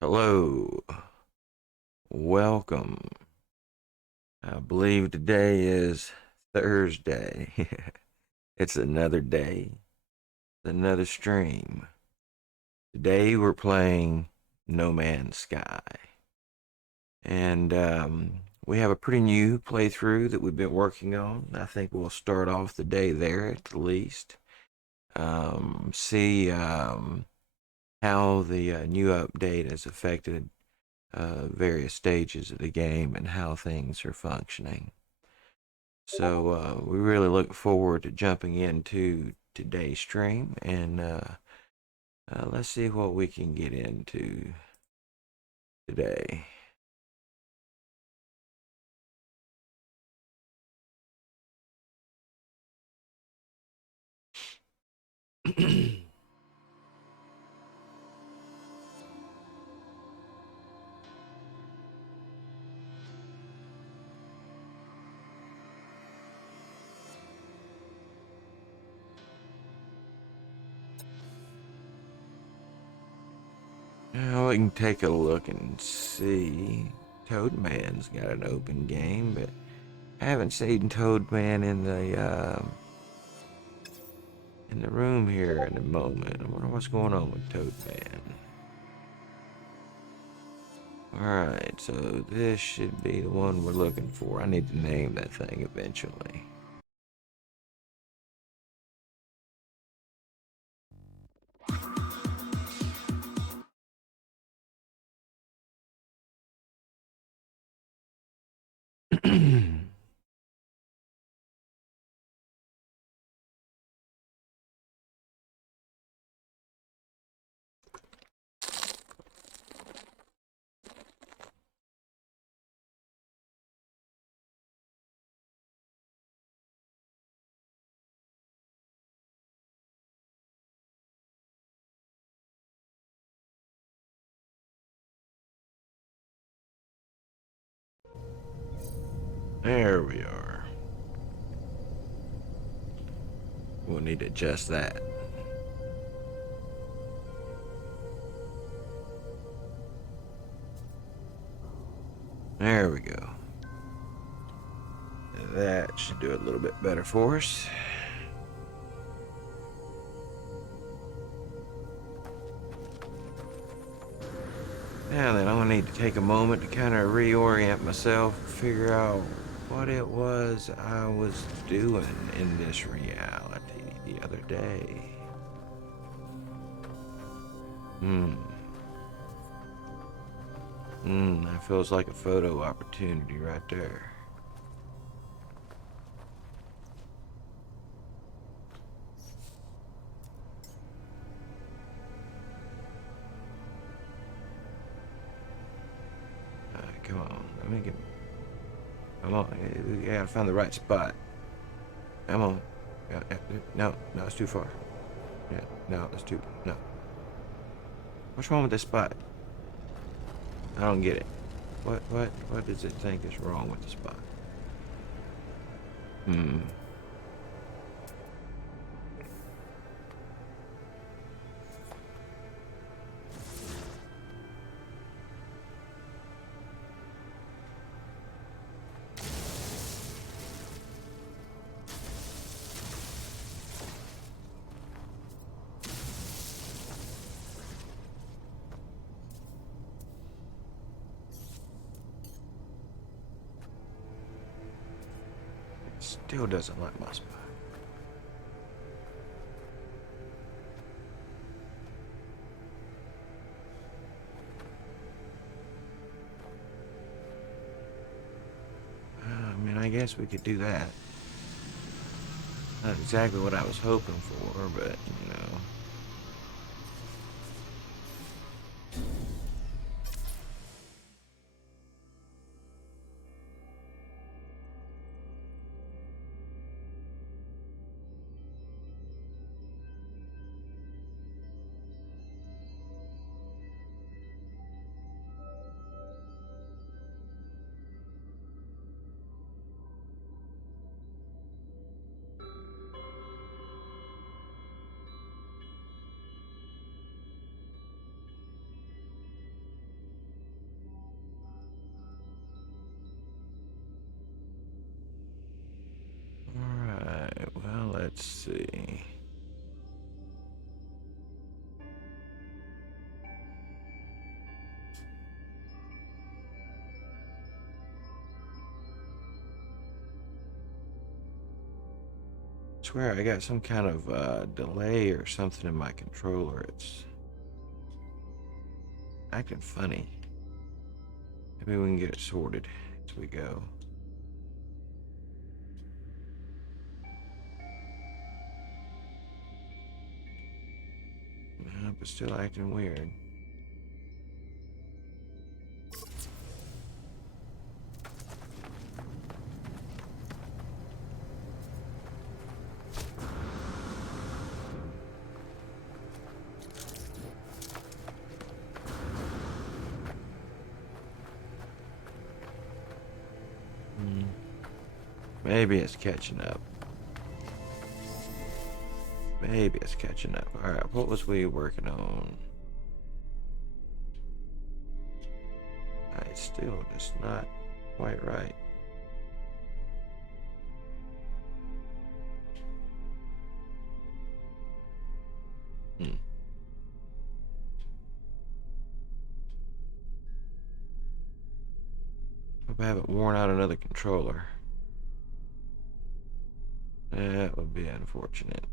Hello, welcome. I believe today is Thursday. It's another day, another stream. Today we're playing No Man's Sky. And we have a pretty new playthrough that we've been working on. I think we'll start off the day there at the least. See how the new update has affected various stages of the game and how things are functioning. So we really look forward to jumping into today's stream, and let's see what we can get into today. Now we can take a look and see. Toadman's got an open game, but I haven't seen Toadman in the room here in a moment. I wonder what's going on with Toadman. Alright, so this should be the one we're looking for. I need to name that thing eventually. There we are. We'll need to adjust that. There we go. That should do it a little bit better for us. Now then, I'm gonna need to take a moment to kind of reorient myself, figure out what it was I was doing in this reality the other day. That feels like a photo opportunity right there. Come on, let me get. Come on, we gotta find the right spot. Come on. No, it's too far. Yeah, no, that's too. No. What's wrong with this spot? I don't get it. What does it think is wrong with the spot? Still doesn't like my spot. I mean, I guess we could do that. Not exactly what I was hoping for, but, you know. Alright, well, let's see. I swear I got some kind of delay or something in my controller. It's acting funny. Maybe we can get it sorted as we go. No, but still acting weird. Maybe it's catching up. Maybe it's catching up. Alright, what was we working on? It's still just not quite right. Hope I haven't worn out another controller. That would be unfortunate.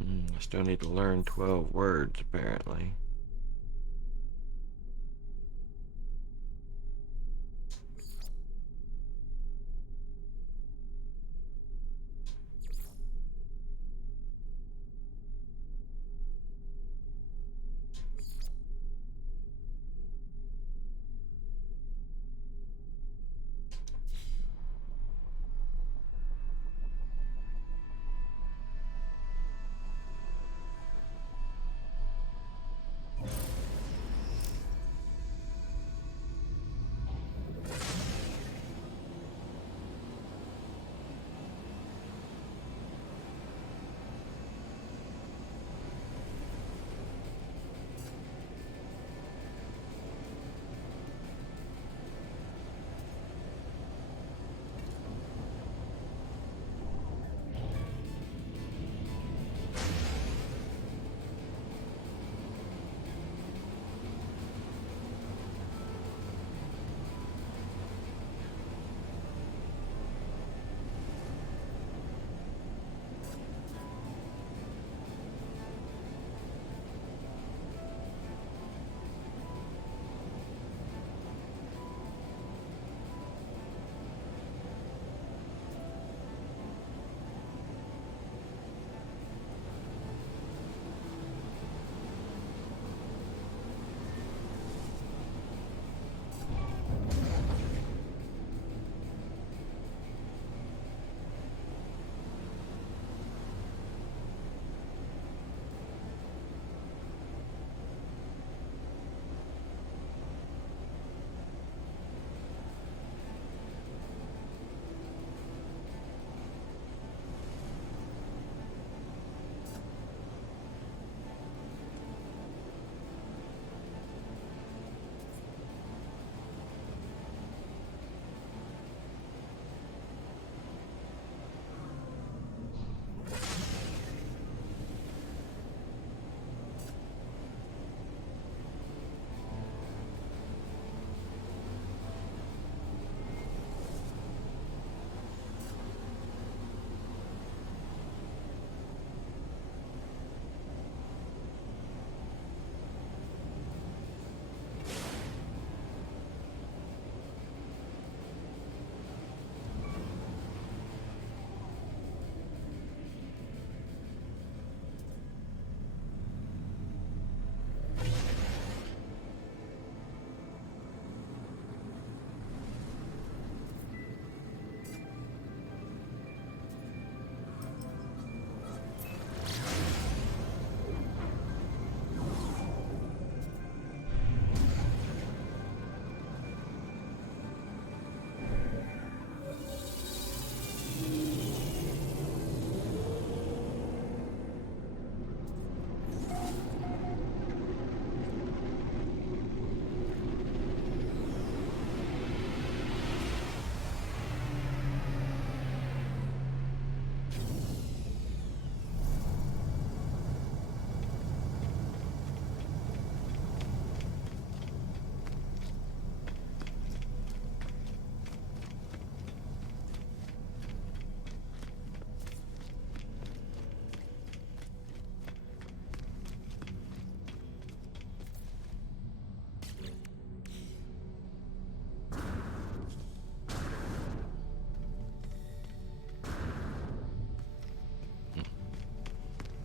I still need to learn 12 words, apparently.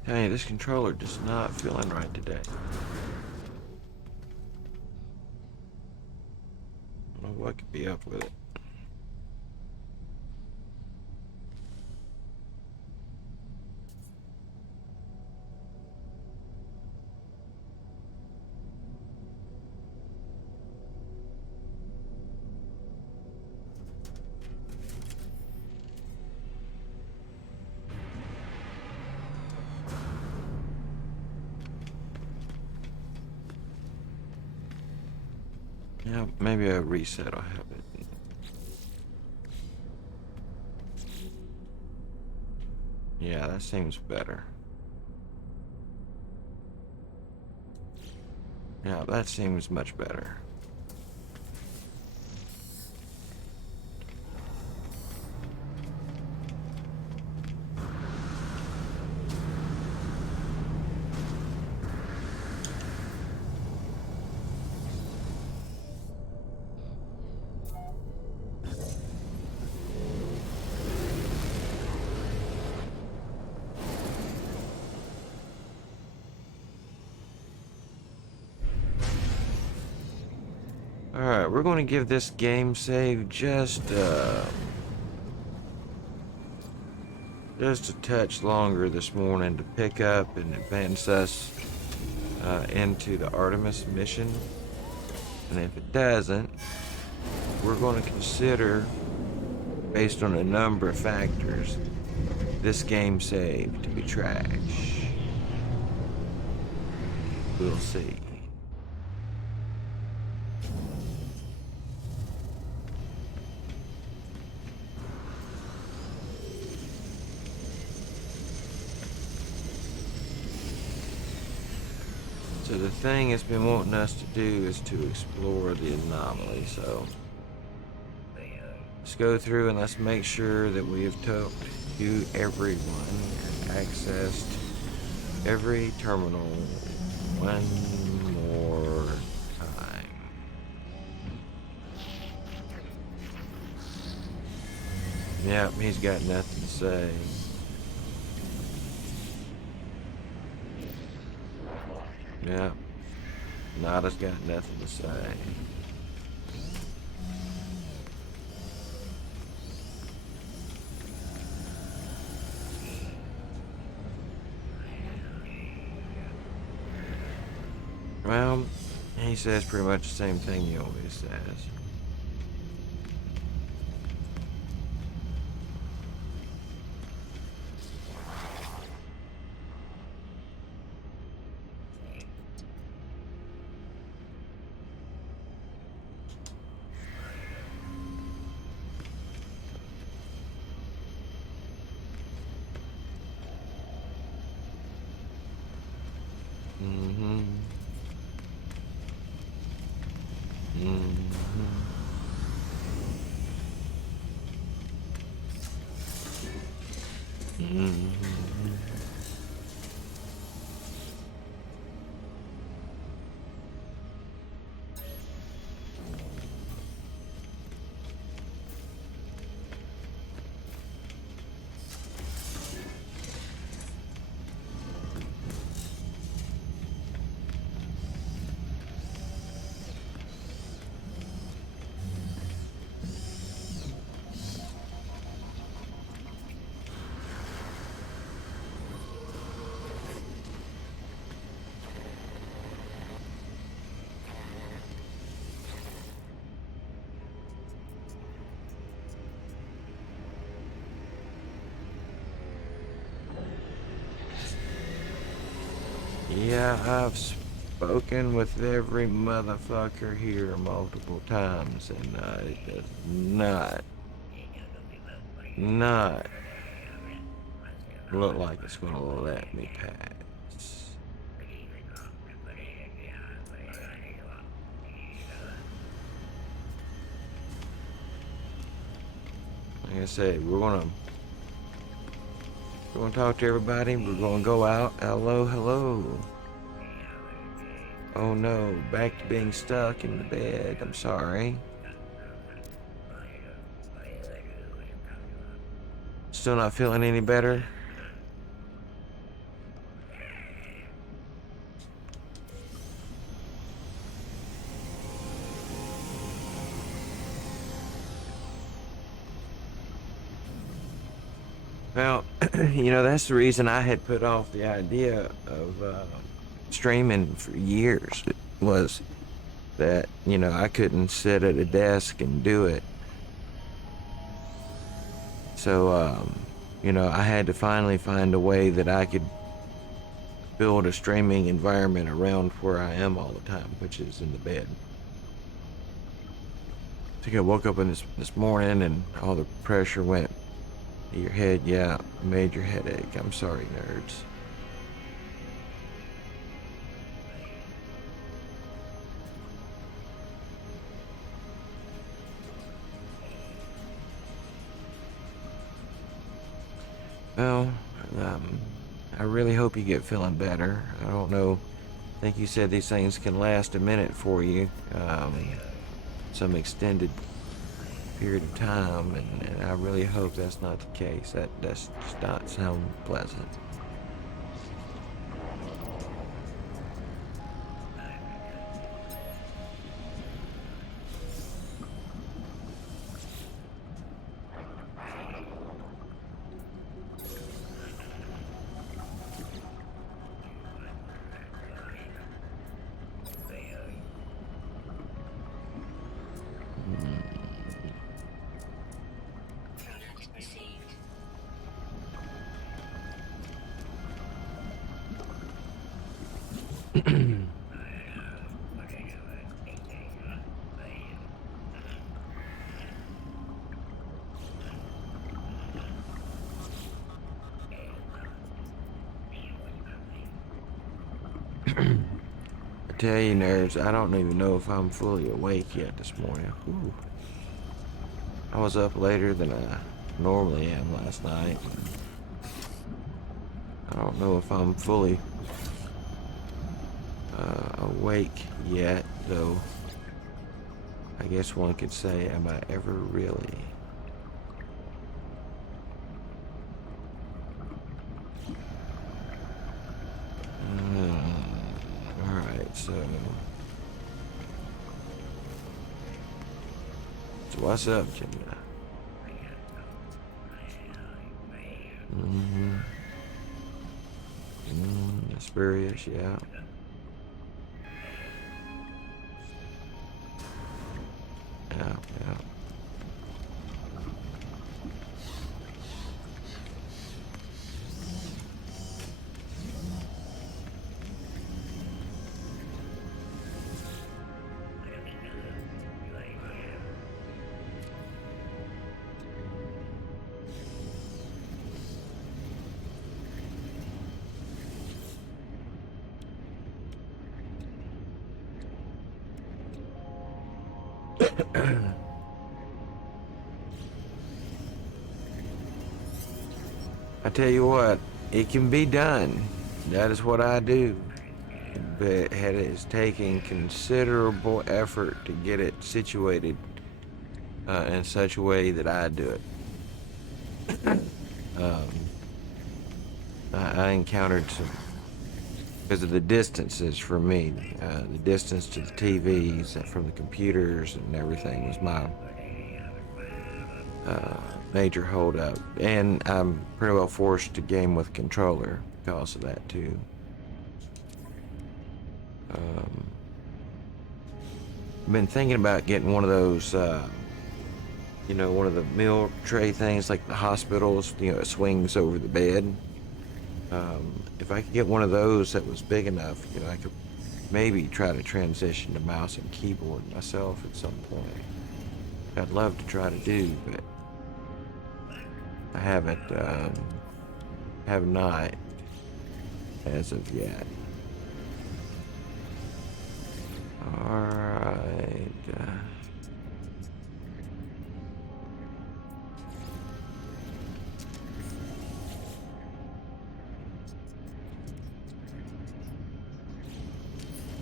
Hey, this controller just not feeling right today. I don't know what could be up with it. Yeah, maybe a reset will have it. Yeah, that seems better. Yeah, that seems much better. Alright, we're going to give this game save just a touch longer this morning to pick up and advance us into the Artemis mission. And if it doesn't, we're going to consider, based on a number of factors, this game save to be trash. We'll see. So the thing it's been wanting us to do is to explore the anomaly, so let's go through and let's make sure that we have talked to everyone and accessed every terminal one more time. Yep, he's got nothing to say. Yep, Nada's got nothing to say. Well, he says pretty much the same thing he always says. Mm-hmm. Mm-hmm. Mm-hmm. Yeah, I've spoken with every motherfucker here multiple times, and it does not look like it's gonna let me pass. Like I said, we're gonna talk to everybody. We're gonna go out. Hello, hello. Oh no, back to being stuck in the bed. I'm sorry. Still not feeling any better? Well, that's the reason I had put off the idea of streaming for years. It was that, I couldn't sit at a desk and do it. So, I had to finally find a way that I could build a streaming environment around where I am all the time, which is in the bed. think I woke up in this morning and all the pressure went to your head. Yeah, major headache. I'm sorry, nerds. Well, I really hope you get feeling better. I don't know. I think you said these things can last a minute for you, some extended period of time, and I really hope that's not the case. That does not sound pleasant. I tell you, nerds, I don't even know if I'm fully awake yet this morning. Ooh. I was up later than I normally am last night. I don't know if I'm fully awake yet, though. I guess one could say, am I ever really? Alright, so what's up, Gemini? Spurious, yeah. Yeah, yeah. I tell you what, it can be done. That is what I do. But it is taking considerable effort to get it situated in such a way that I do it. I encountered some, because of the distances for me, the distance to the TVs and from the computers and everything was my major holdup. And I'm pretty well forced to game with controller because of that too. I've been thinking about getting one of those, one of the meal tray things like the hospitals, it swings over the bed. If I could get one of those that was big enough, I could maybe try to transition to mouse and keyboard myself at some point. I'd love to try to do, but I have not as of yet. Alright.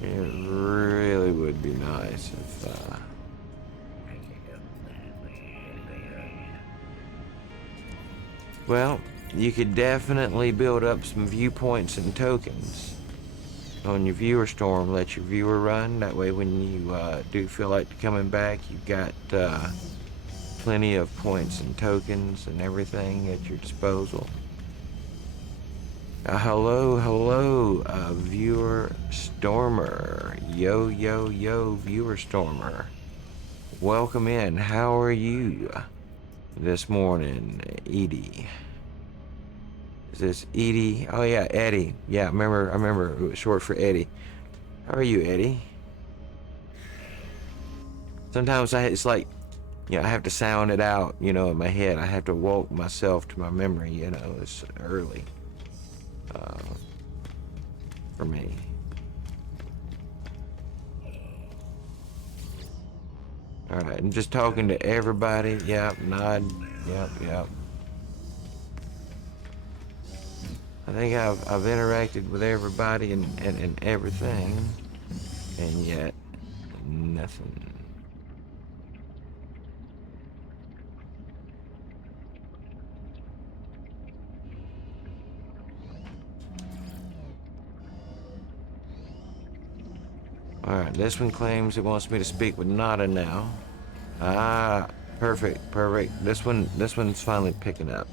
It really would be nice if well, you could definitely build up some viewpoints and tokens on your viewer storm. Let your viewer run. That way when you do feel like coming back, you've got plenty of points and tokens and everything at your disposal. Hello, viewer stormer. Yo, viewer stormer. Welcome in. How are you this morning, Edie? Is this Edie? Oh yeah, Eddie. Yeah, I remember it was short for Eddie. How are you, Eddie? Sometimes it's like I have to sound it out, in my head. I have to woke myself to my memory, it's early for me. All right, I'm just talking to everybody. Yep, nod. Yep. I think I've interacted with everybody and everything, and yet nothing. All right, this one claims it wants me to speak with Nada now. Ah, perfect. This one's finally picking up.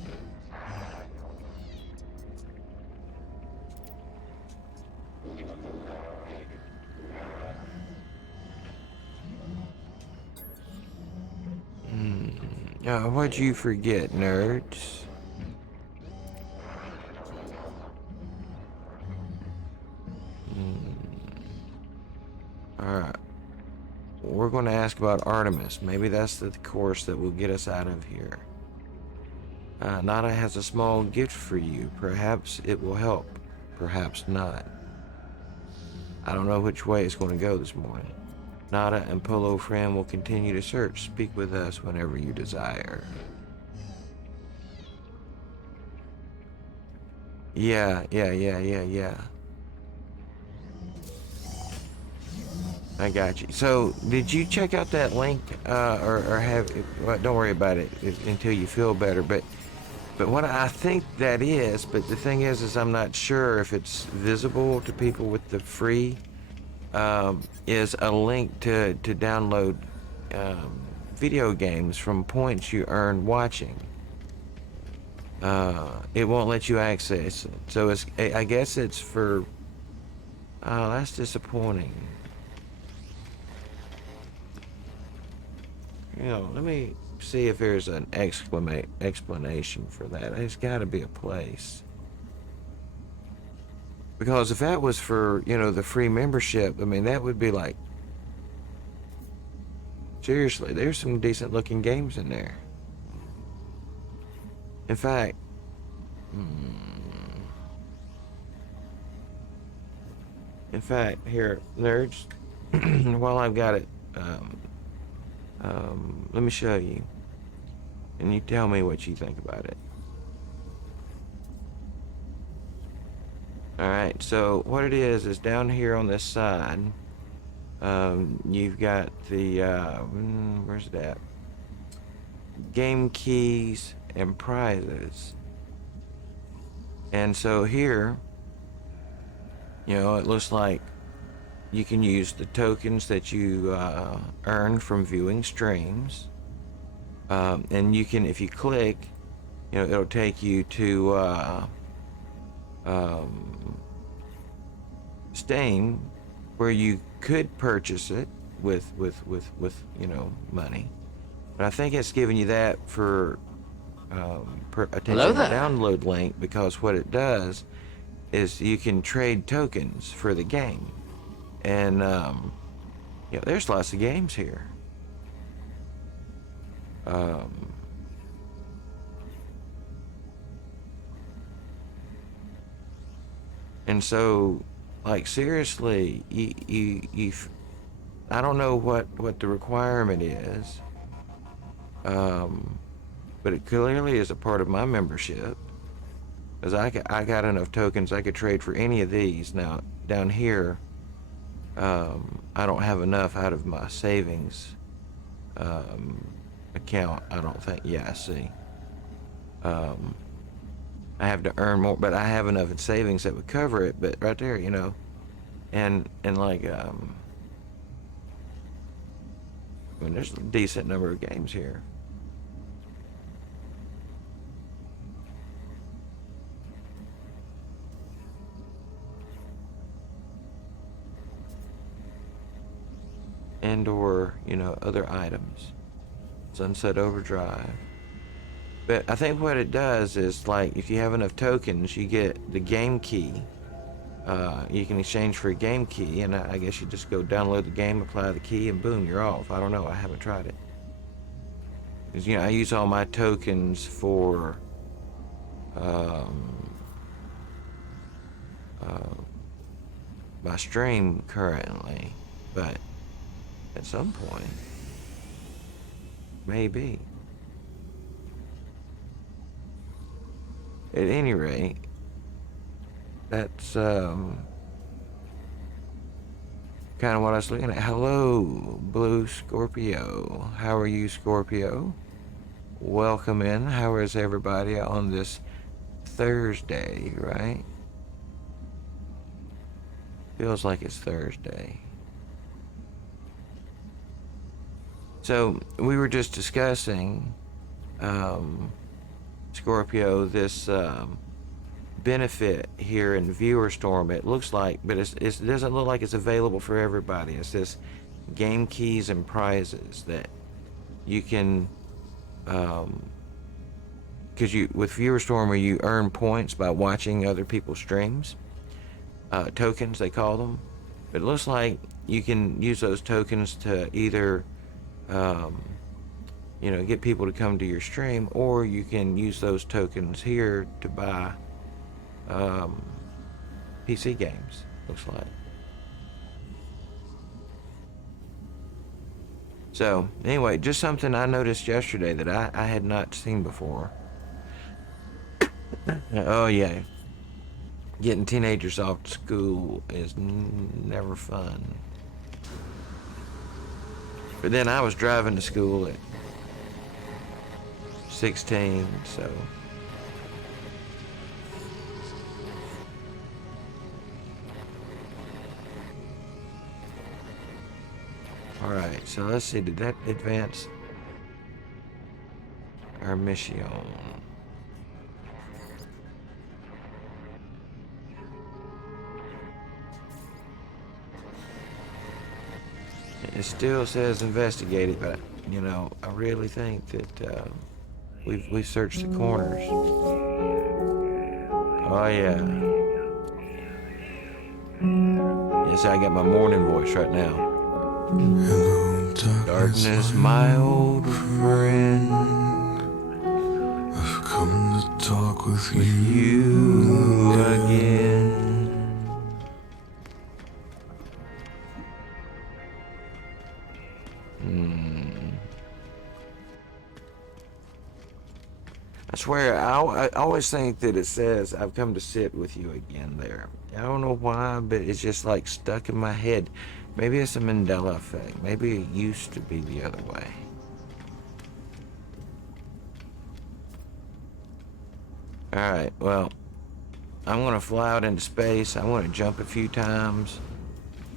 What'd you forget, nerds? Alright. We're going to ask about Artemis. Maybe that's the course that will get us out of here. Nada has a small gift for you. Perhaps it will help. Perhaps not. I don't know which way it's going to go this morning. Nada and Polo Friend will continue to search. Speak with us whenever you desire. Yeah. I got you. So, did you check out that link, or have? Well, don't worry about it until you feel better. But what I think that is. But the thing is I'm not sure if it's visible to people with the free. Is a link to download video games from points you earn watching. It won't let you access it. So I guess it's for. Oh, that's disappointing. Let me see if there's an explanation for that. There's got to be a place. Because if that was for, the free membership, I mean, that would be like, seriously, there's some decent looking games in there. In fact, here, nerds, while I've got it, let me show you. And you tell me what you think about it. Alright, so what it is down here on this side, you've got the, where's that? Game keys and prizes. And so here, it looks like you can use the tokens that you earn from viewing streams. And you can, if you click, it'll take you to Steam, where you could purchase it with money. But I think it's giving you that for attention to download link, because what it does is you can trade tokens for the game. And there's lots of games here. And so, like, seriously, you I don't know what the requirement is, but it clearly is a part of my membership, because I got enough tokens I could trade for any of these. Now, down here, I don't have enough out of my savings account, I don't think. Yeah, I see. I have to earn more, but I have enough in savings that would cover it. But right there, and like, I mean, there's a decent number of games here. And or, other items. Sunset Overdrive. But I think what it does is, like, if you have enough tokens, you get the game key. You can exchange for a game key, and I guess you just go download the game, apply the key, and boom, you're off. I don't know. I haven't tried it. 'Cause, you know, I use all my tokens for my stream currently, but at some point, maybe. At any rate, that's kind of what I was looking at. Hello, Blue Scorpio. How are you, Scorpio? Welcome in. How is everybody on this Thursday, right? Feels like it's Thursday. So we were just discussing, Scorpio, this benefit here in ViewerStorm. It looks like, but it doesn't look like it's available for everybody. It's this game keys and prizes that you can, because you with ViewerStorm, you earn points by watching other people's streams. Tokens, they call them. But it looks like you can use those tokens to either, you know, get people to come to your stream, or you can use those tokens here to buy PC games, looks like. So, anyway, just something I noticed yesterday that I had not seen before. Oh, yeah. Getting teenagers off to school is never fun. But then I was driving to school at 16, so. All right, so let's see, did that advance our mission? It still says investigated, but you know, I really think that we've searched the corners. Oh yeah. Yes, I got my morning voice right now. Hello, darkness, my old friend. I've come to talk with you again. I swear, I always think that it says, I've come to sit with you again there. I don't know why, but it's just like stuck in my head. Maybe it's a Mandela effect. Maybe it used to be the other way. Alright, well, I'm going to fly out into space. I'm going to jump a few times.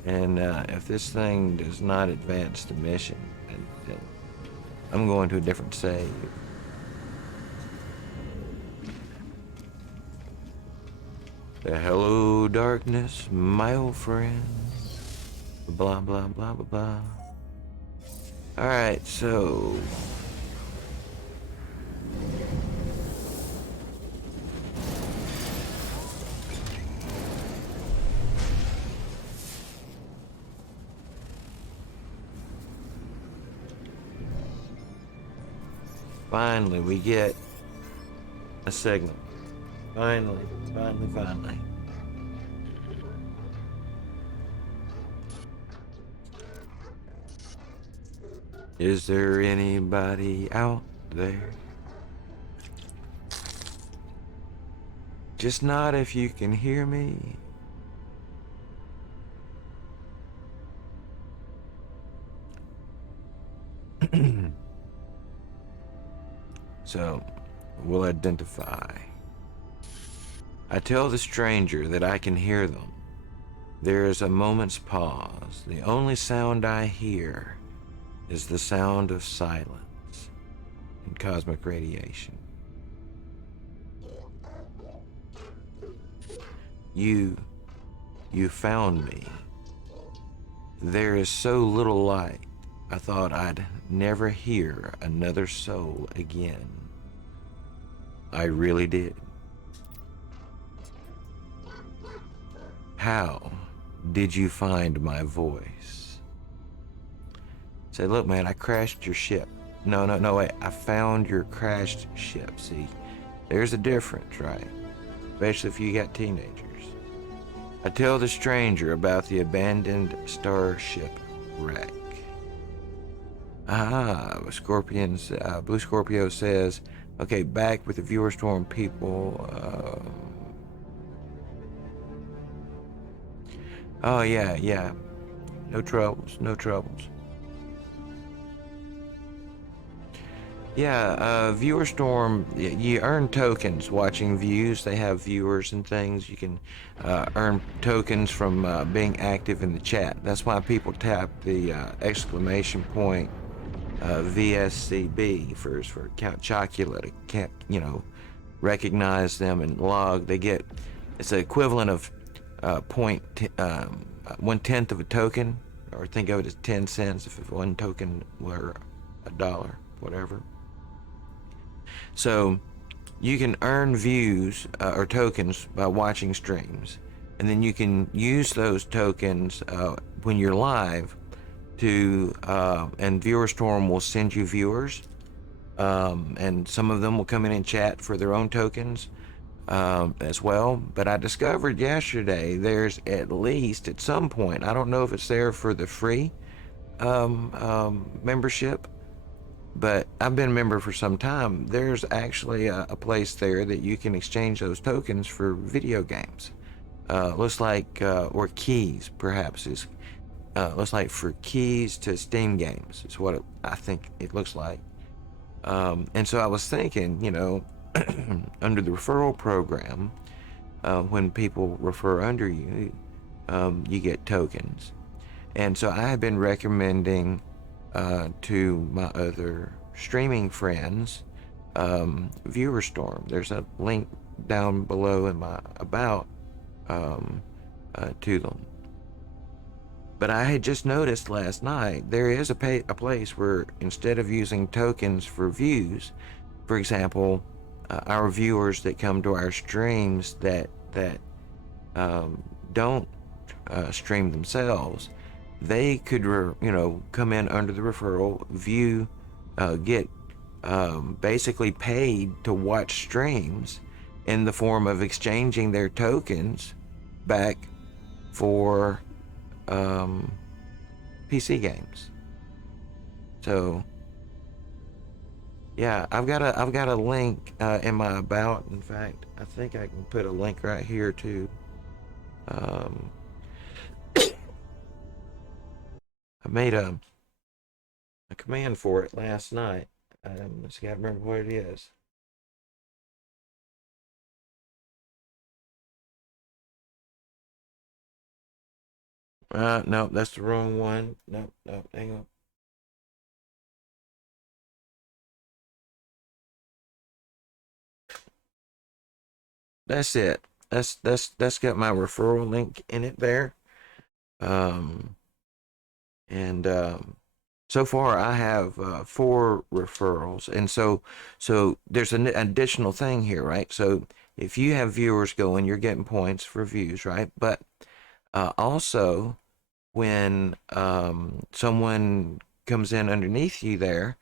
And if this thing does not advance the mission, then I'm going to a different save. Hello, darkness, my old friend. Blah, blah, blah, blah, blah. Alright, so. Finally, we get a signal. Finally. Is there anybody out there? Just nod if you can hear me. So, we'll identify. I tell the stranger that I can hear them. There is a moment's pause. The only sound I hear is the sound of silence and cosmic radiation. You found me. There is so little light, I thought I'd never hear another soul again. I really did. How did you find my voice? Say, look, man, I crashed your ship. No, wait. I found your crashed ship. See, there's a difference, right? Especially if you got teenagers. I tell the stranger about the abandoned starship wreck. Scorpions. Blue Scorpio says, okay, back with the viewer storm people. Oh, yeah, yeah. No troubles, no troubles. Yeah, viewer storm, you earn tokens watching views. They have viewers and things. You can earn tokens from being active in the chat. That's why people tap the exclamation point VSCB for Count Chocula to can't, recognize them and log. They get, it's the equivalent of point 1/10 of a token, or think of it as 10 cents if one token were $1, whatever. So you can earn views or tokens by watching streams, and then you can use those tokens when you're live to, and ViewerStorm will send you viewers, and some of them will come in and chat for their own tokens as well. But I discovered yesterday there's at least at some point, I don't know if it's there for the free membership, but I've been a member for some time. There's actually a place there that you can exchange those tokens for video games. Looks like, or keys, perhaps, is looks like for keys to Steam games is what I think it looks like. And so I was thinking, under the referral program, when people refer under you, you get tokens. And so I have been recommending to my other streaming friends ViewerStorm. There's a link down below in my about to them. But I had just noticed last night there is a place where instead of using tokens for views, for example, our viewers that come to our streams that don't stream themselves, they could come in under the referral, view, get basically paid to watch streams in the form of exchanging their tokens back for PC games. So yeah, I've got a link in my about. In fact, I think I can put a link right here too. I made a command for it last night. Just gotta remember what it is. No, that's the wrong one. No, hang on. That's it. That's got my referral link in it there. Um, and so far I have 4 referrals, and so there's an additional thing here, right? So if you have viewers going, you're getting points for views, right? But also when someone comes in underneath you there,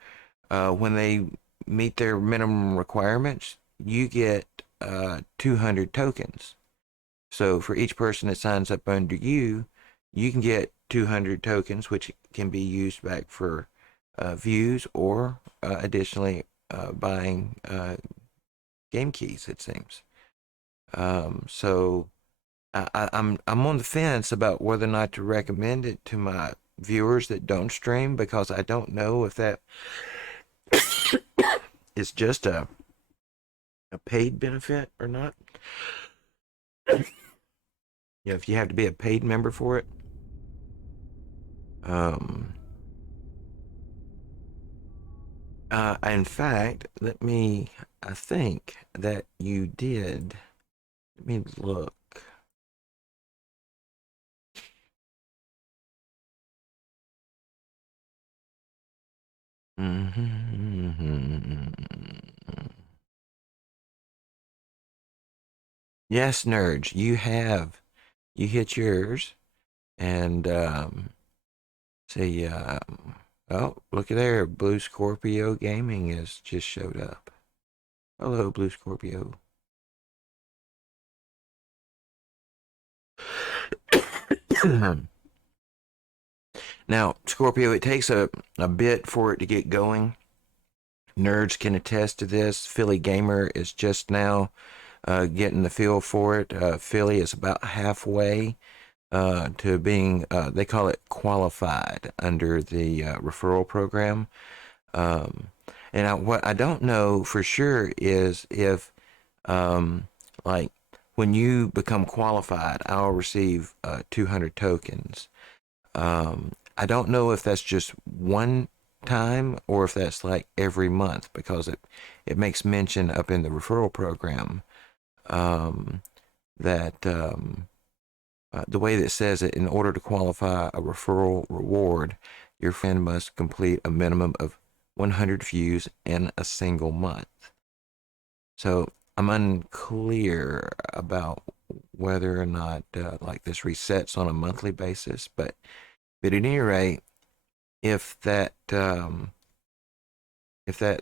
when they meet their minimum requirements, you get 200 tokens. So for each person that signs up under you, you can get 200 tokens, which can be used back for views or additionally buying game keys, it seems. So I'm on the fence about whether or not to recommend it to my viewers that don't stream, because I don't know if that is just a paid benefit or not. If you have to be a paid member for it. In fact, I think that you did. Let me look. Mm-hmm. Yes, nerds, you hit yours, and see, Oh, look at there. Blue Scorpio Gaming has just showed up. Hello, Blue Scorpio. Now, Scorpio, it takes a bit for it to get going. Nerds can attest to this. Philly Gamer is just now getting the feel for it. Philly is about halfway to being, they call it qualified under the referral program. Um, what I don't know for sure is if, like, when you become qualified, I'll receive 200 tokens. I don't know if that's just one time or if that's like every month, because it makes mention up in the referral program um, that the way that it says it, in order to qualify a referral reward, your friend must complete a minimum of 100 views in a single month. So I'm unclear about whether or not like this resets on a monthly basis, but at any rate, if that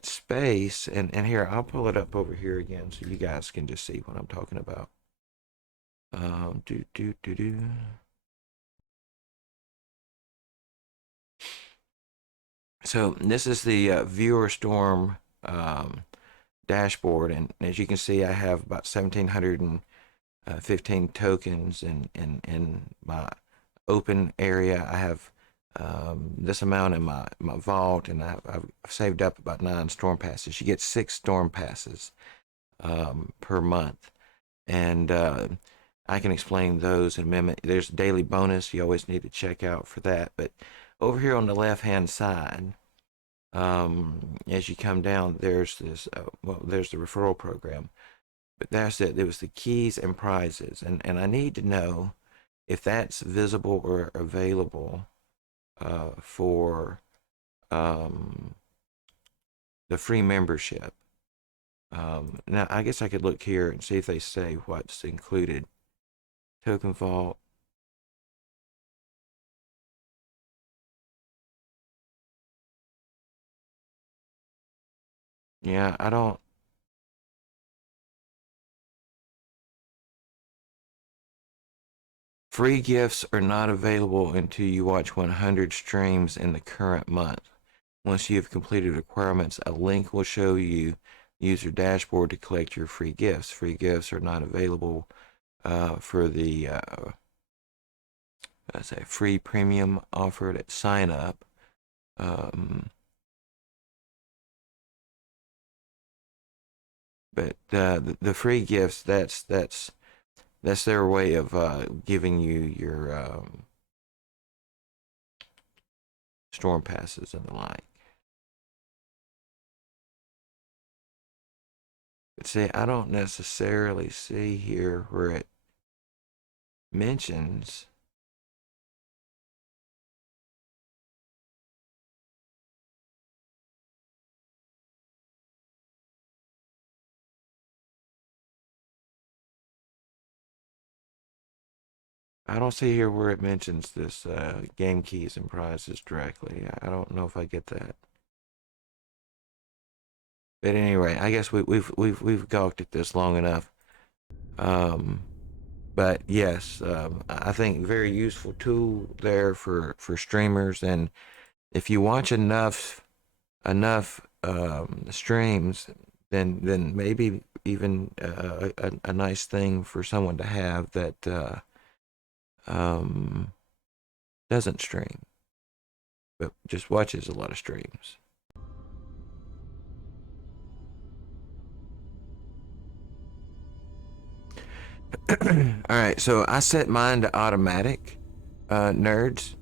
space, and here, I'll pull it up over here again so you guys can just see what I'm talking about. Do do do do. So this is the viewer storm dashboard, and as you can see, I have about 1,715 tokens in my open area. I have this amount in my vault, and I've saved up about 9 storm passes. You get 6 storm passes per month, and I can explain those in a minute. There's a daily bonus you always need to check out for that. But over here on the left hand side, as you come down, there's this there's the referral program, but that's it. There was the keys and prizes, and I need to know if that's visible or available for the free membership. Now, I guess I could look here and see if they say what's included. Token vault. Yeah, I don't. Free gifts are not available until you watch 100 streams in the current month. Once you have completed requirements, a link will show you user dashboard to collect your free gifts. Free gifts are not available for the let's say free premium offered at sign up. But the free gifts, that's their way of giving you your storm passes and the like. But see, I don't necessarily see here where it mentions. I don't see here where it mentions this game keys and prizes directly. I don't know if I get that. But anyway, I guess we've gawked at this long enough. But yes, I think very useful tool there for streamers, and if you watch enough streams, then maybe even a nice thing for someone to have that um, doesn't stream, but just watches a lot of streams. All right, so I set mine to automatic, nerds.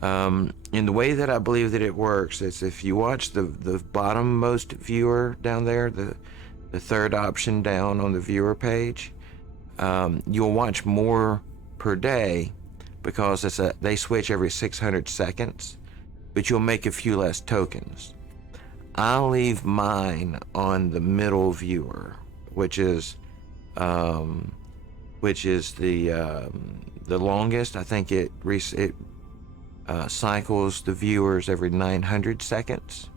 In the way that I believe that it works is if you watch the bottommost viewer down there, the third option down on the viewer page, you'll watch more per day because they switch every 600 seconds, but you'll make a few less tokens. I'll leave mine on the middle viewer, which is the longest. I think it cycles the viewers every 900 seconds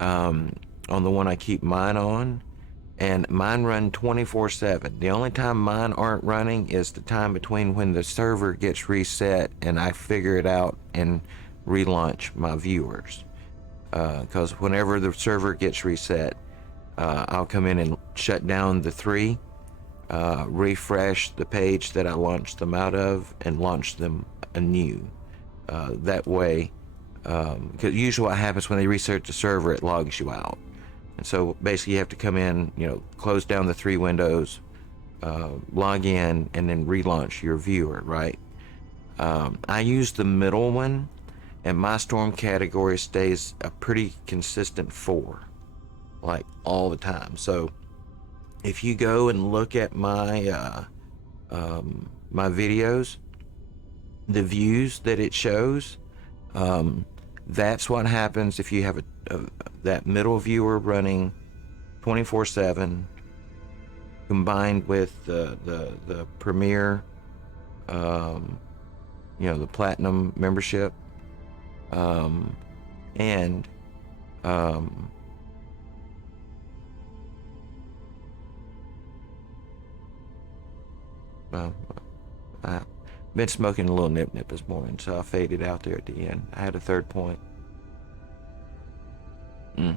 on the one I keep mine on. And mine run 24/7. The only time mine aren't running is the time between when the server gets reset and I figure it out and relaunch my viewers. Because whenever the server gets reset, I'll come in and shut down the three, refresh the page that I launched them out of, and launch them anew. That way, because usually what happens when they reset the server, it logs you out. And so basically you have to come in, close down the three windows, log in, and then relaunch your viewer, right? I use the middle one, and my storm category stays a pretty consistent 4, like all the time. So if you go and look at my my videos, the views that it shows, that's what happens if you have that middle viewer running 24/7 combined with the premier, the platinum membership, and well, I've been smoking a little nip this morning, so I faded out there at the end. I had a third point. But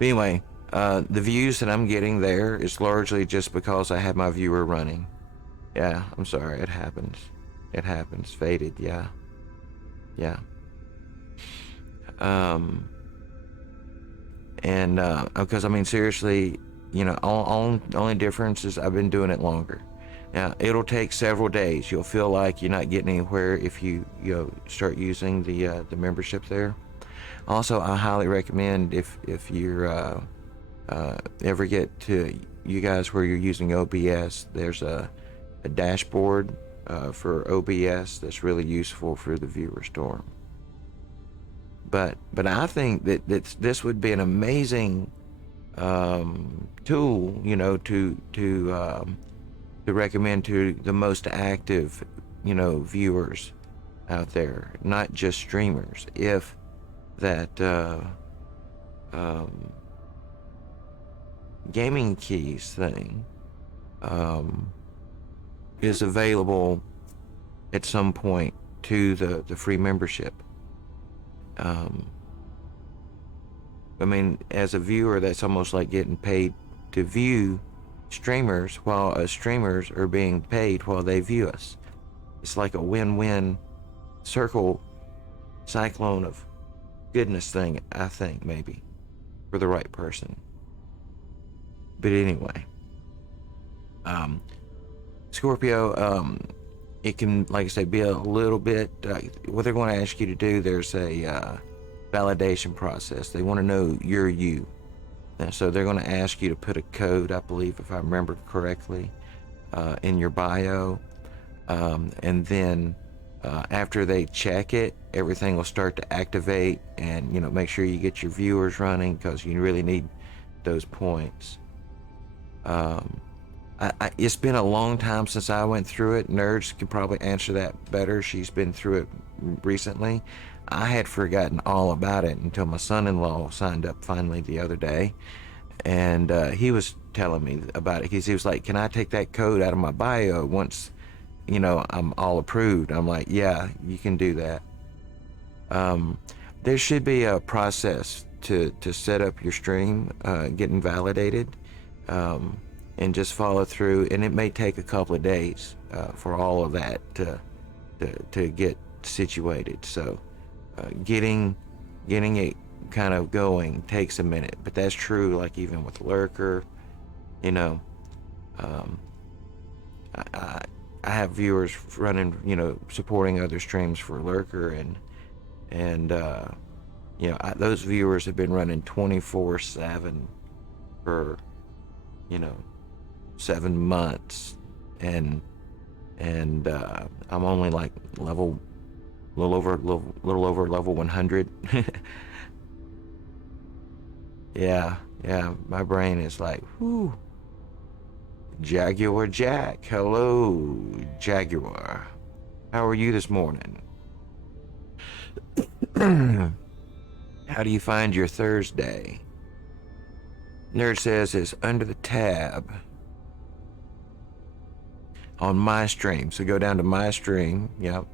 anyway, the views that I'm getting there is largely just because I have my viewer running. Yeah, I'm sorry, it happens. It happens. Faded, yeah. Yeah. Because I mean, seriously, only difference is I've been doing it longer. Now, it'll take several days. You'll feel like you're not getting anywhere if you start using the membership there. Also, I highly recommend if you're ever get to you guys where you're using OBS, there's a dashboard for OBS that's really useful for the viewer storm. But I think that this would be an amazing tool, to recommend to the most active, viewers out there, not just streamers. If that gaming keys thing is available at some point to the free membership. I mean, as a viewer, that's almost like getting paid to view streamers while streamers are being paid while they view us. It's like a win-win cyclone of goodness thing, I think, maybe, for the right person. But anyway, Scorpio, it can, like I say, be a little bit, what they're going to ask you to do, there's a validation process. They want to know you're you. And so they're going to ask you to put a code, I believe, if I remember correctly, in your bio. And then after they check it, everything will start to activate, and, make sure you get your viewers running, because you really need those points. It's been a long time since I went through it. Nerds can probably answer that better. She's been through it recently. I had forgotten all about it until my son-in-law signed up finally the other day, and he was telling me about it, because he was like, can I take that code out of my bio once I'm all approved? I'm like, yeah, you can do that. There should be a process to set up your stream, getting validated, and just follow through, and it may take a couple of days for all of that to get situated. So getting it kind of going takes a minute, but that's true, like even with Lurker. I have viewers running, supporting other streams for Lurker, and those viewers have been running 24/7 for 7 months, and I'm only like little over level 100. yeah, my brain is like, whoo. Jaguar Jack, hello Jaguar, how are you this morning? How do you find your Thursday? There it says it's under the tab on my stream. So go down to my stream, yep,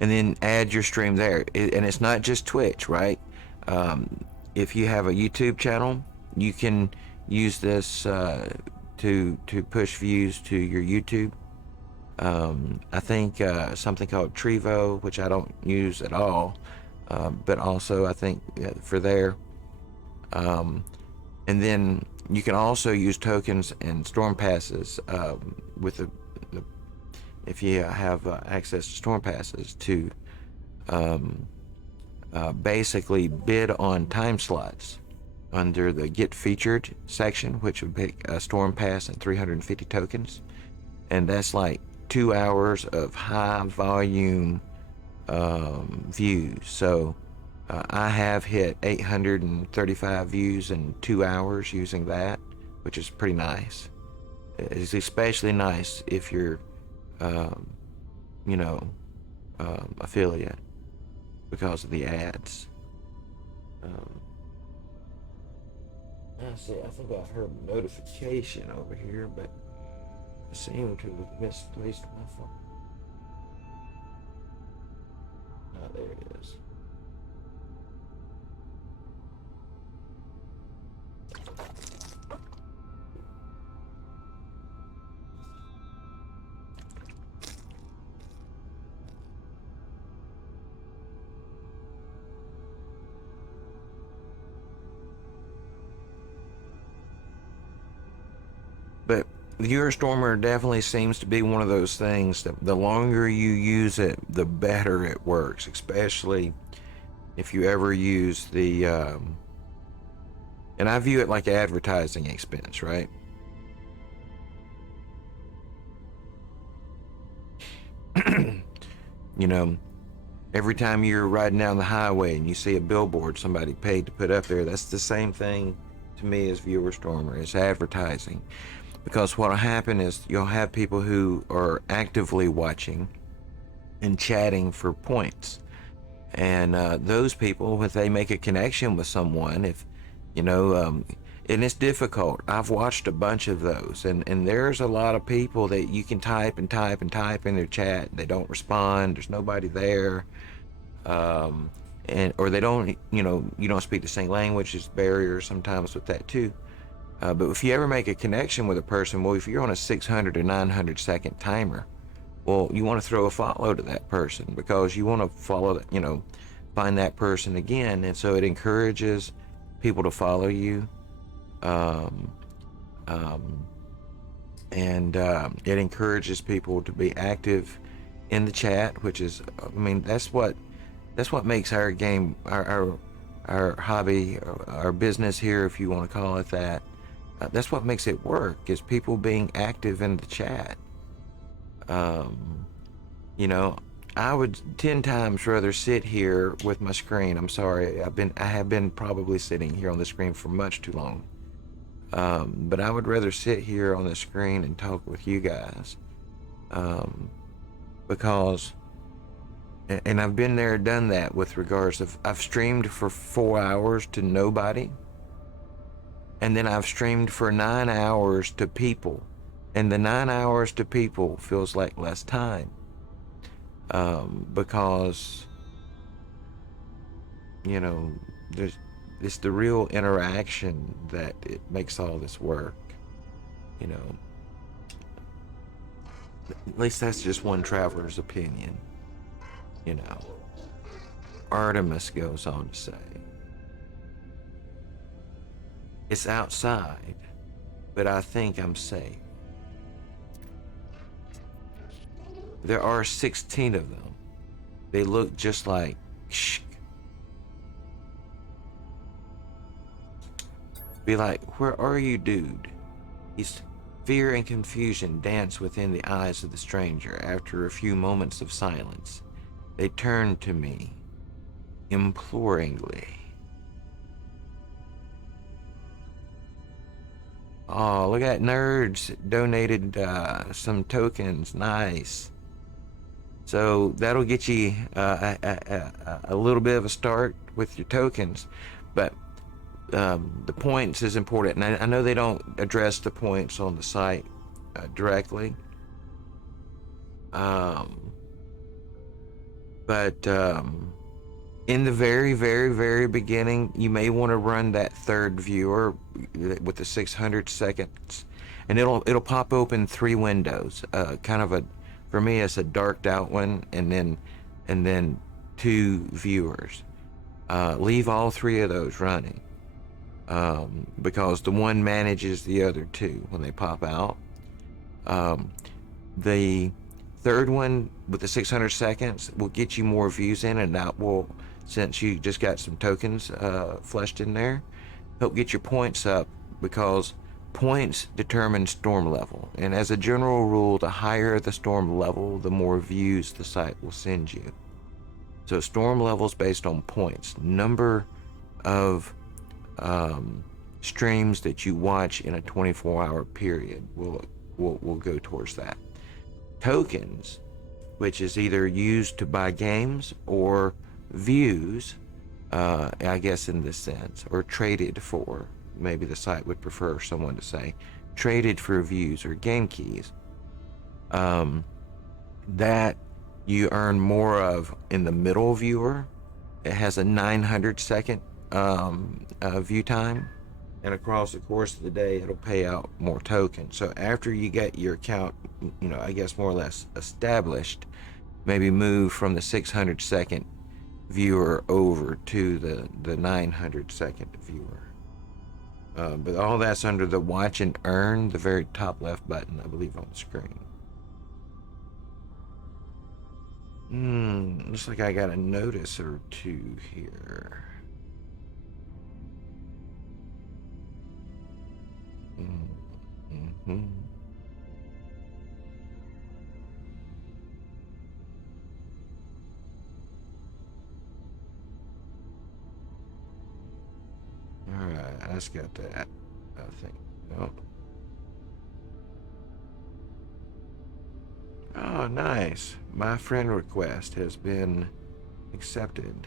and then add your stream there. And it's not just Twitch, right? If you have a YouTube channel, you can use this to push views to your YouTube. I think something called Trevo, which I don't use at all, but also I think for there. And then you can also use tokens and storm passes with if you have access to storm passes to basically bid on time slots under the Get Featured section, which would pick a storm pass and 350 tokens. And that's like 2 hours of high volume views. So I have hit 835 views in 2 hours using that, which is pretty nice. It's especially nice if you're, affiliate because of the ads. I think I heard a notification over here, but I seem to have misplaced my phone. Oh, there it is. But the Eurostormer definitely seems to be one of those things that the longer you use it, the better it works, especially if you ever use the, and I view it like advertising expense, right? You know, every time you're riding down the highway and you see a billboard somebody paid to put up there, that's the same thing to me as Viewerstormer. It's advertising. Because what'll happen is you'll have people who are actively watching and chatting for points. And those people, if they make a connection with someone, and it's difficult. I've watched a bunch of those, and there's a lot of people that you can type and type and type in their chat. They don't respond. There's nobody there, or they don't. You don't speak the same language. There's barriers sometimes with that too. But if you ever make a connection with a person, well, if you're on a 600 or 900 second timer, well, you want to throw a follow to that person because you want to follow, find that person again. And so it encourages people to follow you. It encourages people to be active in the chat, which is, that's what makes our game, our hobby, our business here, if you want to call it that. That's what makes it work, is people being active in the chat. I would 10 times rather sit here with my screen. I'm sorry, I have been probably sitting here on the screen for much too long. But I would rather sit here on the screen and talk with you guys. Because, and I've been there, done that with regards of, I've streamed for 4 hours to nobody. And then I've streamed for 9 hours to people. And the 9 hours to people feels like less time. Because, it's the real interaction that it makes all this work. At least that's just one traveler's opinion. Artemis goes on to say, it's outside, but I think I'm safe. There are 16 of them. They look just like shh. Be like, where are you, dude? Fear and confusion dance within the eyes of the stranger. After a few moments of silence, they turn to me imploringly. Oh, look at Nerds donated some tokens. Nice. So that'll get you a little bit of a start with your tokens, but the points is important. And I know they don't address the points on the site directly, but in the very, very, very beginning, you may want to run that third viewer with the 600 seconds, and it'll pop open 3 windows. Kind of a, for me, it's a darked out one, and then 2 viewers. Leave all 3 of those running, because the one manages the other 2 when they pop out. The third one with the 600 seconds will get you more views in, and that will, since you just got some tokens fleshed in there, help get your points up, because points determine storm level. And as a general rule, the higher the storm level, the more views the site will send you. So storm level is based on points. Number of streams that you watch in a 24-hour period will go towards that. Tokens, which is either used to buy games or views, I guess in this sense, or traded for, maybe the site would prefer someone to say, traded for views or game keys, that you earn more of in the middle viewer. It has a 900 second view time, and across the course of the day it'll pay out more tokens. So after you get your account, I guess more or less established, maybe move from the 600 second viewer over to the 900 second viewer. But all that's under the watch and earn, the very top left button, I believe, on the screen. Looks like I got a notice or 2 here. Alright, I just got that, I think. Oh. Oh, nice. My friend request has been accepted.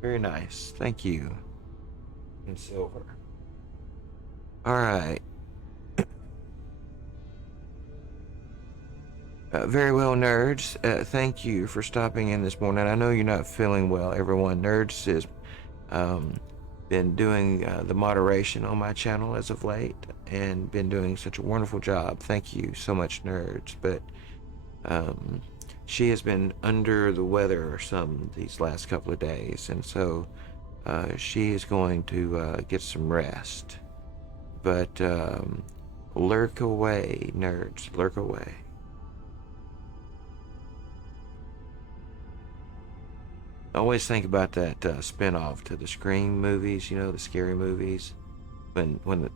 Very nice. Thank you. In silver. Alright. Very well, nerds. Thank you for stopping in this morning. I know you're not feeling well, everyone. Nerds has been doing the moderation on my channel as of late, and been doing such a wonderful job. Thank you so much, nerds. But she has been under the weather or some these last couple of days, and so she is going to get some rest. But lurk away, nerds. Lurk away. I always think about that spin-off to the Scream movies, the scary movies, when one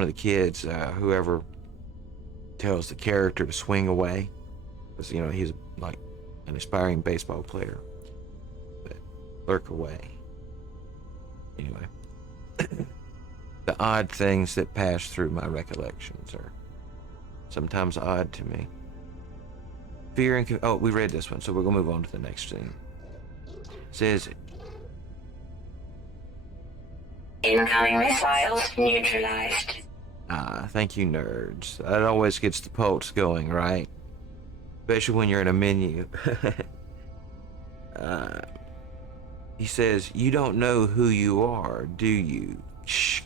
of the kids, whoever tells the character to swing away, because he's like an aspiring baseball player, but lurk away. Anyway, the odd things that pass through my recollections are sometimes odd to me. Fear and oh, we read this one, so we're gonna move on to the next thing. It says, incoming missiles neutralized. Thank you, nerds. That always gets the pulse going, right? Especially when you're in a menu. He says, you don't know who you are, do you? Shh.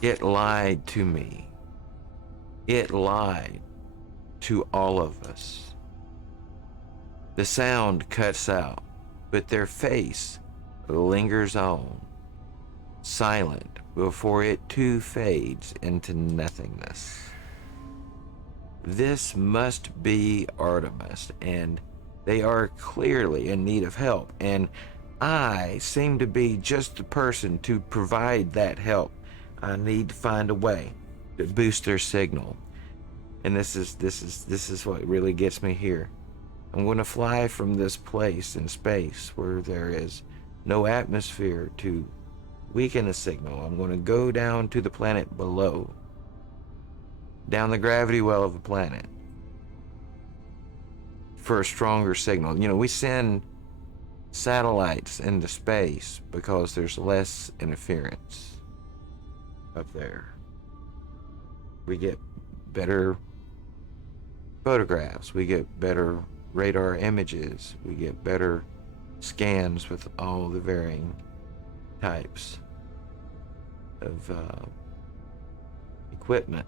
It lied to me. It lied to all of us. The sound cuts out, but their face lingers on, silent before it too fades into nothingness. This must be Artemis, and they are clearly in need of help, and I seem to be just the person to provide that help. I need to find a way to boost their signal. And this is what really gets me here. I'm going to fly from this place in space where there is no atmosphere to weaken the signal. I'm going to go down to the planet below, down the gravity well of the planet for a stronger signal. You know, we send satellites into space because there's less interference up there. We get better photographs, we get better radar images, we get better scans with all the varying types of equipment.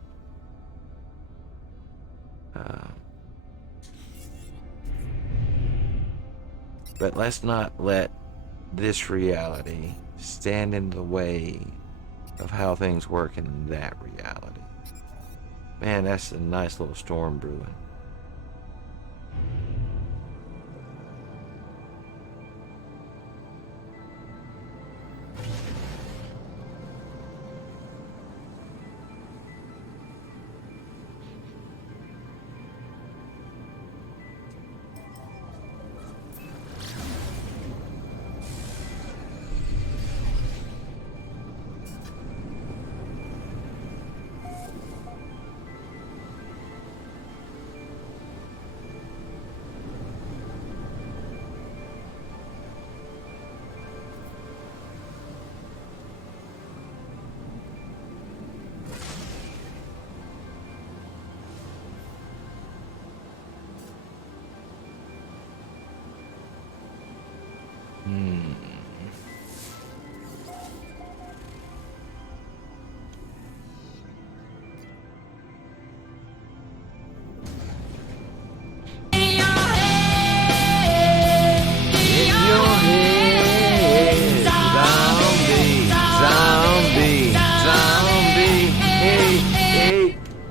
But let's not let this reality stand in the way of how things work in that reality. Man, that's a nice little storm brewing.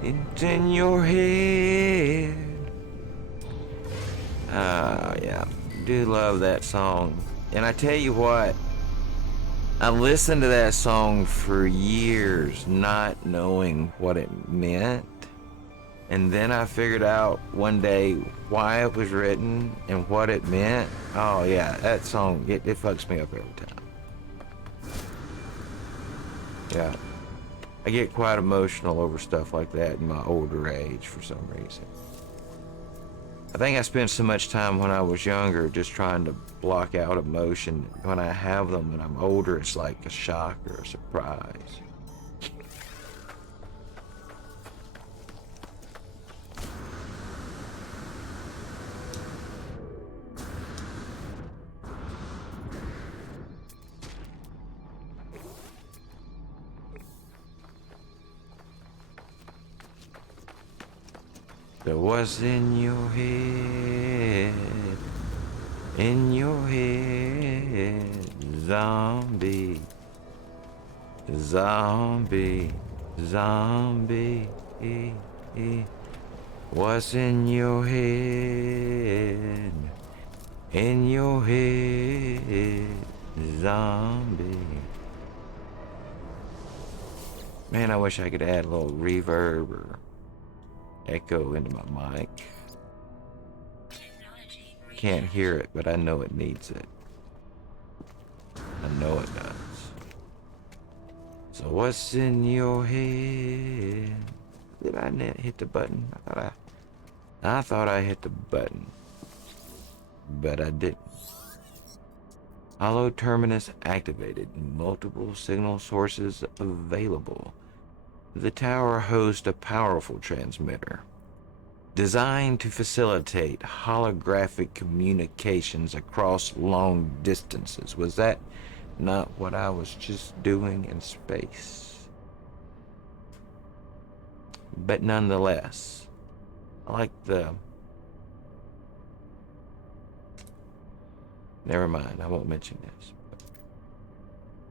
It's in your head. Oh, yeah. Do love that song. And I tell you what, I listened to that song for years, not knowing what it meant. And then I figured out one day why it was written and what it meant. Oh, yeah, that song, it fucks me up every time. Yeah. I get quite emotional over stuff like that in my older age for some reason. I think I spent so much time when I was younger just trying to block out emotion. When I have them when I'm older, it's like a shock or a surprise. So what's in your head? In your head, zombie, zombie, zombie. What's in your head? In your head, zombie. Man, I wish I could add a little reverb or echo into my mic. Can't hear it, but I know it needs it. I know it does. So what's in your head? Did I hit the button? I thought I hit the button, but I didn't. Hollow terminus activated. Multiple signal sources available. The tower hosts a powerful transmitter designed to facilitate holographic communications across long distances. Was that not what I was just doing in space? But nonetheless, I like the... Never mind, I won't mention this.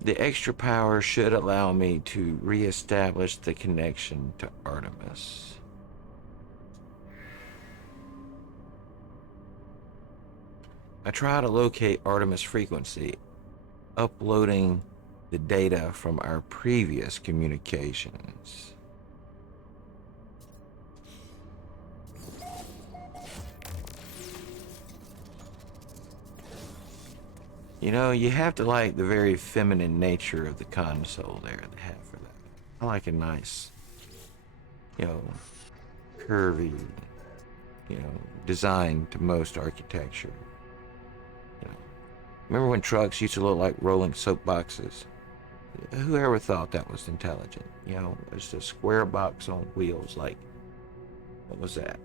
The extra power should allow me to re-establish the connection to Artemis. I try to locate Artemis frequency, uploading the data from our previous communications. You know, you have to like the very feminine nature of the console there they have for that. I like a nice you know, curvy, designed to most architecture. You know, remember when trucks used to look like rolling soapboxes? Whoever thought that was intelligent? It's a square box on wheels. Like, what was that?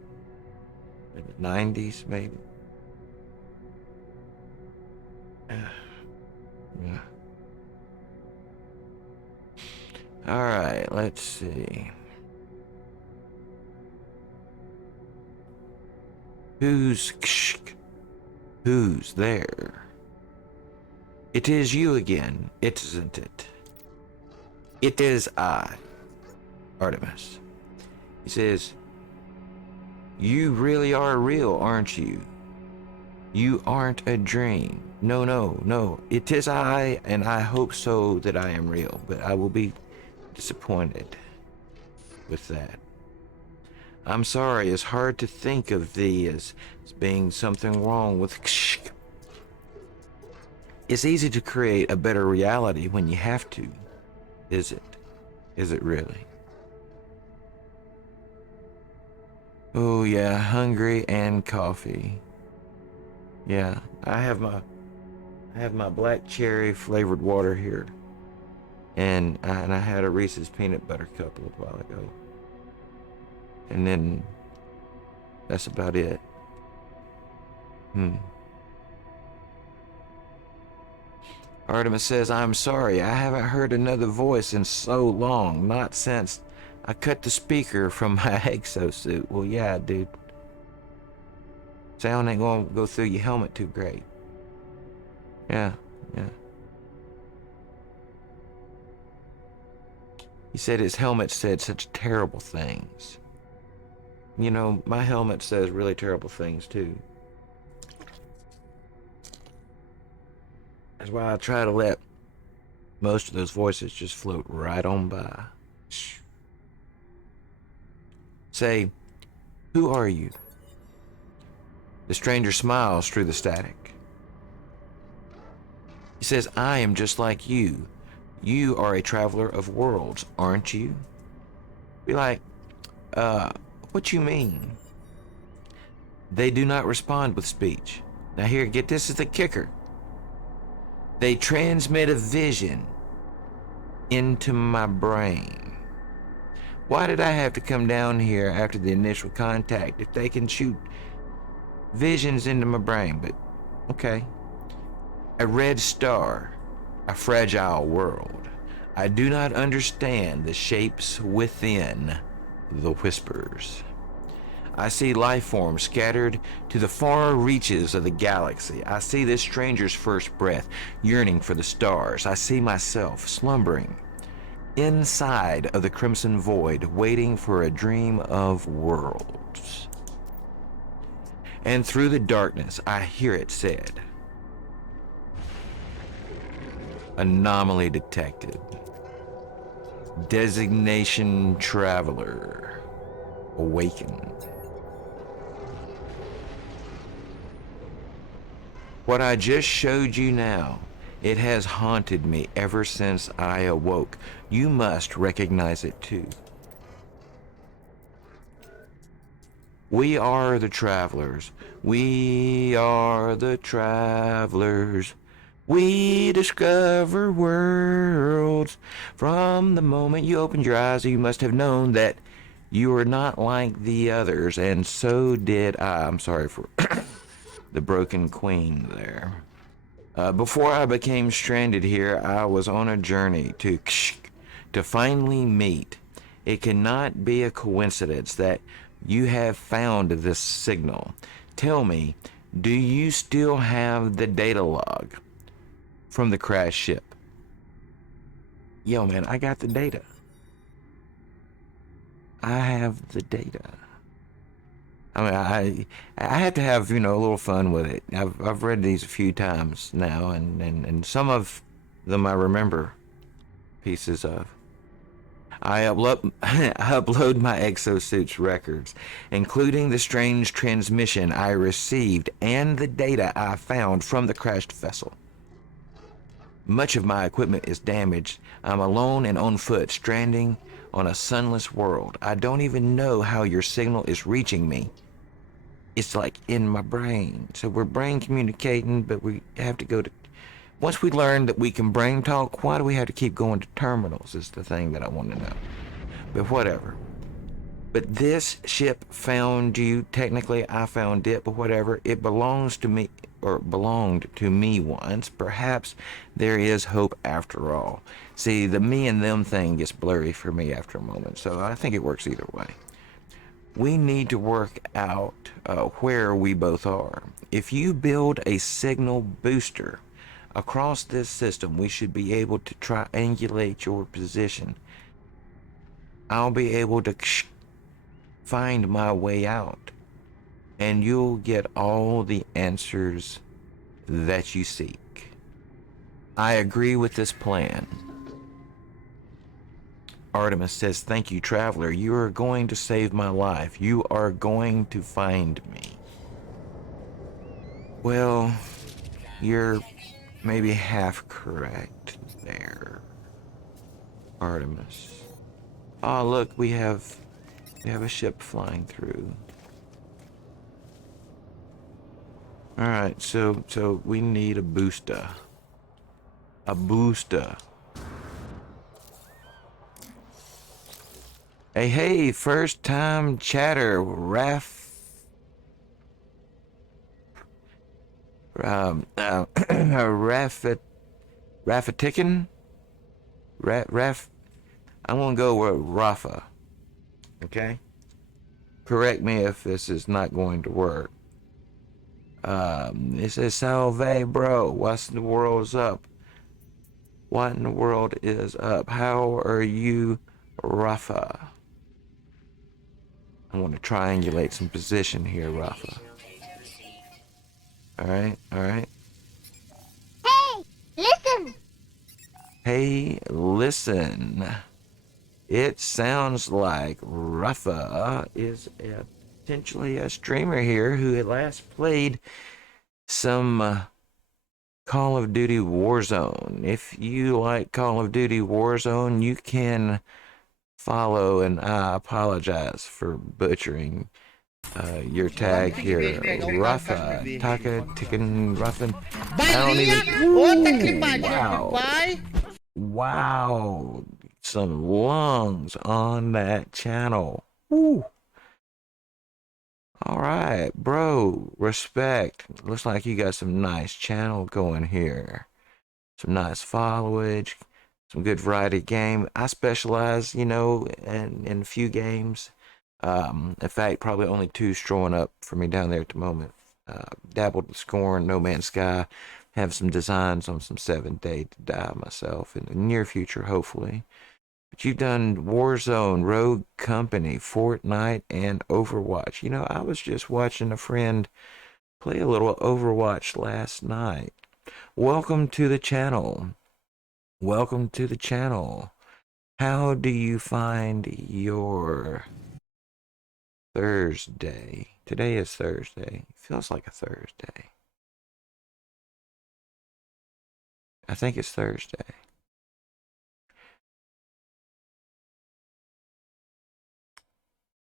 In the 90s, maybe? Yeah. All right, let's see. Who's there? It is you again, isn't it? It is I, Artemis. He says, you really are real, aren't you? You aren't a dream. No, no, no. It is I, and I hope so that I am real, but I will be disappointed with that. I'm sorry, it's hard to think of thee as being something wrong with. It's easy to create a better reality when you have to. Is it? Is it really? Oh yeah, hungry and coffee. Yeah, I have my black cherry flavored water here, and I had a Reese's peanut butter cup a little while ago, and then that's about it. Artemis says, I'm sorry, I haven't heard another voice in so long, not since I cut the speaker from my exosuit. Well, yeah, dude. Sound ain't gonna go through your helmet too great. Yeah, yeah. He said his helmet said such terrible things. My helmet says really terrible things too. That's why I try to let most of those voices just float right on by. Say, who are you? The stranger smiles through the static. He says, I am just like you. You are a traveler of worlds, aren't you? Be like, what you mean? They do not respond with speech. Now here, get this is the kicker. They transmit a vision into my brain. Why did I have to come down here after the initial contact if they can shoot visions into my brain? But, okay. A red star, a fragile world. I do not understand the shapes within the whispers. I see life forms scattered to the far reaches of the galaxy. I see this stranger's first breath, yearning for the stars. I see myself slumbering inside of the crimson void, waiting for a dream of worlds. And through the darkness, I hear it said, anomaly detected. Designation traveler awakened. What I just showed you now, it has haunted me ever since I awoke. You must recognize it too. We are the travelers. We are the travelers. We discover worlds. From the moment you opened your eyes, you must have known that you are not like the others, and so did I. I'm sorry for the broken queen there. Before I became stranded here, I was on a journey to finally meet. It cannot be a coincidence that you have found this signal. Tell me, do you still have the data log from the crash ship? Yo, man, I got the data. I have the data. I mean, I had to have, a little fun with it. I've read these a few times now, and some of them I remember pieces of. I upload my exosuit's records, including the strange transmission I received and the data I found from the crashed vessel. Much of my equipment is damaged. I'm alone and on foot, stranding on a sunless world. I don't even know how your signal is reaching me. It's like in my brain. So we're brain communicating, but we have to go to... Once we learn that we can brain talk, why do we have to keep going to terminals is the thing that I want to know. But whatever. But this ship found you. Technically, I found it, but whatever. It belongs to me, or belonged to me once. Perhaps there is hope after all. See, the me and them thing gets blurry for me after a moment, so I think it works either way. We need to work out where we both are. If you build a signal booster across this system, we should be able to triangulate your position. I'll be able to find my way out, and you'll get all the answers that you seek. I agree with this plan. Artemis says, thank you, traveler. You are going to save my life. You are going to find me. Well, you're maybe half correct there, Artemis. Oh, look, we have a ship flying through. All right, so we need a booster. A booster. Hey, first time chatter, Rafatikin? I'm gonna go with Rafa. Okay? Correct me if this is not going to work. It says, Salve, bro. What in the world's up? What in the world is up? How are you, Rafa? I want to triangulate some position here, Rafa. Alright. Hey, listen! Hey, listen. It sounds like Rafa is potentially a streamer here who at last played some Call of Duty Warzone. If you like Call of Duty Warzone, you can follow, and I apologize for butchering your tag here. Rafa, Taka, Tikin, Ruffin. I don't even... Wow. Some lungs on that channel. Woo. All right, bro. Respect. Looks like you got some nice channel going here. Some nice followage. Some good variety game. I specialize, in a few games. In fact, probably only 2 showing up for me down there at the moment. Dabbled with Scorn, No Man's Sky. Have some designs on some 7th Day to Die myself in the near future, hopefully. But you've done Warzone, Rogue Company, Fortnite, and Overwatch. I was just watching a friend play a little Overwatch last night. Welcome to the channel. Welcome to the channel. How do you find your Thursday? Today is Thursday. Feels like a Thursday. I think it's Thursday.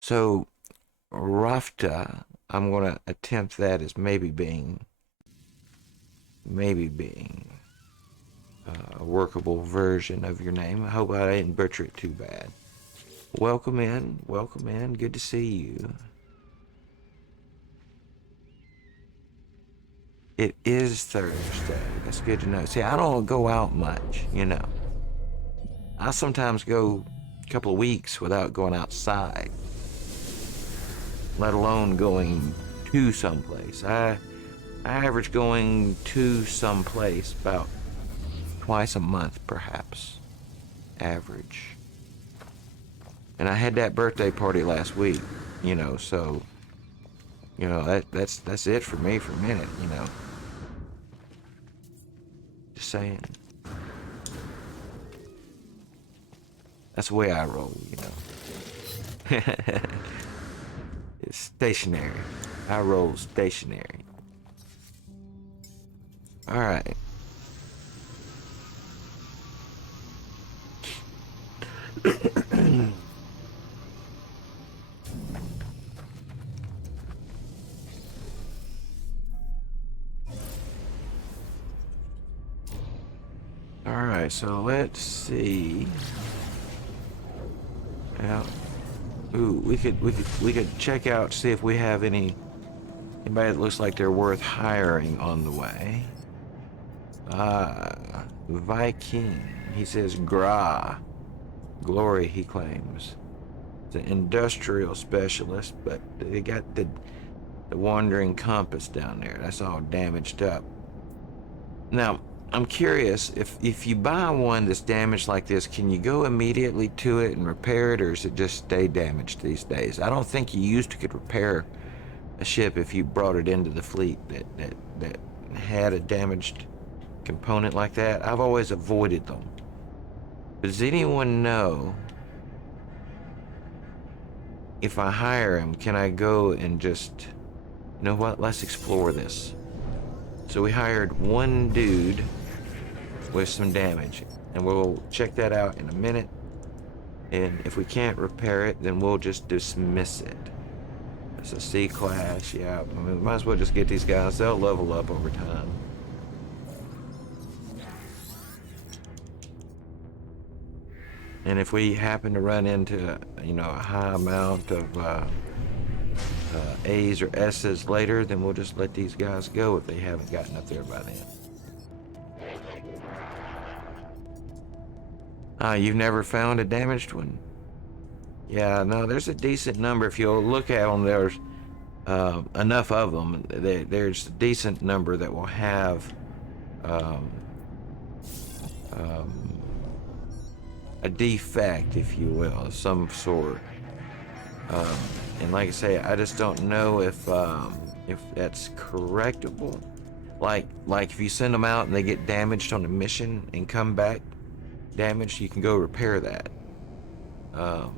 So, Rafta, I'm going to attempt that as maybe being a workable version of your name. I hope I didn't butcher it too bad. Welcome in. Good to see you. It is Thursday. That's good to know. See, I don't go out much, I sometimes go a couple of weeks without going outside, let alone going to someplace. I average going to someplace about twice a month, perhaps. Average. And I had that birthday party last week, so that's it for me for a minute, Just saying. That's the way I roll, It's stationary. I roll stationary. Alright. Alright, so let's see. Yeah. Ooh, we could check out, see if we have anybody that looks like they're worth hiring on the way. Viking. He says Gra. Glory, he claims. It's an industrial specialist, but they got the wandering compass down there. That's all damaged up. Now, I'm curious, if you buy one that's damaged like this, can you go immediately to it and repair it, or does it just stay damaged these days? I don't think you used to could repair a ship if you brought it into the fleet that had a damaged component like that. I've always avoided them. Does anyone know if I hire him, can I go and just, you know what, let's explore this. So we hired one dude with some damage, and we'll check that out in a minute. And if we can't repair it, then we'll just dismiss it. It's a C class, yeah. I mean, we might as well just get these guys. They'll level up over time. And if we happen to run into, you know, a high amount of A's or S's later, then we'll just let these guys go if they haven't gotten up there by then. You've never found a damaged one? Yeah, no, there's a decent number. If you'll look at them, there's enough of them. There's a decent number that will have a defect, if you will, of some sort. And like I say, I just don't know if that's correctable. Like if you send them out and they get damaged on a mission and come back damaged, you can go repair that. I'm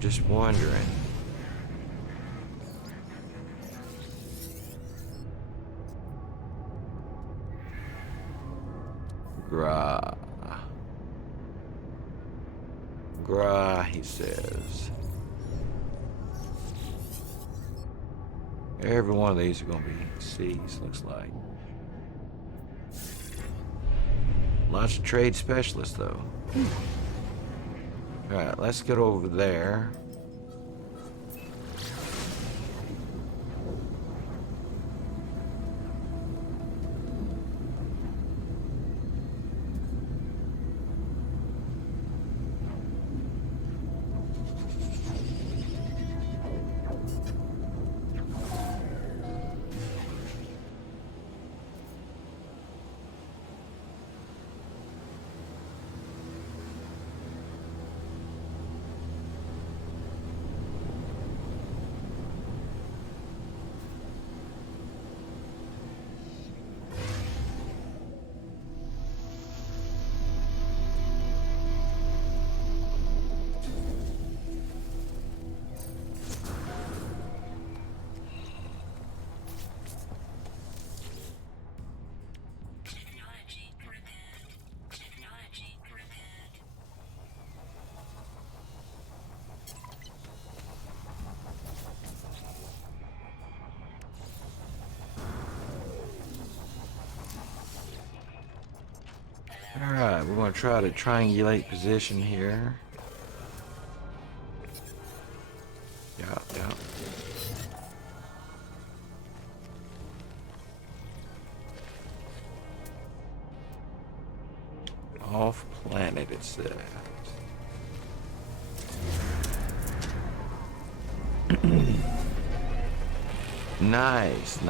just wondering. Gra, he says. Every one of these are going to be C's, looks like. Lots of trade specialists, though. Alright, let's get over there. Alright, we're going to try to triangulate position here. Yeah. Off planet, it says. Nice.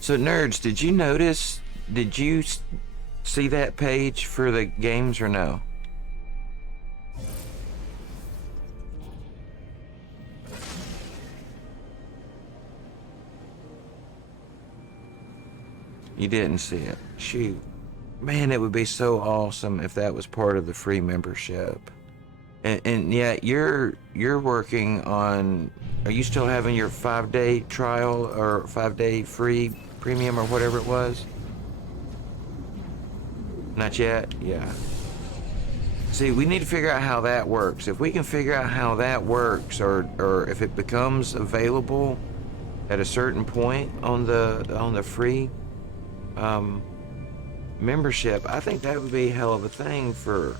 So nerds, did you see that page for the games or no? You didn't see it. Shoot. Man, it would be so awesome if that was part of the free membership. And yeah, you're working on, are you still having your 5-day trial or 5-day free premium or whatever it was? Not yet? Yeah. See, we need to figure out how that works. If we can figure out how that works, or if it becomes available at a certain point on the free membership, I think that would be a hell of a thing for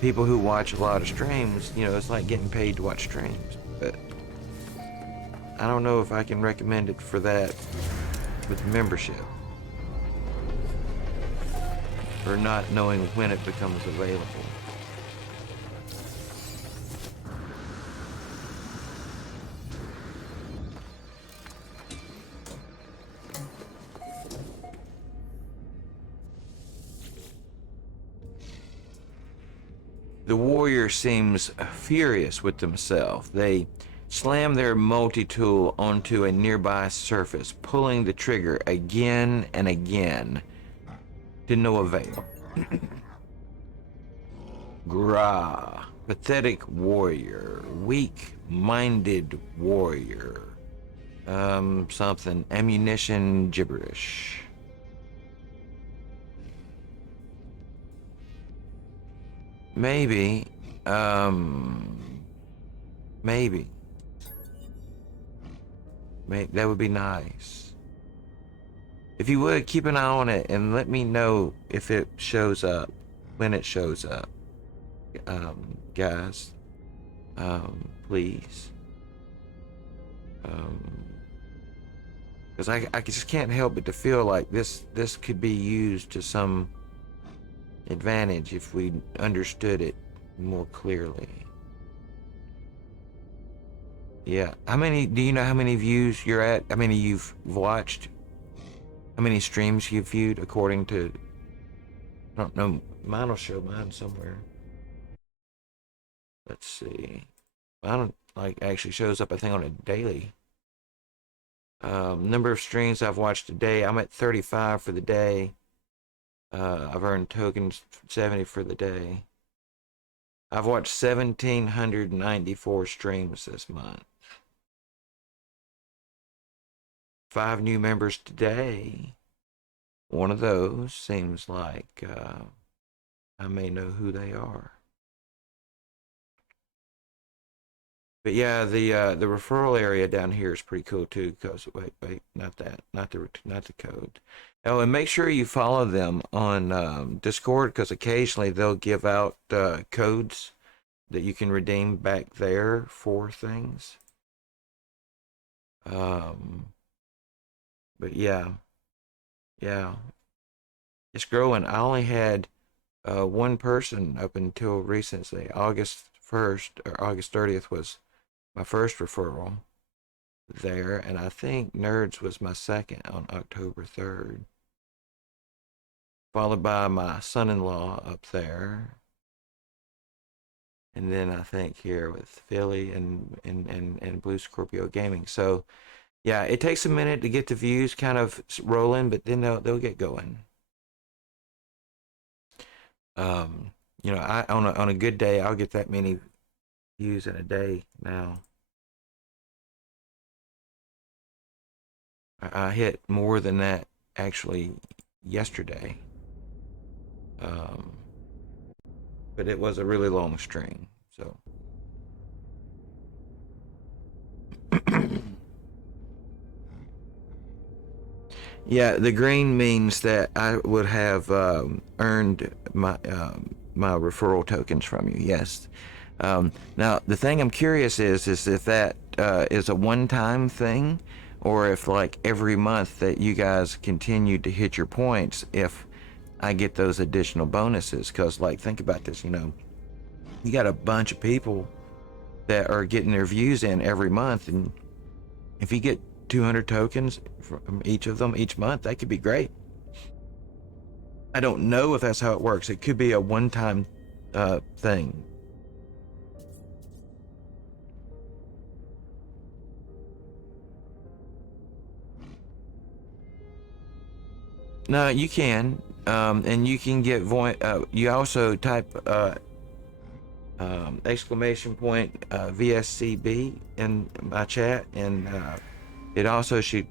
people who watch a lot of streams. You know, it's like getting paid to watch streams. But I don't know if I can recommend it for that with membership, or not knowing when it becomes available. The warrior seems furious with themselves. They slam their multi-tool onto a nearby surface, pulling the trigger again and again, to no avail. Grah, pathetic warrior, weak-minded warrior. Something, ammunition gibberish. Maybe, maybe that would be nice. If you would, keep an eye on it and let me know if it shows up, when it shows up. Guys, please. Because I just can't help but to feel like this could be used to some advantage if we understood it more clearly. Yeah. How many, do you know how many views you're at? How many you've watched? How many streams you've viewed according to, I don't know, mine will show mine somewhere. Let's see. I don't, like, actually shows up, I think, on a daily. Number of streams I've watched a day, I'm at 35 for the day. I've earned tokens 70 for the day. I've watched 1,794 streams this month. 5 new members today. One of those seems like I may know who they are. But yeah, the referral area down here is pretty cool too. Because wait, not that, not the code. Oh, and make sure you follow them on Discord, because occasionally they'll give out codes that you can redeem back there for things. But yeah, it's growing. I only had one person up until recently. August 1st or August 30th was my first referral there, and I think Nerds was my second on October 3rd, followed by my son-in-law up there, and then I think here with Philly and Blue Scorpio Gaming. So yeah, it takes a minute to get the views kind of rolling, but then they'll get going. You know, I on a good day I'll get that many views in a day now. I hit more than that actually yesterday. But it was a really long string, so. Yeah, the green means that I would have earned my referral tokens from you. Yes. Now the thing I'm curious is if that is a one-time thing, or if like every month that you guys continue to hit your points, if I get those additional bonuses. Because like, think about this, you know, you got a bunch of people that are getting their views in every month, and if you get 200 tokens from each of them each month, that could be great. I don't know if that's how it works. It could be a one-time thing. No, you can, and you can get you also type exclamation point VSCB in my chat, and it also should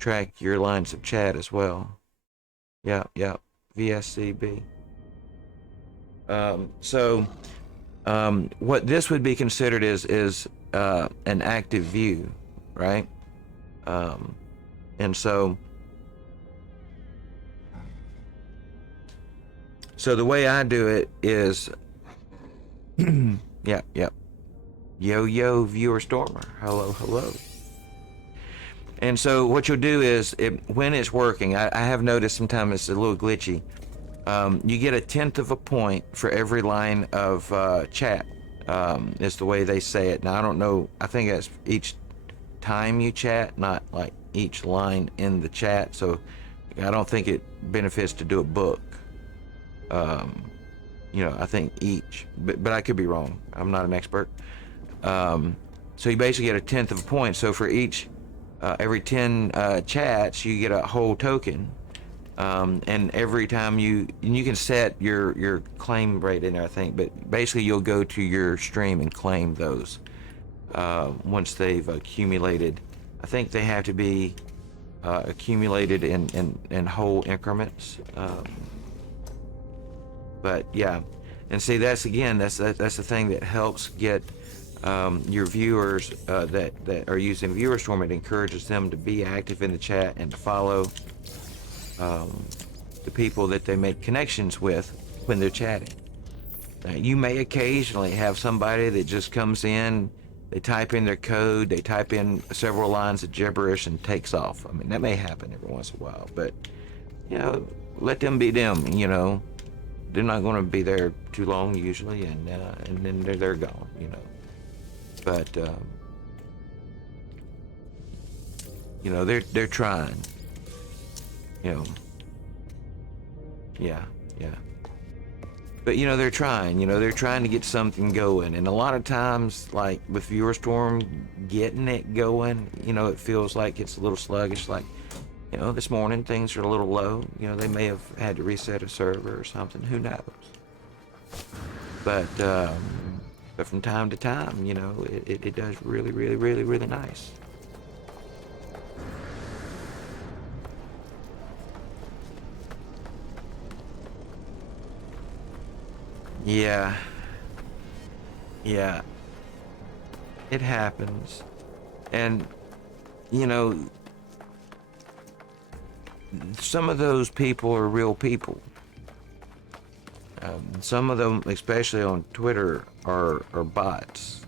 track your lines of chat as well. Yeah. VSCB. What this would be considered is an active view, right? And so the way I do it is, yep. Yo, viewer stormer. Hello. And so what you'll do is, when it's working, I have noticed sometimes it's a little glitchy. You get 1/10 of a point for every line of chat. Is the way they say it. Now I don't know. I think that's each time you chat, not like each line in the chat. So I don't think it benefits to do a book. I think each, but I could be wrong. I'm not an expert. So you basically get 1/10 of a point. So for each, every 10 chats, you get a whole token. And every time you can set your claim rate in there, I think, but basically you'll go to your stream and claim those once they've accumulated. I think they have to be accumulated in whole increments. But yeah, and see, that's the thing that helps get your viewers that are using ViewerStorm. It encourages them to be active in the chat and to follow the people that they make connections with when they're chatting. You may occasionally have somebody that just comes in, they type in their code, they type in several lines of gibberish and takes off. I mean, that may happen every once in a while, but let them be them. They're not going to be there too long usually, and then they're gone. But they're trying. Yeah. But they're trying. They're trying to get something going, and a lot of times, like with ViewerStorm, getting it going, it feels like it's a little sluggish. Like, this morning things are a little low. They may have had to reset a server or something. Who knows? But from time to time, it does really, really, really, really nice. Yeah, it happens. And, some of those people are real people. Some of them, especially on Twitter, are bots.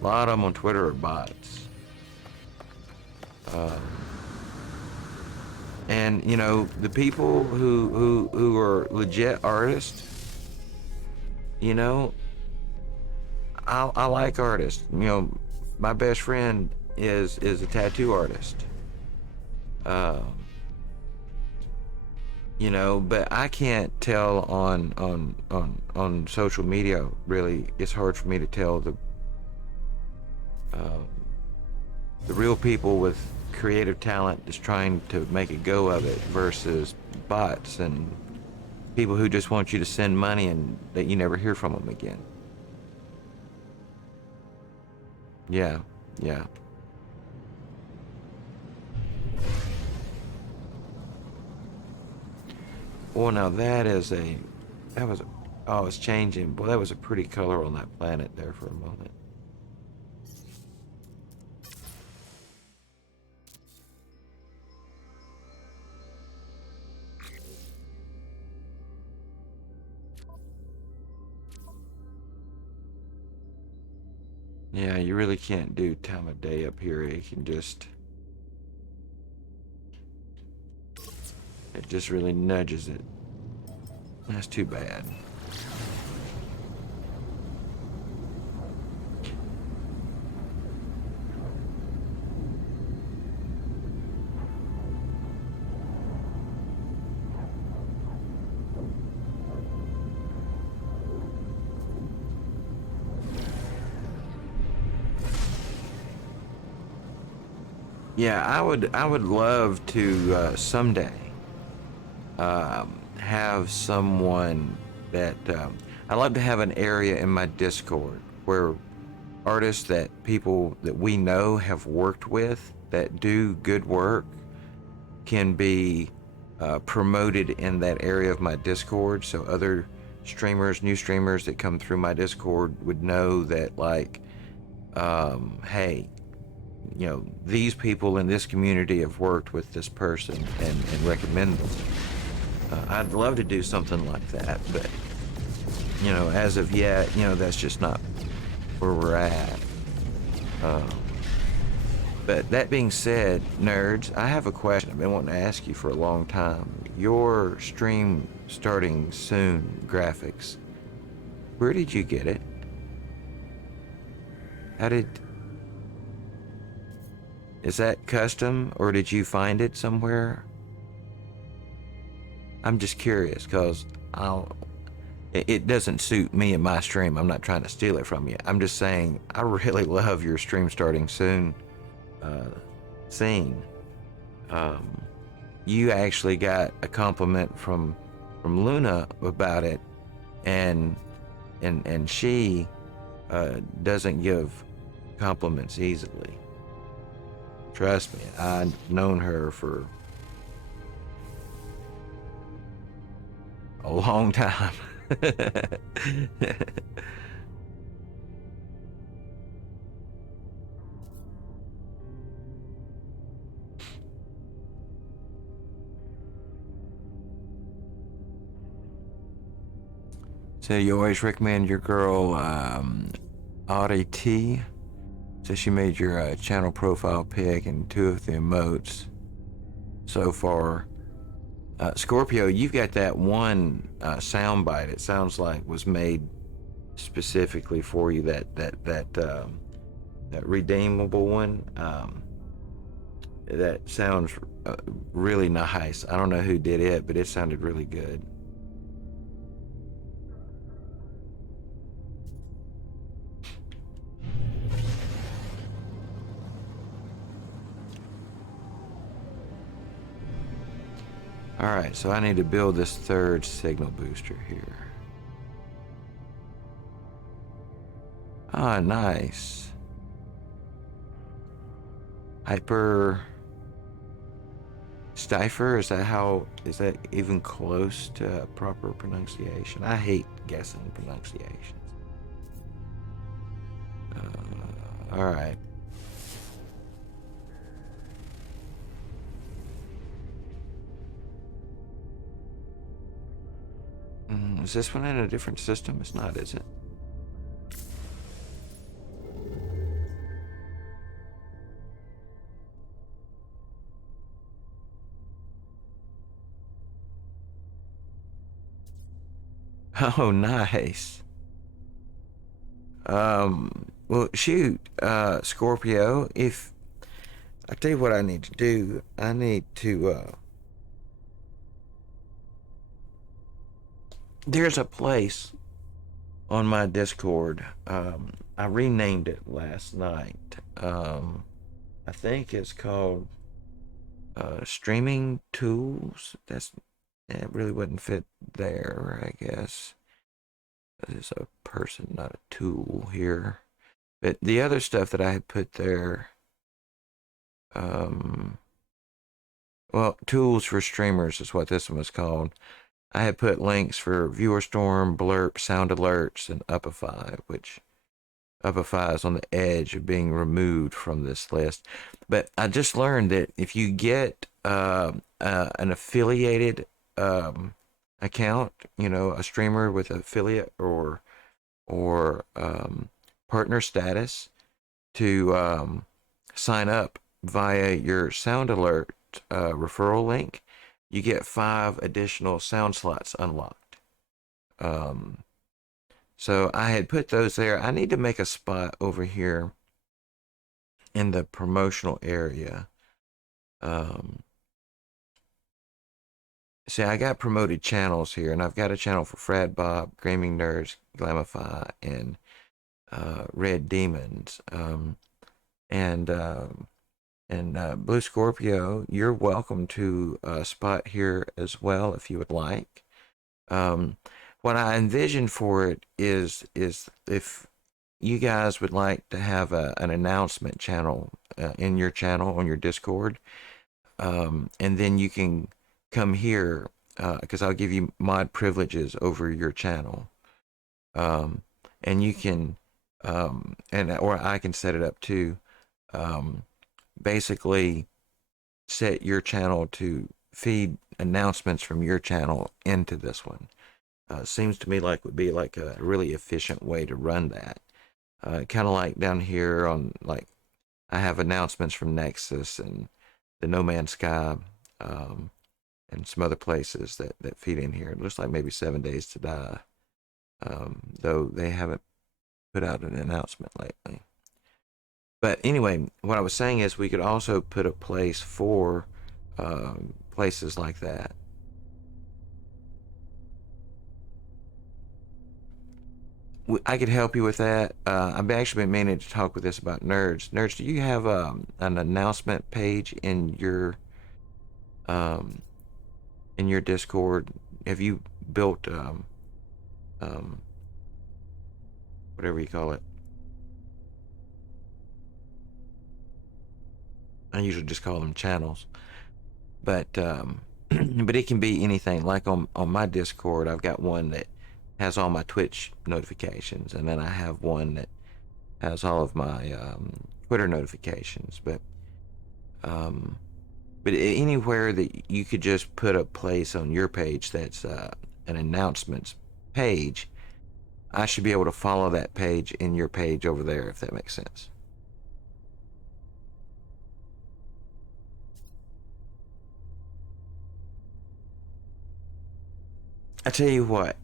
A lot of them on Twitter are bots. And, the people who are legit artists, I like artists. My best friend is a tattoo artist. But I can't tell on social media. Really, it's hard for me to tell the real people with creative talent that's trying to make a go of it versus bots and people who just want you to send money and that you never hear from them again. Yeah. Well, now it's changing. Boy, that was a pretty color on that planet there for a moment. Yeah, you really can't do time of day up here. It just really nudges it. That's too bad. Yeah, I would love to someday have someone that I'd like to have an area in my Discord where artists that people that we know have worked with that do good work can be promoted in that area of my Discord, so other streamers, new streamers that come through my Discord would know that, like, hey, these people in this community have worked with this person, and recommend them. I'd love to do something like that, but as of yet, that's just not where we're at. But that being said, nerds, I have a question I've been wanting to ask you for a long time. Your stream starting soon graphics, where did you get it? How did... Is that custom, or did you find it somewhere? I'm just curious, because it doesn't suit me and my stream. I'm not trying to steal it from you. I'm just saying, I really love your stream starting soon scene. You actually got a compliment from Luna about it, and she doesn't give compliments easily. Trust me, I've known her for a long time. So you always recommend your girl Audie T. So she made your channel profile pic and 2 of the emotes so far. Scorpio, you've got that one soundbite. It sounds like was made specifically for you. That redeemable one. That sounds really nice. I don't know who did it, but it sounded really good. All right, so I need to build this 3rd signal booster here. Ah, nice. Hyper Stifer, is that even close to proper pronunciation? I hate guessing pronunciations. All right. Is this one in a different system? It's not, is it? Oh, nice. Well, shoot, Scorpio, if I tell you what I need to do, I need to, there's a place on my Discord. I renamed it last night. I think it's called Streaming Tools. It really wouldn't fit there, I guess. It's a person, not a tool here. But the other stuff that I had put there, well, tools for streamers is what this one was called. I had put links for ViewerStorm, Blurp, Sound Alerts, and Upify, which Upify is on the edge of being removed from this list. But I just learned that if you get an affiliated account, a streamer with affiliate or partner status, to sign up via your Sound Alert referral link, you get 5 additional sound slots unlocked. So I had put those there. I need to make a spot over here in the promotional area. See, I got promoted channels here, and I've got a channel for Frad Bob, Gaming Nerds, Glamify, and Red Demons. And Blue Scorpio, you're welcome to a spot here as well if you would like. What I envision for it is if you guys would like to have an announcement channel in your channel on your Discord, and then you can come here, because I'll give you mod privileges over your channel, um, and you can, and or I can set it up too. Um, Basically, set your channel to feed announcements from your channel into this one. Seems to me like would be like a really efficient way to run that. Kind of like down here on, like, I have announcements from Nexus and the No Man's Sky, um, and some other places that feed in here. It looks like maybe 7 Days to Die, though they haven't put out an announcement lately. But anyway, what I was saying is we could also put a place for places like that. I could help you with that. I've actually been meaning to talk with this about nerds. Nerds, do you have an announcement page um, in your Discord? Have you built um, whatever you call it? I usually just call them channels, but but it can be anything. Like on my Discord, I've got one that has all my Twitch notifications, and then I have one that has all of my Twitter notifications. Um, but anywhere that you could just put a place on your page that's an announcements page, I should be able to follow that page in your page over there, if that makes sense. I tell you what,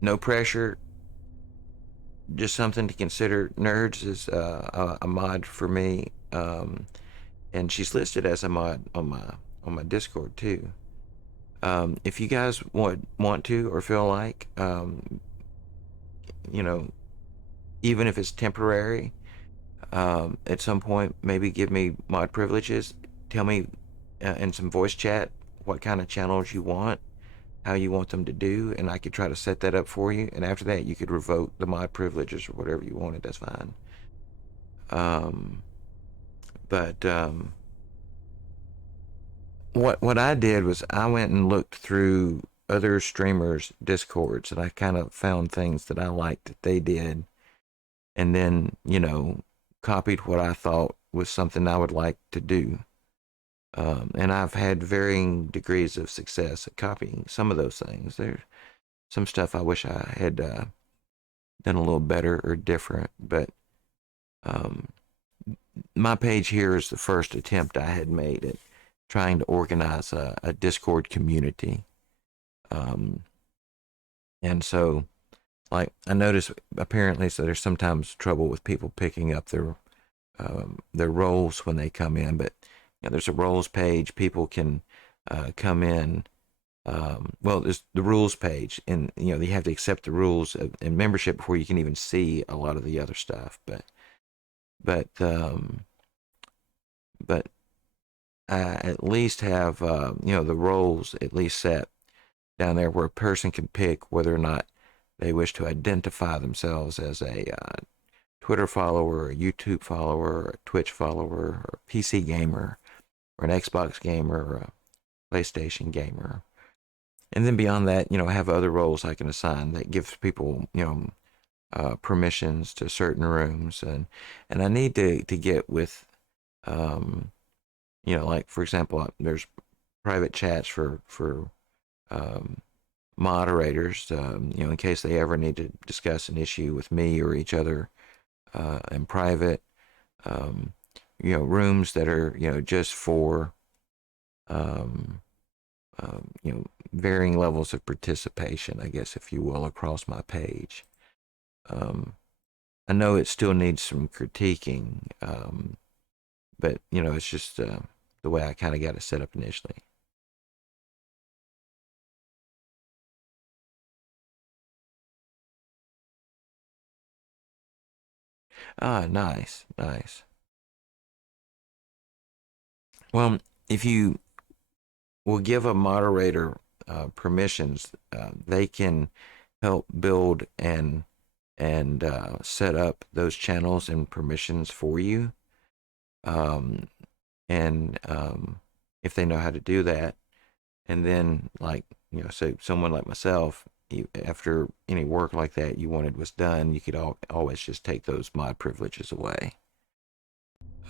no pressure, just something to consider. Nerds is a mod for me, and she's listed as a mod on my Discord too. If you guys want to or feel like, you know, even if it's temporary, at some point, maybe give me mod privileges. Tell me in some voice chat what kind of channels you want, how you want them to do, and I could try to set that up for you. And after that, you could revoke the mod privileges or whatever you wanted. That's fine. Um, but what I did was I went and looked through other streamers' discords, and I kind of found things that I liked that they did, and then copied what I thought was something I would like to do. And I've had varying degrees of success at copying some of those things. There's some stuff I wish I had done a little better or different, but um, my page here is the first attempt I had made at trying to organize a Discord community. Um, and so, like, I notice apparently, so there's sometimes trouble with people picking up their roles when they come in, but there's a roles page. People can come in. Well, there's the rules page, and you have to accept the rules and membership before you can even see a lot of the other stuff. But but I at least have the roles at least set down there where a person can pick whether or not they wish to identify themselves as a Twitter follower, a YouTube follower, a Twitch follower, or a PC gamer, or an Xbox gamer, or a PlayStation gamer. And then beyond that, I have other roles I can assign that gives people, permissions to certain rooms, and I need to get with, um, like for example, there's private chats for um, moderators, in case they ever need to discuss an issue with me or each other in private. Um, rooms that are just for um, varying levels of participation, I guess, if you will, across my page. Um, I know it still needs some critiquing, but it's just the way I kind of got it set up initially. Ah, nice, nice. Well, if you will give a moderator permissions, they can help build and set up those channels and permissions for you. Um, and if they know how to do that, And then, like, so someone like myself, after any work like that you wanted was done, you could always just take those mod privileges away.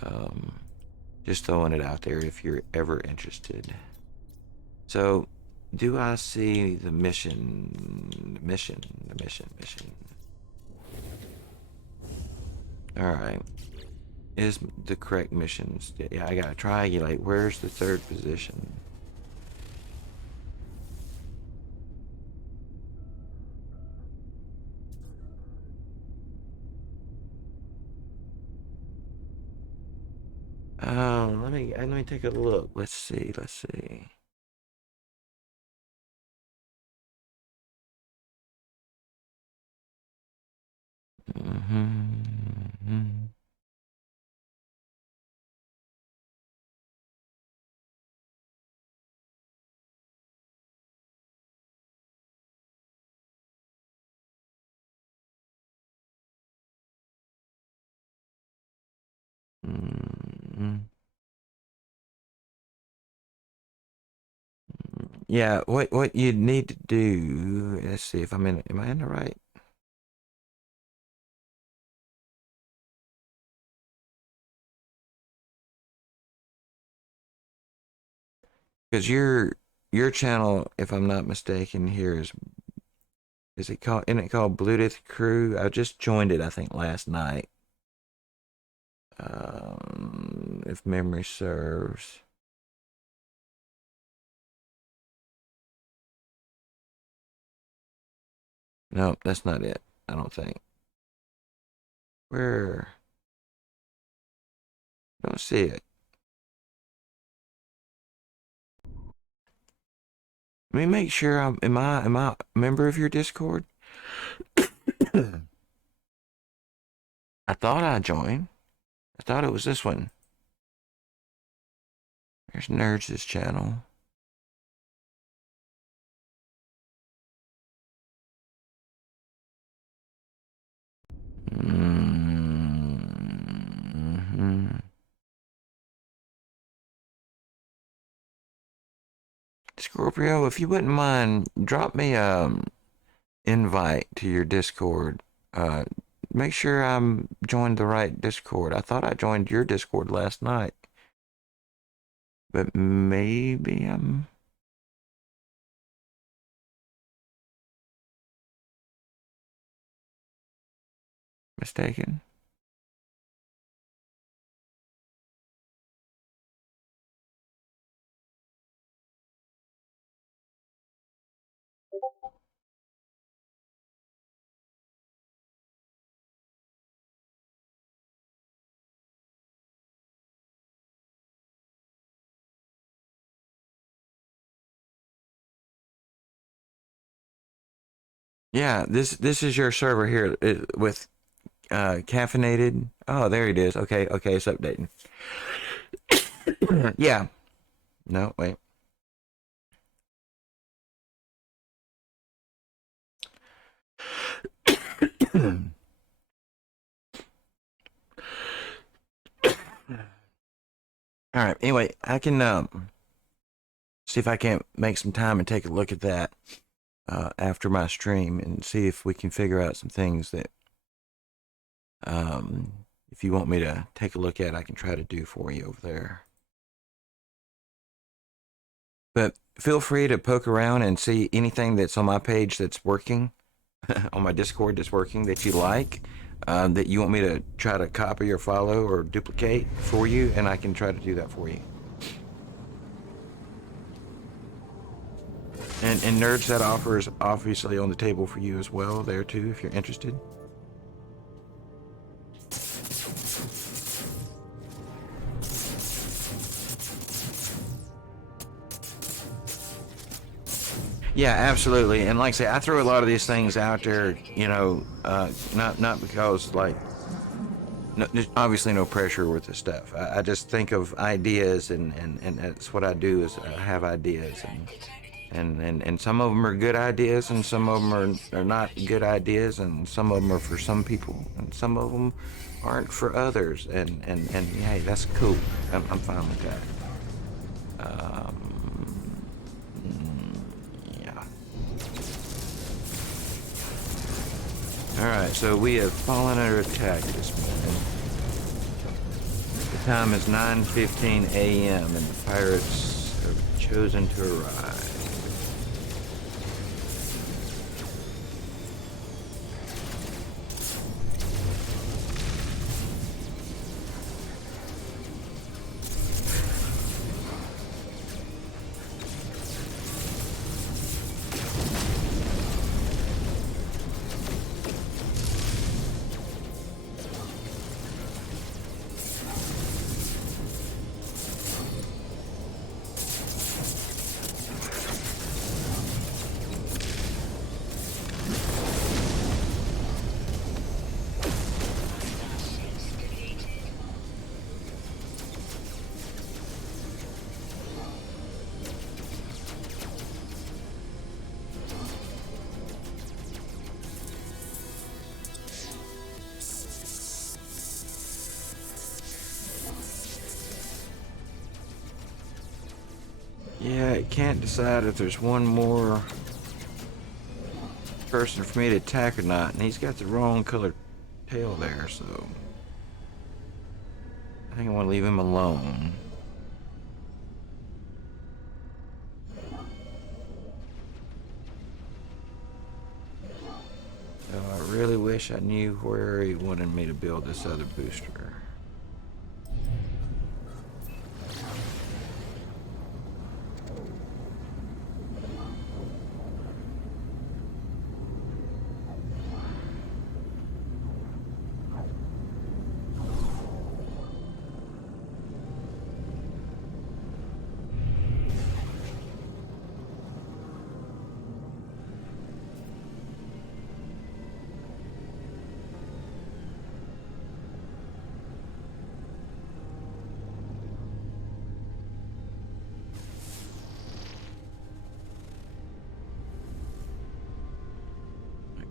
Um, just throwing it out there if you're ever interested. So, do I see the mission? The mission. All right. Is the correct missions? Yeah, I gotta triangulate. Where's the third position? Oh, let me take a look. Let's see. Mm-hmm. Mm-hmm. Yeah, what you need to do, let's see if am I in the right? Because your channel, if I'm not mistaken, here is it called, isn't it called Bluetooth Crew? I just joined it, I think, last night. If memory serves. No, that's not it. I don't think. Where? Don't see it. Let me make sure am I a member of your Discord? I thought I joined. I thought it was this one. There's Nerds' channel. Mm-hmm. Scorpio, if you wouldn't mind, drop me invite to your Discord. Uh, Make sure I'm joined the right Discord. I thought I joined your Discord last night, but maybe I'm mistaken. Yeah, this is your server here with caffeinated. Oh, there it is. Okay, it's updating. Yeah. No, wait. All right. Anyway, I can see if I can't make some time and take a look at that after my stream and see if we can figure out some things that if you want me to take a look at, I can try to do for you over there. But feel free to poke around and see anything that's on my page that's working, on my Discord that's working that you like, that you want me to try to copy or follow or duplicate for you, and I can try to do that for you. And Nerds, that offer is obviously on the table for you as well there too, if you're interested. Yeah, absolutely. And like I say, I throw a lot of these things out there, not because like, no, there's obviously no pressure with the stuff. I just think of ideas, and that's what I do is I have ideas, and some of them are good ideas, and some of them are not good ideas, and some of them are for some people, and some of them aren't for others, and hey, that's cool. I'm fine with that. Alright, so we have fallen under attack this morning. The time is 9:15 a.m. and the pirates have chosen to arrive. Yeah, it can't decide if there's one more person for me to attack or not, and he's got the wrong colored tail there, so I think I want to leave him alone. So I really wish I knew where he wanted me to build this other booster.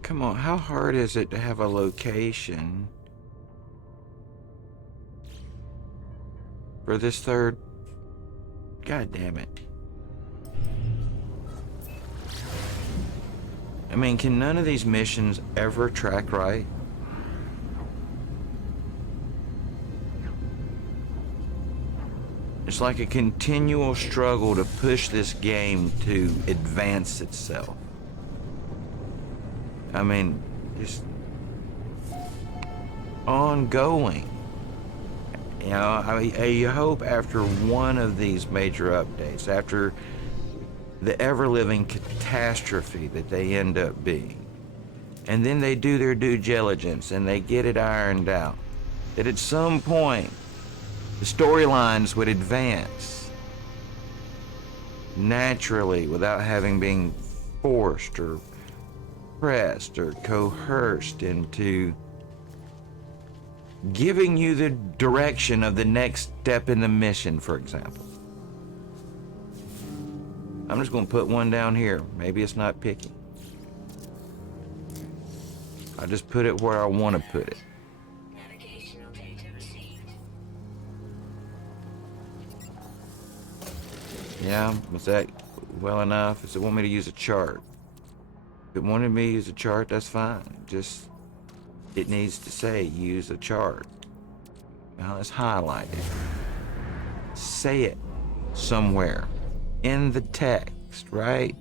Come on, how hard is it to have a location for this third? God damn it. I mean, can none of these missions ever track right? It's like a continual struggle to push this game to advance itself. I mean, just ongoing. You know, I hope after one of these major updates, after the ever-living catastrophe that they end up being, and then they do their due diligence and they get it ironed out, that at some point the storylines would advance naturally without having been forced or pressed or coerced into giving you the direction of the next step in the mission, for example. I'm just going to put one down here. Maybe it's not picky. I'll just put it where I want to put it. Navigational data received. Yeah, was that well enough? Does it want me to use a chart? If it wanted me to use a chart, that's fine. Just, it needs to say use a chart. Now let's highlight it. Say it somewhere in the text, right?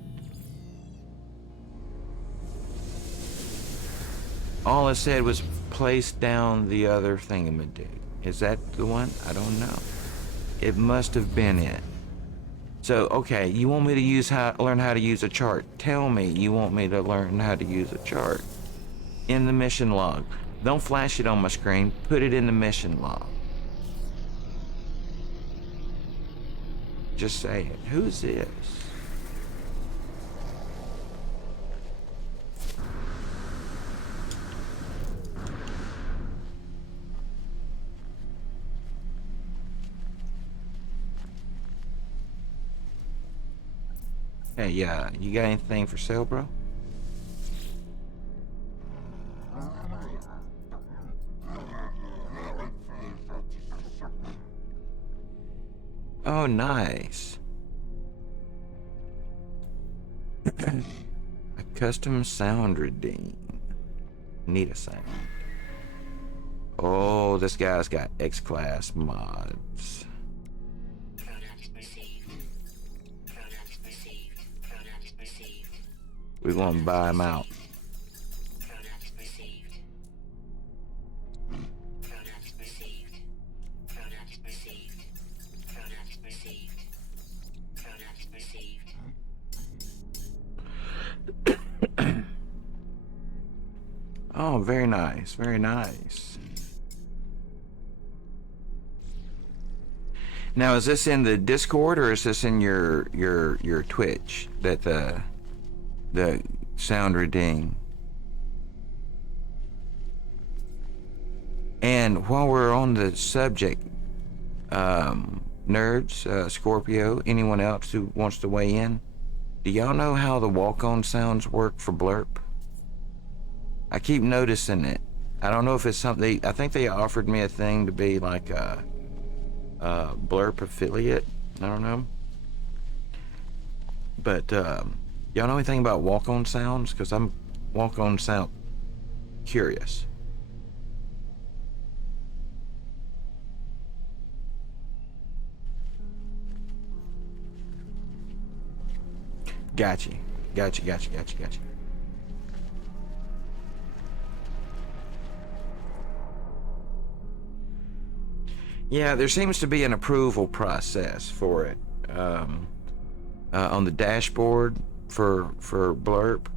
All it said was place down the other thingamadig. Is that the one? I don't know. It must have been it. So, okay, you want me to learn how to use a chart. Tell me you want me to learn how to use a chart. In the mission log. Don't flash it on my screen. Put it in the mission log. Just say it. Who's this? Hey, you got anything for sale, bro? Oh, nice. A custom sound redeem. need a sound. Oh, this guy's got X-Class mods. Product received. Product received. Product received. We're gonna buy him out. Product received. Product received. Product received. Product received. Product received. Oh, very nice, very nice. Now, is this in the Discord or is this in your Twitch that the sound redeem? And while we're on the subject, nerds, Scorpio, anyone else who wants to weigh in, do y'all know how the walk-on sounds work for Blurp? I keep noticing it. I don't know if it's something. I think they offered me a thing to be like a Blurp affiliate. I don't know. But y'all know anything about walk-on sounds? Because I'm walk-on sound curious. Gotcha. Gotcha. Yeah, there seems to be an approval process for it on the dashboard for Blurp.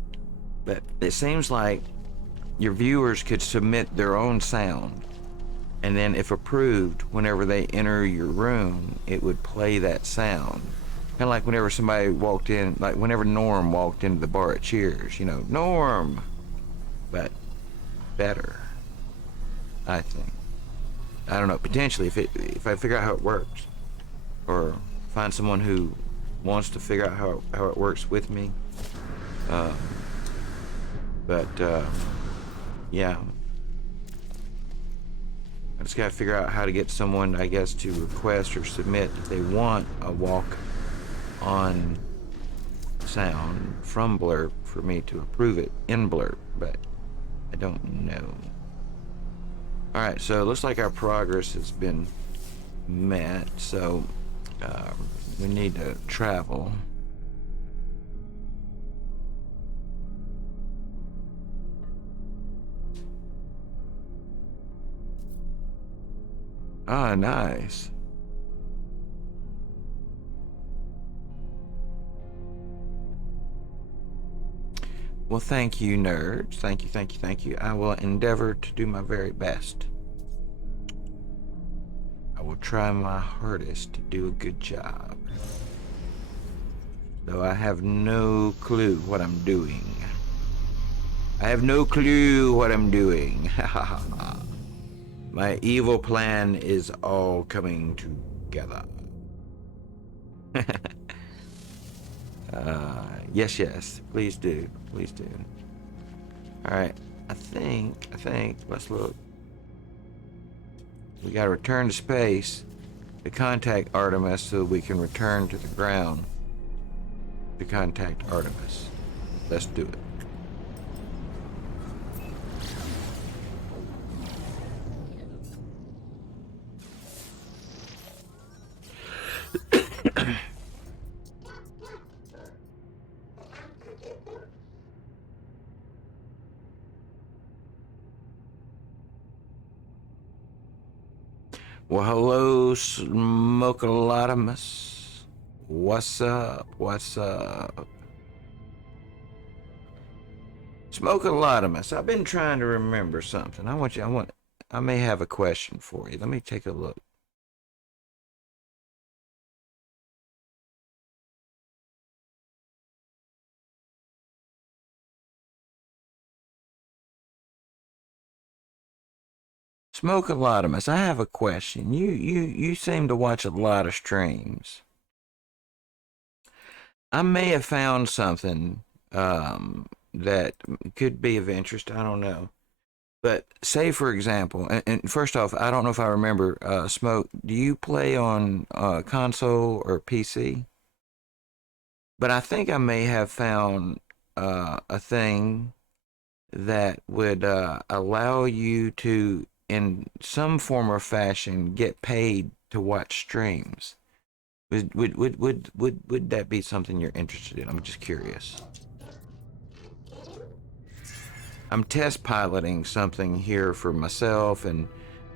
But it seems like your viewers could submit their own sound, and then if approved, whenever they enter your room, it would play that sound. Kind of like whenever somebody walked in, like whenever Norm walked into the bar at Cheers, you know, Norm, but better, I think. I don't know, potentially, if I figure out how it works, or find someone who wants to figure out how it works with me. Yeah. I just gotta figure out how to get someone, I guess, to request or submit if they want a walk-on sound from Blurp for me to approve it in Blurp, but I don't know. Alright, so it looks like our progress has been met, so we need to travel. Ah, nice. Well, thank you, nerds. Thank you. I will endeavor to do my very best. I will try my hardest to do a good job. Though I have no clue what I'm doing. I have no clue what I'm doing. My evil plan is all coming together. Yes, please do. All right, I think, let's look. We gotta return to space to contact Artemis so we can return to the ground to contact Artemis. Let's do it. Well, hello, Smokalotimus. What's up? Smokalotimus, I've been trying to remember something. I may have a question for you. Let me take a look. Smokalotimus, I have a question. You seem to watch a lot of streams. I may have found something that could be of interest. I don't know. But say, for example, and first off, I don't know if I remember, Smoke, do you play on console or PC? But I think I may have found a thing that would allow you to, in some form or fashion, get paid to watch streams. Would that be something you're interested in? I'm just curious. I'm test piloting something here for myself and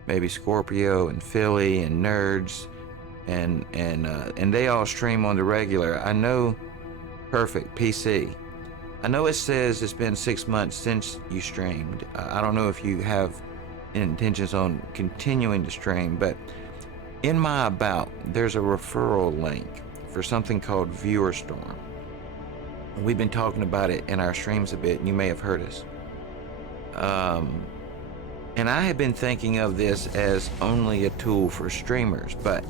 maybe Scorpio and Philly and Nerds and they all stream on the regular. I know. Perfect. PC. I know it says it's been 6 months since you streamed. I don't know if you have intentions on continuing to stream, but in my about, there's a referral link for something called Viewer Storm. We've been talking about it in our streams a bit, and you may have heard us. And I have been thinking of this as only a tool for streamers, but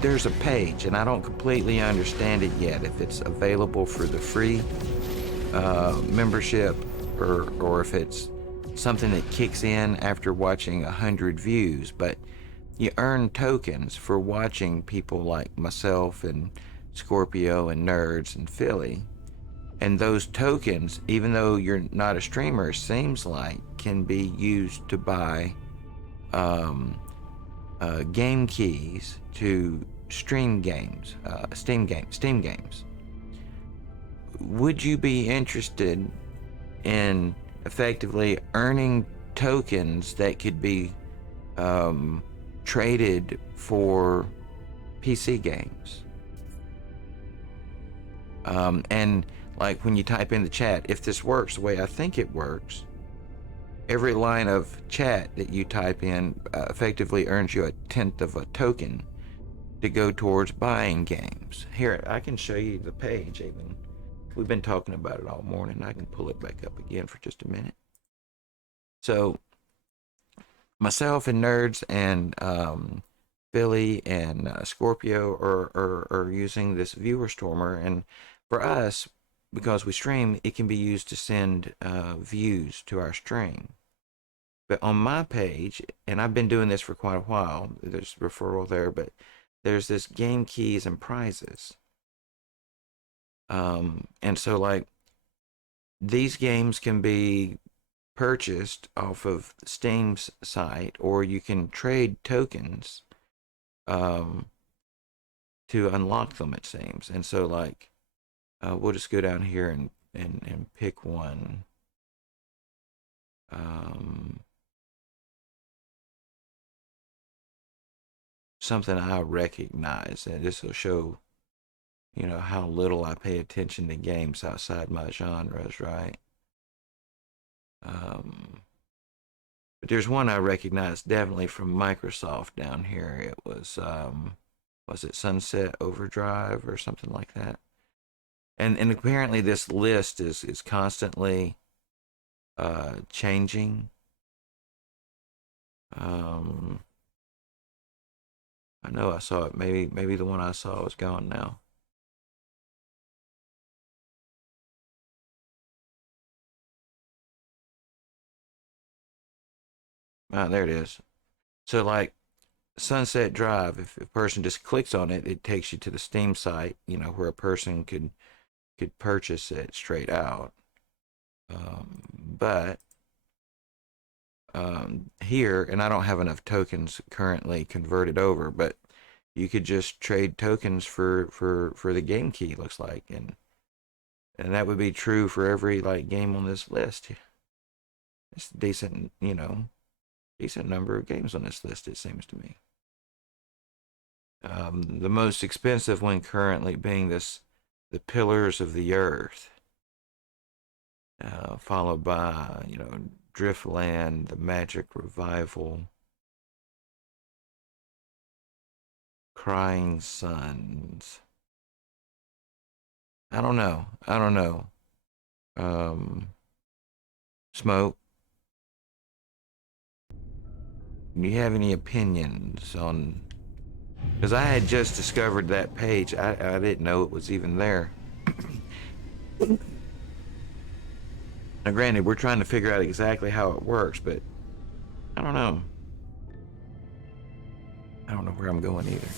there's a page, and I don't completely understand it yet, if it's available for the free membership or if it's something that kicks in after watching 100 views, but you earn tokens for watching people like myself and Scorpio and Nerds and Philly. And those tokens, even though you're not a streamer, seems like can be used to buy game keys to stream games, Steam games. Would you be interested in effectively earning tokens that could be traded for PC games? And like when you type in the chat, if this works the way I think it works, every line of chat that you type in effectively earns you 1/10 of a token to go towards buying games. Here, I can show you the page even. We've been talking about it all morning. I can pull it back up again for just a minute. So, myself and Nerds and Billy and Scorpio are using this viewer stormer, and for us, because we stream, it can be used to send views to our stream. But on my page, and I've been doing this for quite a while, there's referral there, but there's this game keys and prizes. And so like these games can be purchased off of Steam's site, or you can trade tokens to unlock them, it seems. And so like we'll just go down here and pick one. Something I recognize, and this will show, you know, how little I pay attention to games outside my genres, right? But there's one I recognize definitely from Microsoft down here. It was it Sunset Overdrive or something like that? And apparently this list is constantly changing. I know I saw it. Maybe the one I saw is gone now. Ah, there it is. So like Sunset Drive, if a person just clicks on it, it takes you to the Steam site, you know, where a person could purchase it straight out. But here, and I don't have enough tokens currently converted over, but you could just trade tokens for the game key, looks like, and that would be true for every like game on this list. It's a decent, you know, decent number of games on this list, it seems to me. The most expensive one currently being the Pillars of the Earth, followed by, you know, Driftland, the Magic Revival, Crying Suns. I don't know. I don't know. Smoke, do you have any opinions on? Because I had just discovered that page. I didn't know it was even there. Now, granted, we're trying to figure out exactly how it works, but I don't know. I don't know where I'm going either.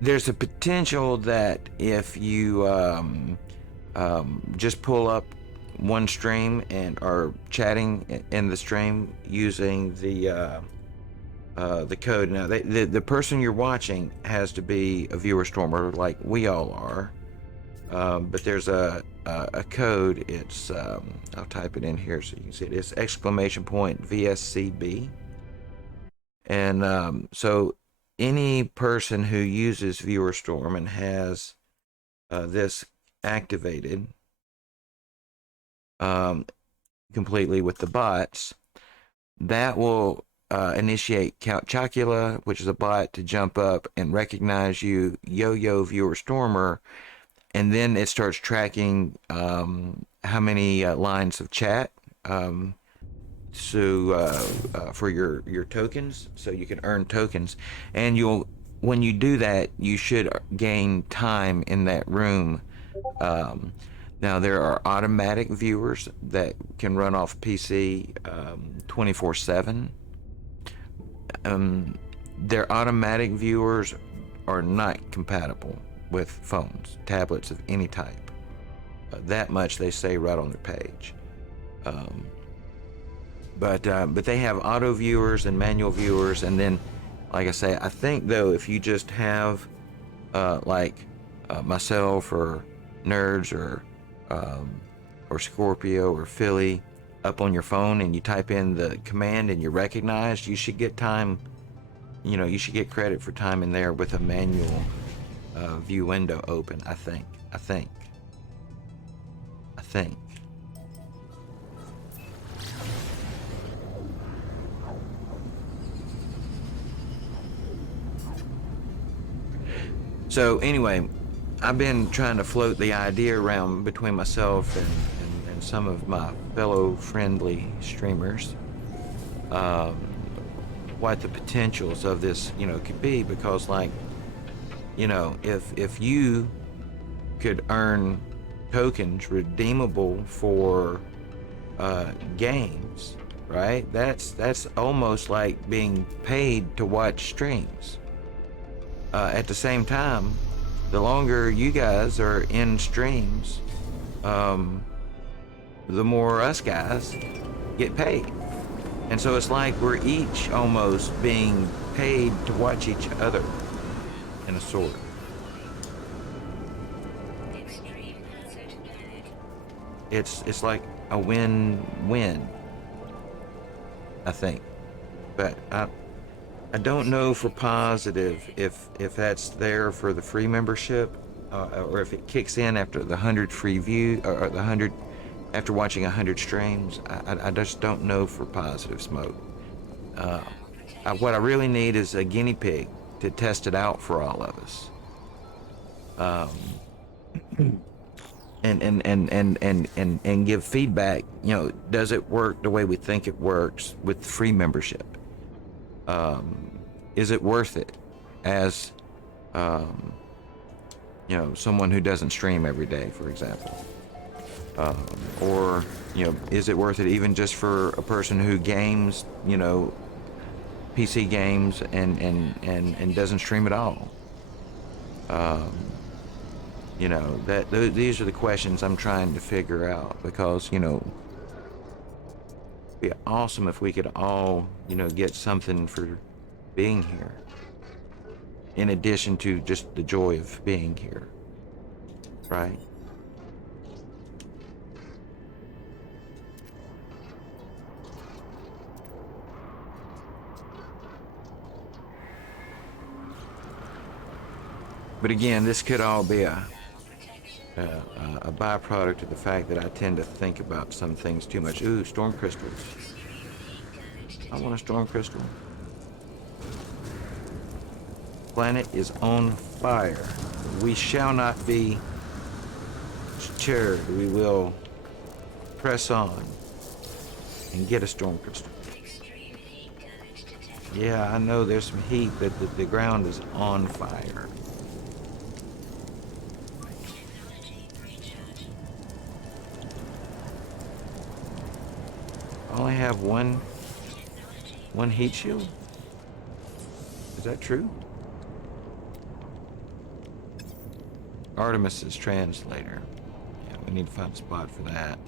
there's a potential that if you just pull up one stream and are chatting in the stream using the code. Now, the person you're watching has to be a viewer stormer like we all are. But there's a code. It's I'll type it in here so you can see it. It's exclamation point VSCB. And so any person who uses viewer storm and has this activated completely with the bots, that will initiate Count Chocula, which is a bot, to jump up and recognize you, Yo-Yo Viewer Stormer, and then it starts tracking how many lines of chat for your tokens, so you can earn tokens, and when you do that, you should gain time in that room. Now there are automatic viewers that can run off PC 24/7. Their automatic viewers are not compatible with phones, tablets of any type. That much they say right on their page. But they have auto viewers and manual viewers, and then, like I say, I think though if you just have myself or Nerds or Scorpio or Philly up on your phone and you type in the command and you're recognized, you should get time. You should get credit for time in there with a manual view window open. I think. So anyway, I've been trying to float the idea around between myself and some of my fellow friendly streamers, what the potentials of this, could be, because if you could earn tokens redeemable for games, right? That's almost like being paid to watch streams. At the same time, the longer you guys are in streams, the more us guys get paid. And so it's like we're each almost being paid to watch each other, in a sort. It's like a win-win, I think. But I don't know for positive if that's there for the free membership, or if it kicks in after the 100 free view, or the 100 after watching 100 streams. I just don't know for positive, Smoke. What I really need is a guinea pig to test it out for all of us. And give feedback. Does it work the way we think it works with free membership? Is it worth it as someone who doesn't stream every day, for example? Or is it worth it even just for a person who games, PC games and doesn't stream at all? These are the questions I'm trying to figure out, because it'd be awesome if we could all get something for being here, in addition to just the joy of being here, right? But again, this could all be a byproduct of the fact that I tend to think about some things too much. Ooh, storm crystals. I want a storm crystal. Planet is on fire. We shall not be deterred. We will press on and get a storm crystal. Yeah, I know there's some heat, but the ground is on fire. I only have one heat shield? Is that true? Artemis's translator. Yeah, we need to find a spot for that.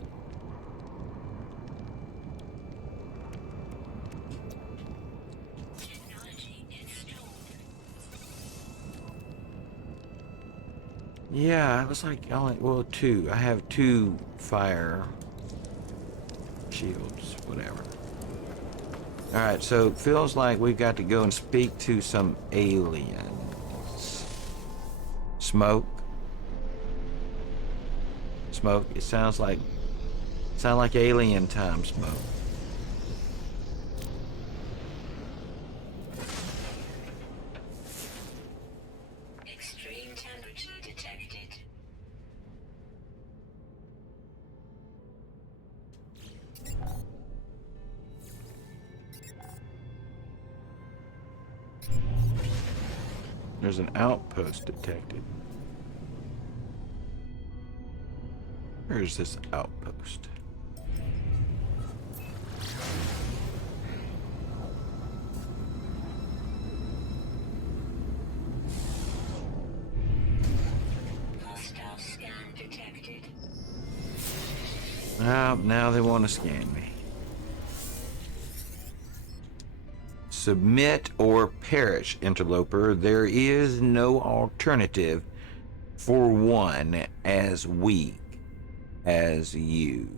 Technology installed. Yeah, it was like only, well, two. I have two fire shields, whatever. Alright, so it feels like we've got to go and speak to some aliens. Smoke. Smoke. It sounds like alien time, Smoke. Extreme temperature detected. There's an outpost detected. Where is this outpost? Hostile scan detected. Now they want to scan me. Submit or perish, interloper. There is no alternative for one as weak as you.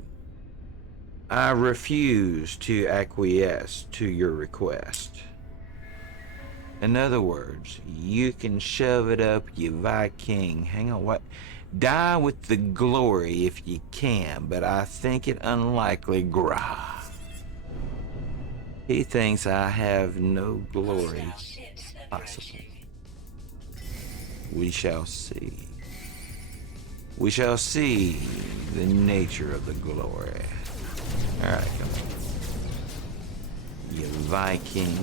I refuse to acquiesce to your request. In other words, you can shove it up, you Viking. Hang on, what? Die with the glory if you can, but I think it unlikely, Grah. He thinks I have no glory Hostile ships possible. approaching. We shall see. We shall see the nature of the glory. Alright, come on. You Viking.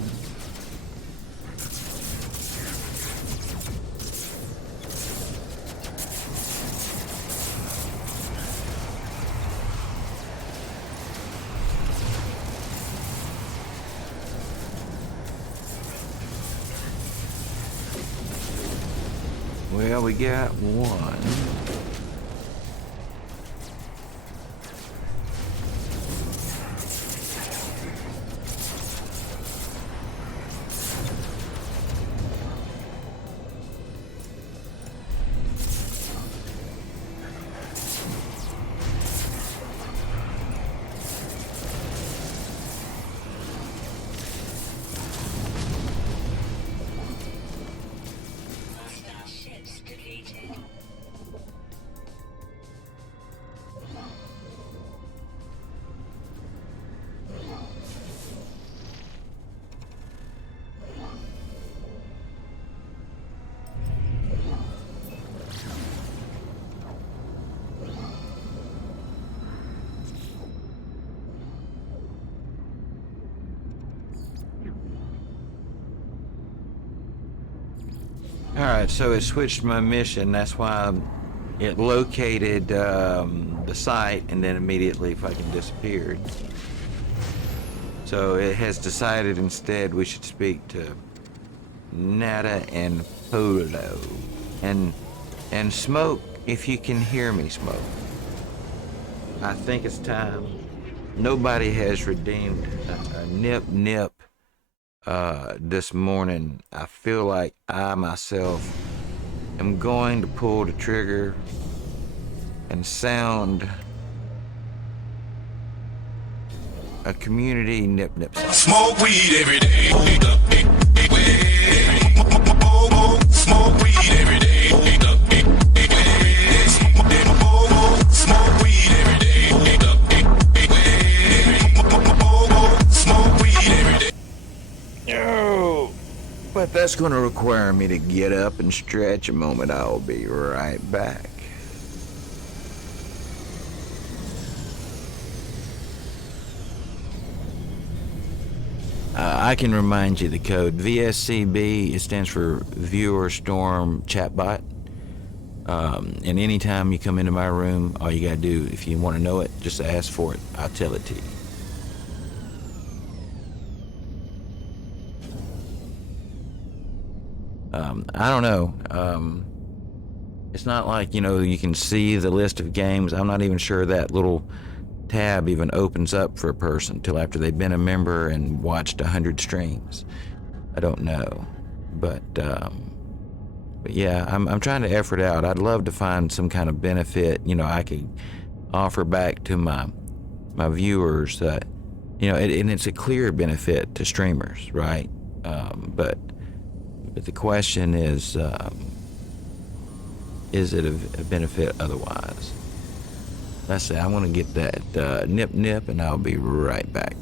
Well, we got one. Hostile ships defeated. Alright, so it switched my mission. That's why it located the site and then immediately fucking disappeared. So it has decided instead we should speak to Nada and Polo. And Smoke, if you can hear me, Smoke. I think it's time. Nobody has redeemed a nip this morning. I feel like I myself am going to pull the trigger and sound a community nip song. Smoke weed every day. Smoke weed every day. Smoke weed every day. Smoke weed every day. Oh, but that's going to require me to get up and stretch a moment. I'll be right back. I can remind you the code VSCB. It stands for Viewer Storm Chatbot. And anytime you come into my room, all you gotta do, if you want to know it, just ask for it. I'll tell it to you. I don't know. It's not like, you can see the list of games. I'm not even sure that little tab even opens up for a person until after they've been a member and watched 100 streams. I don't know. But yeah, I'm trying to effort out. I'd love to find some kind of benefit, I could offer back to my viewers that, and it's a clear benefit to streamers, right? But the question is it a benefit otherwise? Let's say I want to get that nip, and I'll be right back.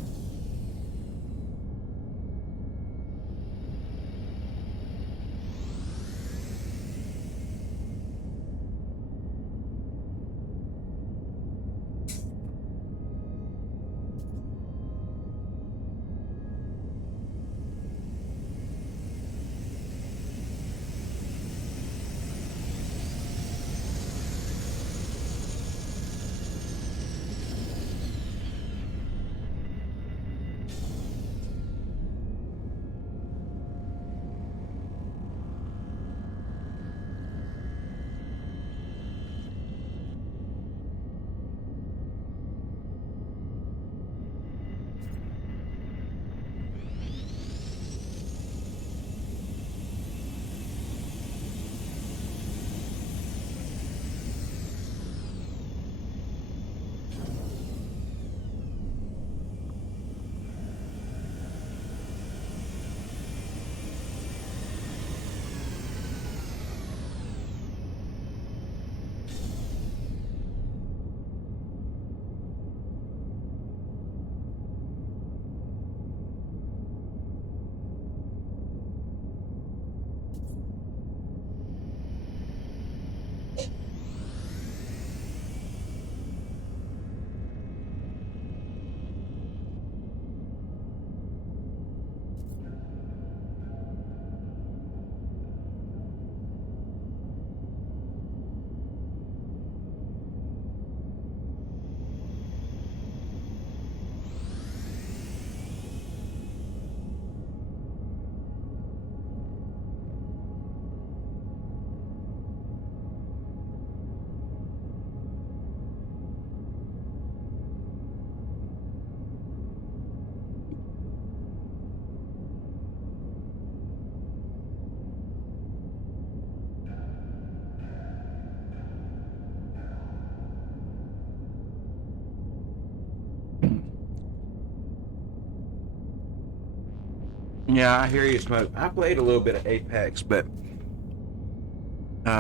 Yeah, I hear you, Smoke. I played a little bit of Apex, but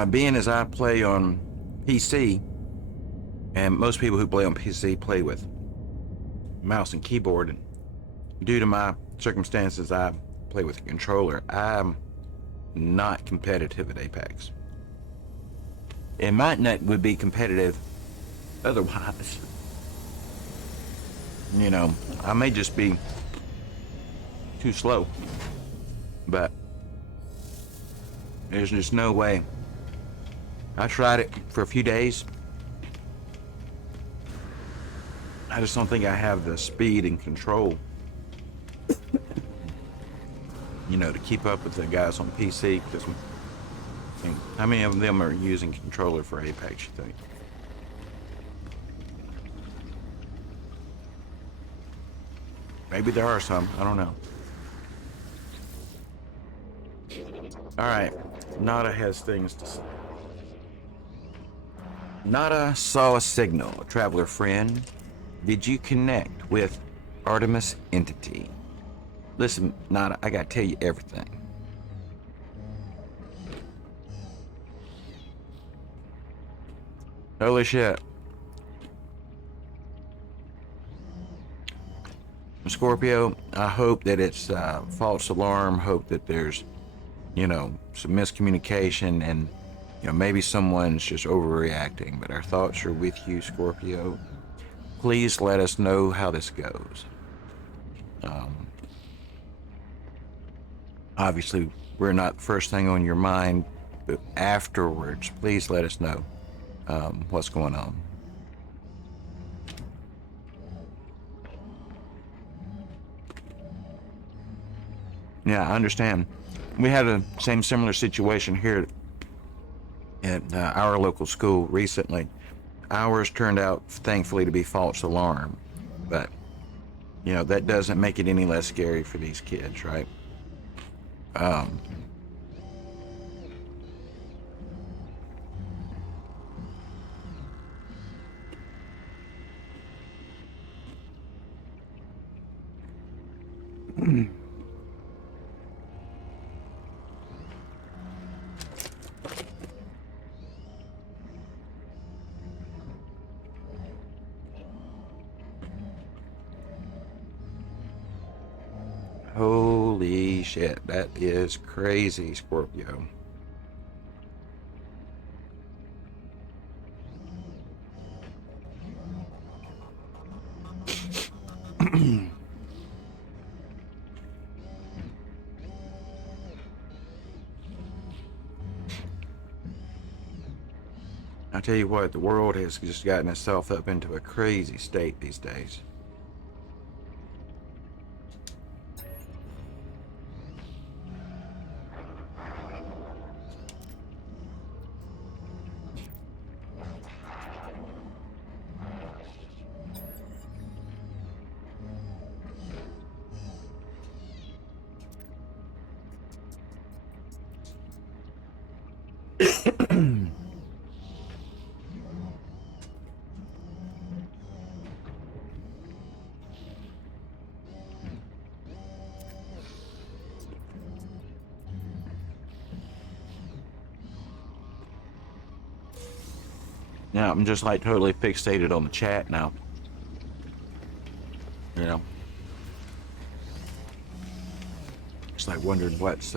being as I play on PC, and most people who play on PC play with mouse and keyboard, and due to my circumstances, I play with a controller. I'm not competitive at Apex. It might not would be competitive otherwise. I may just be too slow, but there's just no way. I tried it for a few days. I just don't think I have the speed and control, to keep up with the guys on PC. Because how many of them are using controller for Apex, you think? Maybe there are some. I don't know. All right. Nada has things to say. Nada saw a signal. Traveler friend, did you connect with Artemis Entity? Listen, Nada, I gotta tell you everything. Holy shit. Scorpio, I hope that it's false alarm. Hope that there's, some miscommunication, and, maybe someone's just overreacting. But our thoughts are with you, Scorpio. Please let us know how this goes. Obviously, we're not the first thing on your mind, but afterwards, please let us know what's going on. Yeah, I understand. We had a similar situation here at our local school recently. Ours turned out, thankfully, to be false alarm, but that doesn't make it any less scary for these kids, right? Holy shit, that is crazy, Scorpio. I tell you what, the world has just gotten itself up into a crazy state these days. Now I'm just like totally fixated on the chat now. Just like wondering what's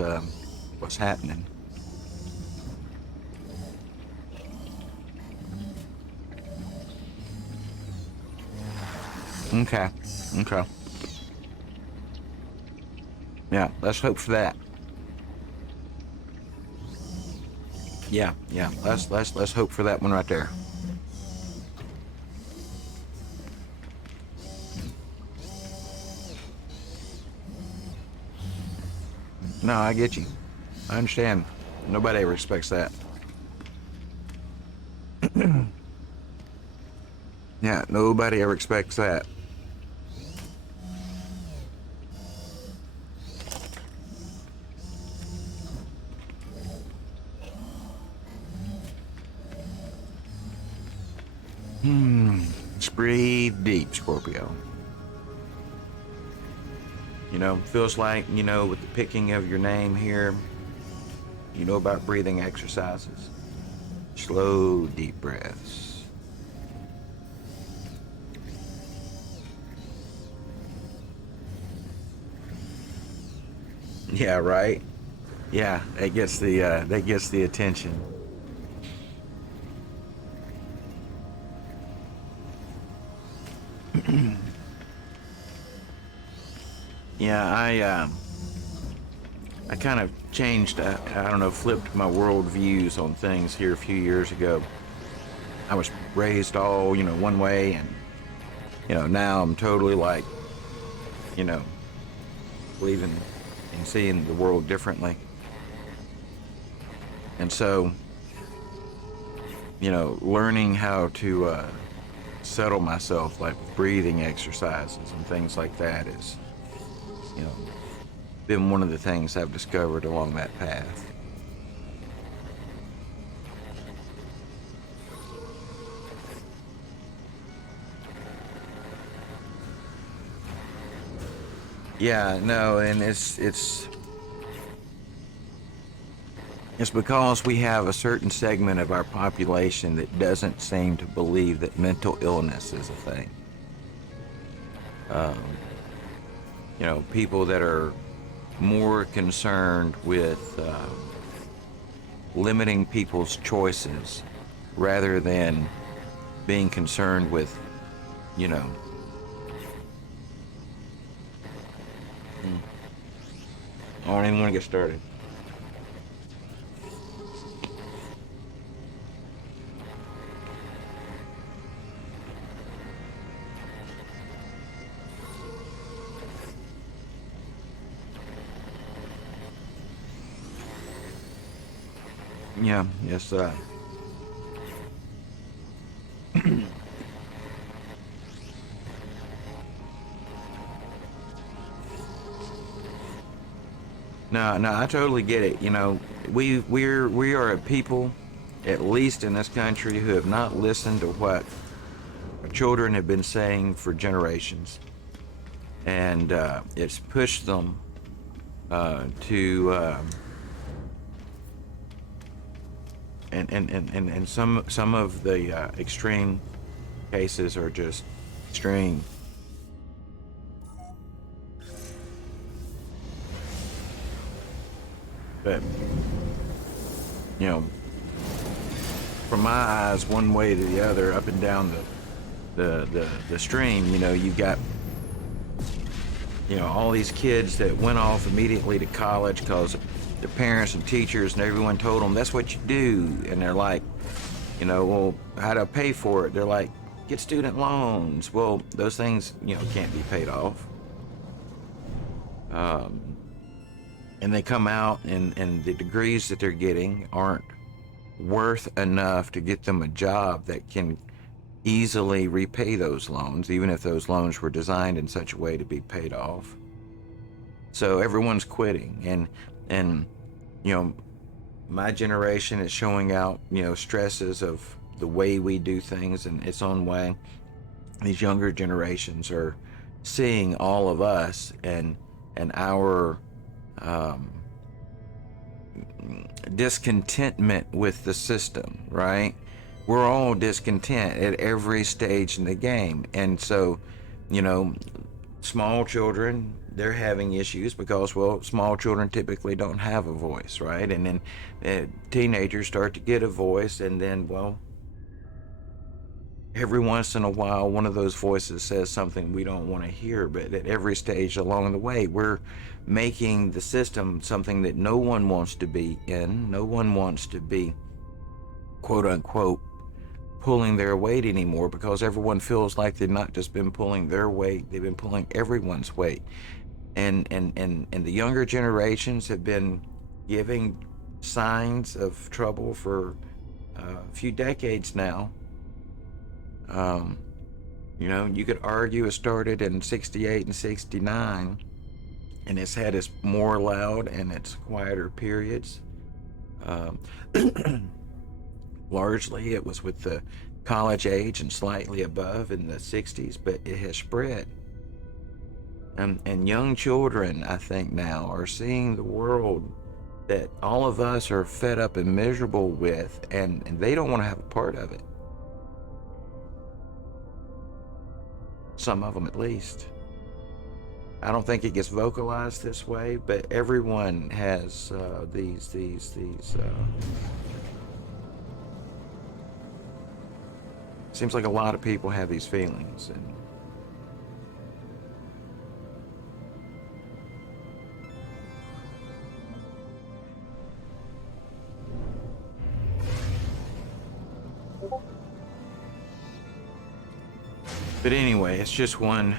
happening. Okay. Yeah, let's hope for that. Yeah. Let's hope for that one right there. No, I get you. I understand. Nobody ever expects that. Yeah, nobody ever expects that. Just breathe deep, Scorpio. Feels like, with the picking of your name here, you know about breathing exercises. Slow, deep breaths. Yeah, right? Yeah, that gets the attention. Yeah, I kind of changed, I don't know, flipped my world views on things here a few years ago. I was raised all, one way, and, now I'm totally like, believing and seeing the world differently. And so, learning how to settle myself, like breathing exercises and things like that is, been one of the things I've discovered along that path. Yeah, no, and it's because we have a certain segment of our population that doesn't seem to believe that mental illness is a thing. People that are more concerned with limiting people's choices rather than being concerned with, I don't even want to get started. Yeah, yes, No, I totally get it. You know, we are a people, at least in this country, who have not listened to what our children have been saying for generations, and it's pushed them to and some of the extreme cases are just extreme. But you know, from my eyes, one way to the other, up and down the stream, you know, you've got, you know, all these kids that went off immediately to college because their parents and teachers and everyone told them that's what you do, and they're like, you know, well, how do I pay for it? They're like, get student loans. Well, those things, you know, can't be paid off. And they come out, and the degrees that they're getting aren't worth enough to get them a job that can easily repay those loans, even if those loans were designed in such a way to be paid off. So everyone's quitting, and you know, my generation is showing out, you know, stresses of the way we do things in its own way. These younger generations are seeing all of us and our discontentment with the system, right? We're all discontent at every stage in the game. And so, you know, small children, they're having issues because, well, small children typically don't have a voice, right? And then teenagers start to get a voice, and then, well, every once in a while, one of those voices says something we don't want to hear. But at every stage along the way, we're making the system something that no one wants to be in. No one wants to be, quote unquote, pulling their weight anymore, because everyone feels like they've not just been pulling their weight, they've been pulling everyone's weight. And the younger generations have been giving signs of trouble for a few decades now. You know, you could argue it started in 68 and 69, and it's had its more loud and its quieter periods. Largely it was with the college age and slightly above in the 60s, but it has spread. And young children, I think, now are seeing the world that all of us are fed up and miserable with, and they don't want to have a part of it. Some of them, at least. I don't think it gets vocalized this way, but everyone has these seems like a lot of people have these feelings. And but anyway, it's just one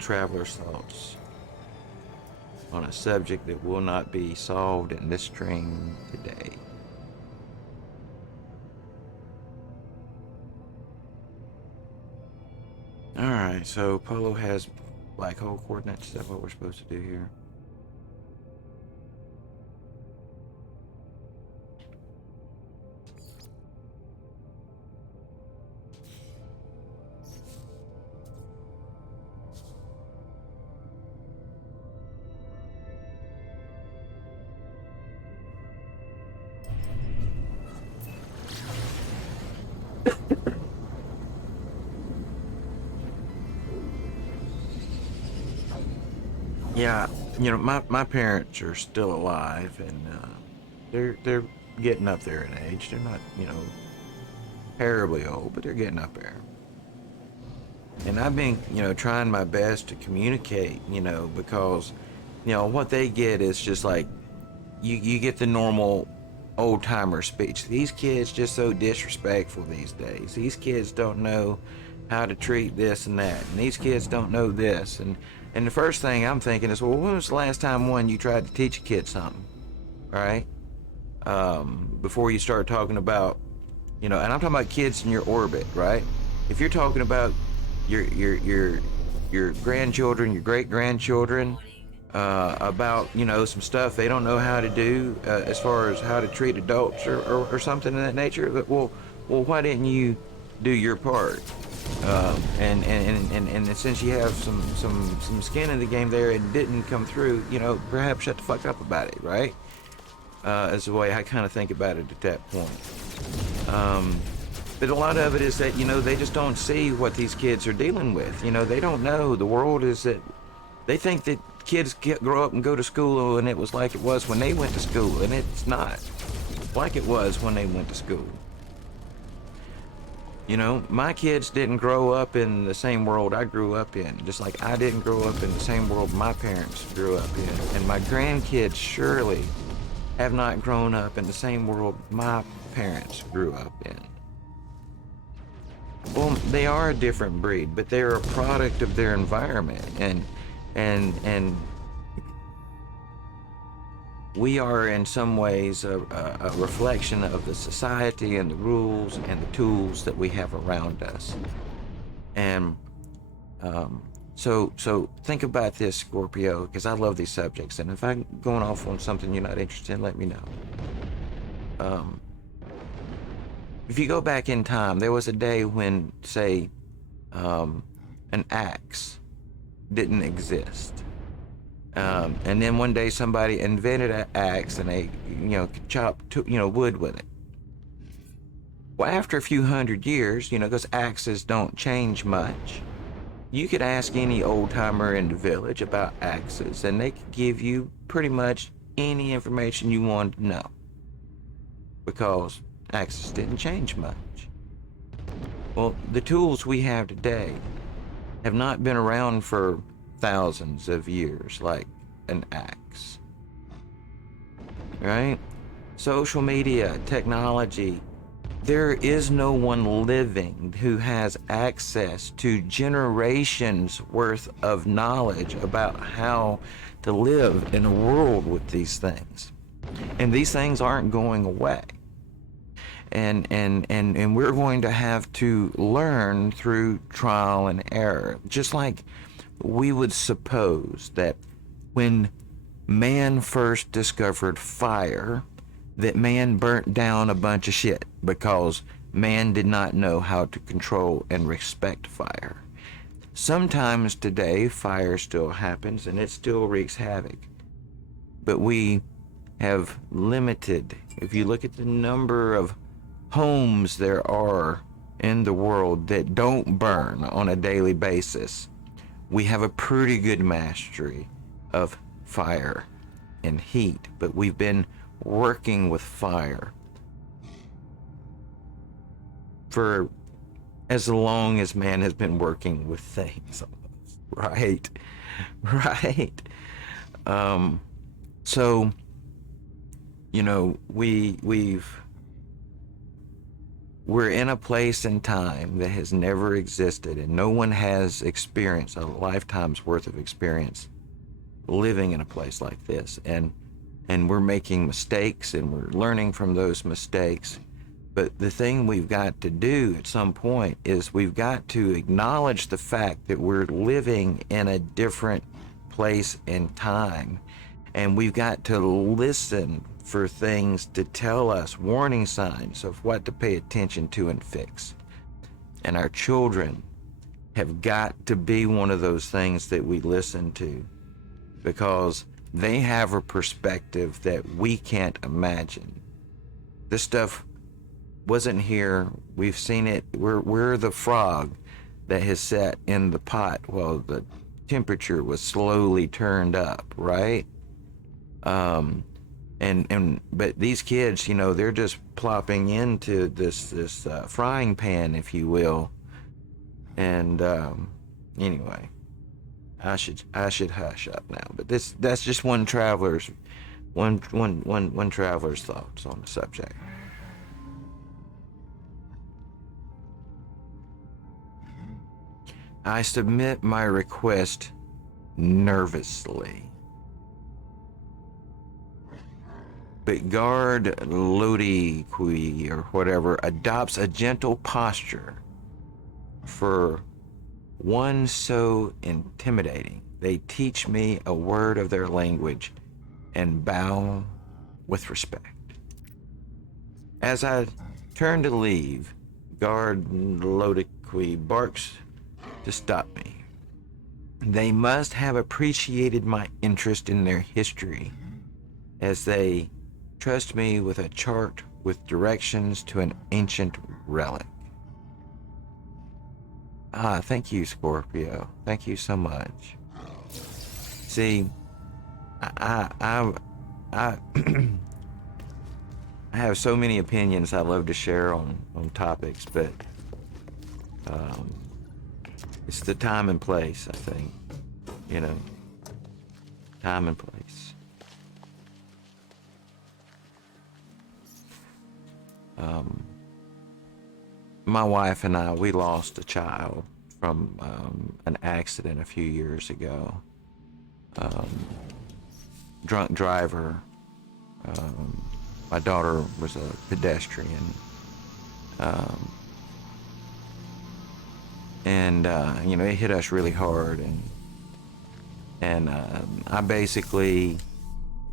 traveler's thoughts on a subject that will not be solved in this stream today. Alright, so Polo has black hole coordinates. Is that what we're supposed to do here? Yeah, you know, my parents are still alive, and they're getting up there in age. They're not, you know, terribly old, but they're getting up there. And I've been, you know, trying my best to communicate, you know, because, you know, what they get is just like, you get the normal old timer speech. These kids just so disrespectful these days. These kids don't know how to treat this and that, and these kids don't know this. And the first thing I'm thinking is, well, when was the last time you tried to teach a kid something, right? Before you start talking about, you know, and I'm talking about kids in your orbit, right? If you're talking about your grandchildren, your great grandchildren, about some stuff they don't know how to do as far as how to treat adults or something of that nature. But, well, why didn't you do your part? And since you have some skin in the game there, it didn't come through. Perhaps shut the fuck up about it, right? Is the way I kind of think about it at that point. But a lot of it is that they just don't see what these kids are dealing with. They don't know the world is that they think that kids grow up and go to school and it was like it was when they went to school, and it's not like it was when they went to school. My kids didn't grow up in the same world I grew up in, just like I didn't grow up in the same world my parents grew up in. And my grandkids surely have not grown up in the same world my parents grew up in. Well, they are a different breed, but they're a product of their environment, and we are in some ways a reflection of the society and the rules and the tools that we have around us. And so think about this, Scorpio, because I love these subjects, and if I'm going off on something you're not interested in, let me know. If you go back in time, there was a day when, say, an axe didn't exist. And then one day somebody invented an axe and they, could chop, wood with it. Well, after a few hundred years, because axes don't change much, you could ask any old timer in the village about axes and they could give you pretty much any information you wanted to know, because axes didn't change much. Well, the tools we have today have not been around for thousands of years, like an axe, right? Social media, technology, there is no one living who has access to generations worth of knowledge about how to live in a world with these things. And these things aren't going away. And we're going to have to learn through trial and error, just like we would suppose that when man first discovered fire, that man burnt down a bunch of shit because man did not know how to control and respect fire. Sometimes today fire still happens and it still wreaks havoc, but we have limited, if you look at the number of homes there are in the world that don't burn on a daily basis, we have a pretty good mastery of fire and heat, but we've been working with fire for as long as man has been working with things, right? So we're in a place and time that has never existed, and no one has experienced a lifetime's worth of experience living in a place like this. And we're making mistakes and we're learning from those mistakes. But the thing we've got to do at some point is we've got to acknowledge the fact that we're living in a different place and time. And we've got to listen for things to tell us warning signs of what to pay attention to and fix. And our children have got to be one of those things that we listen to, because they have a perspective that we can't imagine. This stuff wasn't here. We've seen it. We're the frog that has sat in the pot while the temperature was slowly turned up, right? But these kids, they're just plopping into this frying pan, if you will. And anyway, I should hush up now. But that's just one traveler's thoughts on the subject. I submit my request nervously. But guard Lodi Kui or whatever adopts a gentle posture for one so intimidating They teach me a word of their language and bow with respect. As I turn to leave, guard Lodiqui barks to stop me. They must have appreciated my interest in their history, as they trust me with a chart with directions to an ancient relic. Ah, thank you, Scorpio. Thank you so much. See, I I have so many opinions I love to share on topics, but it's the time and place, I think. You know, time and place. My wife and I, we lost a child from an accident a few years ago. Drunk driver. My daughter was a pedestrian. And it hit us really hard, and I basically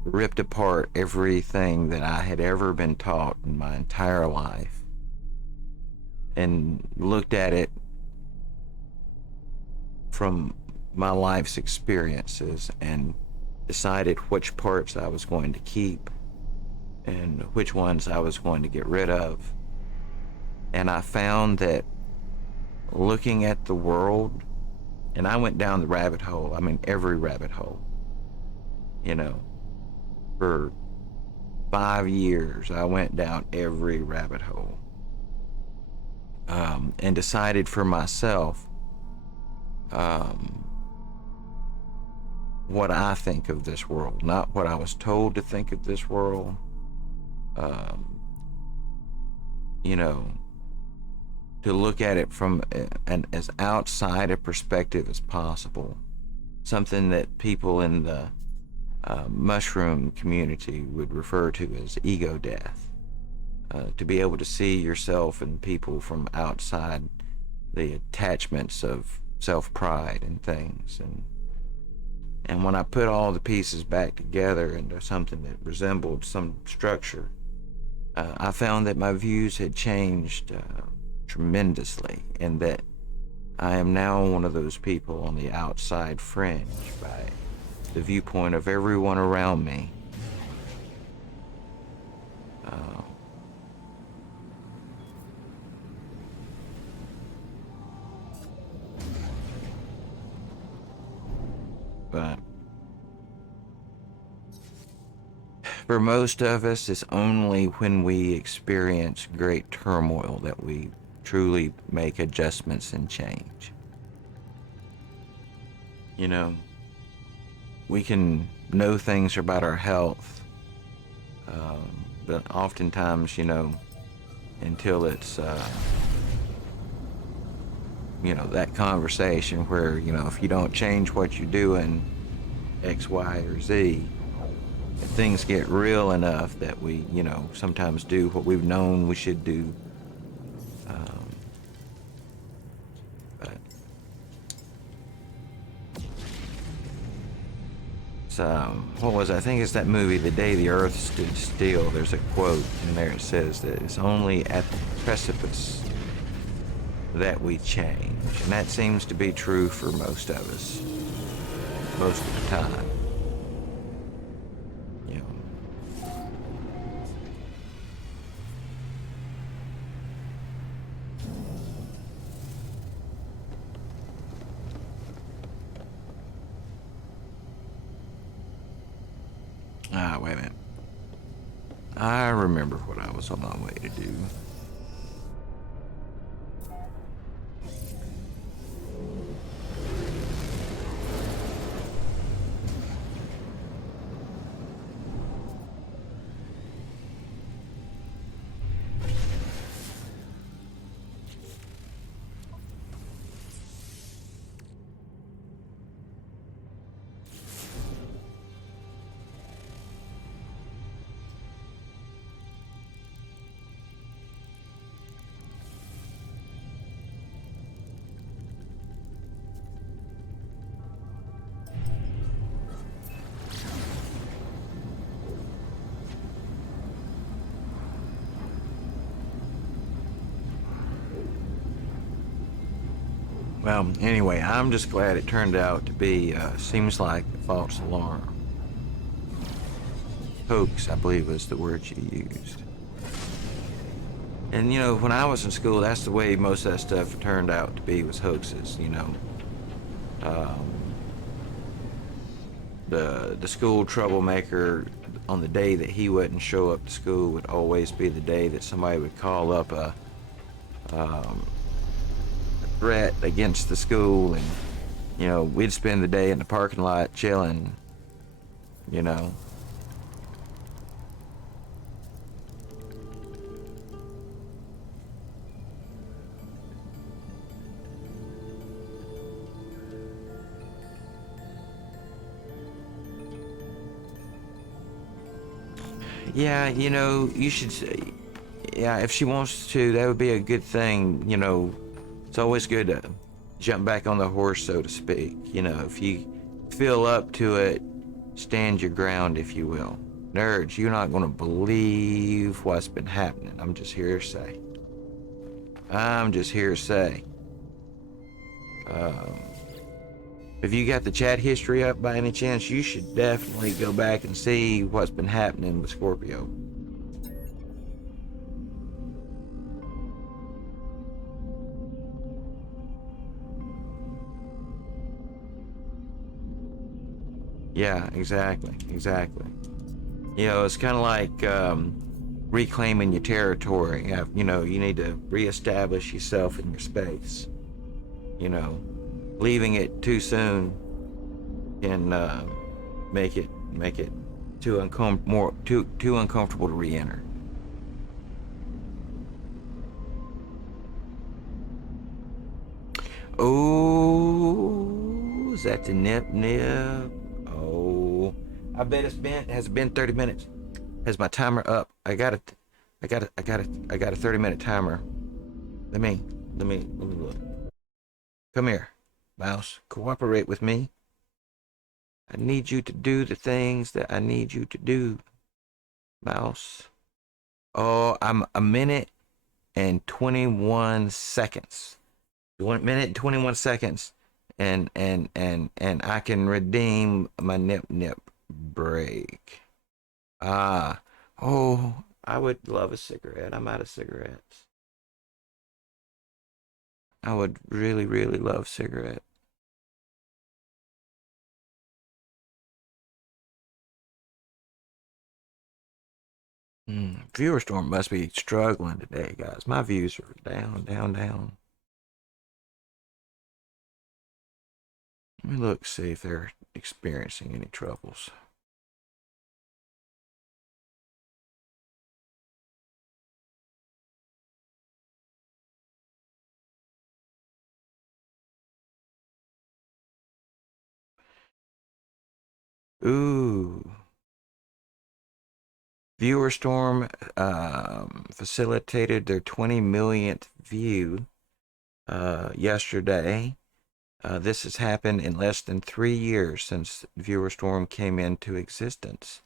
ripped apart everything that I had ever been taught in my entire life and looked at it from my life's experiences and decided which parts I was going to keep and which ones I was going to get rid of. And I found that looking at the world, and I went down the rabbit hole, every rabbit hole, for 5 years I went down every rabbit hole, and decided for myself what I think of this world, not what I was told to think of this world. To look at it from an as outside a perspective as possible, something that people in the mushroom community would refer to as ego death. To be able to see yourself and people from outside the attachments of self-pride and things, and when I put all the pieces back together into something that resembled some structure, I found that my views had changed tremendously, and that I am now one of those people on the outside fringe by the viewpoint of everyone around me. But for most of us, it's only when we experience great turmoil that we truly make adjustments and change. We can know things about our health, but oftentimes, until it's, that conversation where, if you don't change what you're doing, X, Y, or Z, if things get real enough that we, sometimes do what we've known we should do. But what was it? I think it's that movie, The Day the Earth Stood Still. There's a quote in there that says that it's only at the precipice that we change. And that seems to be true for most of us, most of the time. Wait a minute. I remember what I was on my way to do. Anyway, I'm just glad it turned out to be, seems like a false alarm. Hoax, I believe, was the word you used. And, you know, when I was in school, that's the way most of that stuff turned out to be, was hoaxes, you know. The school troublemaker, on the day that he wouldn't show up to school, would always be the day that somebody would call up a threat against the school, and you know, we'd spend the day in the parking lot chilling, you know. Yeah, you know, you should say, yeah, if she wants to, that would be a good thing, you know. It's always good to jump back on the horse, so to speak. You know, if you feel up to it, stand your ground, if you will. Nerds, you're not going to believe what's been happening. I'm just here to say. I'm just here to say. If you got the chat history up by any chance, you should definitely go back and see what's been happening with Scorpio. Yeah, exactly, exactly. You know, it's kind of like reclaiming your territory. You know, you need to reestablish yourself in your space. You know, leaving it too soon can make it too uncomfortable to re-enter. Oh, is that the nip nip? Oh, I bet has it been 30 minutes? Has my timer up? I got a 30-minute timer. Let me look. Come here, mouse. Cooperate with me. I need you to do the things that I need you to do, mouse. Oh, I'm a minute and 21 seconds. 1 minute and 21 seconds. And I can redeem my nip nip break. Ah. Oh, I would love a cigarette. I'm out of cigarettes. I would really, really love cigarette. Viewer storm must be struggling today, guys. My views are down, down, down. Let me look, see if they're experiencing any troubles. Ooh. Viewer storm facilitated their 20 millionth view yesterday. This has happened in less than 3 years since Viewer Storm came into existence.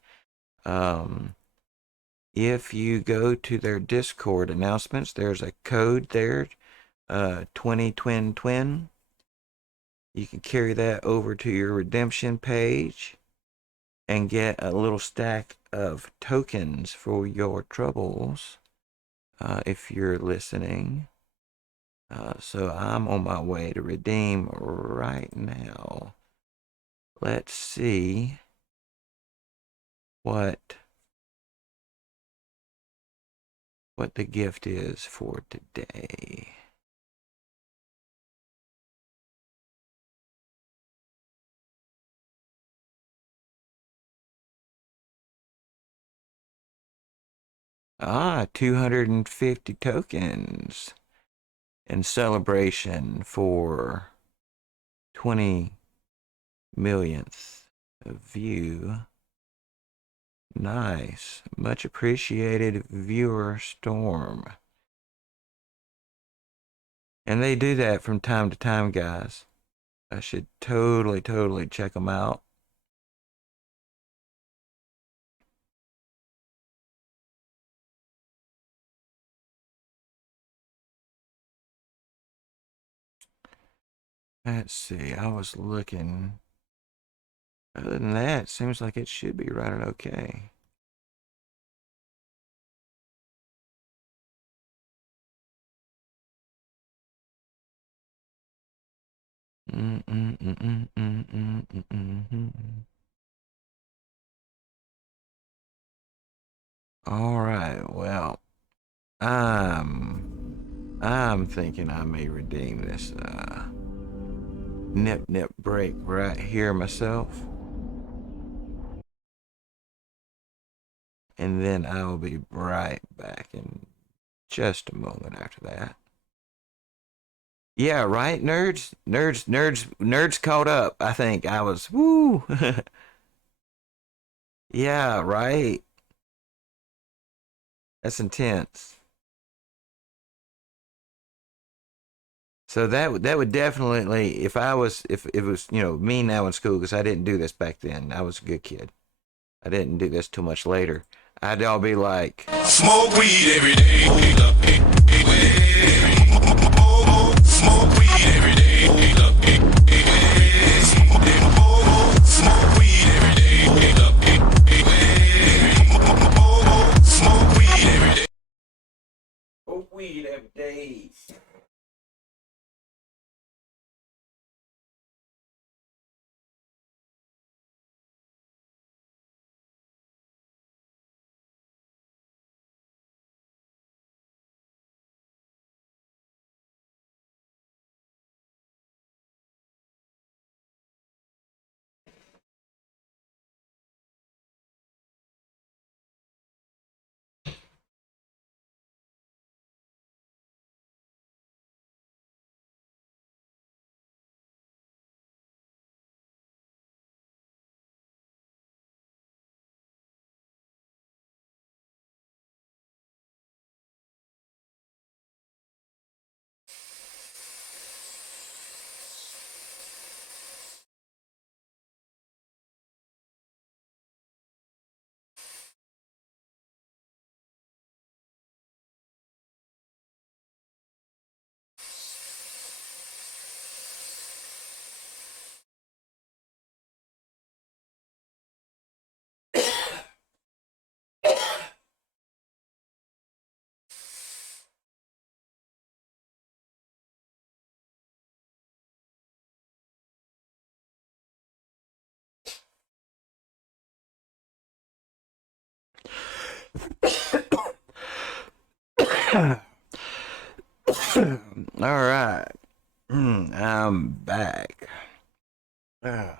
If you go to their Discord announcements, there's a code there, 20 twin twin. You can carry that over to your redemption page and get a little stack of tokens for your troubles, if you're listening. So I'm on my way to redeem right now. Let's see what the gift is for today. Ah, 250 tokens in celebration for 20 millionth view. Nice. Much appreciated, Viewer Storm. And they do that from time to time, guys. I should totally, totally check them out. Let's see. I was looking. Other than that, seems like it should be running okay. All right. Well, I'm thinking I may redeem this nip break right here myself. And then I'll be right back in just a moment after that. Yeah, right, nerds caught up. I think I was woo. Yeah, right. That's intense. So that would definitely, if it was me now in school, because I didn't do this back then. I was a good kid. I didn't do this too much later. I'd all be like, Smoke weed every day. Smoke weed every day. Smoke weed every day. Smoke weed every day. "Oh, weed every day." All right. I'm back. Ah.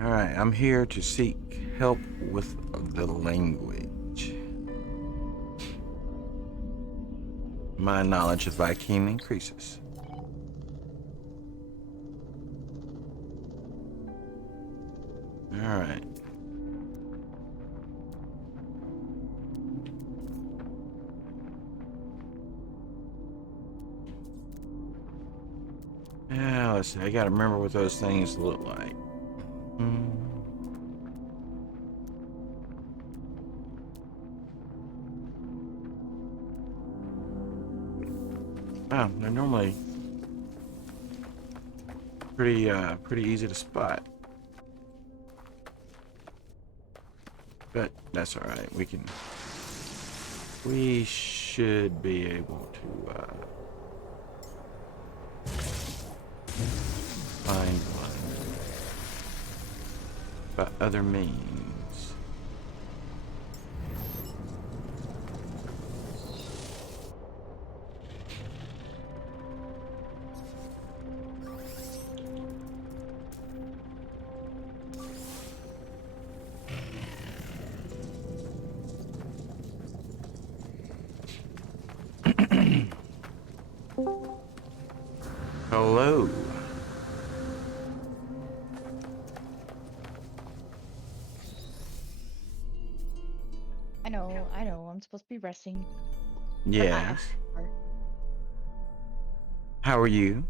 All right, I'm here to seek help with the language. My knowledge of Viking increases. All right. Yeah, let's see. I gotta remember what those things look like. Mm. Oh, they're normally pretty easy to spot. But that's all right. We should be able to find one by other means. Hello. I know. I'm supposed to be resting. Yes. Or- How are you?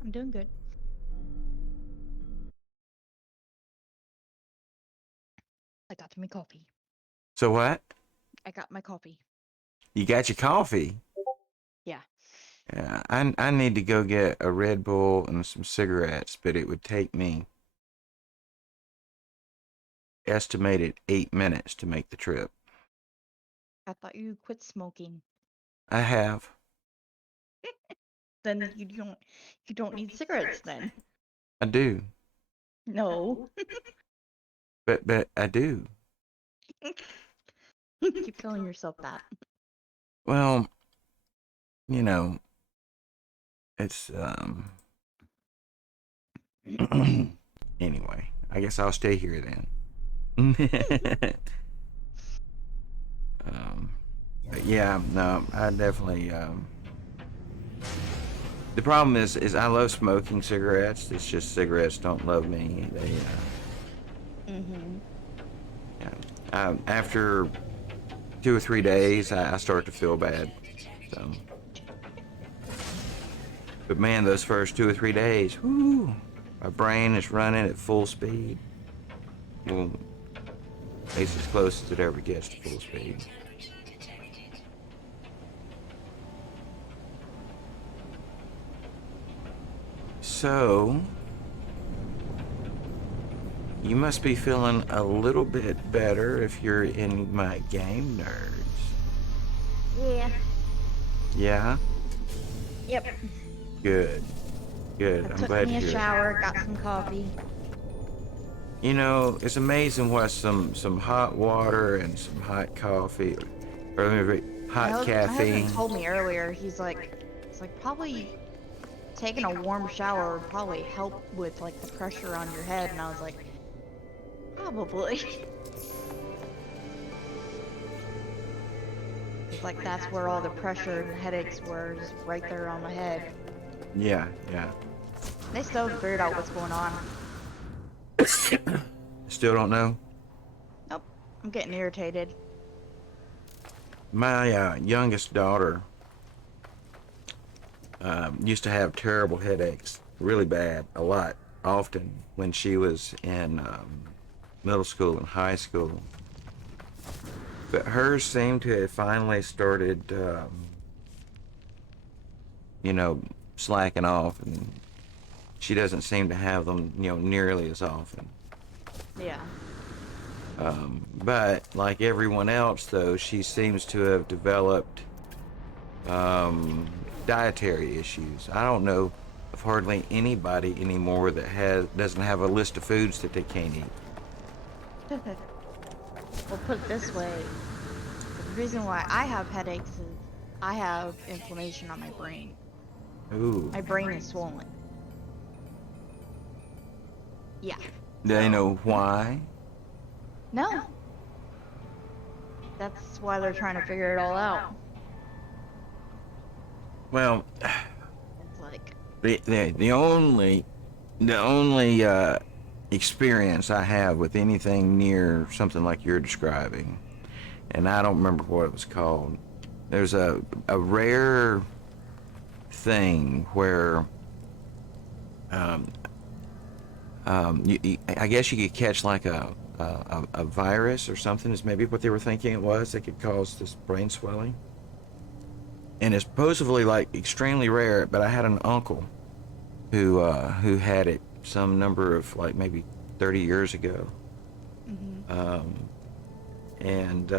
I'm doing good. I got my coffee. So what? I got my coffee. You got your coffee? Yeah. Yeah, I need to go get a Red Bull and some cigarettes, but it would take me estimated 8 minutes to make the trip. I thought you quit smoking. I have. Then you don't need cigarettes then. I do. No. But I do. Keep telling yourself that. Well, you know, it's anyway, I guess I'll stay here then. But yeah, no, I definitely the problem is I love smoking cigarettes. It's just cigarettes don't love me. They Mm-hmm. yeah. After 2 or 3 days, I start to feel bad. So, but man, those first 2 or 3 days, whoo, my brain is running at full speed. Well, at least as close as it ever gets to full speed. Temperature detected. So, you must be feeling a little bit better if you're in my game nerds. Yeah. Yeah? Yep. Good. Good. I I'm took glad me to a hear it. shower, got some coffee. You know, it's amazing what some hot water and some hot coffee, or hot My caffeine. husband told me earlier, it's like probably taking a warm shower would probably help with like the pressure on your head, and I was like, probably. It's like that's where all the pressure and headaches were, just right there on my head. Yeah, yeah. They still haven't figured out what's going on. Still don't know. Nope. I'm getting irritated. My youngest daughter used to have terrible headaches, really bad, a lot, often when she was in middle school and high school. But hers seemed to have finally started, you know, slacking off, and she doesn't seem to have them, nearly as often. Yeah. But like everyone else, though, she seems to have developed dietary issues. I don't know of hardly anybody anymore that doesn't have a list of foods that they can't eat. Well, put it this way, the reason why I have headaches is I have inflammation on my brain. Ooh. My brain is swollen. Yeah. Do they know why? No. That's why they're trying to figure it all out. Well, It's like, the only experience I have with anything near something like you're describing, and I don't remember what it was called. There's a rare thing where I guess you could catch like a virus or something is maybe what they were thinking it was that could cause this brain swelling. And it's supposedly like extremely rare, but I had an uncle who had it some number of like maybe 30 years ago. mm-hmm. And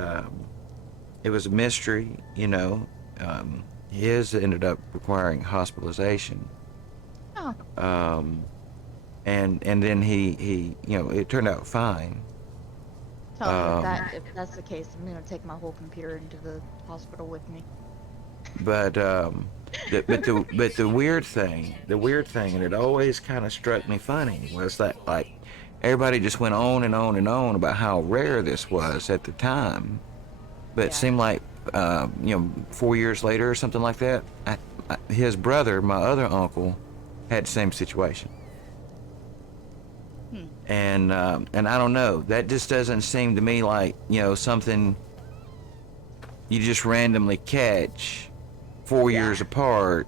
it was a mystery, his ended up requiring hospitalization. Oh. And then he it turned out fine. So if that's the case, I'm gonna take my whole computer into the hospital with me. But the weird thing, and it always kind of struck me funny, was that like everybody just went on and on and on about how rare this was at the time, but it Yeah. seemed like 4 years later or something like that, his brother, my other uncle, had the same situation. And I don't know, that just doesn't seem to me like something you just randomly catch 4 years apart.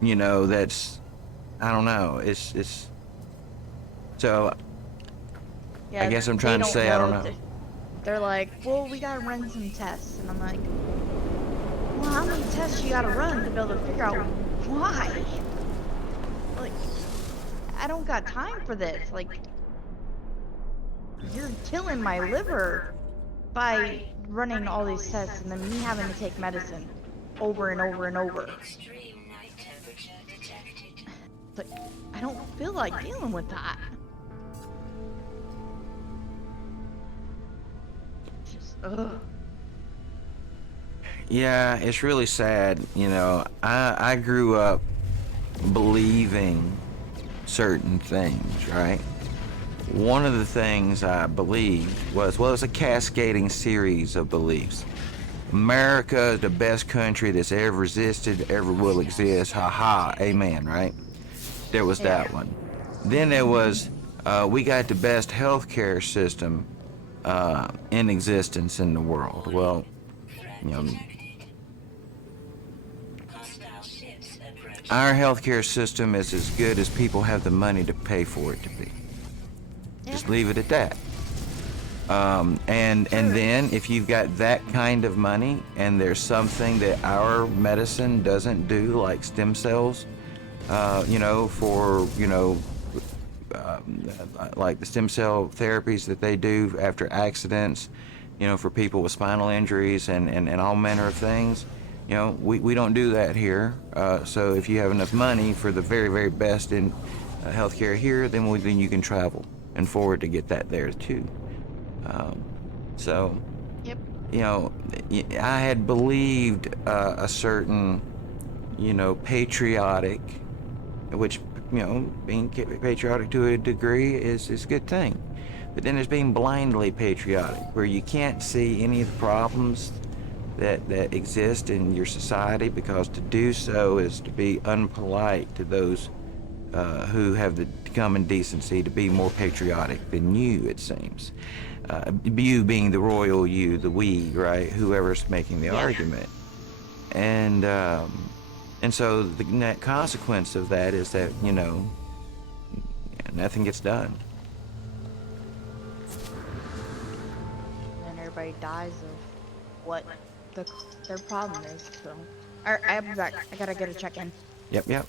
That's, I don't know, it's so Yeah, guess I'm they trying to don't say I don't know. know. They're like, well, we gotta run some tests, and I'm like, well, how many tests you gotta run to be able to figure out why? Like, I don't got time for this. Like, you're killing my liver by running all these tests and then me having to take medicine over and over and over. Extreme night temperature detected. But I don't feel like dealing with that. Just, ugh. Yeah, it's really sad. You know, I grew up believing certain things, right? One of the things I believed was, well, it's a cascading series of beliefs. America is the best country that's ever existed, ever will exist. Ha ha, amen, right? There was Yeah. that one. Then there was, we got the best healthcare system in existence in the world. Well, Threat you know, detected. Hostile ships approaching. our healthcare system is as good as people have the money to pay for it to be. Yeah. Just leave it at that. And True. then if you've got that kind of money and there's something that our medicine doesn't do, like stem cells, you know, for, you know, like the stem cell therapies that they do after accidents, you know, for people with spinal injuries and all manner of things. You know, we don't do that here. So if you have enough money for the very, very best in healthcare here, then you can travel and forward to get that there too. So, Yep. you know, I had believed a certain, you know, patriotic, which, you know, being patriotic to a degree is a good thing. But then there's being blindly patriotic, where you can't see any of the problems that exist in your society, because to do so is to be unpolite to those who have the common decency to be more patriotic than you, it seems. You being the royal you, the we, right? Whoever's making the Yeah. argument. And so the net consequence of that is that, you know, nothing gets done. And everybody dies of what their problem is. So, alright, I'll be back. I gotta get a check in. Yep, yep.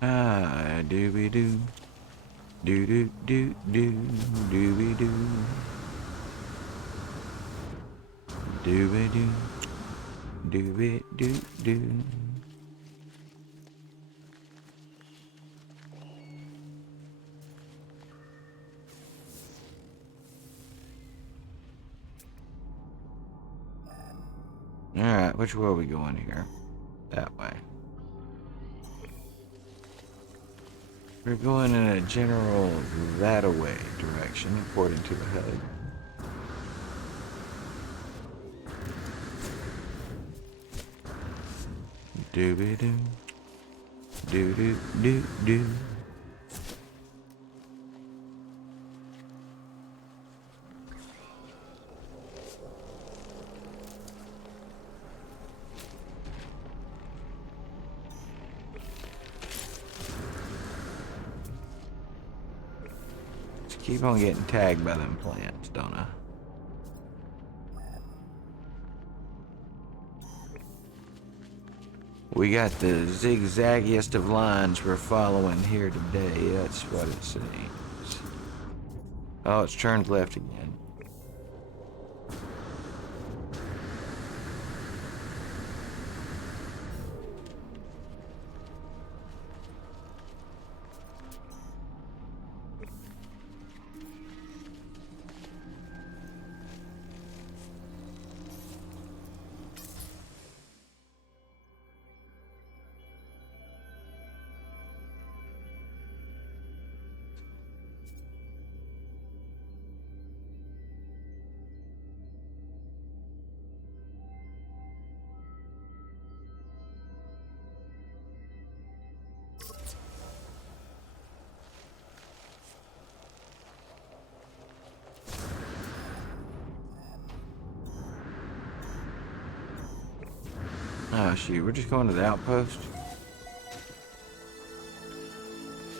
Ah, dooby doo. Doo doo doo doo. Dooby doo. Dooby doo. Dooby doo doo. Alright, which way are we going here? That way. We're going in a general that-a-way direction, according to the HUD. Dooby-doo. Doo-doo-doo-doo. Just keep on getting tagged by them plants, don't I? We got the zigzaggiest of lines we're following here today. That's what it seems. Oh, it's turned left again. Ah, shoot, we're just going to the outpost.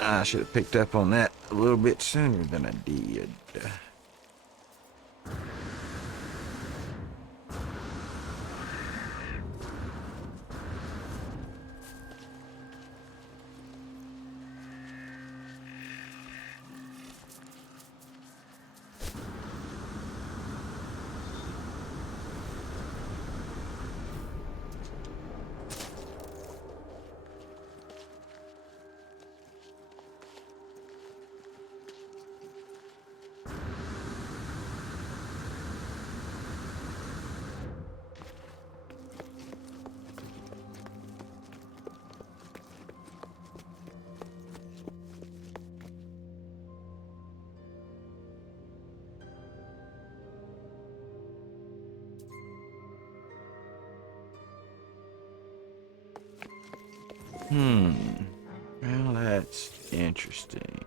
I should have picked up on that a little bit sooner than I did. Well, that's interesting.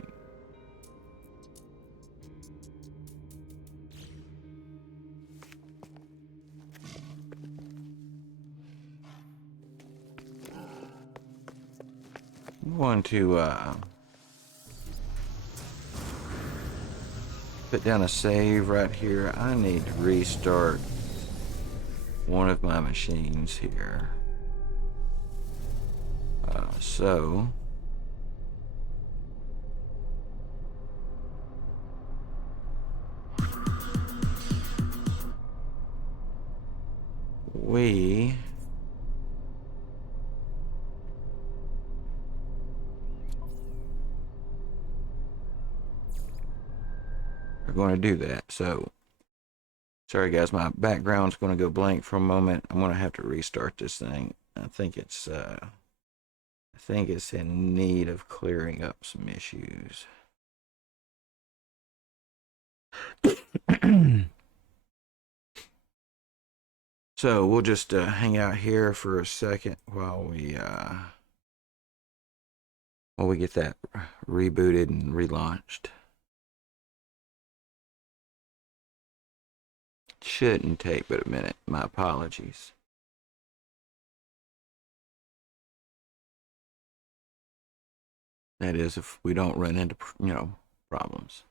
I'm going to put down a save right here. I need to restart one of my machines here. So we are going to do that. So sorry guys, my background's going to go blank for a moment. I'm going to have to restart this thing. I think it's in need of clearing up some issues. So we'll just hang out here for a second while we get that rebooted and relaunched. Shouldn't take but a minute. My apologies. That is, if we don't run into, problems.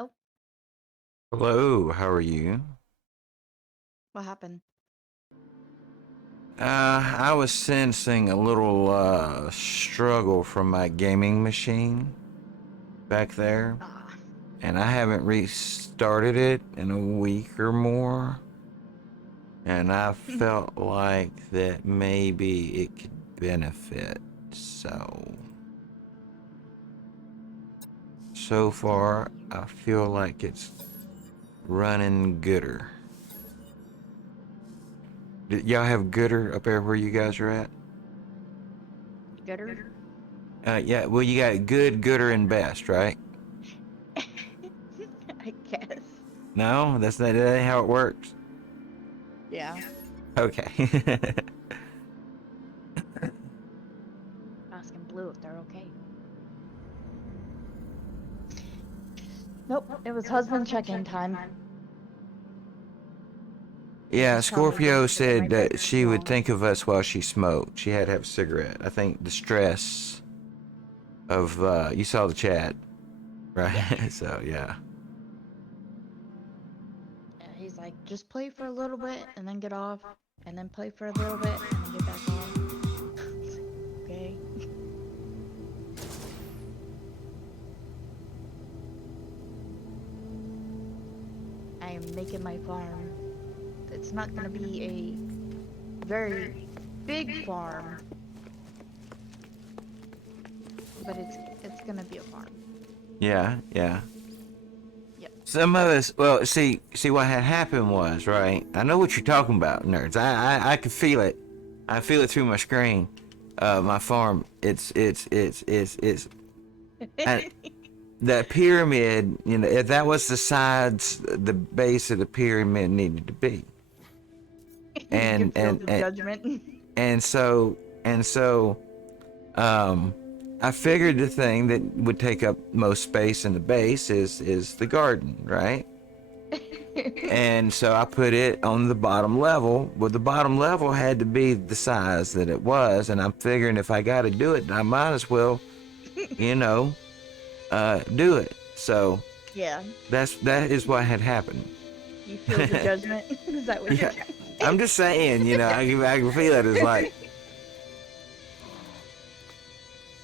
Oh, Hello, how are you? what happened? I was sensing a little struggle from my gaming machine back there, Ah, and I haven't restarted it in a week or more. and I felt like that maybe it could benefit. So far, I feel like it's running gooder. Y'all have gooder up there where you guys are at? Gooder? Yeah, well, you got good, gooder, and best, right? I guess. No, that ain't how it works. Yeah. Okay. Asking Blue if they're okay. Nope, it was husband check-in time. Yeah, Just tell me Scorpio things that said might that be she would wrong. think of us while she smoked. She had to have a cigarette. I think the stress of, you saw the chat, right? Yeah. So, yeah. Yeah, he's like, just play for a little bit and then get off, and then play for a little bit and then get back on. Okay. I am making my farm. It's not gonna be a very big farm, but it's gonna be a farm. Yeah, yeah. Yep. Some of us, well, see what had happened was, right? I know what you're talking about, nerds. I can feel it. I feel it through my screen. My farm. It's. I, the pyramid. You know, if that was the sides, the base of the pyramid needed to be. You can And feel and the and judgment. and so um, I figured the thing that would take up most space in the base is the garden, right? And so I put it on the bottom level. Well, the bottom level had to be the size that it was, and I'm figuring if I got to do it, I might as well, you know, do it. So Yeah. that is what had happened. You feel the judgment? Is that what you're Yeah, trying to say? I'm just saying, you know, I can feel it. It's like,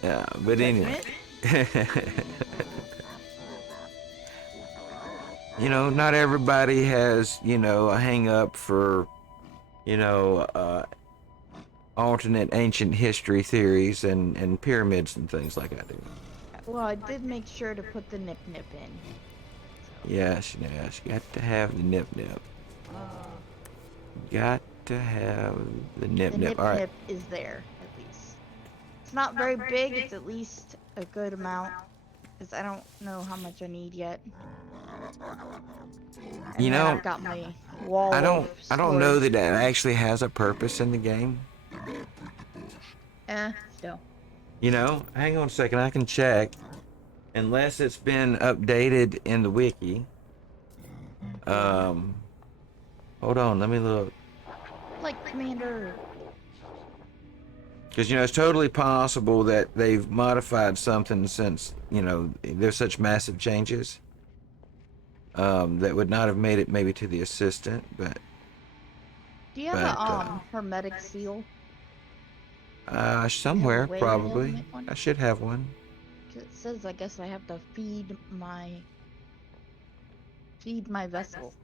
yeah, but anyway. Judgment? You know, not everybody has, you know, a hang up for, you know, alternate ancient history theories and pyramids and things like I do. Well, I did make sure to put the nip in. So. Yes, yes, got to have the nip nip. Got to have the nip The nip. nip All right. nip is there, at least. It's not very big, it's at least a good amount. Because I don't know how much I need yet. You And then know, I've got my wall I of don't know storage. that it actually has a purpose in the game. Still. You know, hang on a second, I can check. Unless it's been updated in the wiki. Um, hold on, let me look. Like Commander. Because, you know, it's totally possible that they've modified something since, you know, there's such massive changes that would not have made it maybe to the assistant, but Do you have but a hermetic seal? You have a somewhere way to probably make one? I should have one. 'Cause it says I guess I have to feed my vessel.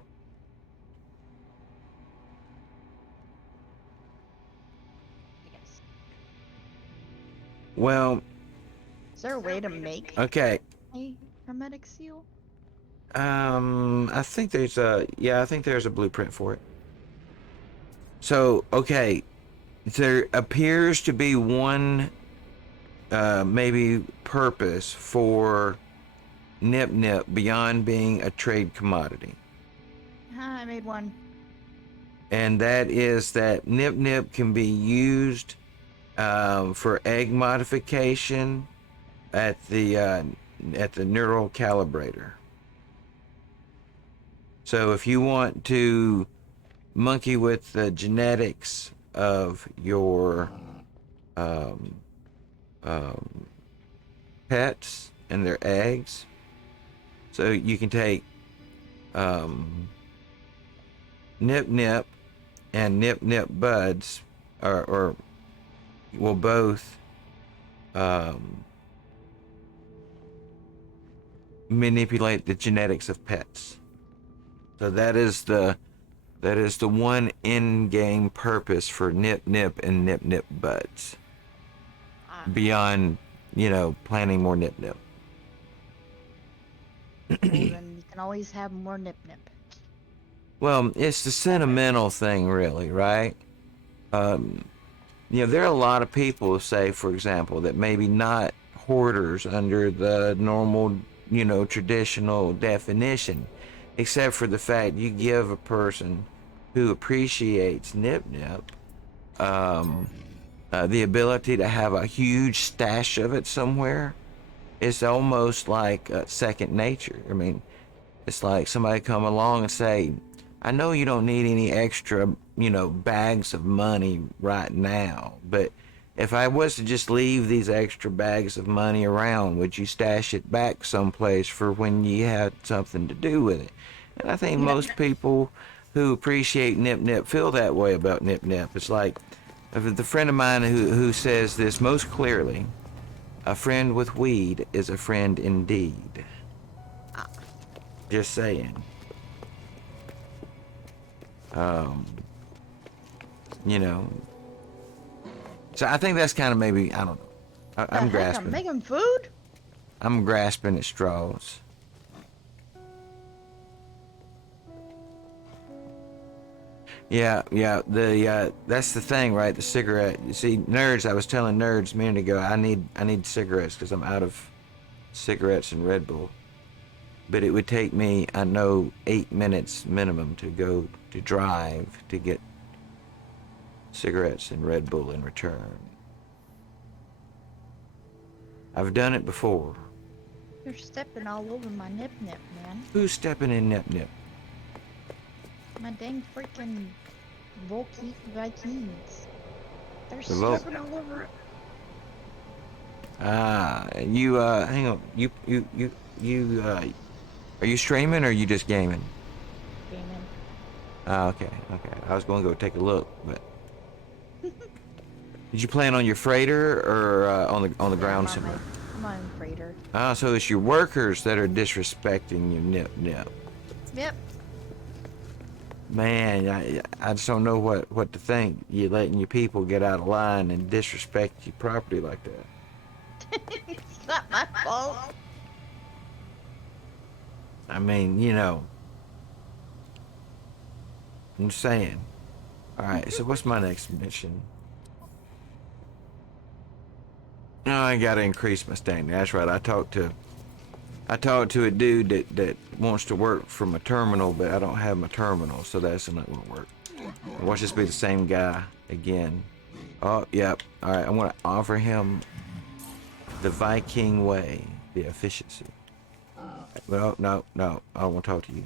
I guess. Well, Is there a way to make okay. a hermetic seal? I think there's a blueprint for it. So, okay, there appears to be one maybe purpose for Nip Nip beyond being a trade commodity. I made one. And that is that Nip Nip can be used for egg modification at the neural calibrator. So if you want to monkey with the genetics of your um, pets and their eggs, so you can take Nip Nip and Nip Nip buds, or will both manipulate the genetics of pets. So that is the That is the one in-game purpose for Nip Nip and Nip Nip buds. Beyond, planting more Nip Nip. Well, then you can always have more Nip Nip. Well, it's the sentimental thing, really, right? There are a lot of people, say, for example, that maybe not hoarders under the normal, traditional definition, except for the fact you give a person who appreciates Nip Nip the ability to have a huge stash of it somewhere. It's almost like second nature. I mean, it's like somebody come along and say, I know you don't need any extra, bags of money right now, but if I was to just leave these extra bags of money around, would you stash it back someplace for when you had something to do with it? And I think most people who appreciate Nip Nip feel that way about Nip Nip. It's like the friend of mine who says this most clearly, a friend with weed is a friend indeed. Just saying. So I think that's kind of maybe, I don't know. I'm grasping. I'm making food? I'm grasping at straws. Yeah, that's the thing, right? The cigarette. You see, nerds, I was telling nerds a minute ago, I need cigarettes because I'm out of cigarettes and Red Bull. But it would take me, I know, 8 minutes minimum to go to drive to get cigarettes and Red Bull in return. I've done it before. You're stepping all over my Nip Nip, man. Who's stepping in Nip Nip? My dang freaking Vikings. They're The stepping all over it. Hang on. Are you streaming or are you just gaming? Gaming. Okay. I was going to go take a look, but did you plan on your freighter or on the ground somewhere? I'm on freighter. So it's your workers that are disrespecting you, Nip Nip. Yep. Man, I just don't know what to think. You letting your people get out of line and disrespect your property like that. It's not my fault. I mean, I'm just saying. All right, so what's my next mission? No, I gotta increase my standing. That's right. I talked to a dude that wants to work from a terminal, but I don't have my terminal, so that's not gonna work. Watch this be the same guy again. Oh, yep. All right, I'm gonna offer him the Viking way, the efficiency. Well, no, I don't want to talk to you.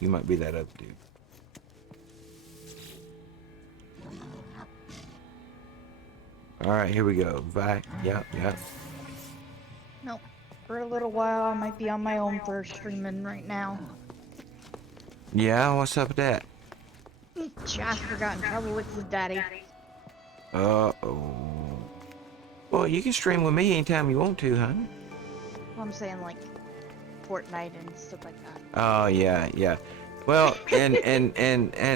You might be that other dude. All right, here we go. Yep. Nope. For a little while, I might be on my own for streaming right now. Yeah, what's up with that? Jasper got in trouble with his daddy. Uh-oh. Well, you can stream with me anytime you want to, huh? I'm saying like Fortnite and stuff like that. Oh yeah. Well, and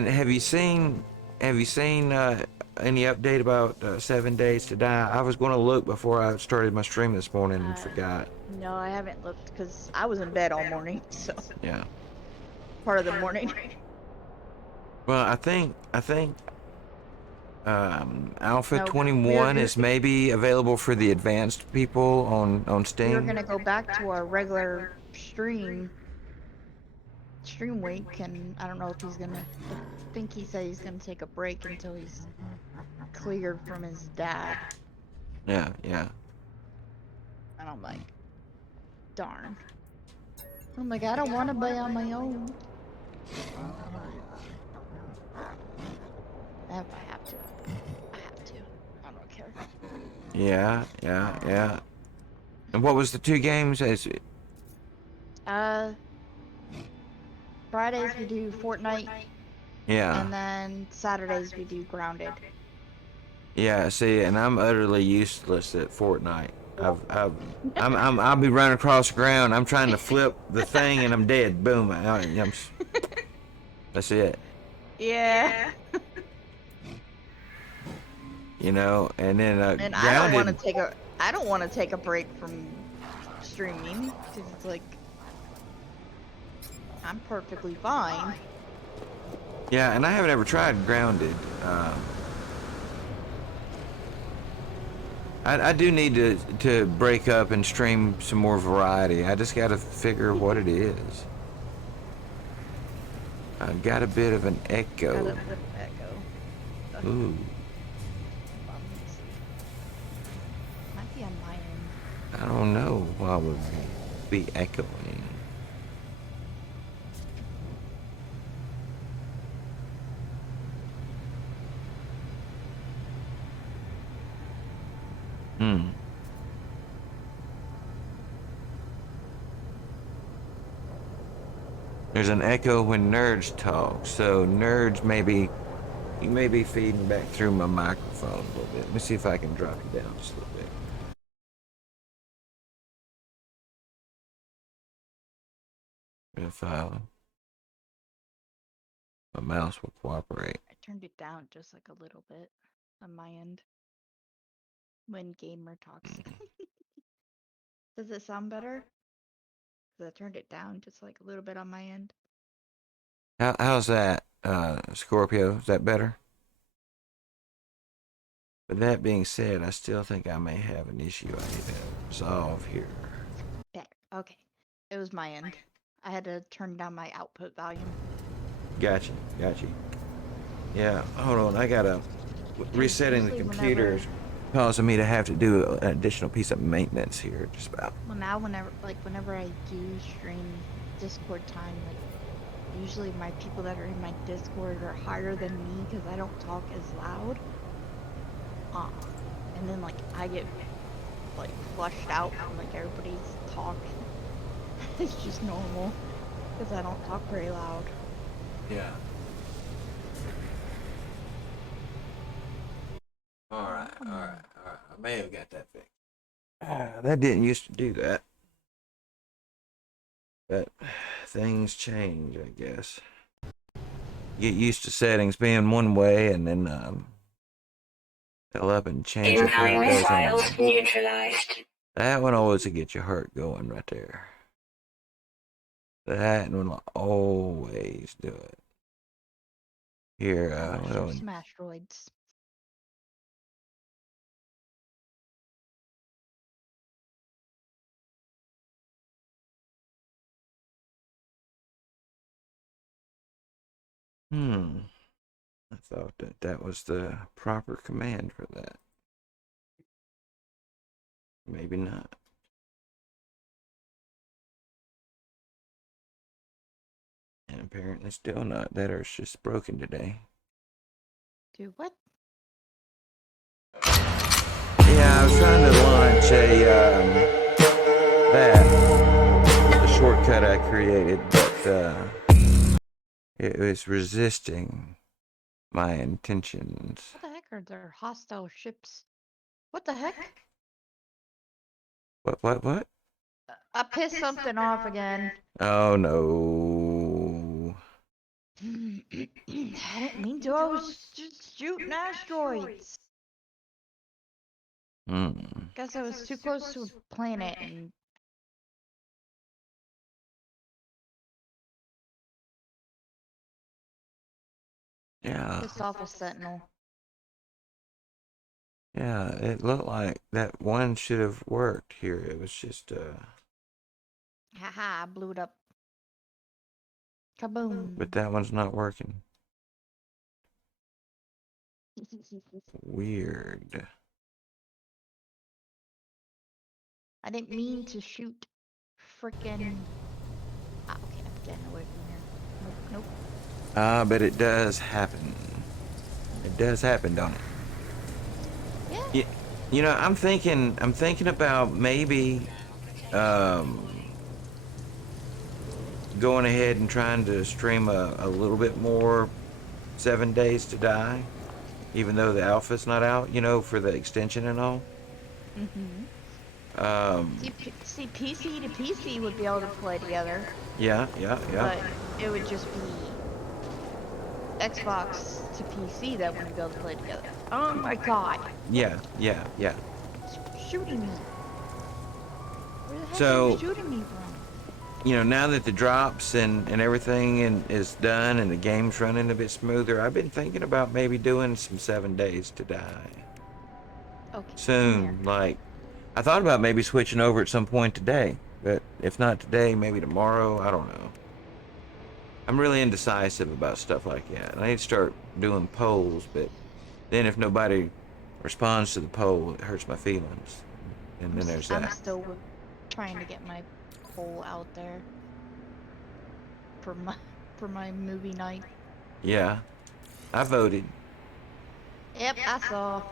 have you seen any update about 7 Days to Die? I was going to look before I started my stream this morning and forgot. No, I haven't looked because I was in bed all morning, so Yeah. part of the morning. Well, I think Alpha No, 21 we're- is maybe available for the advanced people on Steam. We're gonna go back to our regular stream week, and I don't know if he's gonna. I think he said he's gonna take a break until he's cleared from his dad. Yeah. And I'm like, darn. I'm like, I don't want to be on my own. If I have to, I have to. I don't care. Yeah. And what was the two games? Fridays we do Fortnite, Yeah. and then Saturdays we do Grounded. Yeah, see, and I'm utterly useless at Fortnite. I'll be running across the ground. I'm trying to flip the thing, and I'm dead. Boom. That's it. Yeah. You know, and then And I don't want to grounded. take a break from streaming because it's like I'm perfectly fine. Yeah, and I haven't ever tried grounded. I do need to break up and stream some more variety. I just got to figure what it is. I got a bit of an Got echo. a bit of echo. Ooh, Let me see. Might be on my end. I don't know why would be echoing. Hmm. There's an echo when nerds talk, so nerds maybe you may be feeding back through my microphone a little bit. Let me see if I can drop it down just a little bit. If my mouse will cooperate. I turned it down just like a little bit on my end when gamer talks. Does it sound better? Because I turned it down just like a little bit on my end. How's that, Scorpio? Is that better? But that being said, I still think I may have an issue I need to resolve here. Better. Okay. It was my end. I had to turn down my output volume. Gotcha. Yeah, hold on. I gotta resetting the usually computer is causing me to have to do an additional piece of maintenance here. Just about. Well, now whenever I do stream Discord time, like usually my people that are in my Discord are higher than me because I don't talk as loud. And then like I get like flushed out from like everybody's talk. It's just normal because I don't talk very loud. Yeah. All right. I may have got that fixed. That didn't used to do that. But things change, I guess. Get used to settings being one way and then fill up and change it where it Incoming goes missiles in. neutralized. That one always will get your heart going right there. That one will always do it. Here, Shoot some asteroids. I thought that was the proper command for that. Maybe not. And apparently still not. That Earth's just broken today. Do what? Yeah, I was trying to launch a shortcut I created, but it was resisting my intentions. What the heck are there hostile ships? What the heck? What? I pissed something off again. Oh no. I didn't mean to. I was just shooting asteroids. Guess I was too close to a planet and Yeah. pissed off a sentinel. Yeah, it looked like that one should have worked here. It was just Haha, I blew it up. Kaboom. but that one's not working. Weird. I didn't mean to shoot frickin'. Okay, I'm getting away from here. Nope. But it does happen. It does happen, don't it? Yeah. You know, I'm thinking about maybe going ahead and trying to stream a little bit more 7 Days to Die, even though the alpha's not out, you know, for the extension and all. See, PC to PC would be able to play together. Yeah. But it would just be Xbox to PC that wouldn't be able to play together. Oh my god. Yeah. It's shooting me. Where the heck are So, you shooting me from? you know, now that the drops and everything is done and the game's running a bit smoother, I've been thinking about maybe doing some 7 Days to Die Okay, come here. soon. Like, I thought about maybe switching over at some point today, but if not today, maybe tomorrow. I don't know. I'm really indecisive about stuff like that. I need to start doing polls, but then if nobody responds to the poll, it hurts my feelings. And then there's I'm that. still trying to get my poll out there for my movie night. Yeah, I voted. Yep, I saw.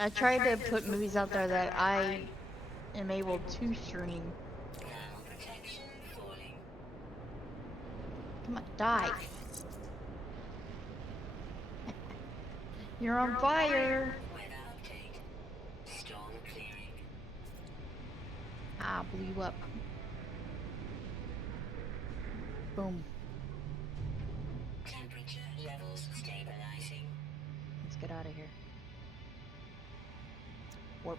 I tried to put movies out there that I am able to stream. Thermal protection falling. Come on, die. You're on fire. Weather update. Storm clearing. Ah, blew you up. Boom. Temperature levels stabilizing. Let's get out of here. Warp.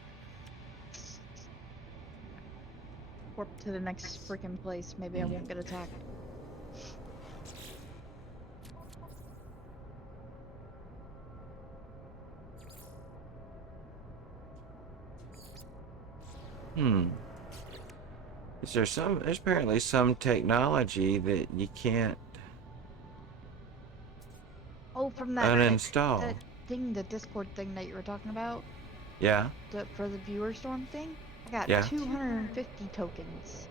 Warp to the next freaking place. Maybe I won't get attacked. There's apparently some technology that you can't Oh, from that uninstall. that thing, the Discord thing that you were talking about, Yeah? for the viewer storm thing. I got Yeah. 250 tokens.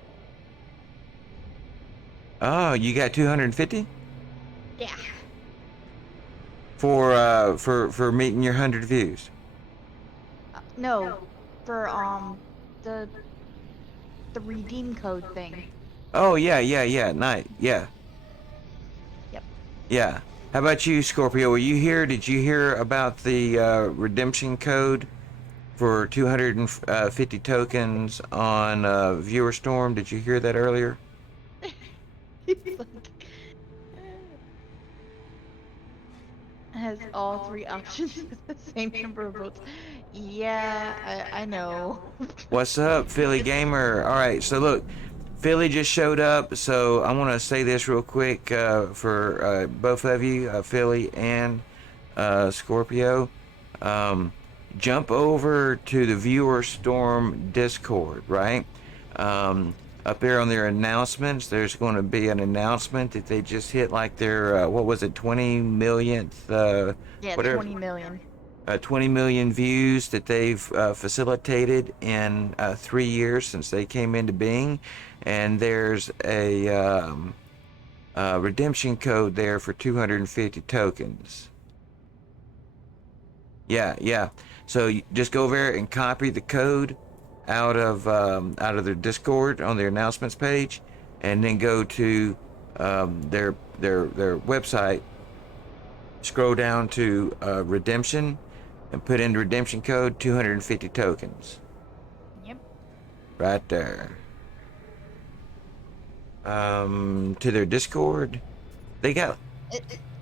Oh, you got 250 Yeah. for meeting your 100 views. No, for the redeem code thing. Oh, yeah. Nice. Yeah. Yep. Yeah. How about you, Scorpio? Were you here? Did you hear about the redemption code for 250 tokens on Viewer Storm? Did you hear that earlier? He's like, has all three options with the same number of votes. Yeah, I know. What's up, Philly Gamer? All right, so look, Philly just showed up, so I want to say this real quick for both of you, Philly and Scorpio. Jump over to the Viewer Storm Discord, right? Up there on their announcements, there's going to be an announcement that they just hit like their, what was it, 20 millionth, Yeah, whatever. 20 million. 20 million views that they've facilitated in 3 years since they came into being, and there's a redemption code there for 250 tokens. Yeah. So you just go over there and copy the code out of their Discord on their announcements page, and then go to their website. Scroll down to redemption, and put in the redemption code 250 tokens. Yep. Right there. To their Discord. They got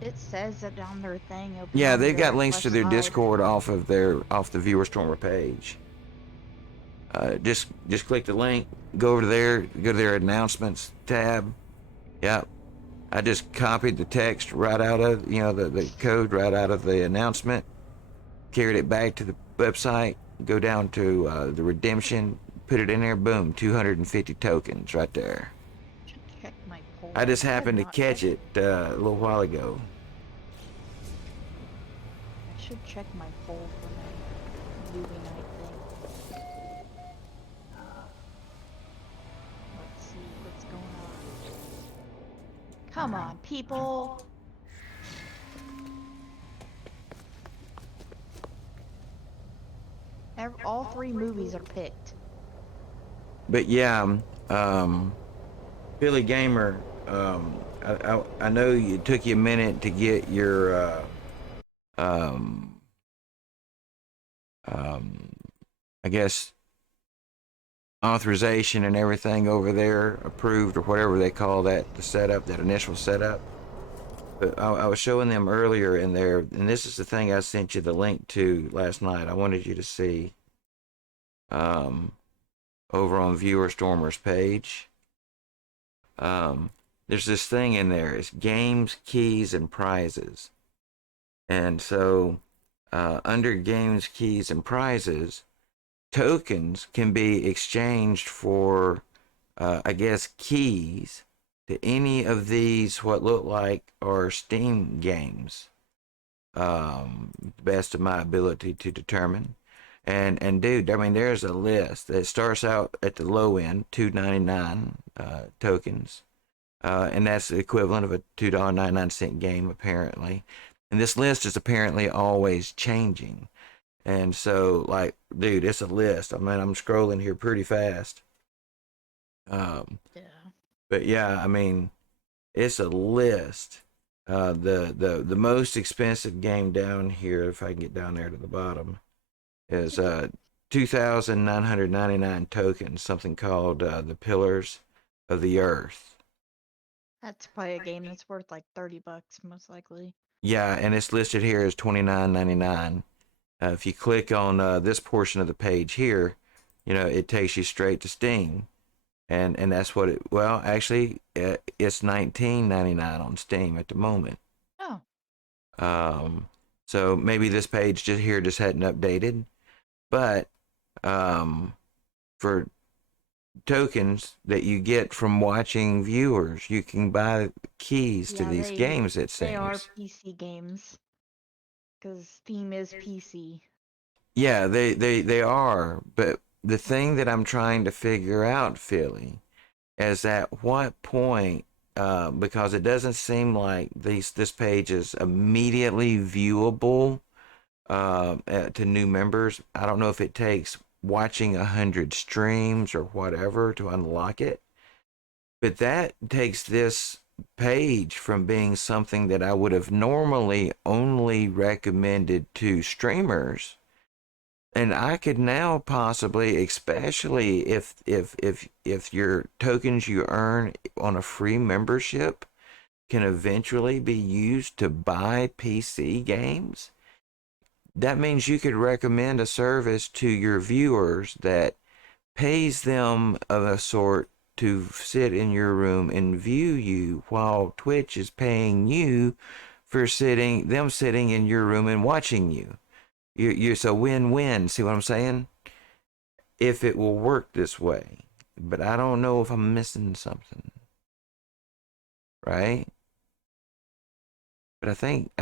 It says it on their thing. It'll be yeah, on they've got their links to their side. Discord off the Viewer Stormer page. Just click the link, go over there, go to their announcements tab. Yep. I just copied the text right out of the code right out of the announcement. Carried it back to the website, go down to the redemption, put it in there, boom, 250 tokens right there. Should check my poll. I just have happened to not catch it checked- a little while ago. I should check my poll for my movie night thing. Let's see what's going on. Come on, people. All three movies are picked. But yeah, Billy Gamer, I know it took you a minute to get your I guess authorization and everything over there approved, or whatever they call that, the setup, that initial setup. But I was showing them earlier in there, and this is the thing I sent you the link to last night. I wanted you to see over on Viewer Stormer's page. There's this thing in there. It's games, keys, and prizes. And so under games, keys, and prizes, tokens can be exchanged for, I guess, keys to any of these what look like are Steam games. Best of my ability to determine. And dude, I mean, there's a list that starts out at the low end, $2.99 tokens, and that's the equivalent of a $2.99 game apparently. And this list is apparently always changing. And so, like, dude, it's a list. I mean, I'm scrolling here pretty fast. Yeah. But yeah, I mean, it's a list. The most expensive game down here, if I can get down there to the bottom, is 2,999 tokens. Something called the Pillars of the Earth. That's probably a game that's worth like $30, most likely. Yeah, and it's listed here as $29.99. If you click on this portion of the page here, you know, it takes you straight to Steam. And that's what it, well, actually, it's $19.99 on Steam at the moment. Oh. So maybe this page just here just hadn't updated, but for tokens that you get from watching viewers, you can buy keys to these games, it seems. They are PC games. Because Steam is PC. Yeah, they are, but the thing that I'm trying to figure out, Philly, is at what point, because it doesn't seem like this page is immediately viewable to new members. I don't know if it takes watching 100 streams or whatever to unlock it, but that takes this page from being something that I would have normally only recommended to streamers. And I could now possibly, especially if your tokens you earn on a free membership can eventually be used to buy PC games, that means you could recommend a service to your viewers that pays them of a sort to sit in your room and view you, while Twitch is paying you for sitting in your room and watching you. It's a win-win. See what I'm saying? If it will work this way, but I don't know if I'm missing something, right? But I think.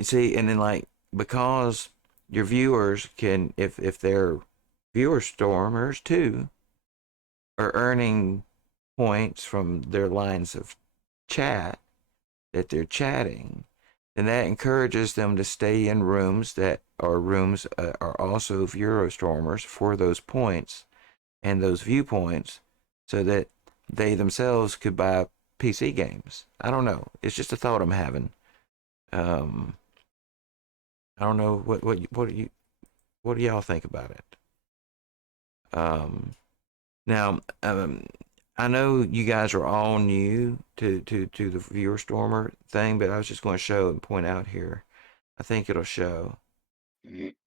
See, and then, like, because your viewers can, if they're viewer stormers too, are earning points from their lines of chat that they're chatting, then that encourages them to stay in rooms that are also viewer stormers for those points and those viewpoints, so that they themselves could buy PC games. I don't know. It's just a thought I'm having. I don't know what do y'all think about it? Now, I know you guys are all new to the viewer stormer thing, but I was just going to show and point out here. I think it'll show.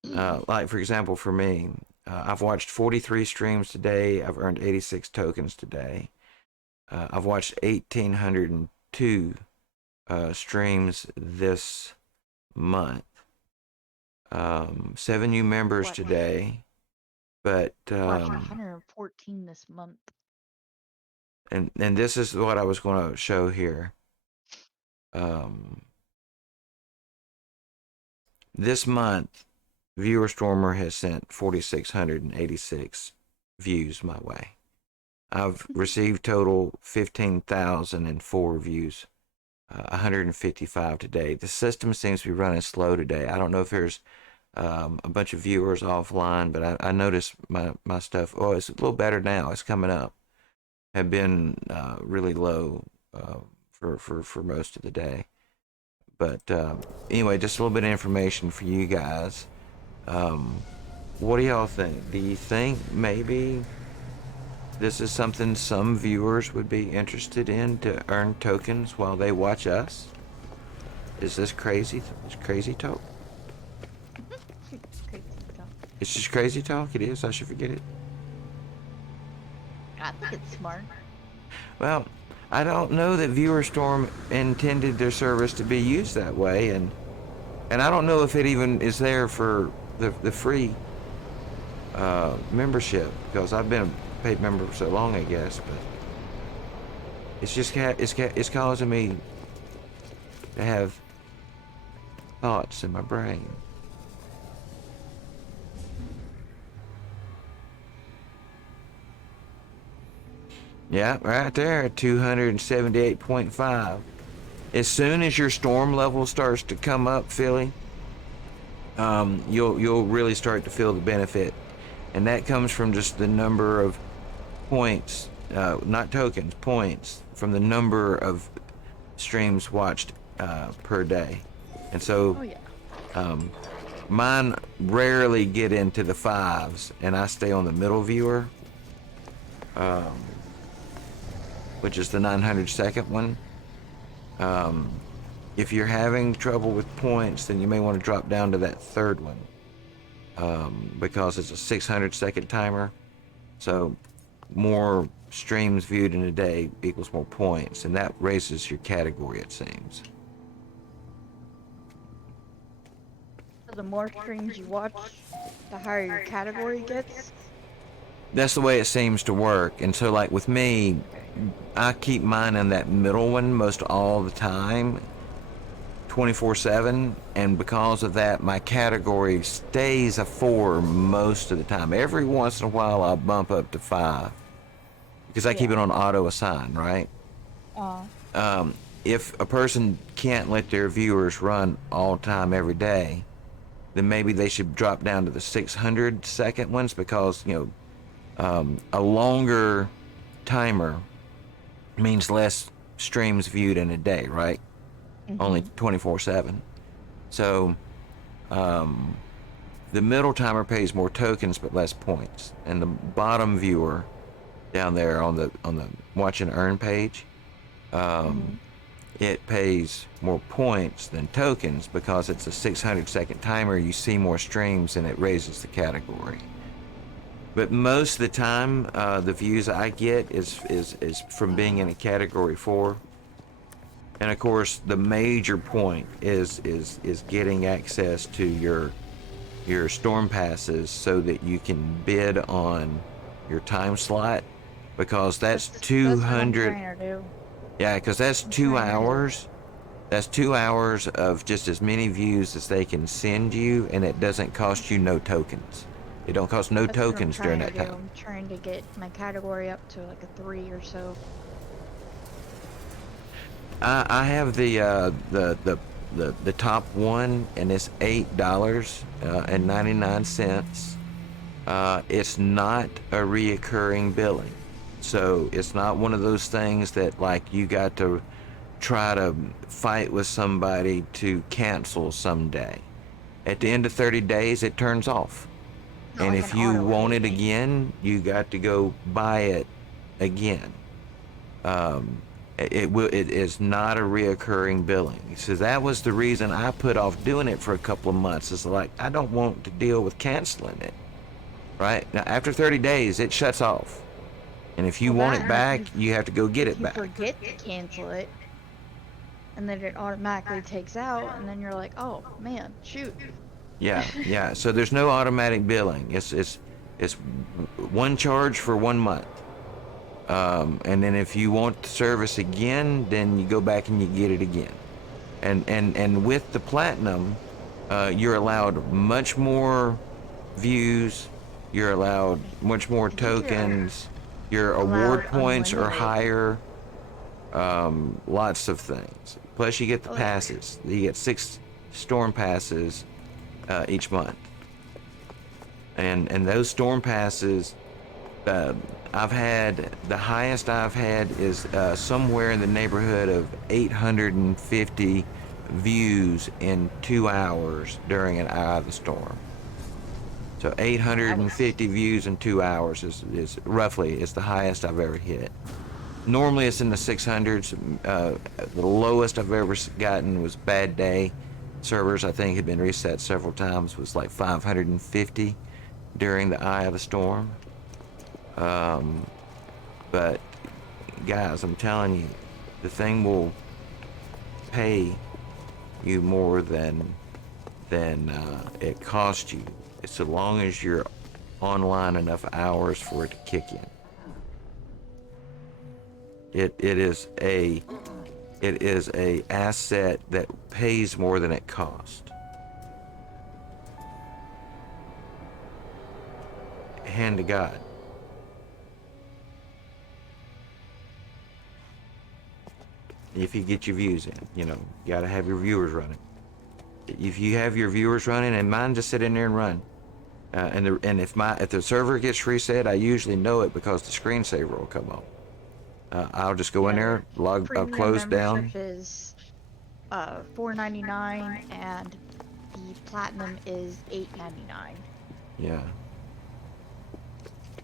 Like, for example, for me, I've watched 43 streams today. I've earned 86 tokens today. I've watched 1,802 streams this month. 7 new members today, but watched 114 this month. and this is what I was going to show here. This month, Viewer Stormer has sent 4,686 views my way. I've received total 15,004 views, 155 today. The system seems to be running slow today. I don't know if there's a bunch of viewers offline, but I noticed my stuff. Oh, it's a little better now. It's coming up. Have been really low for most of the day. But anyway, just a little bit of information for you guys. what do y'all think? Do you think maybe this is something some viewers would be interested in to earn tokens while they watch us? Is this crazy? It's crazy talk. Crazy talk. It's just crazy talk. It is. I should forget it. I think it's smart. Well, I don't know that ViewerStorm intended their service to be used that way, and I don't know if it even is there for the free membership, because I've been a paid member for so long, I guess. But it's just it's causing me to have thoughts in my brain. Yeah, right there at 278.5. As soon as your storm level starts to come up, Philly, you'll really start to feel the benefit, and that comes from just the number of points, not tokens, points from the number of streams watched per day. And so, Oh yeah. mine rarely get into the fives, and I stay on the middle viewer, which is the 900-second one. If you're having trouble with points, then you may want to drop down to that third one, because it's a 600-second timer. So more streams viewed in a day equals more points, and that raises your category, it seems. So the more streams you watch, the higher your category gets. That's the way it seems to work. And so, like with me, I keep mine in that middle one most all the time, 24/7, and because of that, my category stays a 4 most of the time. Every once in a while, I'll bump up to 5 because I keep it on auto assign, right? If a person can't let their viewers run all time every day, then maybe they should drop down to the 600-second ones, because a longer timer means less streams viewed in a day, right? Only 24/7. So the middle timer pays more tokens but less points, and the bottom viewer down there on the watch and earn page, it pays more points than tokens, because it's a 600-second timer. You see more streams and it raises the category. But most of the time, the views I get is from being in a category 4. And of course, the major point is getting access to your storm passes so that you can bid on your time slot, because that's That's what 200. I'm trying to do. Yeah, because that's 2 trying to do. hours. That's 2 hours of just as many views as they can send you, and it doesn't cost you no tokens. It don't cost no That's what I'm tokens during trying that to do. time. I'm trying to get my category up to like a 3 or so. I have the top one, and it's $8.99. It's not a reoccurring billing, so it's not one of those things that like you got to try to fight with somebody to cancel someday. At the end of 30 days, it turns off. Not And like if an you auto want it pay. again, you got to go buy it again. It is not a reoccurring billing. So that was the reason I put off doing it for a couple of months. It's like, I don't want to deal with canceling it. Right? Now, after 30 days, it shuts off. And if you Well, want that, it or back, if you have to go get if it you back. forget to cancel it, and then it automatically takes out, and then you're like, oh man, shoot. Yeah. So there's no automatic billing. It's one charge for 1 month. And then if you want the service again, then you go back and you get it again. And with the platinum, you're allowed much more views. You're allowed much more think you're tokens. Your allowed award points are unlimited. higher. Lots of things. Plus, you get the Oh, passes. You get 6 storm passes each month. And those storm passes, I've had, the highest I've had is somewhere in the neighborhood of 850 views in 2 hours during an eye of the storm. So 850 views in 2 hours is roughly is the highest I've ever hit. Normally it's in the 600s. The lowest I've ever gotten was Bad Day. Servers I think had been reset several times, was like 550 during the eye of the storm. But guys, I'm telling you, the thing will pay you more than it costs you. It's so long as you're online enough hours for it to kick in. It is a asset that pays more than it costs. Hand to God. If you get your views in, you gotta have your viewers running. If you have your viewers running, and mine just sit in there and run, and if the server gets reset, I usually know it because the screensaver will come on. I'll just go in there, I'll close down. Membership is $4.99, and the platinum is $8.99.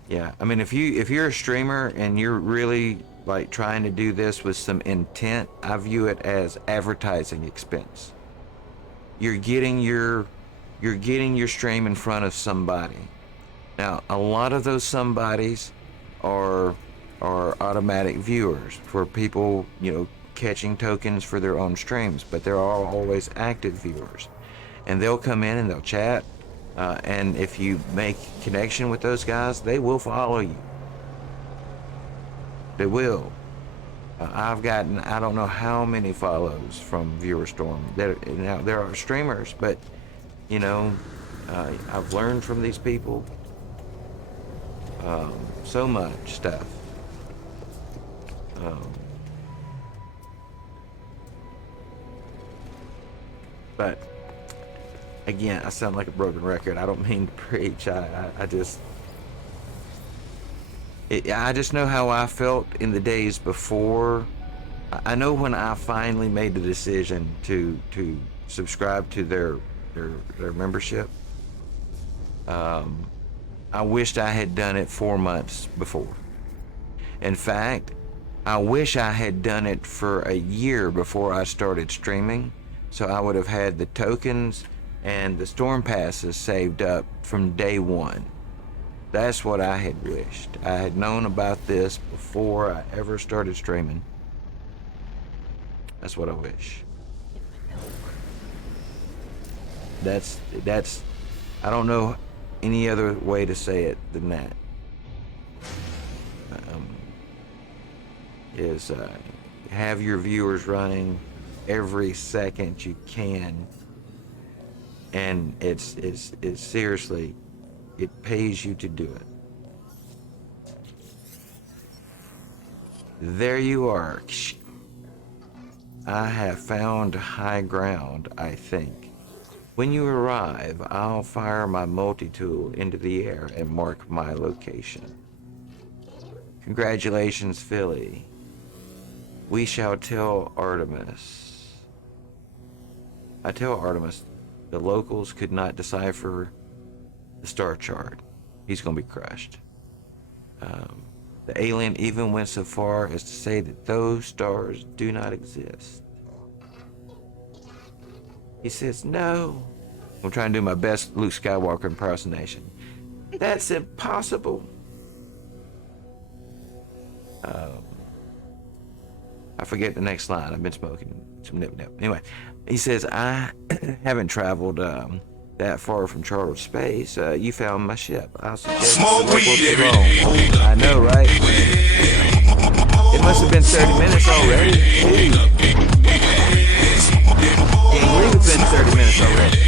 Yeah. I mean, if you're a streamer and you're really like trying to do this with some intent, I view it as advertising expense. You're getting your stream in front of somebody. Now, a lot of those somebodies are automatic viewers for people, catching tokens for their own streams, but there are always active viewers, and they'll come in and they'll chat, and if you make connection with those guys, they will follow you. They will. I've gotten, I don't know how many follows from ViewerStorm. Now there are streamers, but I've learned from these people so much stuff. But again, I sound like a broken record. I don't mean to preach. I just know how I felt in the days before. I know when I finally made the decision to subscribe to their membership. I wished I had done it 4 months before. In fact, I wish I had done it for a year before I started streaming, so I would have had the tokens and the storm passes saved up from day one. That's what I had wished. I had known about this before I ever started streaming. That's what I wish. That's I don't know any other way to say it than that. Have your viewers running every second you can, and it's seriously, it pays you to do it. There you are. I have found high ground, I think. When you arrive, I'll fire my multi-tool into the air and mark my location. Congratulations, Philly. We shall tell Artemis. I tell Artemis the locals could not decipher the star chart. He's going to be crushed. The alien even went so far as to say that those stars do not exist. He says, no. I'm trying to do my best Luke Skywalker impersonation. That's impossible. I forget the next line. I've been smoking some nip. Anyway, he says, I haven't traveled that far from chartered space. You found my ship. I'll suggest Smoke the weed locals every alone. day. I know, right? It must have been 30 minutes already. Dude. Can't believe it's been 30 minutes already.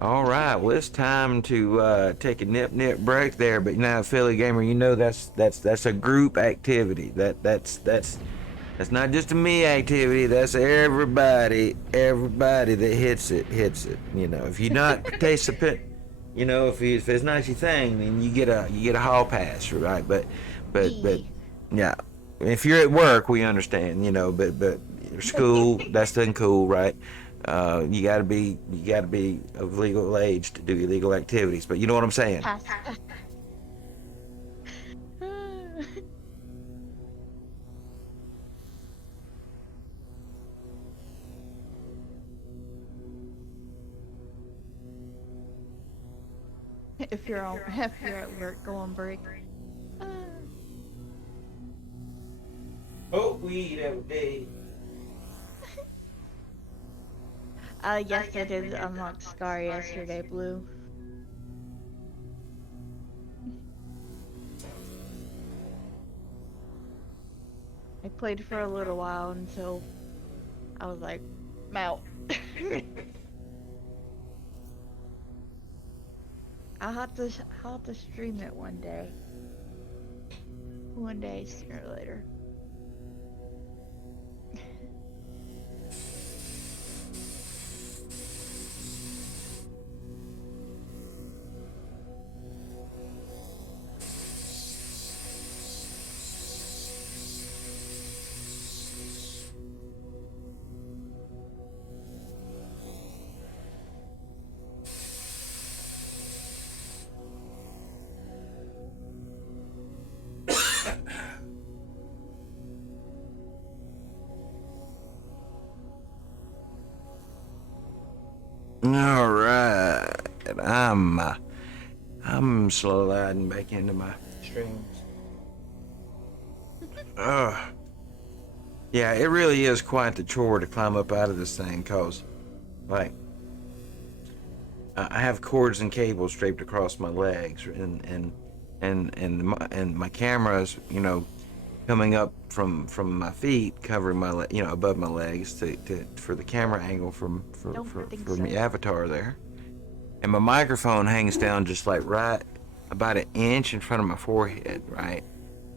All right, well, it's time to take a nip break there. But now, Philly Gamer, that's a group activity. That's not just a me activity. That's everybody that hits it. If you not taste the pit, if it's not your thing, then you get a hall pass, right? But yeah, if you're at work, we understand, but school, that's done cool, right? you gotta be of legal age to do illegal activities. But you know what I'm saying? Pass. If you're at work, go on break. Smoke weed every day. Yes, I did unlock Scar yesterday, Blue. I played for a little while until I was like, I'm out. I'll have to stream it one day. One day, sooner or later. All right, I'm sliding back into my streams. Yeah, it really is quite the chore to climb up out of this thing, cause like I have cords and cables draped across my legs, and my camera's coming up from my feet, covering my above my legs to for the camera angle from the avatar there, and my microphone hangs down just like right about an inch in front of my forehead, right,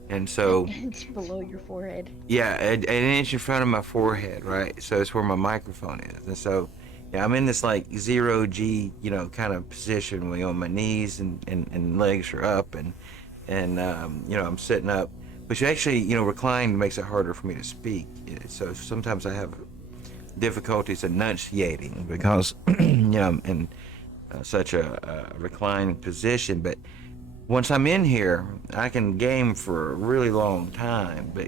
and so It's below your forehead. yeah, an inch in front of my forehead, right, so it's where my microphone is, and so. Yeah, I'm in this like 0G, kind of position where my knees and legs are up, and I'm sitting up, which actually, reclined makes it harder for me to speak. So sometimes I have difficulties enunciating because, I'm in such a reclined position. But once I'm in here, I can game for a really long time. But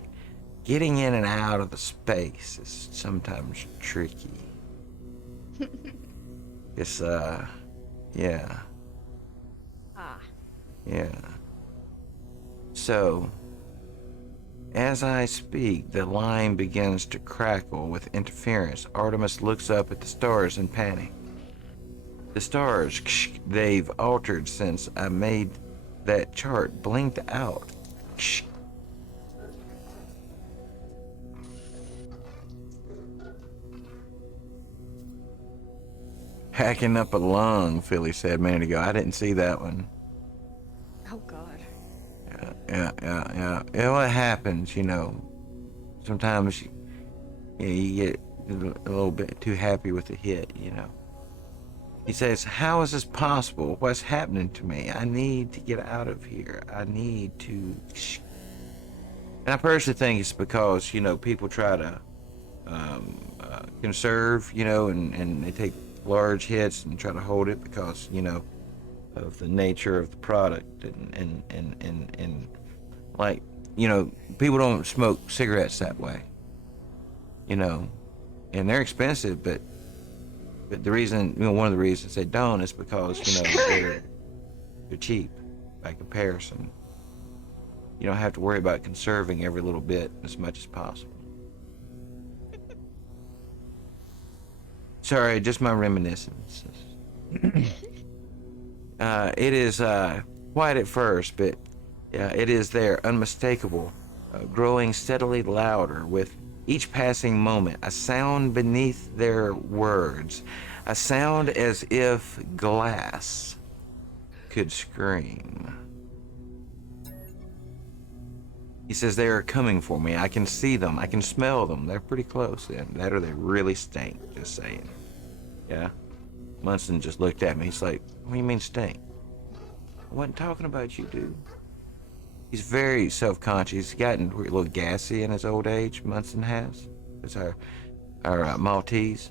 getting in and out of the space is sometimes tricky. It's yeah. Yeah. So, as I speak, the line begins to crackle with interference. Artemis looks up at the stars in panic. The stars, they've altered since I made that chart, blinked out. Hacking up a lung, Philly said a minute ago. I didn't see that one. Oh God. Yeah. Well, it happens, Sometimes you get a little bit too happy with the hit, He says, how is this possible? What's happening to me? I need to get out of here. I need to... And I personally think it's because, people try to conserve, and they take large hits and try to hold it because, of the nature of the product and like, people don't smoke cigarettes that way, and they're expensive, but the reason, one of the reasons they don't is because, they're cheap by comparison. You don't have to worry about conserving every little bit as much as possible. Sorry, just my reminiscences. It is quiet at first, but it is there, unmistakable, growing steadily louder with each passing moment, a sound beneath their words, a sound as if glass could scream. He says, they are coming for me. I can see them. I can smell them. They're pretty close then. That or they really stink, just saying. Yeah? Munson just looked at me. He's like, what do you mean stink? I wasn't talking about you, dude. He's very self-conscious. He's gotten a little gassy in his old age, Munson has. It's our Maltese.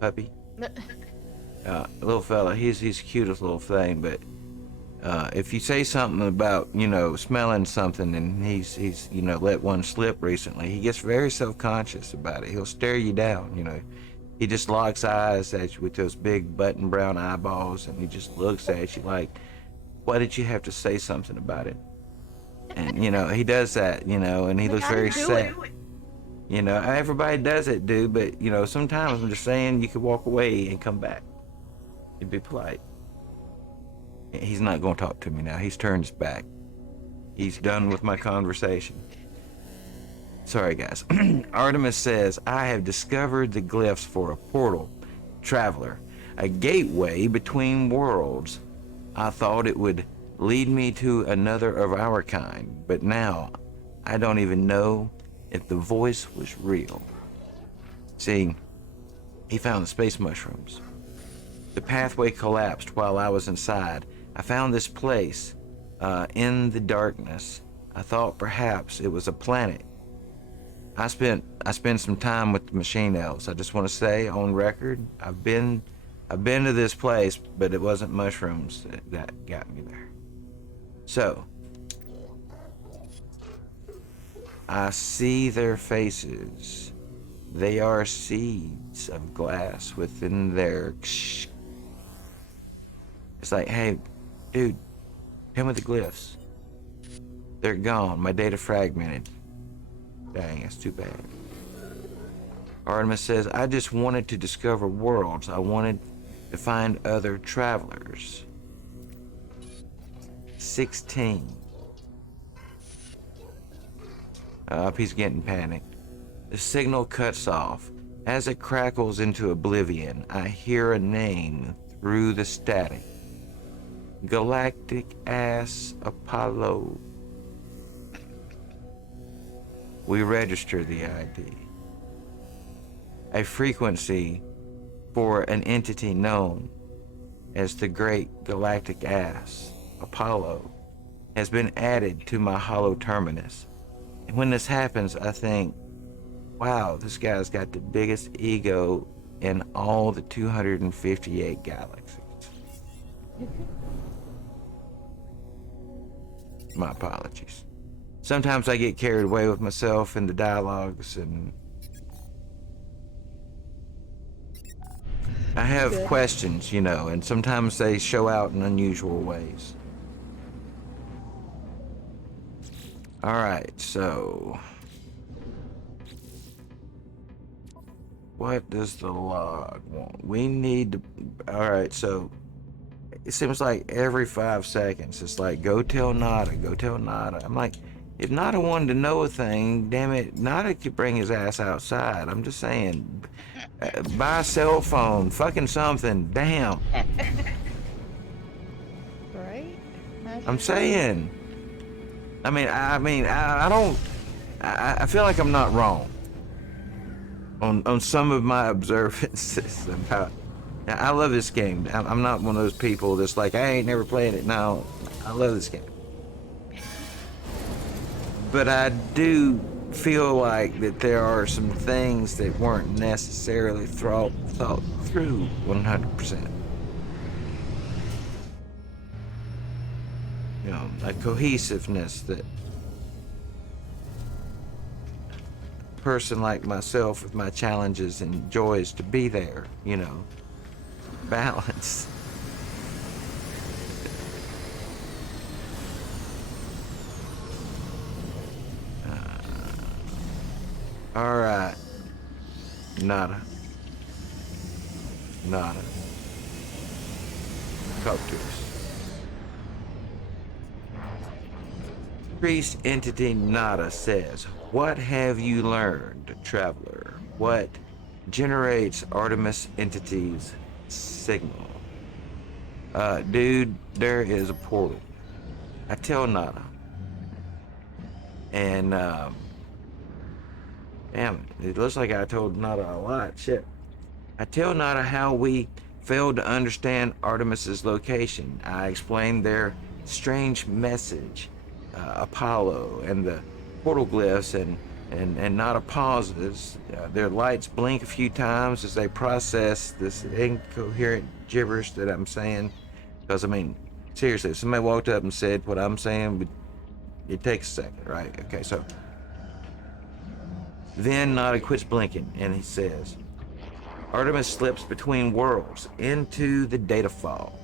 puppy. Little fella, he's the cutest little thing, but if you say something about, smelling something, and he's let one slip recently, he gets very self-conscious about it. He'll stare you down. He just locks eyes at you with those big button brown eyeballs, and he just looks at you like, why did you have to say something about it? And he does that, and he Like, looks I very didn't do sad. it. Everybody does it, dude, but sometimes I'm just saying you could walk away and come back. It'd be polite. He's not going to talk to me now. He's turned his back. He's done with my conversation. Sorry, guys. Artemis says, I have discovered the glyphs for a portal, traveler, a gateway between worlds. I thought it would lead me to another of our kind, but now I don't even know if the voice was real. See, he found the space mushrooms. The pathway collapsed while I was inside. I found this place in the darkness. I thought perhaps it was a planet. I spent some time with the machine elves. I just want to say on record, I've been to this place, but it wasn't mushrooms that got me there. So, I see their faces. They are seeds of glass within their... It's like, hey, dude, tell me the glyphs. They're gone. My data fragmented. Dang, that's too bad. Artemis says, I just wanted to discover worlds. I wanted to find other travelers. 16. He's getting panicked. The signal cuts off. As it crackles into oblivion, I hear a name through the static. Galactic ass Apollo. We register the ID. A frequency for an entity known as the Great Galactic Ass, Apollo, has been added to my hollow terminus. And when this happens, I think, wow, this guy's got the biggest ego in all the 258 galaxies. My apologies. Sometimes I get carried away with myself in the dialogues, and I have questions, and sometimes they show out in unusual ways. All right, so what does the log want? We need to, all right, so it seems like every 5 seconds, it's like, go tell Nada, go tell Nada. I'm like, if Nada wanted to know a thing, damn it, Nada could bring his ass outside. I'm just saying, buy a cell phone, fucking something, damn. Right? I'm saying. I don't, I feel like I'm not wrong on some of my observances about. I love this game. I'm not one of those people that's like, I ain't never played it. No, I love this game. But I do feel like that there are some things that weren't necessarily thought through 100%. A cohesiveness that a person like myself with my challenges enjoys to be there, balance. All right. Nada. Talk to us. Priest entity Nada says, what have you learned, traveler? What generates Artemis entity's signal? Dude, there is a portal. I tell Nada. And, damn, it looks like I told Nada a lot. Shit. I tell Nada how we failed to understand Artemis's location. I explained their strange message, Apollo, and the portal glyphs, and and not a pauses. Their lights blink a few times as they process this incoherent gibberish that I'm saying. Because I mean, seriously, if somebody walked up and said what I'm saying, it takes a second, right? Okay, so then Nada quits blinking and he says, Artemis slips between worlds into the data fall.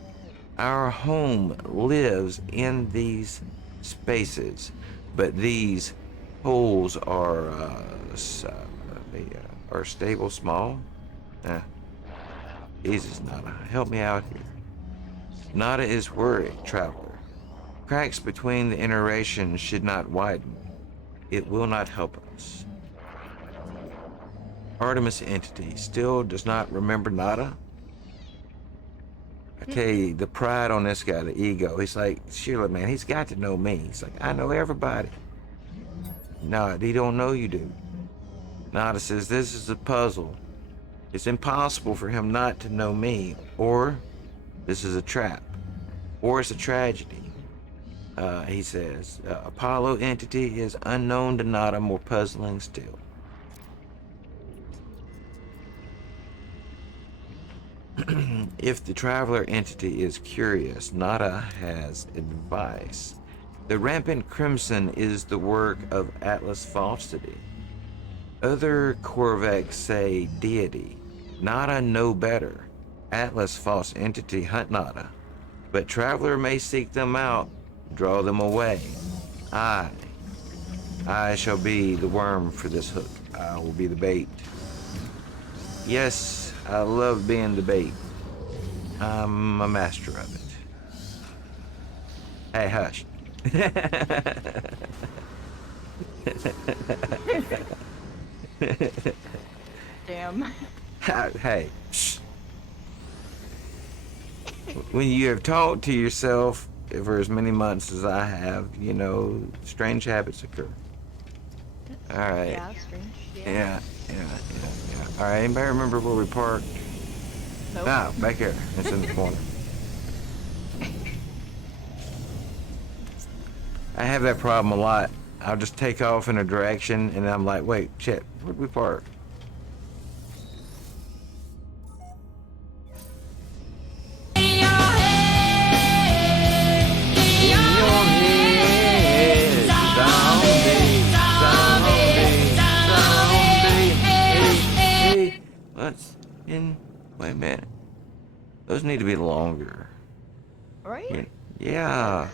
Our home lives in these spaces, but these holes are stable small. Jesus, Nada, help me out here. Nada is worried, traveler. Cracks between the iterations should not widen. It will not help us. Artemis entity still does not remember Nada. I tell you, the pride on this guy, the ego. He's like, Sheila, man, he's got to know me. He's like, I know everybody. No, he don't know you do. Nada says, this is a puzzle. It's impossible for him not to know me, or this is a trap, or it's a tragedy. He says, Apollo entity is unknown to Nada, more puzzling still. If the traveler entity is curious, Nada has advice. The rampant crimson is the work of Atlas falsity. Other Korvax say deity. Nada know better. Atlas false entity hunt Nada. But traveler may seek them out, draw them away. I shall be the worm for this hook. I will be the bait. Yes, I love being the bait. I'm a master of it. Hey, hush. Damn. Hey, shh. When you have talked to yourself for as many months as I have, you know, strange habits occur. All right. Yeah, strange. Yeah. All right, anybody remember where we parked? Nope. Ah, back here. It's in the corner. I have that problem a lot. I'll just take off in a direction, and I'm like, wait, shit, where'd we park? What's in? Wait a minute. Those need to be longer. Right? Yeah.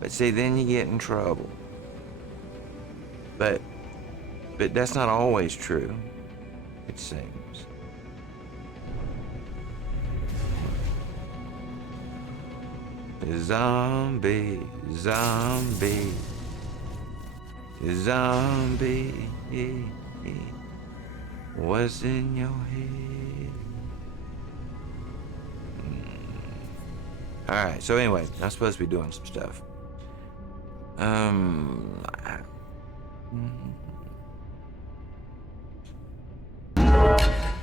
But see, then you get in trouble. But that's not always true, it seems. Zombie, zombie, zombie. What's in your head? All right. So anyway, I'm supposed to be doing some stuff.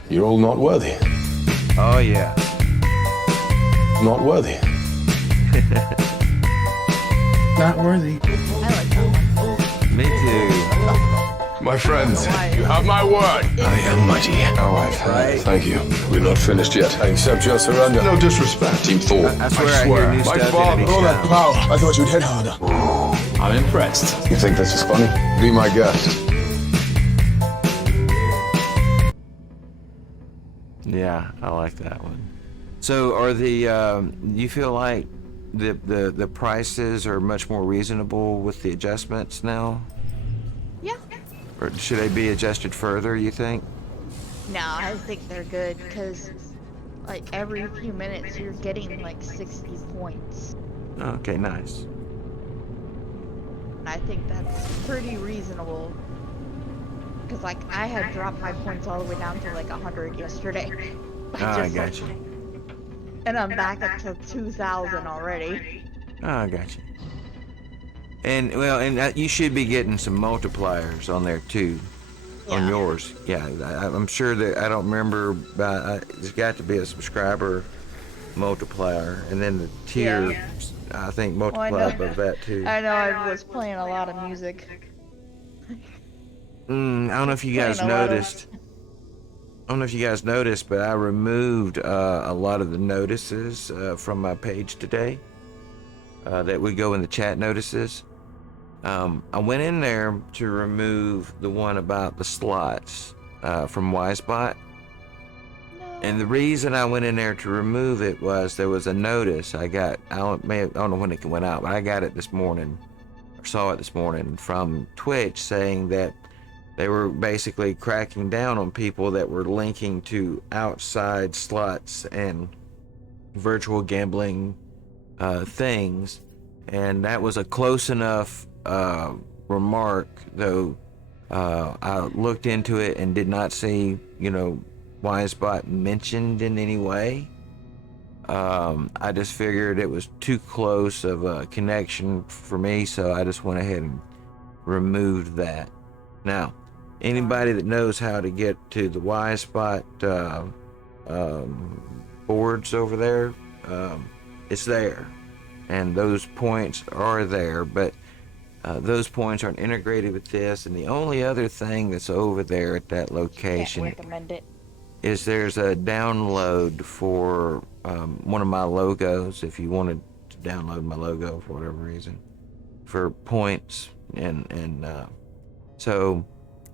You're all not worthy. Oh yeah. Not worthy. Not worthy. I like that one. Me too. My friends, you have my word. I am mighty. Oh, I've heard. Thank you. We're not finished yet. I accept your surrender. No disrespect. Team Thor. I swear I hear new My stuff father, in all each that town. power. I thought you'd hit harder. I'm impressed. You think this is funny? Be my guest. Yeah, I like that one. So, are the you feel like the prices are much more reasonable with the adjustments now, Yeah. or should they be adjusted further? You think? No, I think they're good because, like, every few minutes you're getting like 60 points. Okay, nice. And I think that's pretty reasonable. Because, like, I had dropped my points all the way down to like 100 yesterday. I got you. And I'm back up to 2,000 already. I got you. And well, and you should be getting some multipliers on there too, on Yeah. yours. Yeah, I'm sure that I don't remember, but there's got to be a subscriber multiplier, and then the tier. Yeah. I think Well, I multiply know- above that too. I know I was playing a lot of music. I don't know if you guys Playing a lot of- noticed. I don't know if you guys noticed, but I removed a lot of the notices from my page today that would go in the chat notices. I went in there to remove the one about the slots from Wisebot. And the reason I went in there to remove it was there was a notice I got. I don't know when it went out, but I got it this morning, or saw it this morning from Twitch saying that they were basically cracking down on people that were linking to outside slots and virtual gambling things. And that was a close enough remark, though I looked into it and did not see, Wisebot mentioned in any way. I just figured it was too close of a connection for me, so I just went ahead and removed that. Now, anybody that knows how to get to the Wisebot boards over there, it's there, and those points are there, but those points aren't integrated with this. And the only other thing that's over there at that location Can't recommend it. is there's a download for one of my logos, if you wanted to download my logo for whatever reason, for points. And so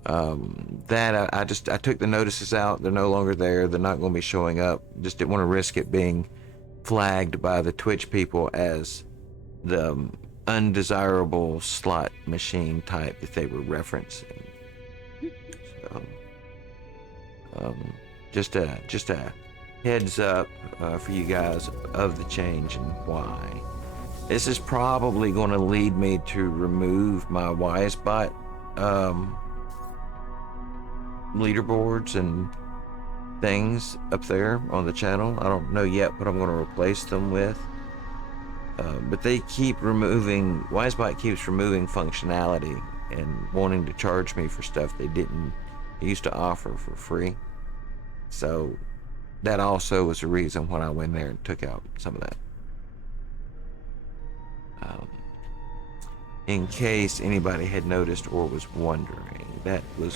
that I took the notices out. They're no longer there. They're not going to be showing up. Just didn't want to risk it being flagged by the Twitch people as the undesirable slot machine type that they were referencing. So just a heads up for you guys of the change and why. This is probably going to lead me to remove my Wisebot leaderboards and things up there on the channel. I don't know yet what I'm going to replace them with, but they keep removing, Wisebot keeps removing functionality and wanting to charge me for stuff they used to offer for free. So that also was the reason when I went there and took out some of that. In case anybody had noticed or was wondering, that was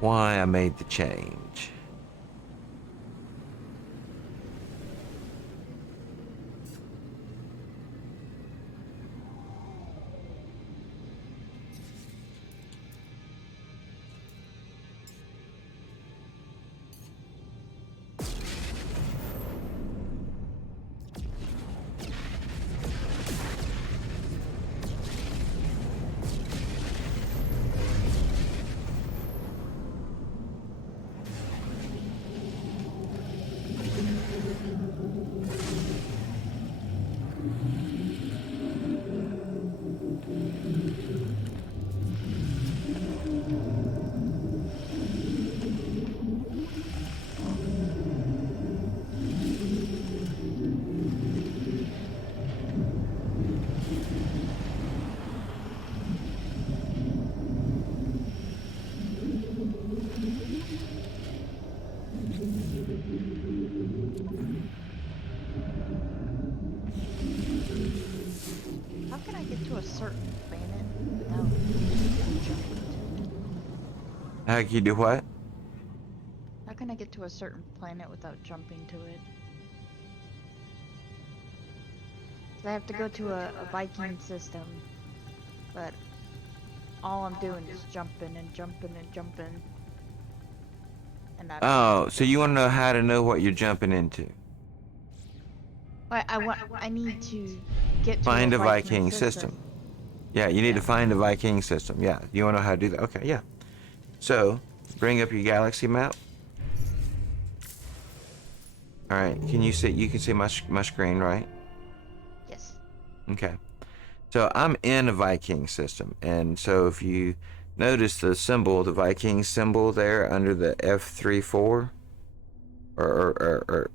why I made the change. How can I get to a certain planet without jumping to it? How can you do what? How can I get to a certain planet without jumping to it? 'Cause I have to go to a Viking system, but all I'm doing is jumping and jumping and jumping. And I don't Oh, so you want to know how to know what you're jumping into? I need to get to Find a Viking Viking system. Yeah, you need to find a Viking system. Yeah, you want to know how to do that? Okay, yeah. So, bring up your galaxy map. All right, can you see? You can see my screen, right? Yes. Okay. So I'm in a Viking system, and so if you notice the symbol, the Viking symbol there under the F34, or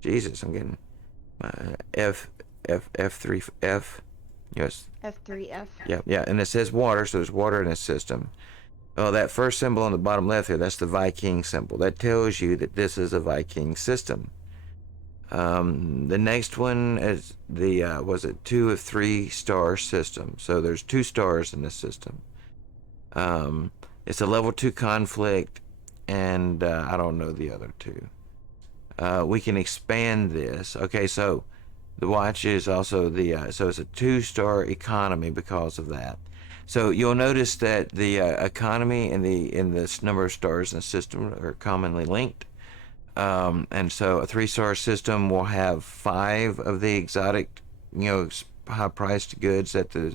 Jesus, I'm getting F3F. Yes. F3F. Yeah, and it says water, so there's water in this system. Oh, that first symbol on the bottom left here, that's the Viking symbol. That tells you that this is a Viking system. The next one is the, was it 2 of 3 star system. So there's 2 stars in this system. It's a level 2 conflict, and I don't know the other two. We can expand this. Okay, so the watch is also so it's a 2-star economy because of that. So you'll notice that the economy and the number of stars in the system are commonly linked. And so a 3-star system will have 5 of the exotic, high-priced goods at the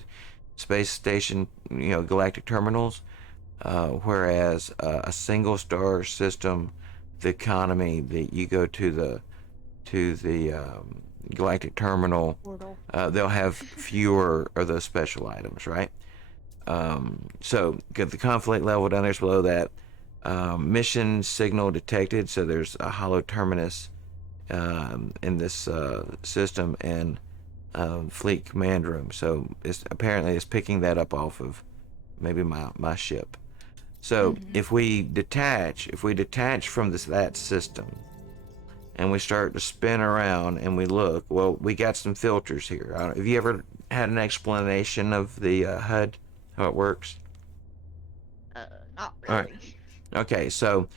space station, galactic terminals, whereas a single-star system, the economy, that you go to the galactic terminal, Portal. they'll have fewer of those special items, right? So get the conflict level down there's below that. Mission signal detected, so there's a hollow terminus in this system, and fleet command room. So it's picking that up off of maybe my ship. So if we detach from that system, and we start to spin around and we look, well, we got some filters here. Have you ever had an explanation of the HUD, how it works? Not All right. really. Okay, so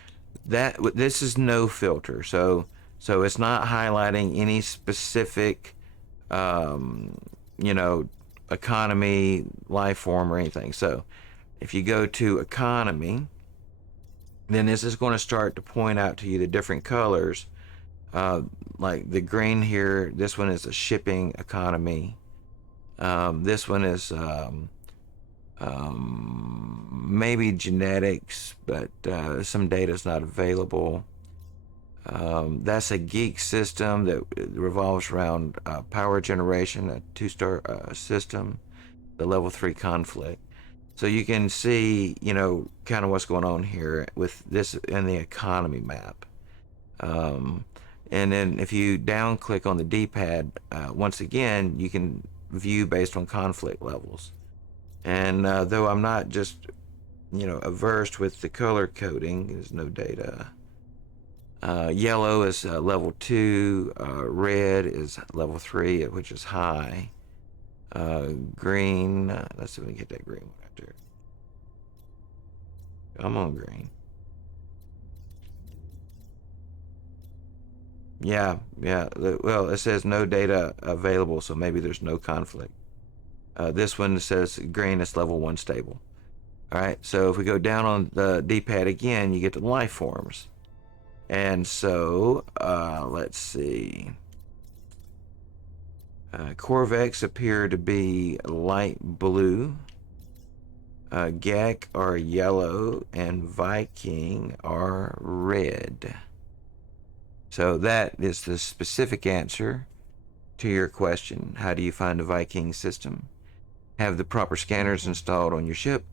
this is no filter, so it's not highlighting any specific, economy, life form, or anything. So if you go to economy, then this is going to start to point out to you the different colors. Like the green here, this one is a shipping economy. This one is maybe genetics, but some data is not available. That's a geek system that revolves around power generation, a 2-star system, the level 3 conflict. So you can see, kind of what's going on here with this in the economy map. And then if you down click on the D-pad, once again, you can view based on conflict levels. And though I'm not just, averse with the color coding, there's no data. Yellow is level 2, red is level 3, which is high. Green, let's see if we can get that green one right there. I'm on green. Yeah. Well, it says no data available, so maybe there's no conflict. This one says green is level 1 stable. All right, so if we go down on the D-pad again, you get the life forms. And so, let's see. Corvex appear to be light blue. Gek are yellow, and Viking are red. So that is the specific answer to your question. How do you find a Viking system? Have the proper scanners installed on your ship.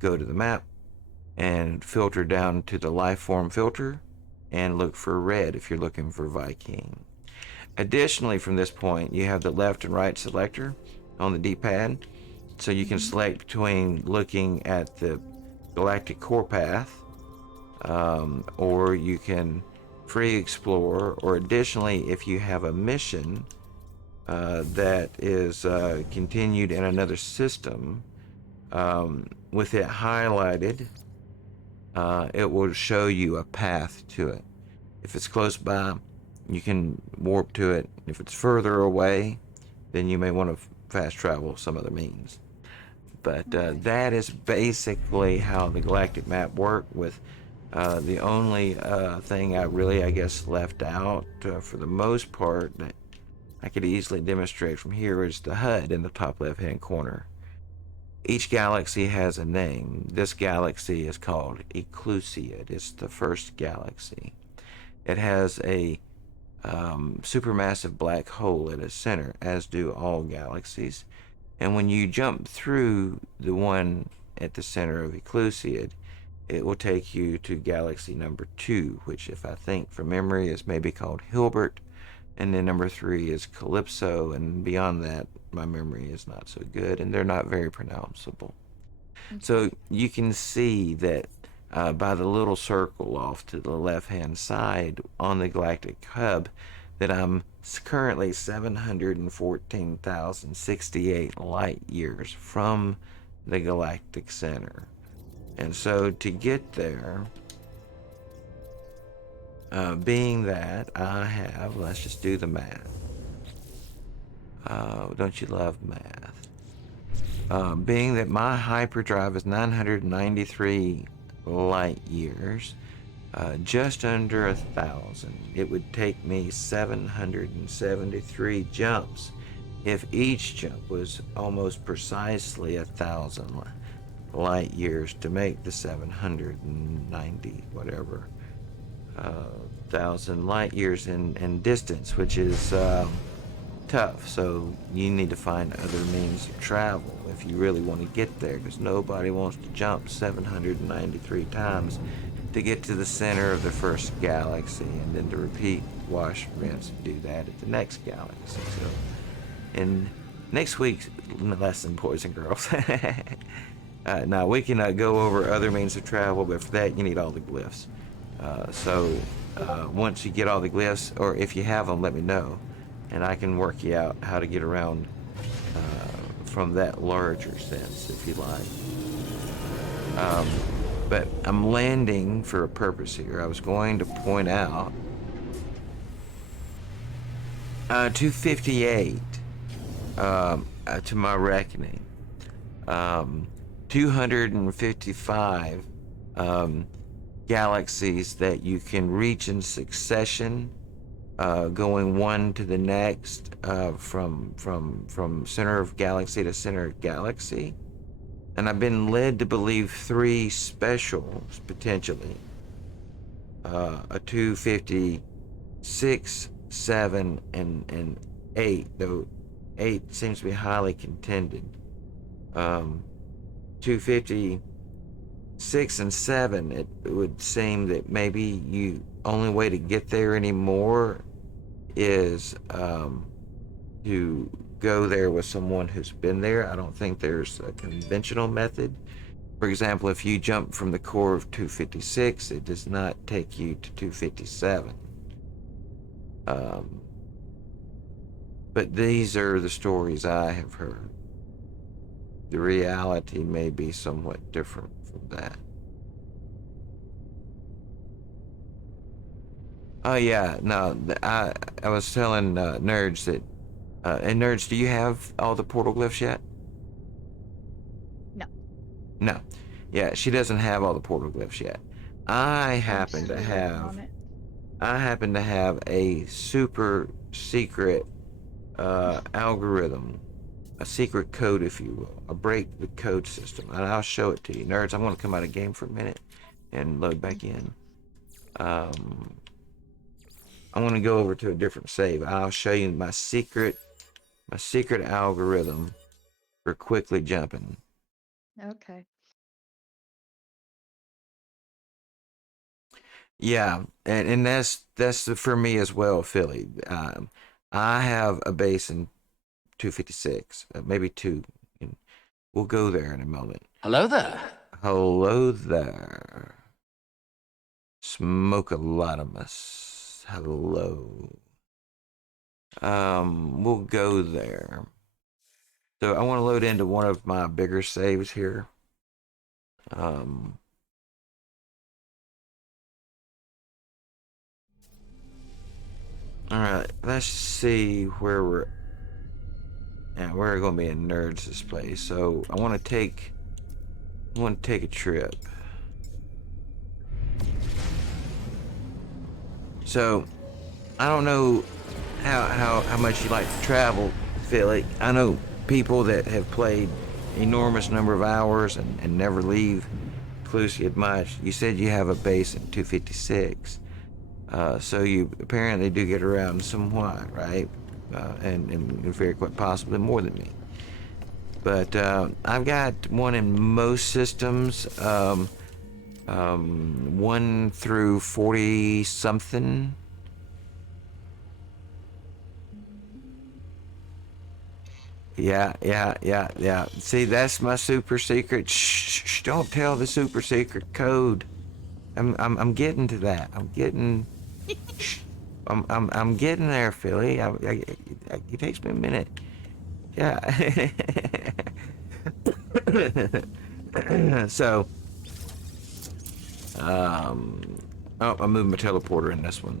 Go to the map and filter down to the life form filter and look for red if you're looking for Viking. Additionally, from this point, you have the left and right selector on the D-pad, so you can select between looking at the galactic core path, or you can free explore, or additionally, if you have a mission that is continued in another system, with it highlighted, it will show you a path to it. If it's close by, you can warp to it. If it's further away, then you may want to fast travel some other means. But that is basically how the galactic map worked, with the only thing I guess left out for the most part that I could easily demonstrate from here is the HUD in the top left hand corner. Each galaxy has a name. This galaxy is called Eclusiad. It's the first galaxy. It has a supermassive black hole at its center, as do all galaxies. And when you jump through the one at the center of Eclusiad, it will take you to galaxy number 2, which, if I think from memory, is maybe called Hilbert. And then number 3 is Calypso, and beyond that, my memory is not so good, and they're not very pronounceable. So you can see that by the little circle off to the left-hand side on the galactic hub, that I'm currently 714,068 light years from the galactic center. And so to get there, being that I have, let's just do the math. Don't you love math? Being that my hyperdrive is 993 light years, just under 1,000, it would take me 773 jumps if each jump was almost precisely 1,000 light years to make the 790 whatever thousand light years in distance, which is tough. So you need to find other means of travel if you really want to get there, because nobody wants to jump 793 times to get to the center of the first galaxy and then to repeat, wash, rinse, and do that at the next galaxy. So in next week's lesson, boys and girls, now we can go over other means of travel, but for that you need all the glyphs. So once you get all the glyphs, or if you have them, let me know, and I can work you out how to get around from that larger sense, if you like. But I'm landing for a purpose here. I was going to point out 258 to my reckoning. 255 galaxies that you can reach in succession, going one to the next, from center of galaxy to center of galaxy. And I've been led to believe 3 specials, potentially. A 256, 7, and 8, though 8 seems to be highly contended. 256 and 7, it would seem that maybe you only way to get there anymore is to go there with someone who's been there. I don't think there's a conventional method. For example, if you jump from the core of 256, it does not take you to 257. But these are the stories I have heard. The reality may be somewhat different from that. Oh yeah, no, I was telling nerds that, and nerds, do you have all the portal glyphs yet? No. No. Yeah, she doesn't have all the portal glyphs yet. I happen to have a super secret algorithm, a secret code, if you will, a break the code system, and I'll show it to you. Nerds, I'm going to come out of game for a minute and load back in. I want to go over to a different save. I'll show you my secret algorithm for quickly jumping. Okay. Yeah, and that's for me as well, Philly. I have a base in 256, maybe 2. And we'll go there in a moment. Hello there. Hello there. Smoke-a-lot-of-us. Hello. We'll go there. So I want to load into one of my bigger saves here. Alright, let's see where we're at. We're going to be in Nerds display. So I want to take a trip. So I don't know how much you like to travel, Philly. I know people that have played enormous number of hours and never leave Clusiad much. You said you have a base in 256. So you apparently do get around somewhat, right? And very quite possibly more than me. But I've got one in most systems, 1 through 40 something. Yeah. See, that's my super secret. Shh, don't tell the super secret code. I'm getting to that. I'm getting there, Philly. It takes me a minute. Yeah. So Oh, I moved my teleporter in this one.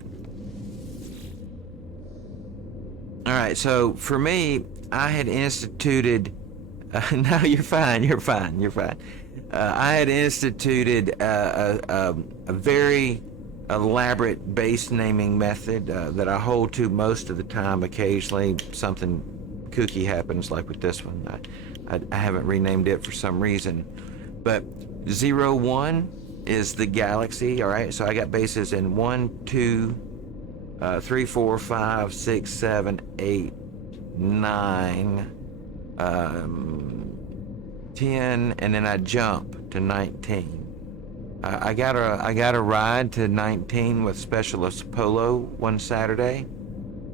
All right, so for me, I had instituted. No, you're fine. You're fine. You're fine. I had instituted a very elaborate base naming method that I hold to most of the time. Occasionally, something kooky happens, like with this one. I haven't renamed it for some reason, but 01 is the galaxy. All right, so I got bases in 1, 2, 3, 4, 5, 6, 7, 8, 9, 10, and then I jump to 19. I got a ride to 19 with Specialist Polo one Saturday,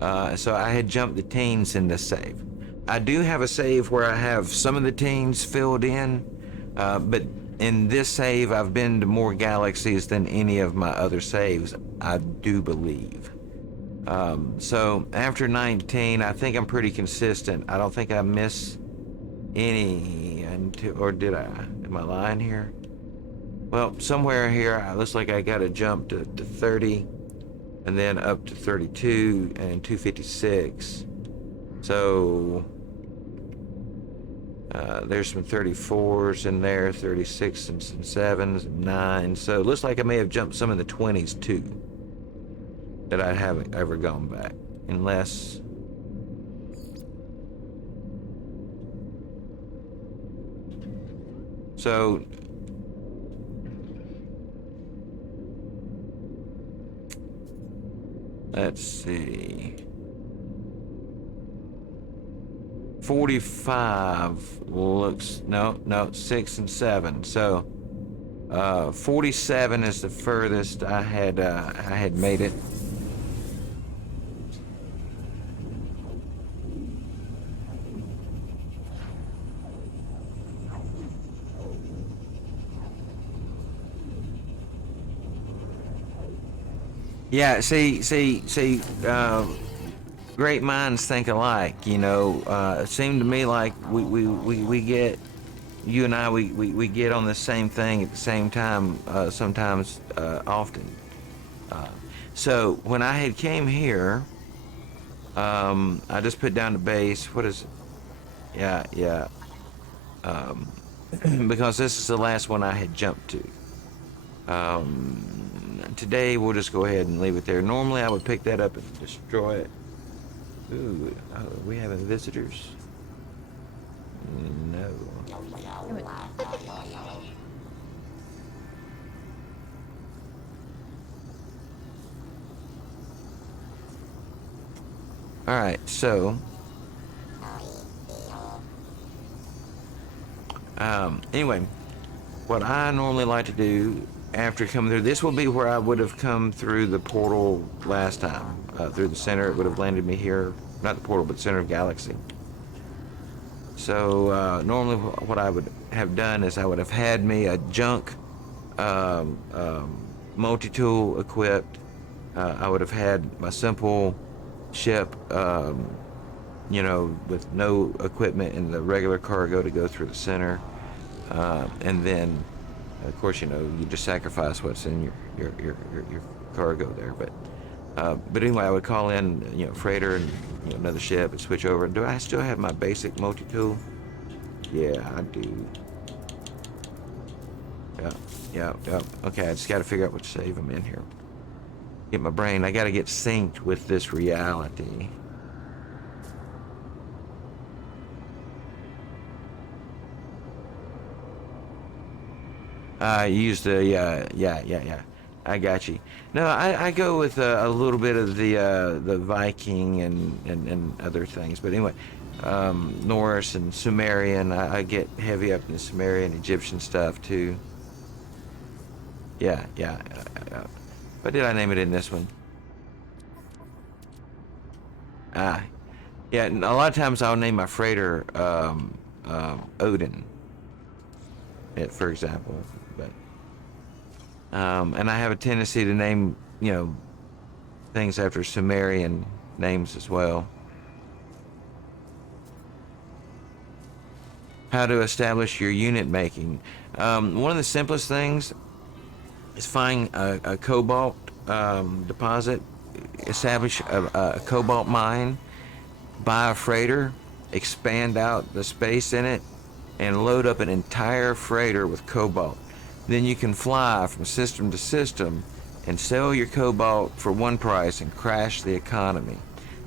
so I had jumped the teens in this save. I do have a save where I have some of the teens filled in, but in this save I've been to more galaxies than any of my other saves, I do believe. So after 19, I think I'm pretty consistent. I don't think I miss any, or did I? Am I lying here? Well, somewhere here, it looks like I got to jump to 30, and then up to 32 and 256. So there's some 34s in there, 36 and some 7s and 9s. So it looks like I may have jumped some in the 20s too, that I haven't ever gone back, unless... So let's see. 45 looks, no, 6 and 7. So 47 is the furthest I had made it. Yeah, see, great minds think alike, you know. It seemed to me like we get, you and I, we get on the same thing at the same time, sometimes, often. So when I had came here, I just put down the base. What is it? Yeah. Because this is the last one I had jumped to. Today we'll just go ahead and leave it there. Normally I would pick that up and destroy it. Ooh, are we having visitors? No. Alright, so anyway, what I normally like to do after coming through, this will be where I would have come through the portal last time. Through the center, it would have landed me here. Not the portal, but the center of galaxy. So normally what I would have done is I would have had me a junk multi-tool equipped. I would have had my simple ship, you know, with no equipment in the regular cargo to go through the center. And then, of course, you know, you just sacrifice what's in your cargo there. But anyway, I would call in, you know, freighter and, you know, another ship and switch over. Do I still have my basic multi-tool? Yeah, I do. Yeah. Okay, I just got to figure out what to save them in here. Get my brain. I got to get synced with this reality. Use the yeah. I got you. No, I go with a little bit of the Viking and other things. But anyway, Norse and Sumerian. I get heavy up in the Sumerian Egyptian stuff too. Yeah. What did I name it in this one? Yeah. A lot of times I'll name my freighter Odin, for example. And I have a tendency to name, you know, things after Sumerian names as well. How to establish your unit making. One of the simplest things is find a cobalt deposit, establish a cobalt mine, buy a freighter, expand out the space in it, and load up an entire freighter with cobalt. Then you can fly from system to system and sell your cobalt for one price and crash the economy.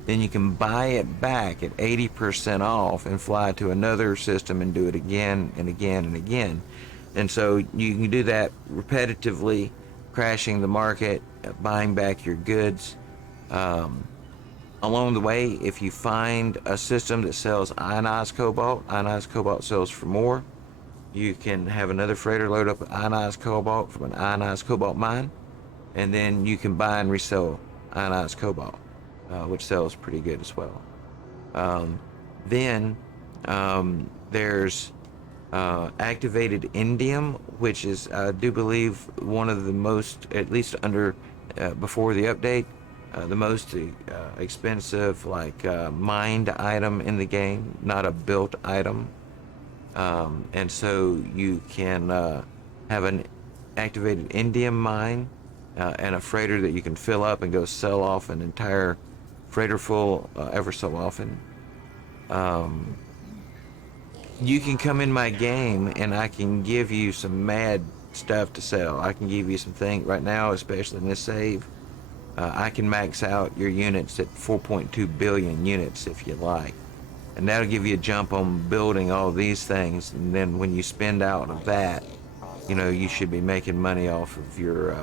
Then you can buy it back at 80% off and fly to another system and do it again and again and again. And so you can do that repetitively, crashing the market, buying back your goods. Along the way, if you find a system that sells ionized cobalt sells for more. You can have another freighter load up ionized cobalt from an ionized cobalt mine, and then you can buy and resell ionized cobalt, which sells pretty good as well. Then there's activated indium, which is, I do believe, one of the most, at least under before the update, the most expensive mined item in the game, not a built item. And so you can have an activated indium mine and a freighter that you can fill up and go sell off an entire freighter full ever so often. You can come in my game and I can give you some mad stuff to sell. I can give you some things right now, especially in this save. I can max out your units at 4.2 billion units if you like. And that'll give you a jump on building all these things. And then when you spend out of that, you know, you should be making money off of your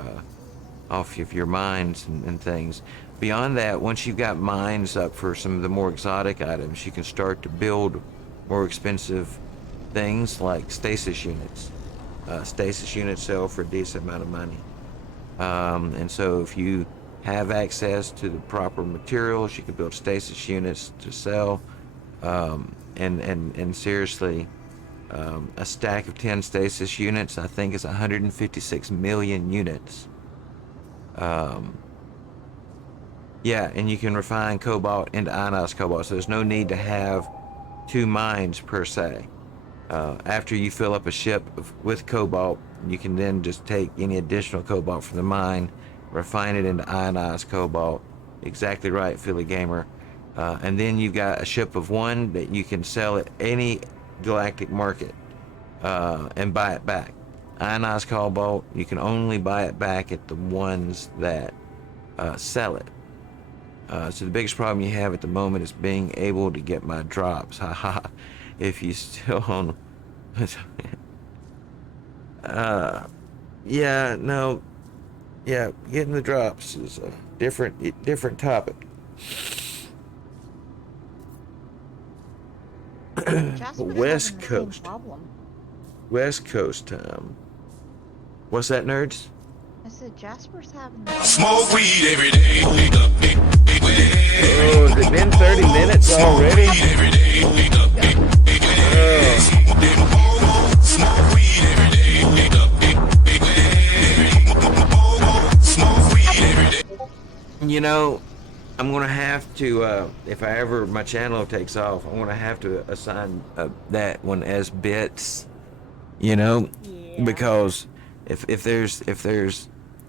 mines and things. Beyond that, once you've got mines up for some of the more exotic items, you can start to build more expensive things like stasis units. Stasis units sell for a decent amount of money. And so if you have access to the proper materials, you can build stasis units to sell. And seriously, a stack of 10 stasis units, I think, is 156 million units. Yeah, and you can refine cobalt into ionized cobalt, so there's no need to have two mines per se. After you fill up a ship with cobalt, you can then just take any additional cobalt from the mine, refine it into ionized cobalt. Exactly right, Philly Gamer. And then you've got a ship of one that you can sell at any galactic market and buy it back. Ionized cobalt, you can only buy it back at the ones that sell it. So the biggest problem you have at the moment is being able to get my drops. Haha. If you still own. Yeah, no. Yeah, getting the drops is a different topic. Jasper's West having the same Coast. problem. West Coast time. What's that, nerds? I said Jasper's having the Smoke weed every day. Oh, has it been 30 minutes already? Every day. Smoke weed every day. Smoke weed every day. You know, I'm gonna have to, if my channel takes off, I'm gonna have to assign that one as bits. You know, Yeah. because if there's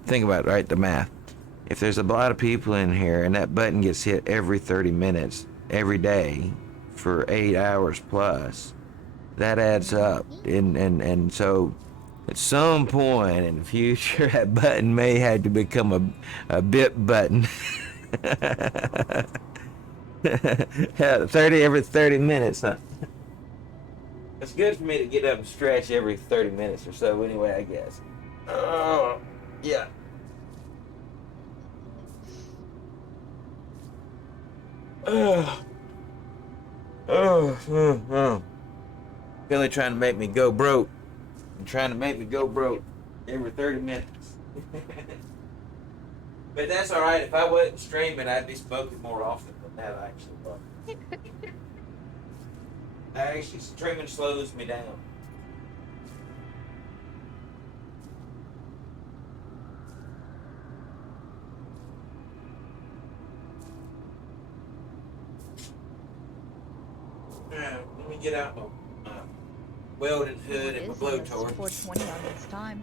think about it, right? The math. If there's a lot of people in here and that button gets hit every 30 minutes every day for 8 hours plus, that adds up. And so at some point in the future, that button may have to become a bit button. 30 every 30 minutes, huh? It's good for me to get up and stretch every 30 minutes or so anyway, I guess. Oh, yeah. Billy trying to make me go broke. Trying to make me go broke every 30 minutes. But that's alright. If I wasn't streaming, I'd be smoking more often than that, actually. Actually, streaming slows me down. Let me get out my welding hood and my blowtorch. 420 on this time.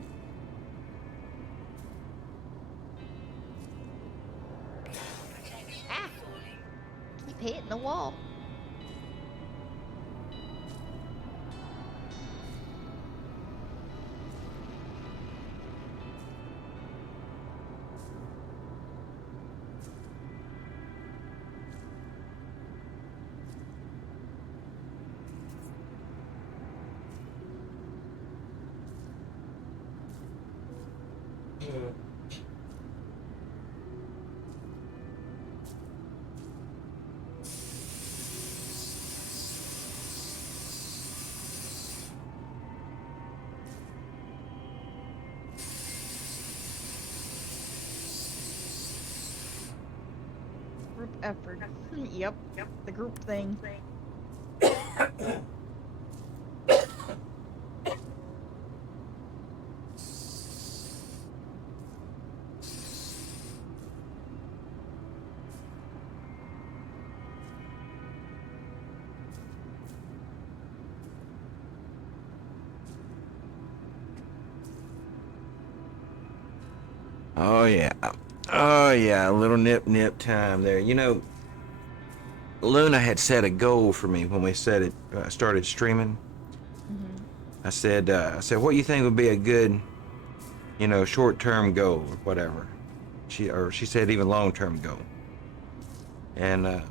hitting the wall. Group effort. Yep, the group thing. Oh yeah. Oh yeah, a little nip time there. You know, Luna had set a goal for me when we said it started streaming. I said, what do you think would be a good, you know, short-term goal or whatever? She said even long-term goal. And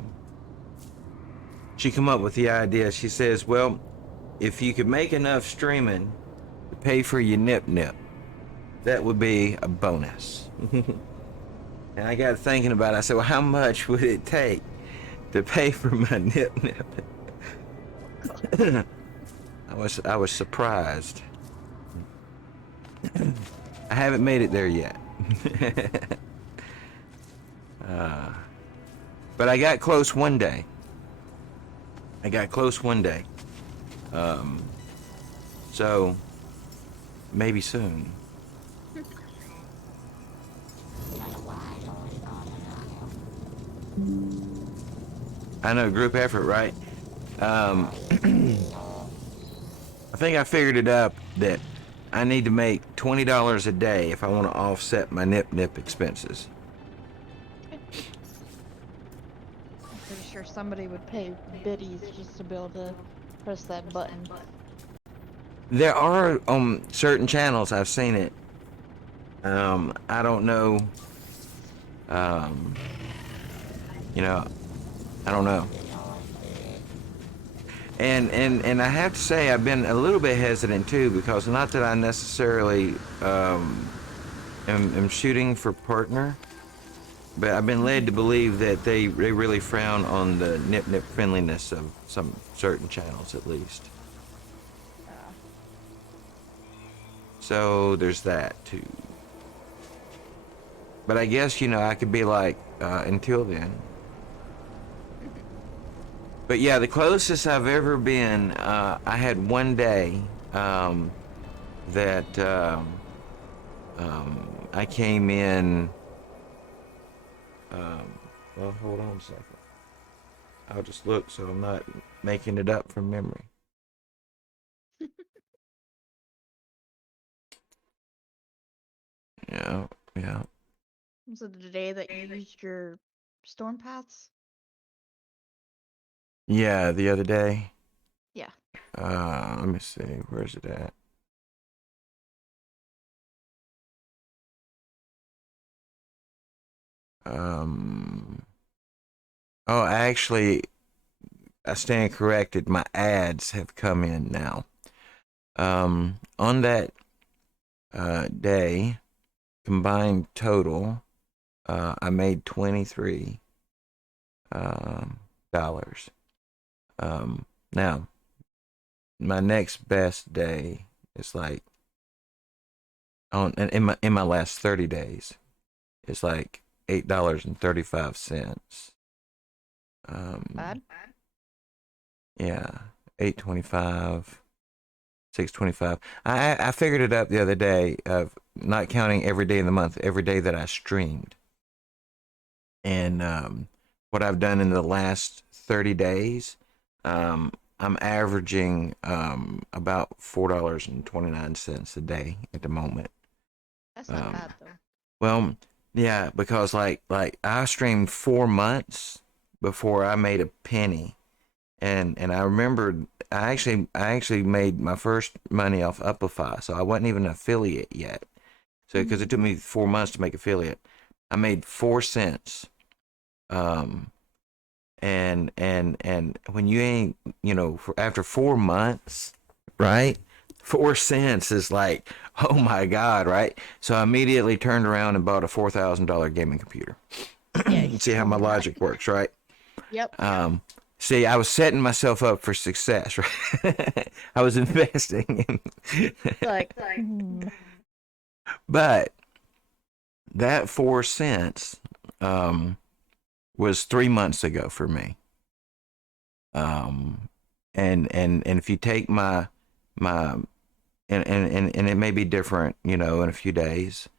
she come up with the idea. She says, well, if you could make enough streaming to pay for your nip, that would be a bonus. And I got thinking about it. I said, well, how much would it take to pay for my nip? I was surprised. I haven't made it there yet. But I got close one day. So maybe soon. I know, group effort, right? I think I figured it up that I need to make $20 a day if I want to offset my nip expenses. I'm pretty sure somebody would pay biddies just to be able to press that button. There are certain channels I've seen it. I don't know. You know, I don't know. And I have to say I've been a little bit hesitant too, because not that I necessarily am shooting for partner, but I've been led to believe that they really frown on the nip friendliness of some certain channels at least. So there's that too. But I guess, you know, I could be like, until then. But yeah, the closest I've ever been, I had one day that I came in. Well, hold on a second. I'll just look so I'm not making it up from memory. Yeah. Was it the day that you used your storm paths? Yeah, the other day. Yeah. Let me see. Where's it at? Oh, actually, I stand corrected. My ads have come in now. On that day, combined total, I made $23 dollars. Now, my next best day is like in my last 30 days, it's like $8.35. Bad? Yeah, 8.25, 6.25. I figured it up the other day of not counting every day in the month, every day that I streamed, and what I've done in the last 30 days. I'm averaging about $4.29 a day at the moment. That's not bad though. Well, yeah, because like I streamed 4 months before I made a penny. And I remembered I actually made my first money off Upify, so I wasn't even an affiliate yet. So because it took me 4 months to make affiliate, I made 4 cents. And when you ain't, after 4 months, right? 4 cents is like, oh my God, right? So I immediately turned around and bought a $4,000 gaming computer. Yeah. You see how my logic works, right? Yep. See, I was setting myself up for success, right? I was investing in. Like, But that 4 cents was 3 months ago for me. And if you take my and it may be different, in a few days,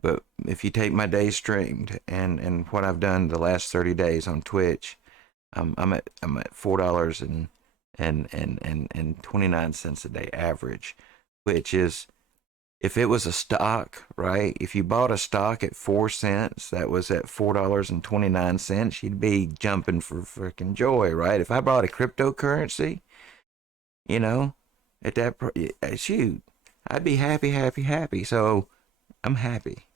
but if you take my days streamed and what I've done the last 30 days on Twitch, I'm at $4.29 a day average, which is, if it was a stock, right? If you bought a stock at 4 cents, that was at $4.29, you'd be jumping for freaking joy, right? If I bought a cryptocurrency, at that shoot, I'd be happy. So I'm happy.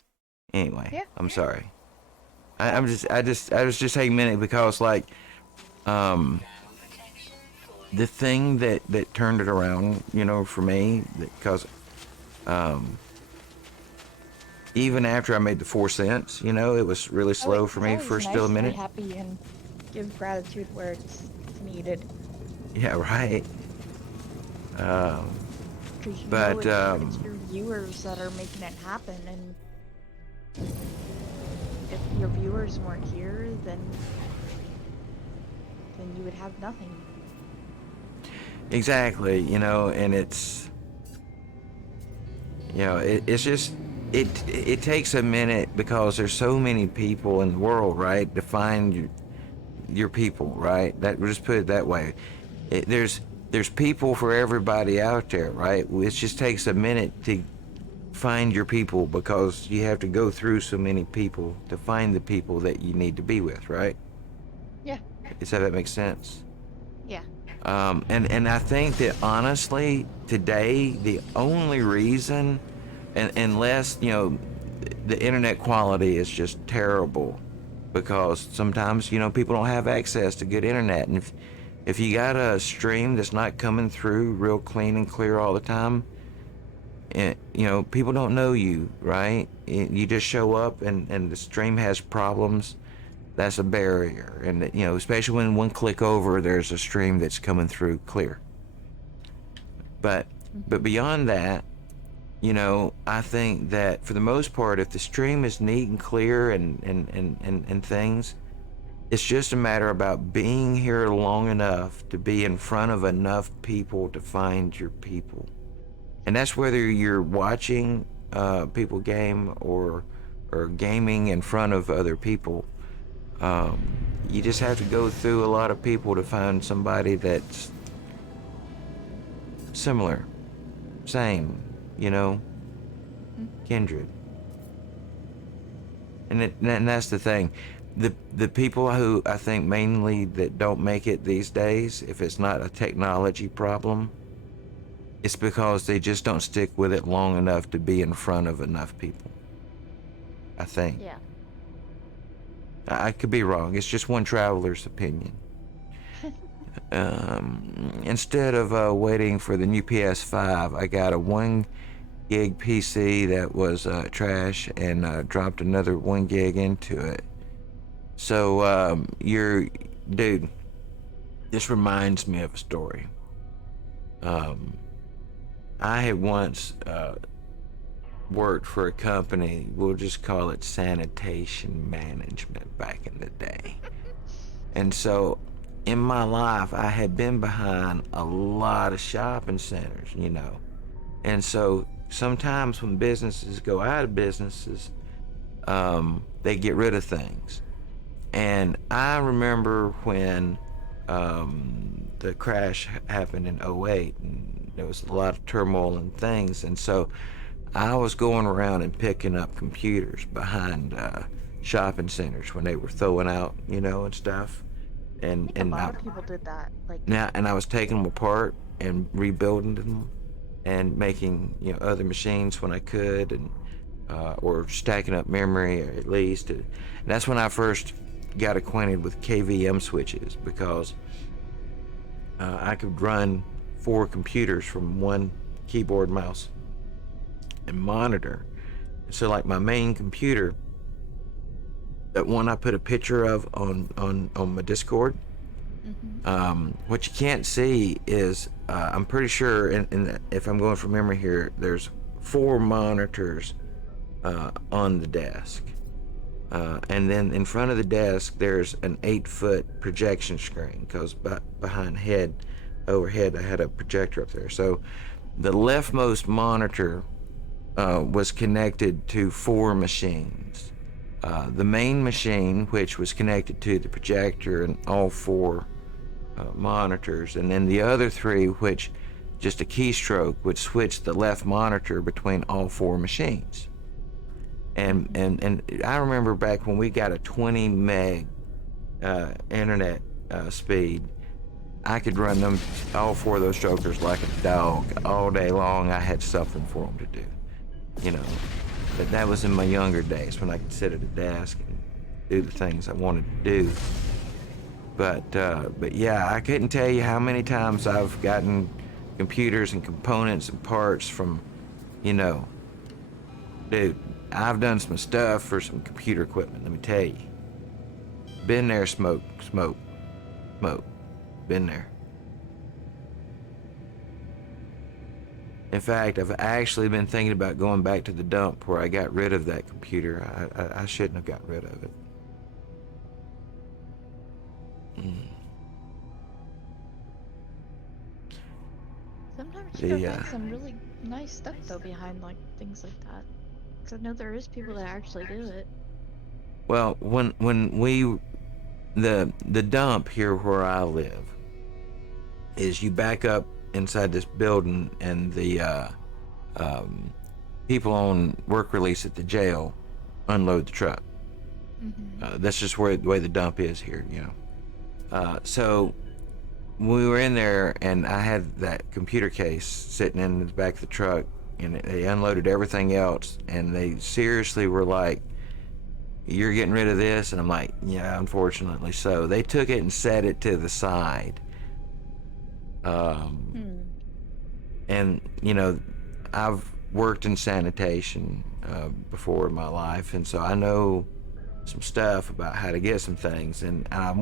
Anyway, Yeah. I'm sorry. I was just taking a minute because the thing that turned it around, for me, because even after I made the 4 cents, it was really slow for me for still a minute. Be happy and give gratitude where it's needed. Yeah, right. Because But, it's your viewers that are making it happen, and if your viewers weren't here, then you would have nothing. Exactly, and it's, it's just, it takes a minute because there's so many people in the world, right, to find your people, right? That, we'll just put it that way. There's people for everybody out there, right? It just takes a minute to find your people because you have to go through so many people to find the people that you need to be with, right? Yeah. Does that make sense? Yeah. And I think that honestly, today, the only reason, unless, the internet quality is just terrible, because sometimes, people don't have access to good internet. And if you got a stream that's not coming through real clean and clear all the time, people don't know you, right? You just show up and the stream has problems. That's a barrier. And, especially when one click over, there's a stream that's coming through clear. But beyond that, I think that for the most part, if the stream is neat and clear and things, it's just a matter about being here long enough to be in front of enough people to find your people. And that's whether you're watching people game or gaming in front of other people. You just have to go through a lot of people to find somebody that's similar, same, kindred. And that's the thing. The people who I think mainly that don't make it these days, if it's not a technology problem, it's because they just don't stick with it long enough to be in front of enough people. I think. Yeah. I could be wrong. It's just one traveler's opinion. Instead of waiting for the new PS5, I got a 1 gig PC that was trash and dropped another 1 gig into it. So, dude, this reminds me of a story. I had once worked for a company, we'll just call it sanitation management back in the day. And so in my life, I had been behind a lot of shopping centers, And so sometimes when businesses go out of businesses, they get rid of things. And I remember when the crash happened in '08, and there was a lot of turmoil and things. And so I was going around and picking up computers behind shopping centers when they were throwing out, and stuff. and I think a and lot of people did that. Like, I was taking them apart and rebuilding them and making other machines when I could, and or stacking up memory at least. And that's when I first got acquainted with KVM switches, because I could run 4 computers from one keyboard, mouse, and monitor. So like my main computer, that one I put a picture of on my Discord. What you can't see is I'm pretty sure, and if I'm going from memory here, there's 4 monitors on the desk. And then in front of the desk, there's an 8-foot projection screen, because behind overhead, I had a projector up there. So the leftmost monitor was connected to 4 machines. The main machine, which was connected to the projector and all 4 monitors, and then the other 3, which just a keystroke would switch the left monitor between all 4 machines. And I remember back when we got a 20 meg internet speed, I could run them, all 4 of those jokers, like a dog all day long. I had something for them to do, But that was in my younger days, when I could sit at a desk and do the things I wanted to do. But yeah, I couldn't tell you how many times I've gotten computers and components and parts from, dude, I've done some stuff for some computer equipment, let me tell you. Been there, smoke. Been there. In fact, I've actually been thinking about going back to the dump where I got rid of that computer. I shouldn't have got rid of it. sometimes you can find some really nice stuff though behind like things like that. Because I know there is people that actually do it. Well, when we the dump here where I live is, you back up inside this building, and the people on work release at the jail unload the truck. That's just the way the dump is here, So we were in there, and I had that computer case sitting in the back of the truck, and they unloaded everything else, and they seriously were like, "You're getting rid of this?" And I'm like, "Yeah, unfortunately so." They took it and set it to the side. And I've worked in sanitation before in my life, and so I know some stuff about how to get some things, and I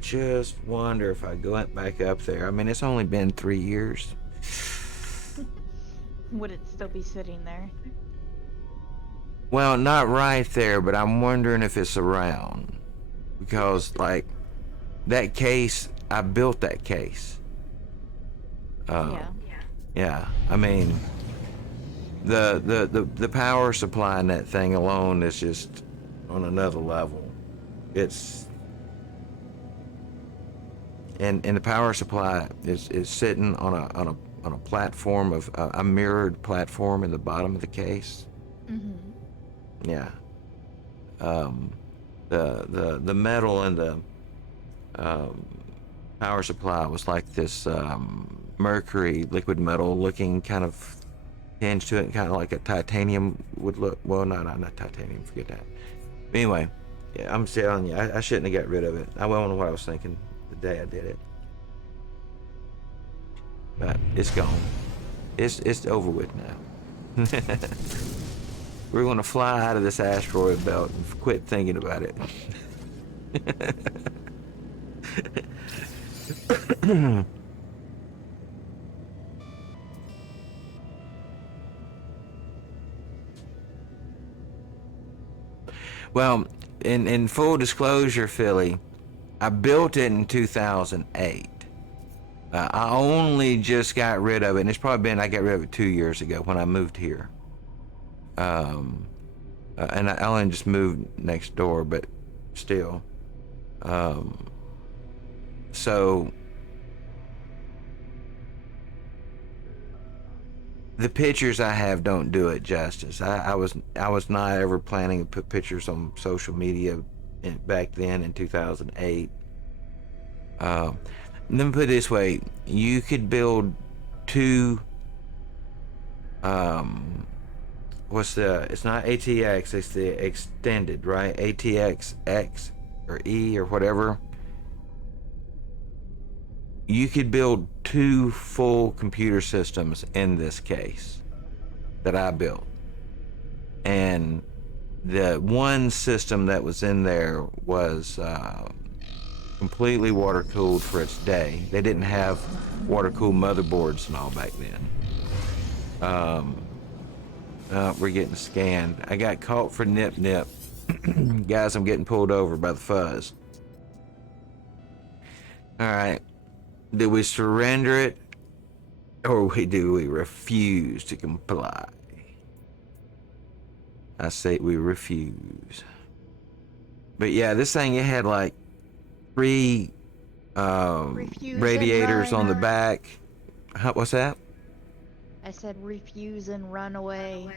just wonder if I go back up there. I mean, it's only been 3 years. Would it still be sitting there? Well, not right there, but I'm wondering if it's around, because like that case, I built that case. Yeah, I mean, the power supply in that thing alone is just on another level. It's and the power supply is sitting on a platform of a mirrored platform in the bottom of the case. Yeah. The metal in the power supply was like this mercury liquid metal looking kind of hinge to it, kind of like a titanium would look. Well, not titanium, forget that. Anyway, yeah, I'm telling you, I shouldn't have got rid of it. I don't know what I was thinking the day I did it. But it's gone. It's over with now. We're gonna fly out of this asteroid belt and quit thinking about it. Well, in full disclosure, Philly, I built it in 2008. I only just got rid of it, and it's probably been, I got rid of it 2 years ago when I moved here. And I only just moved next door, but still. So the pictures I have don't do it justice. I was not ever planning to put pictures on social media back then in 2008. Let me put it this way: you could build two. It's not ATX, it's the extended, right? ATX X or E or whatever. You could build two full computer systems in this case that I built. And the one system that was in there was completely water cooled for its day. They didn't have water cooled motherboards and all back then. We're getting scanned. I got caught for nip. Guys, I'm getting pulled over by the fuzz. Alright. Do we surrender it? Or do we refuse to comply? I say we refuse. But yeah, this thing, it had like 3 radiators on the back. What's that? I said refuse and run away.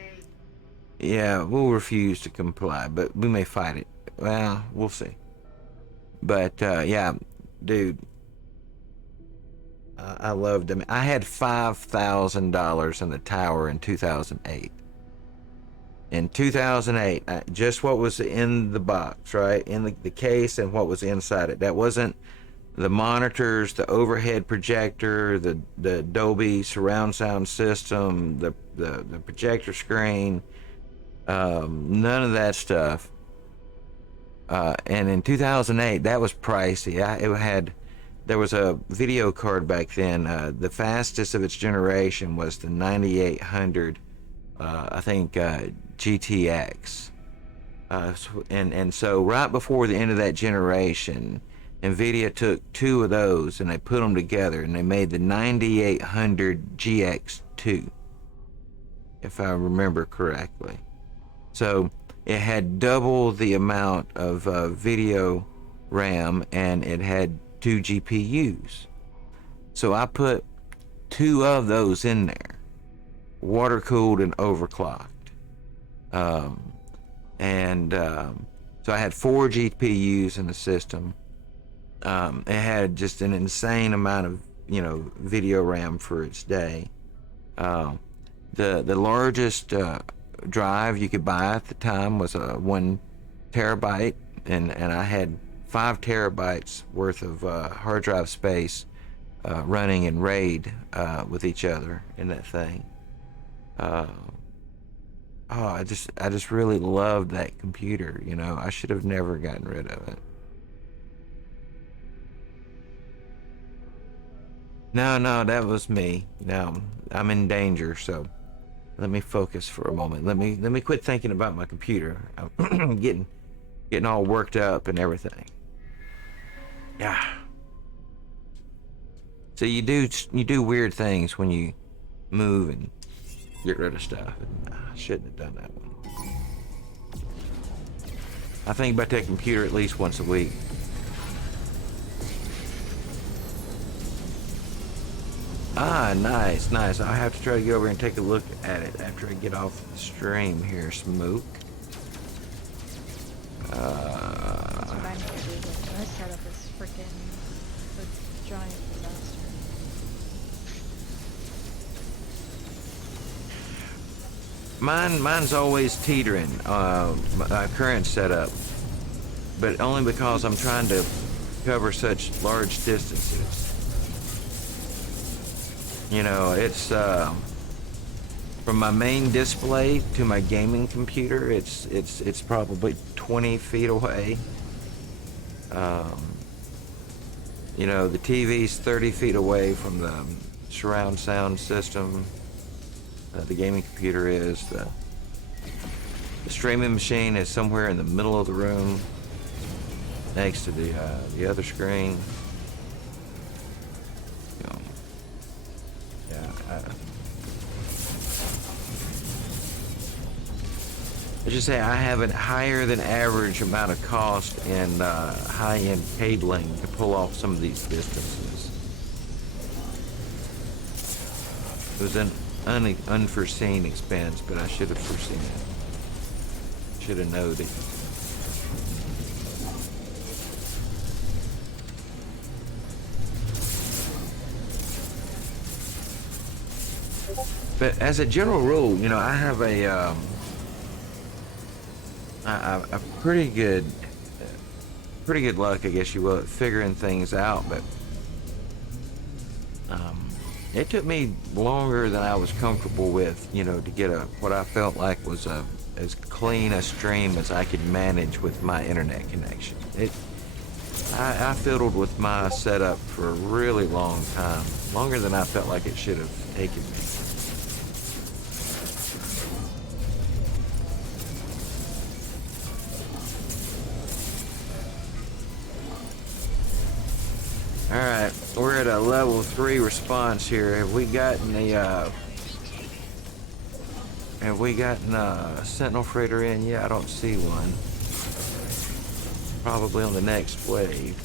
Yeah, we'll refuse to comply, but we may fight it. Well, we'll see. But yeah, dude, I loved them. I had $5,000 in the tower in 2008. In 2008, just what was in the box, right? In the case and what was inside it. That wasn't the monitors, the overhead projector, the Dolby surround sound system, the projector screen, none of that stuff. And in 2008, that was pricey. There was a video card back then. The fastest of its generation was the 9800, I think, GTX. And so right before the end of that generation, NVIDIA took 2 of those and they put them together and they made the 9800 GX2, if I remember correctly. So it had double the amount of video RAM and it had 2 GPUs. So I put 2 of those in there, water cooled and overclocked. So I had 4 GPUs in the system. It had just an insane amount of, video RAM for its day. The largest drive you could buy at the time was a 1 terabyte, and I had 5 terabytes worth of hard drive space running in RAID with each other in that thing. I just really loved that computer. I should have never gotten rid of it. No, that was me. Now I'm in danger, so let me focus for a moment. Let me quit thinking about my computer. I'm getting all worked up and everything. Yeah. So you do weird things when you move and get rid of stuff. And I shouldn't have done that one. I think about that computer at least once a week. Nice. I'll have to try to go over and take a look at it after I get off the stream here, Smoke. That's what I need to do. Let's set up this freaking giant disaster. Mine's always teetering, my current setup, but only because I'm trying to cover such large distances. It's from my main display to my gaming computer, it's probably 20 feet away. The TV's 30 feet away from the surround sound system. The gaming computer is. The streaming machine is somewhere in the middle of the room, next to the other screen. I should say I have a higher than average amount of cost in high-end cabling to pull off some of these distances. It was an unforeseen expense, but I should have foreseen it. Should have known it. But as a general rule, you know, I have a pretty good luck, I guess you will, at figuring things out. But it took me longer than I was comfortable with, you know, to get what I felt like was as clean a stream as I could manage with my internet connection. I fiddled with my setup for a really long time, longer than I felt like it should have taken me. All right, we're at a level 3 response here. Have we gotten a Sentinel freighter in? Yeah, I don't see one. Probably on the next wave.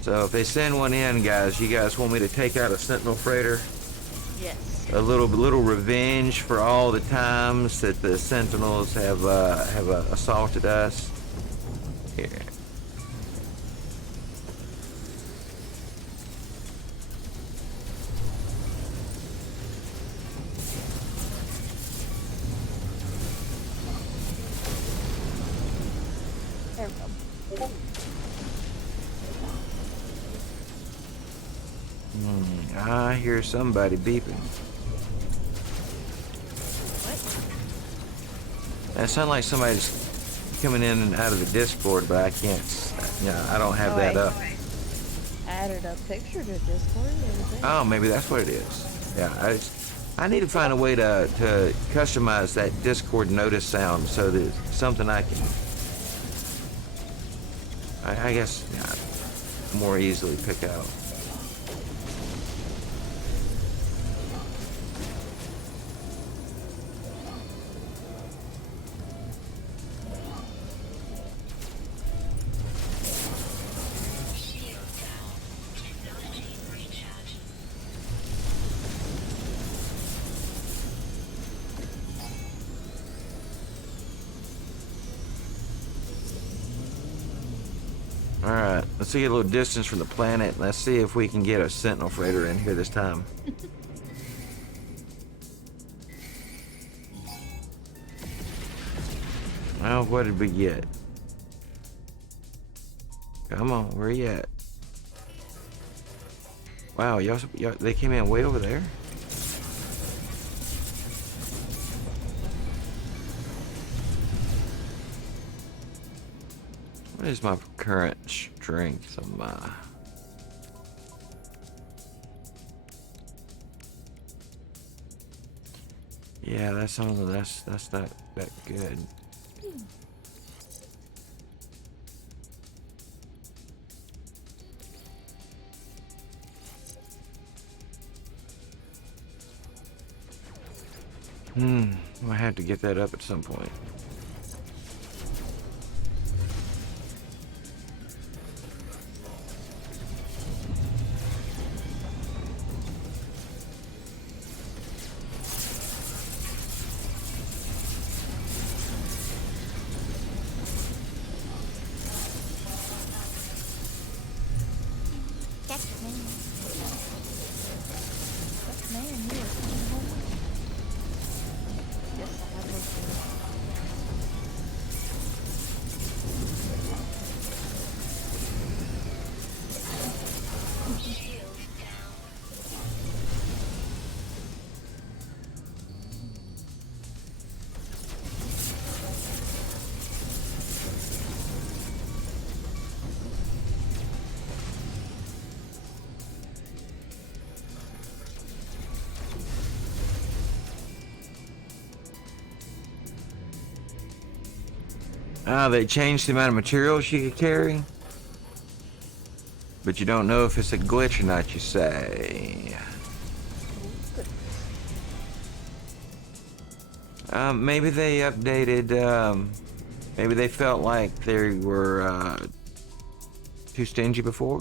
So if they send one in, guys, you guys want me to take out a Sentinel freighter? Yes. A little revenge for all the times that the Sentinels have assaulted us. Here. There we go. I hear somebody beeping. What? That sounds like somebody's coming in and out of the Discord, but I can't. I don't have that up. Added a picture to Discord the other day. Oh, maybe that's what it is. Yeah, I need to find a way to customize that Discord notice sound so that it's something I can, I guess, more easily pick out. Alright, let's get a little distance from the planet. Let's see if we can get a Sentinel freighter in here this time. Well, what did we get? Come on, where you at? Wow, y'all, they came in way over there? What is my current strength of my... Yeah, that's not that good. I have to get that up at some point. They changed the amount of materials you could carry, but you don't know if it's a glitch or not, you say. Maybe they updated, maybe they felt like they were too stingy before.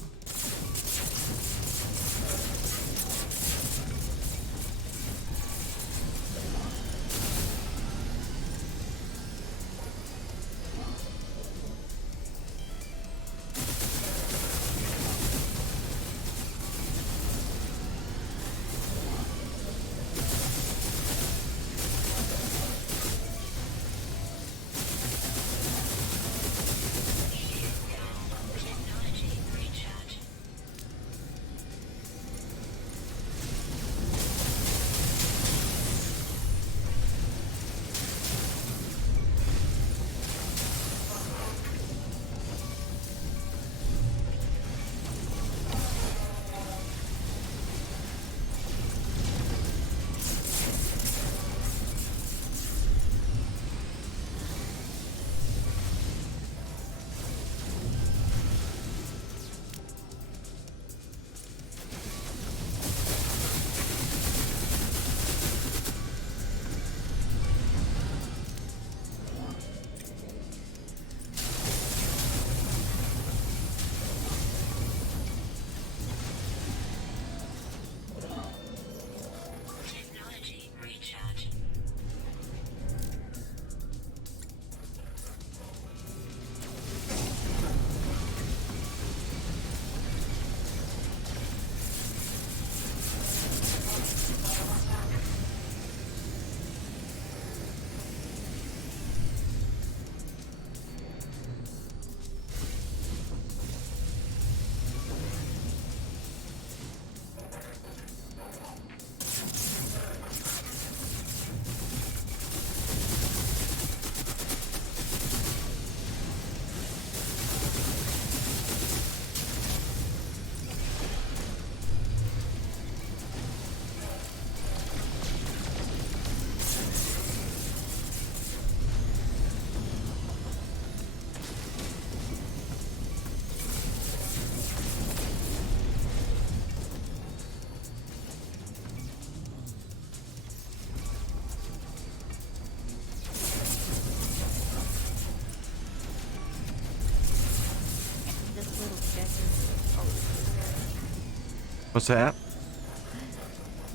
What's that?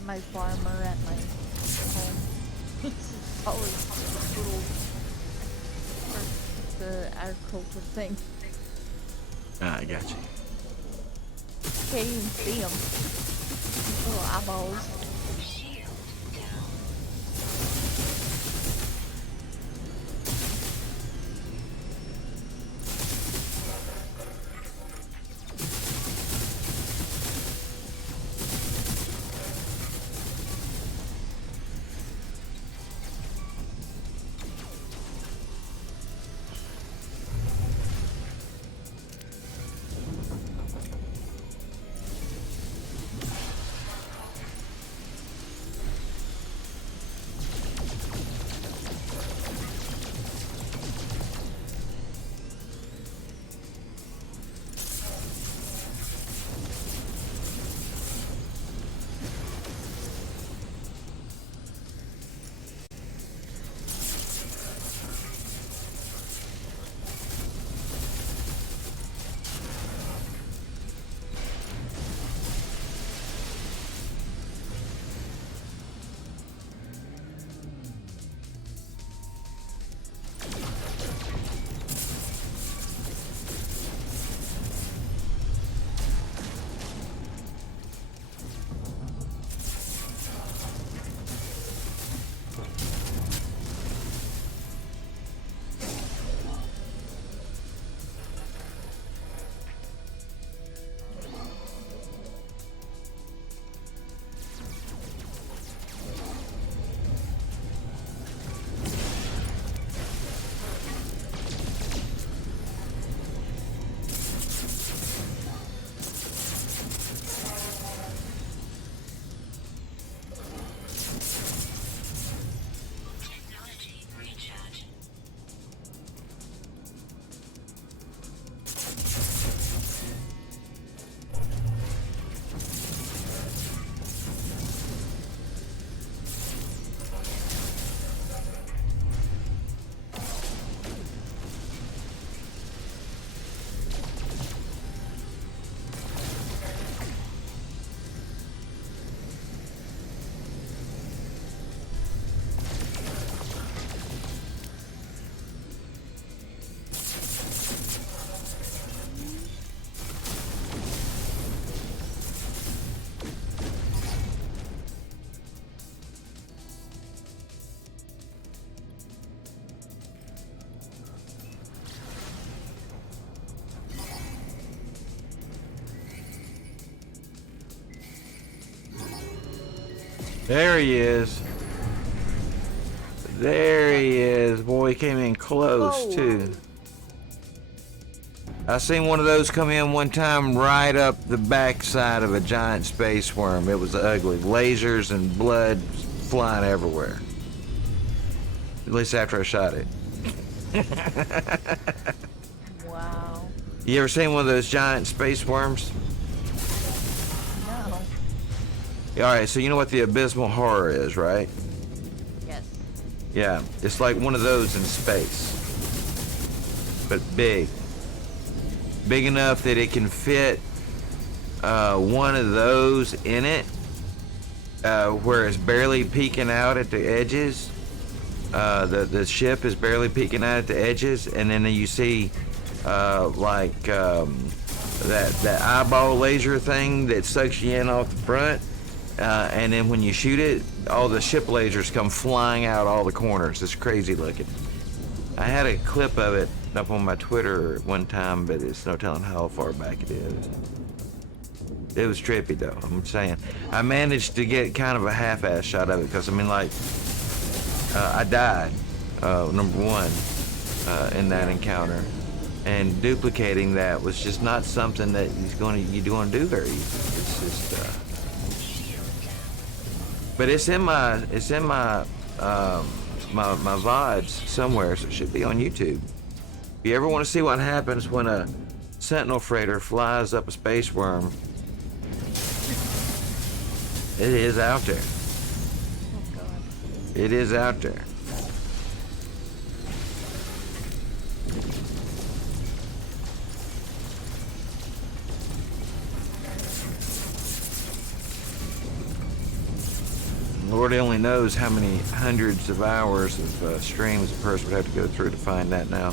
My farmer at my home. It's always little for the agriculture thing. Ah, I got you. Can't even see them. Little eyeballs. Shield down. Technology recharge. There he is. There he is. Boy, he came in close Whoa. too. I seen one of those come in one time right up the backside of a giant space worm. It was ugly. Lasers and blood flying everywhere. At least after I shot it. Wow. You ever seen one of those giant space worms? No. Alright, so you know what the abysmal horror is, right? Yes. Yeah, it's like one of those in space. But big. Big enough that it can fit one of those in it, where it's barely peeking out at the edges. The ship is barely peeking out at the edges, and then you see that eyeball laser thing that sucks you in off the front, and then when you shoot it, all the ship lasers come flying out all the corners. It's crazy looking. I had a clip of it up on my Twitter one time, but it's no telling how far back it is. It was trippy though, I'm saying. I managed to get kind of a half-ass shot of it because I mean, like, I died, number one, in that encounter, and duplicating that was just not something that you're going to do very easy. It's just, but it's in my my VODs somewhere, so it should be on YouTube. If you ever want to see what happens when a Sentinel freighter flies up a space worm, it is out there. Oh god. It is out there. Lord only knows how many hundreds of hours of streams a person would have to go through to find that now.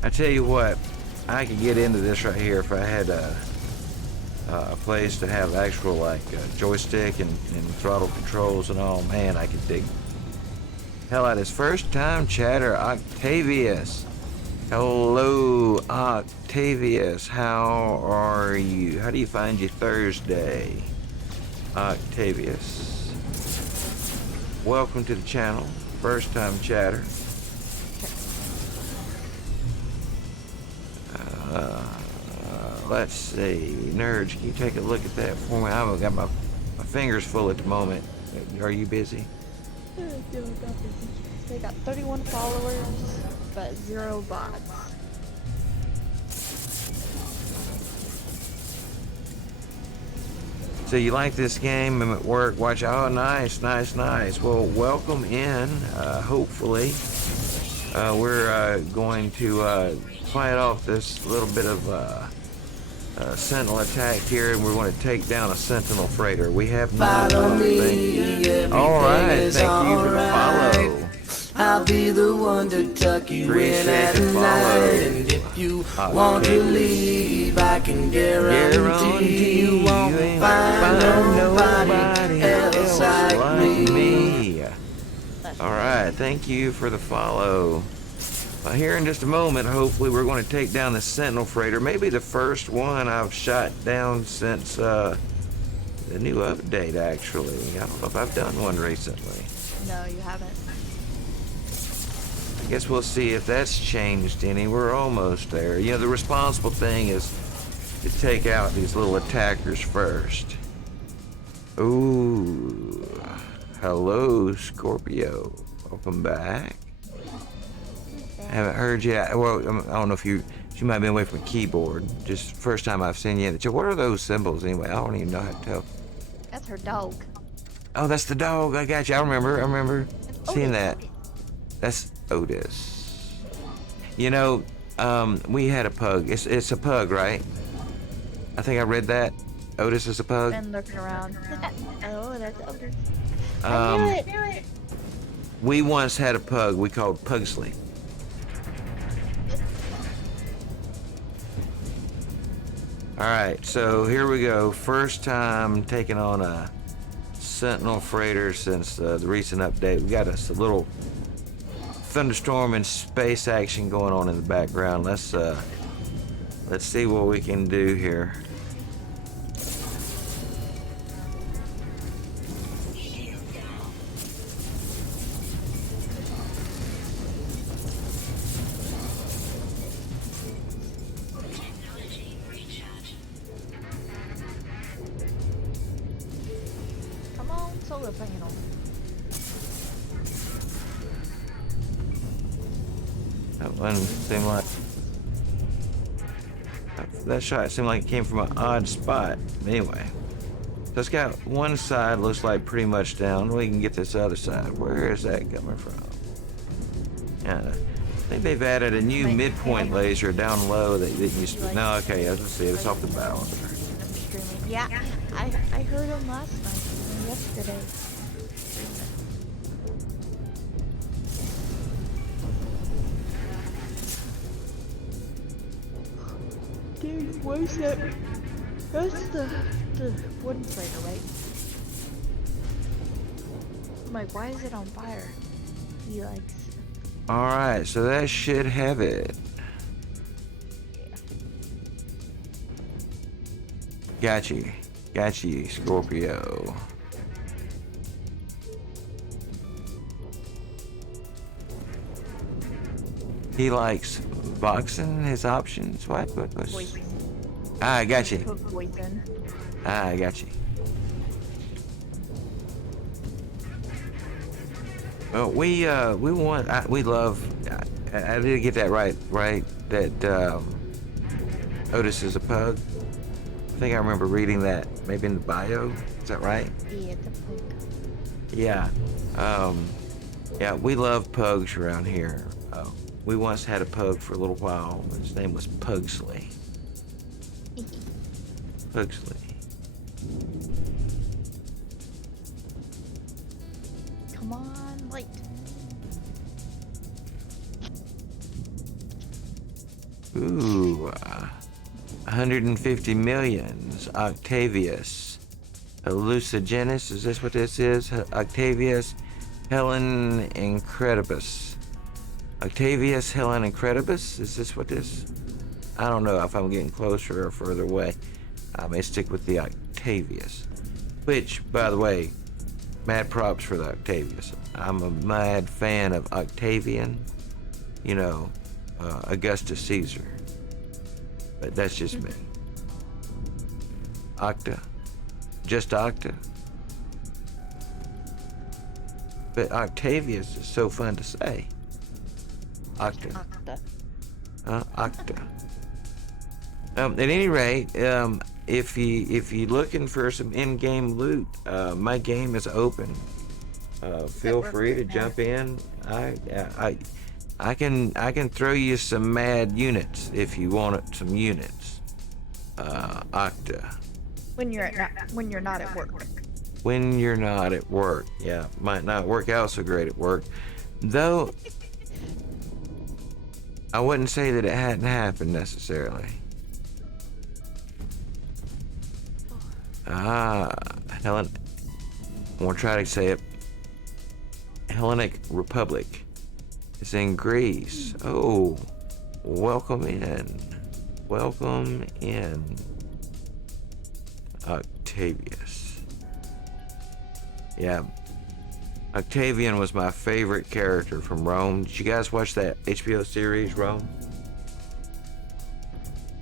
I tell you what, I could get into this right here if I had a place to have actual like joystick and throttle controls and all. Man, I could dig hell out of this. First time chatter, Octavius. Hello, Octavius. How are you? How do you find your Thursday, Octavius? Welcome to the channel. First time chatter. Let's see, nerds, can you take a look at that for me? I've got my fingers full at the moment. Are you busy? They got 31 followers, but 0 bots. So you like this game? I'm at work. Watch. Oh, nice, nice, nice. Well, welcome in. Hopefully, we're going to fight off this little bit of sentinel attack here, and we're going to take down a sentinel freighter. We have not. All right, thank you for the follow. I'll be the one to tuck you in at night, and if you want to leave, I can guarantee you won't find nobody else like me. All right, thank you for the follow. Here in just a moment, hopefully we're going to take down the sentinel freighter. Maybe the first one I've shot down since the new update, actually. I don't know if I've done one recently. No, you haven't. I guess we'll see if that's changed any. We're almost there. You know, the responsible thing is to take out these little attackers first. Ooh. Hello, Scorpio. Welcome back. I haven't heard you. Well, I don't know if she might have been away from a keyboard. Just first time I've seen you. What are those symbols anyway? I don't even know how to tell. That's her dog. Oh, that's the dog. I got you. I remember seeing that. That's Otis. You know, we had a pug. It's a pug, right? I think I read that. Otis is a pug. And looking around. Oh, that's Otis. I knew it. We once had a pug we called Pugsley. All right, so here we go. First time taking on a sentinel freighter since the recent update. We got us a little thunderstorm and space action going on in the background. Let's see what we can do here. Technology recharge. Come on, solar panel. That one seemed like that shot seemed like it came from an odd spot. Anyway, so it's got one side looks like pretty much down. We can get this other side. Where is that coming from? Yeah, I think they've added a new midpoint laser down low that didn't used to. No, okay, let's see. It's off the bow. Yeah, I heard him last night, yesterday. Dude, where's that? That's the wooden freighter, right? I'm like, why is it on fire? He likes. All right, so that should have it. Got you, Scorpio. He likes boxing his options. What? I got you. Pug poison. I got you. Well, we love. I did get that right, That Otis is a pug. I think I remember reading that maybe in the bio. Is that right? Yeah, it's a pug. Yeah. Yeah, we love pugs around here. We once had a pug for a little while. His name was Pugsley. Pugsley. Come on, light. Ooh, 150 millions. Octavius. Hallucigenus. Is this what this is? Octavius Helen Incredibus. Octavius Helen Incredibus? Is this what this? I don't know if I'm getting closer or further away. I may stick with the Octavius. Which, by the way, mad props for the Octavius. I'm a mad fan of Octavian. You know, Augustus Caesar. But that's just me. Octa. Just Octa. But Octavius is so fun to say. Octa. Octa. At any rate, if you're looking for some in-game loot, my game is open. Feel free to jump in. I can throw you some mad units if you want some units. Octa. When you're not at work. When you're not at work, yeah, might not work out so great at work, though. I wouldn't say that it hadn't happened necessarily. Helen. I'm gonna try to say it. Hellenic Republic. It's in Greece. Oh, welcome in. Welcome in. Octavius. Yeah. Octavian was my favorite character from Rome. Did you guys watch that HBO series, Rome?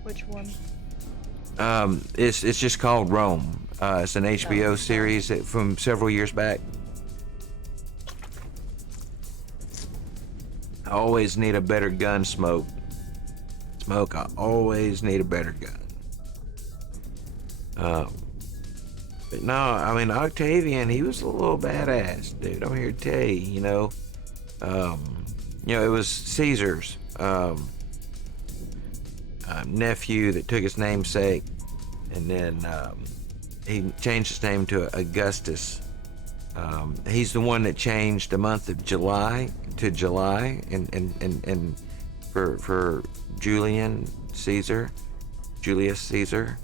Which one? It's just called Rome. It's an HBO series from several years back. I always need a better gun, Smoke. I always need a better gun. But no, I mean, Octavian, he was a little badass, dude. I'm here to tell you, you know, it was Caesar's nephew that took his namesake, and then he changed his name to Augustus. He's the one that changed the month of July to July, and for Julius Caesar.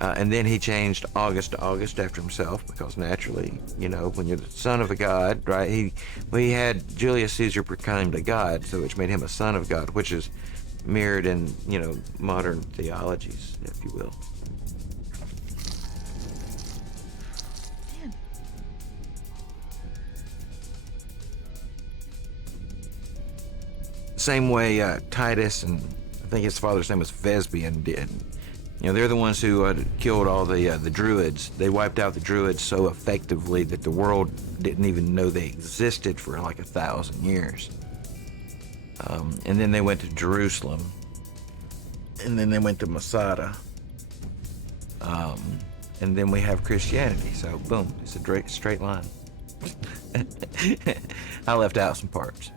And then he changed August to August after himself, because naturally, you know, when you're the son of a god, right? He had Julius Caesar proclaimed a god, so which made him a son of God, which is mirrored in, you know, modern theologies, if you will. Man. Same way Titus, and I think his father's name was Vespasian, did. You know, they're the ones who killed all the Druids. They wiped out the Druids so effectively that the world didn't even know they existed for like 1,000 years. And then they went to Jerusalem. And then they went to Masada. And then we have Christianity. So, boom, it's a straight line. I left out some parts.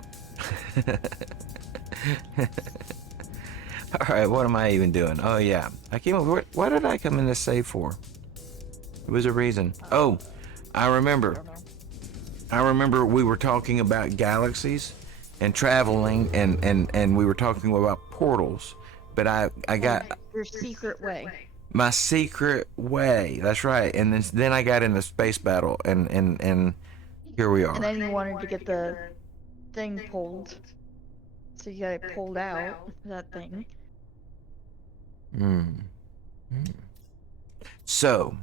All right, what am I even doing? Oh, yeah. I came over. What did I come in this save for? It was a reason. Oh, I remember. I remember we were talking about galaxies and traveling, and we were talking about portals. But I got Your secret way. my secret way. That's right. And then I got into space battle, and here we are. And then you wanted to get the thing pulled. So you got it pulled out, that thing. So,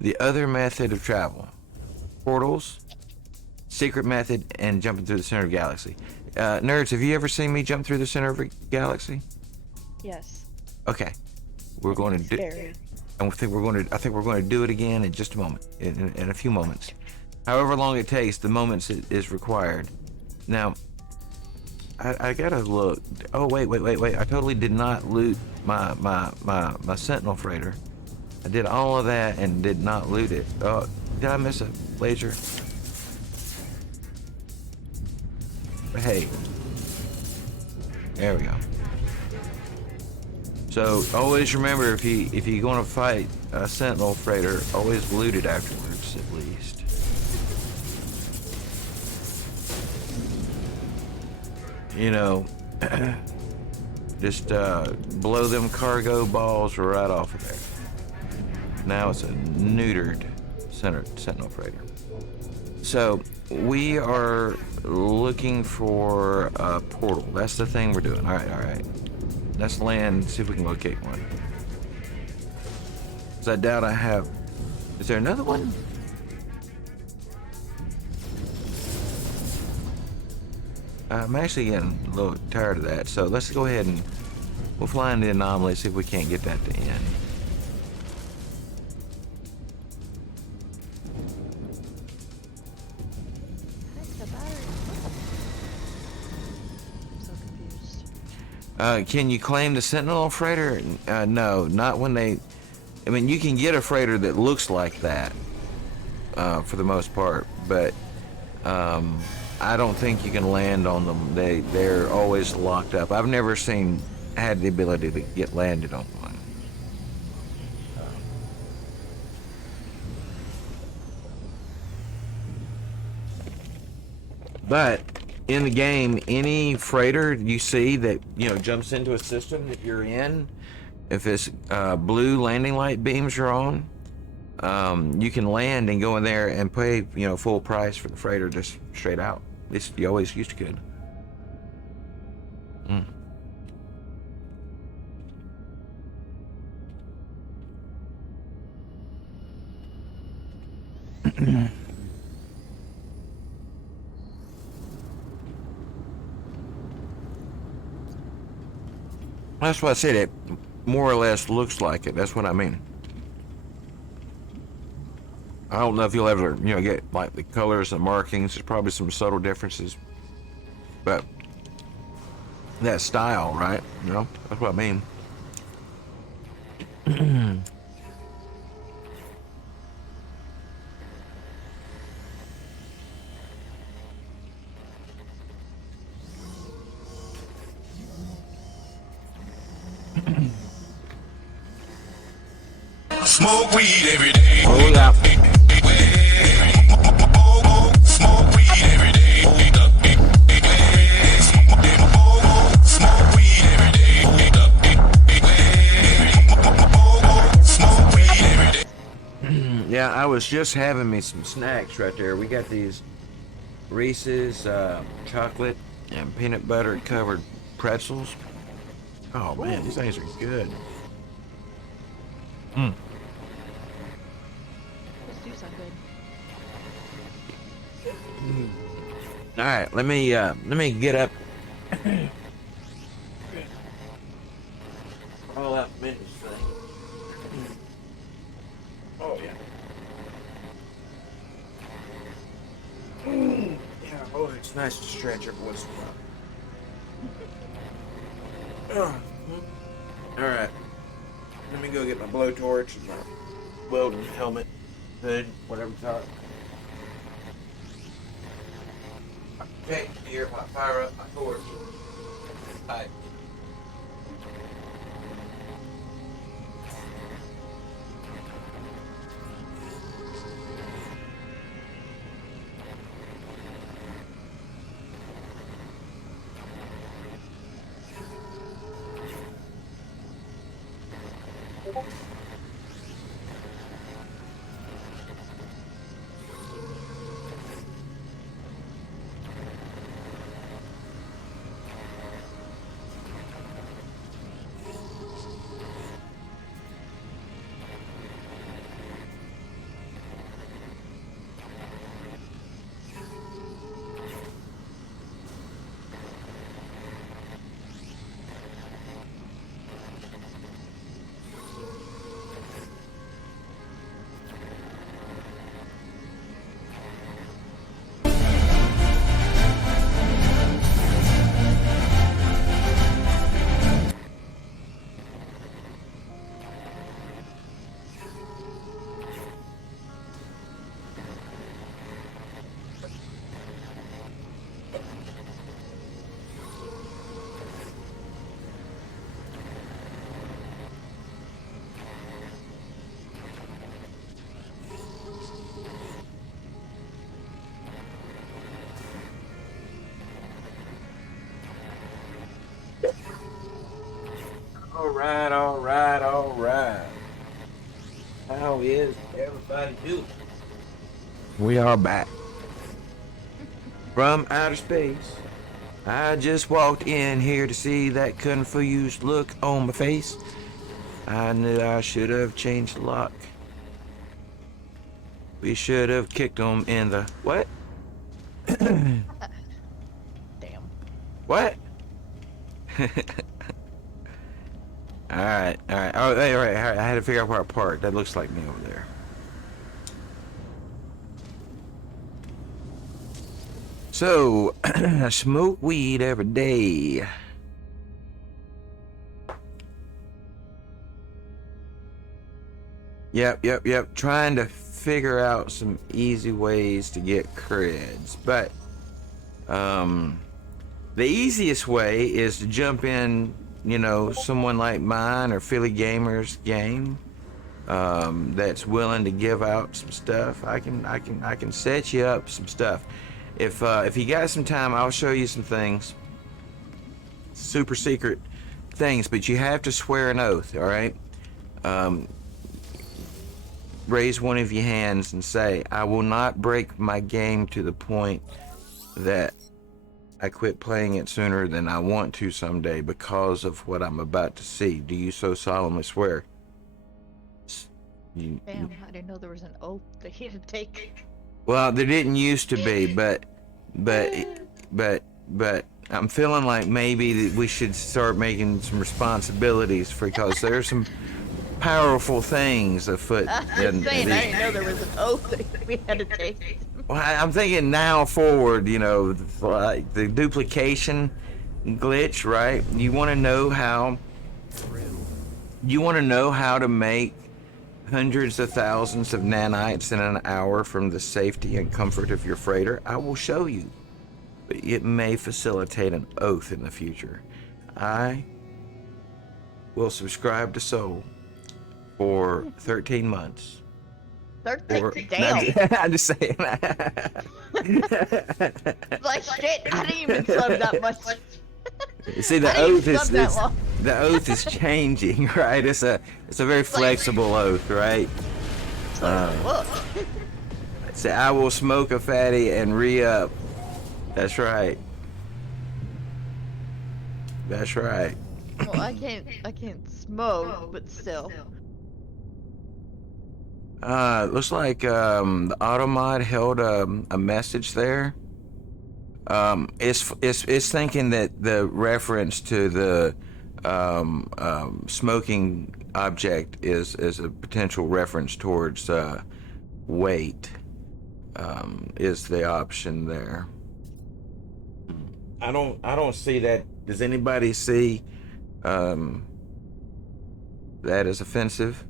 the other method of travel: portals, secret method, and jumping through the center of the galaxy. Nerds, have you ever seen me jump through the center of a galaxy? Yes. Okay. we're going to do. Very. I think we're going to do it again in just a moment, in a few moments. However long it takes, the moments is required. Now, I gotta look. Oh wait! I totally did not loot my Sentinel freighter. I did all of that and did not loot it. Oh, did I miss a laser? Hey, there we go. So always remember, if you're going to fight a Sentinel freighter, always loot it afterwards, at least. You know, just blow them cargo balls right off of there. Now it's a neutered Sentinel freighter. So we are looking for a portal. That's the thing we're doing. All right. Let's land, see if we can locate one. Because I doubt I have. Is there another one? I'm actually getting a little tired of that. So let's go ahead and we'll fly in the anomaly, see if we can't get that to end. Can you claim the Sentinel freighter? No, not when they. I mean, you can get a freighter that looks like that, for the most part, but I don't think you can land on them. They're always locked up. I've never had the ability to get landed on one. But in the game, any freighter you see that, you know, jumps into a system that you're in, if it's blue landing light beams are on, you can land and go in there and pay, you know, full price for the freighter just straight out. At least you always used to could. That's why I said it more or less looks like it. That's what I mean. I don't know if you'll ever, you know, get like the colors and markings. There's probably some subtle differences, but that style, right? You know, that's what I mean. Smoke weed every day. Oh yeah. Smoke weed every day. Smoke weed every day. Smoke weed every day. Yeah, I was just having me some snacks right there. We got these Reese's chocolate and peanut butter covered pretzels. Oh man, these things are good. Those do sound good. All right, let me get up. All that minutes thing. Oh yeah. Yeah. Oh, it's nice to stretch every once in a while. All right. Let me go get my blowtorch and my welding helmet, hood, whatever it's called. Okay, here, fire up my torch. Alright. All right, all right, all right. How is everybody doing? We are back from outer space. I just walked in here to see that confused look on my face. I knew I should have changed the lock. We should have kicked them in the... What? Damn. What? Alright, alright. Oh, all right. I had to figure out where I parked. That looks like me over there. So, I smoke weed every day. Yep. Trying to figure out some easy ways to get creds. But, the easiest way is to jump in, you know, someone like mine or Philly Gamer's game, that's willing to give out some stuff. I can set you up some stuff. If you got some time, I'll show you some things. Super secret things, but you have to swear an oath, all right? Raise one of your hands and say, I will not break my game to the point that I quit playing it sooner than I want to someday because of what I'm about to see. Do you so solemnly swear? Damn, I didn't know there was an oath that you had to take. Well, there didn't used to be, but I'm feeling like maybe that we should start making some responsibilities because there's some powerful things afoot. I'm saying I didn't know there was an oath that we had to take. Well, I'm thinking now forward, you know, like the duplication glitch, right? You want to know how to make hundreds of thousands of nanites in an hour from the safety and comfort of your freighter? I will show you. But it may facilitate an oath in the future. I will subscribe to Soul for 13 months. 13? Damn. I'm just saying. Like shit, I didn't even sub that much. See, the oath is changing, right? It's a very flexible oath, right? Look. Say, I will smoke a fatty and re-up. That's right. That's right. Well, I can't smoke, but still. Looks like the Automod held a message there. It's thinking that the reference to the smoking object is a potential reference towards weight. Is the option there? I don't see that. Does anybody see that as offensive?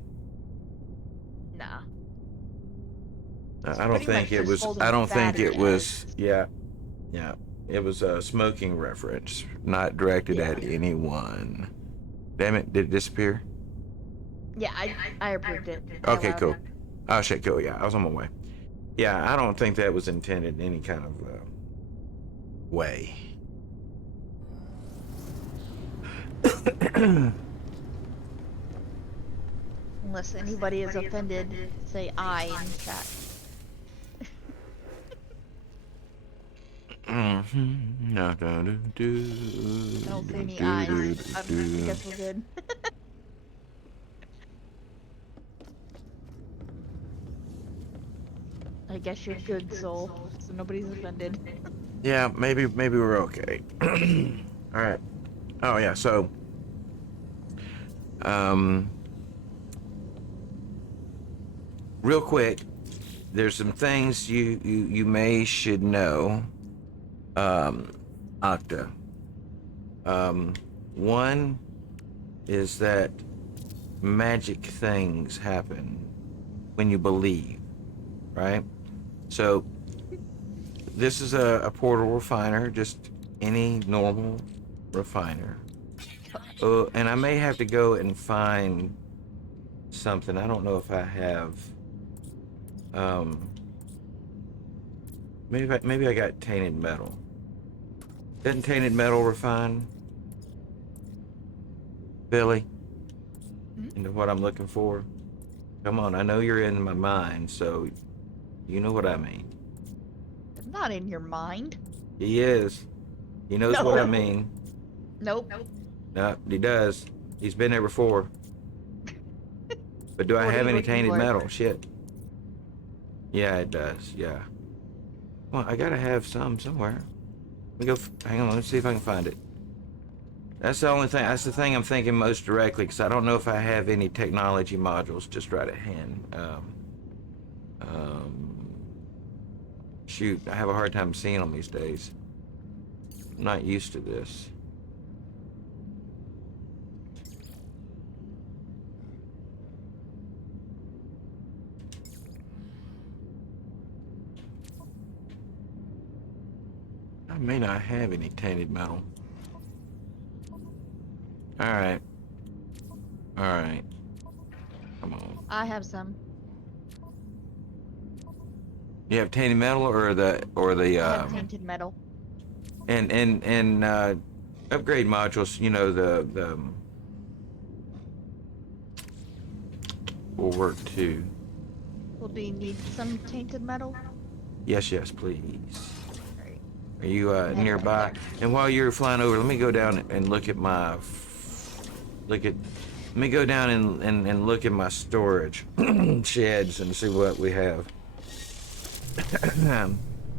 Nah. I don't think it was. I don't think it was. Yeah. It was a smoking reference, not directed at anyone. Damn it! Did it disappear? Yeah, I approved it. Okay, cool. Oh shit, cool. Yeah, I was on my way. Yeah, I don't think that was intended in any kind of way. Unless anybody is offended, say I in the chat. I don't see any eyes. I guess we're good. I guess you're good, Soul, so nobody's offended. Yeah, maybe we're okay. All right. Oh yeah, so real quick, there's some things you may should know. Octa. One is that magic things happen when you believe, right? So this is a portal refiner, just any normal refiner. And I may have to go and find something. I don't know if I have. Maybe I got tainted metal. Doesn't tainted metal refine? Billy? into what I'm looking for? Come on, I know you're in my mind, so you know what I mean. I'm not in your mind. He is. He knows what I No. mean. Nope. No, he does. He's been there before. But do I What are have you any looking tainted for? metal? Shit. Yeah, it does. Yeah. Well, I gotta have some somewhere. Let me go. Hang on. Let's see if I can find it. That's the only thing. That's the thing I'm thinking most directly, because I don't know if I have any technology modules just right at hand. Shoot, I have a hard time seeing them these days. I'm not used to this. I may not have any tainted metal. Alright. Alright. Come on. I have some. You have tainted metal or the I have tainted metal. and upgrade modules, you know, the will work too. Well, do you need some tainted metal? Yes, please. Alright. Are you nearby? And while you're flying over, let me go down and look at my let me go down and look at my storage sheds and see what we have.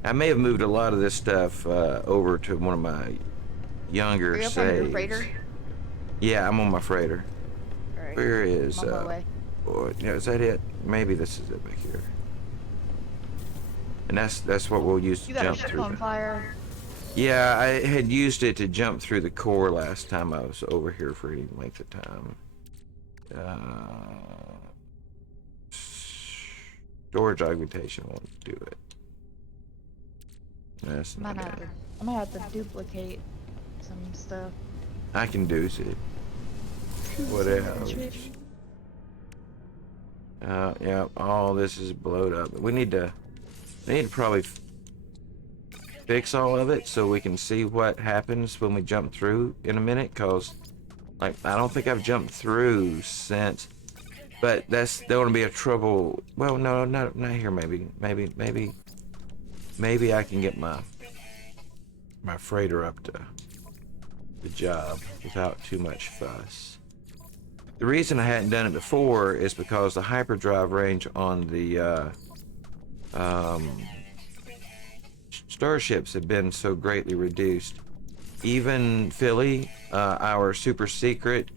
I may have moved a lot of this stuff over to one of my younger Are you up on your saves. freighter? Yeah, I'm on my freighter. Alright. Where is I'm on my way. yeah, is that it? Maybe this is it back here. And that's what we'll use to You got a jump ship through. on fire. Yeah, I had used it to jump through the core last time I was over here for any length of time. Storage augmentation won't do it. That's not it. I'm gonna have to duplicate some stuff. I can do it. What else? Yeah, all this is blowed up. We need to probably fix all of it so we can see what happens when we jump through in a minute, cause like I don't think I've jumped through since, but that's there gonna be a trouble. Well, no, not here. Maybe I can get my freighter up to the job without too much fuss. The reason I hadn't done it before is because the hyperdrive range on the starships have been so greatly reduced. Even Philly, our super secret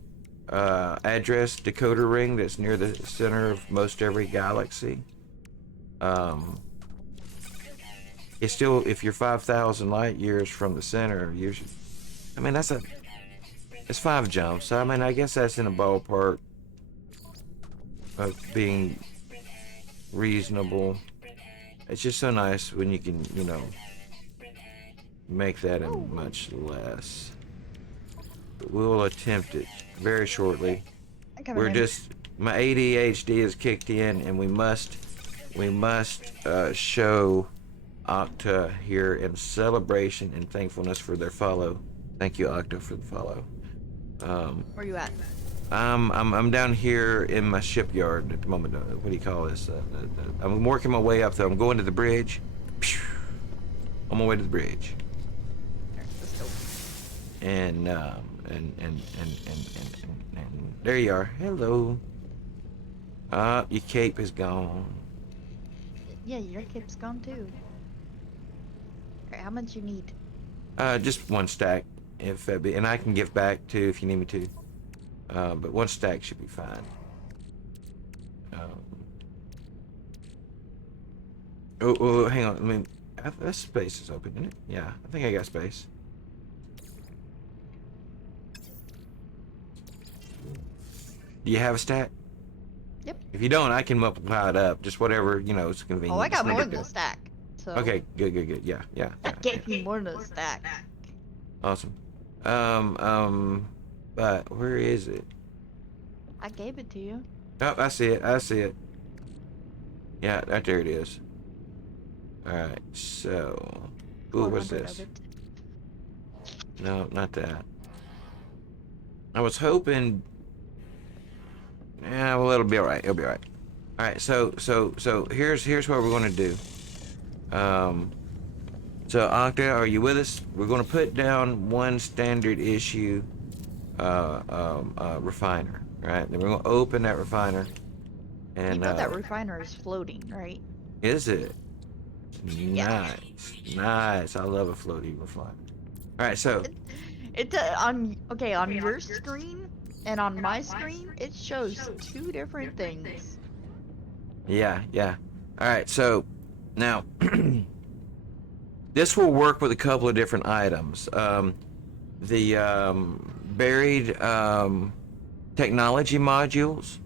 address decoder ring that's near the center of most every galaxy, it's still, if you're 5,000 light years from the center, I mean, it's 5 jumps. I mean, I guess that's in a ballpark of being reasonable. It's just so nice when you can, you know, make that in much less. But we'll attempt it very shortly. My ADHD has kicked in, and we must show Octa here in celebration and thankfulness for their follow. Thank you, Octa, for the follow. Where you at? I'm down here in my shipyard at the moment. What do you call this? I'm working my way up though. I'm going to the bridge. On my way to the bridge. Alright, let's go. And there you are. Hello. Your cape is gone. Yeah, your cape's gone too. Alright, how much you need? Just 1 stack, if that be, and I can give back too if you need me to. But 1 stack should be fine. Oh, hang on. I mean, that space is open, isn't it? Yeah, I think I got space. Do you have a stack? Yep. If you don't, I can multiply it up. Just whatever, you know, is convenient. Oh, I got Just more need than to a stack. So Okay, good. Yeah. I gave you more than a stack. Awesome. But where is it? I gave it to you. Oh, I see it. Yeah, right there it is. Alright, so... Ooh, what's 400 this? of it. No, not that. I was hoping Yeah, well, it'll be all right. It'll be all right. All right. So here's what we're gonna do. So Octa, are you with us? We're gonna put down one standard issue refiner, right? Then we're gonna open that refiner, You and know that refiner is floating, right? is it? Yeah. Nice. I love a floaty refiner. All right, so It on your screen and on my screen it shows two different things. yeah. All right, so now this will work with a couple of different items. The buried technology modules.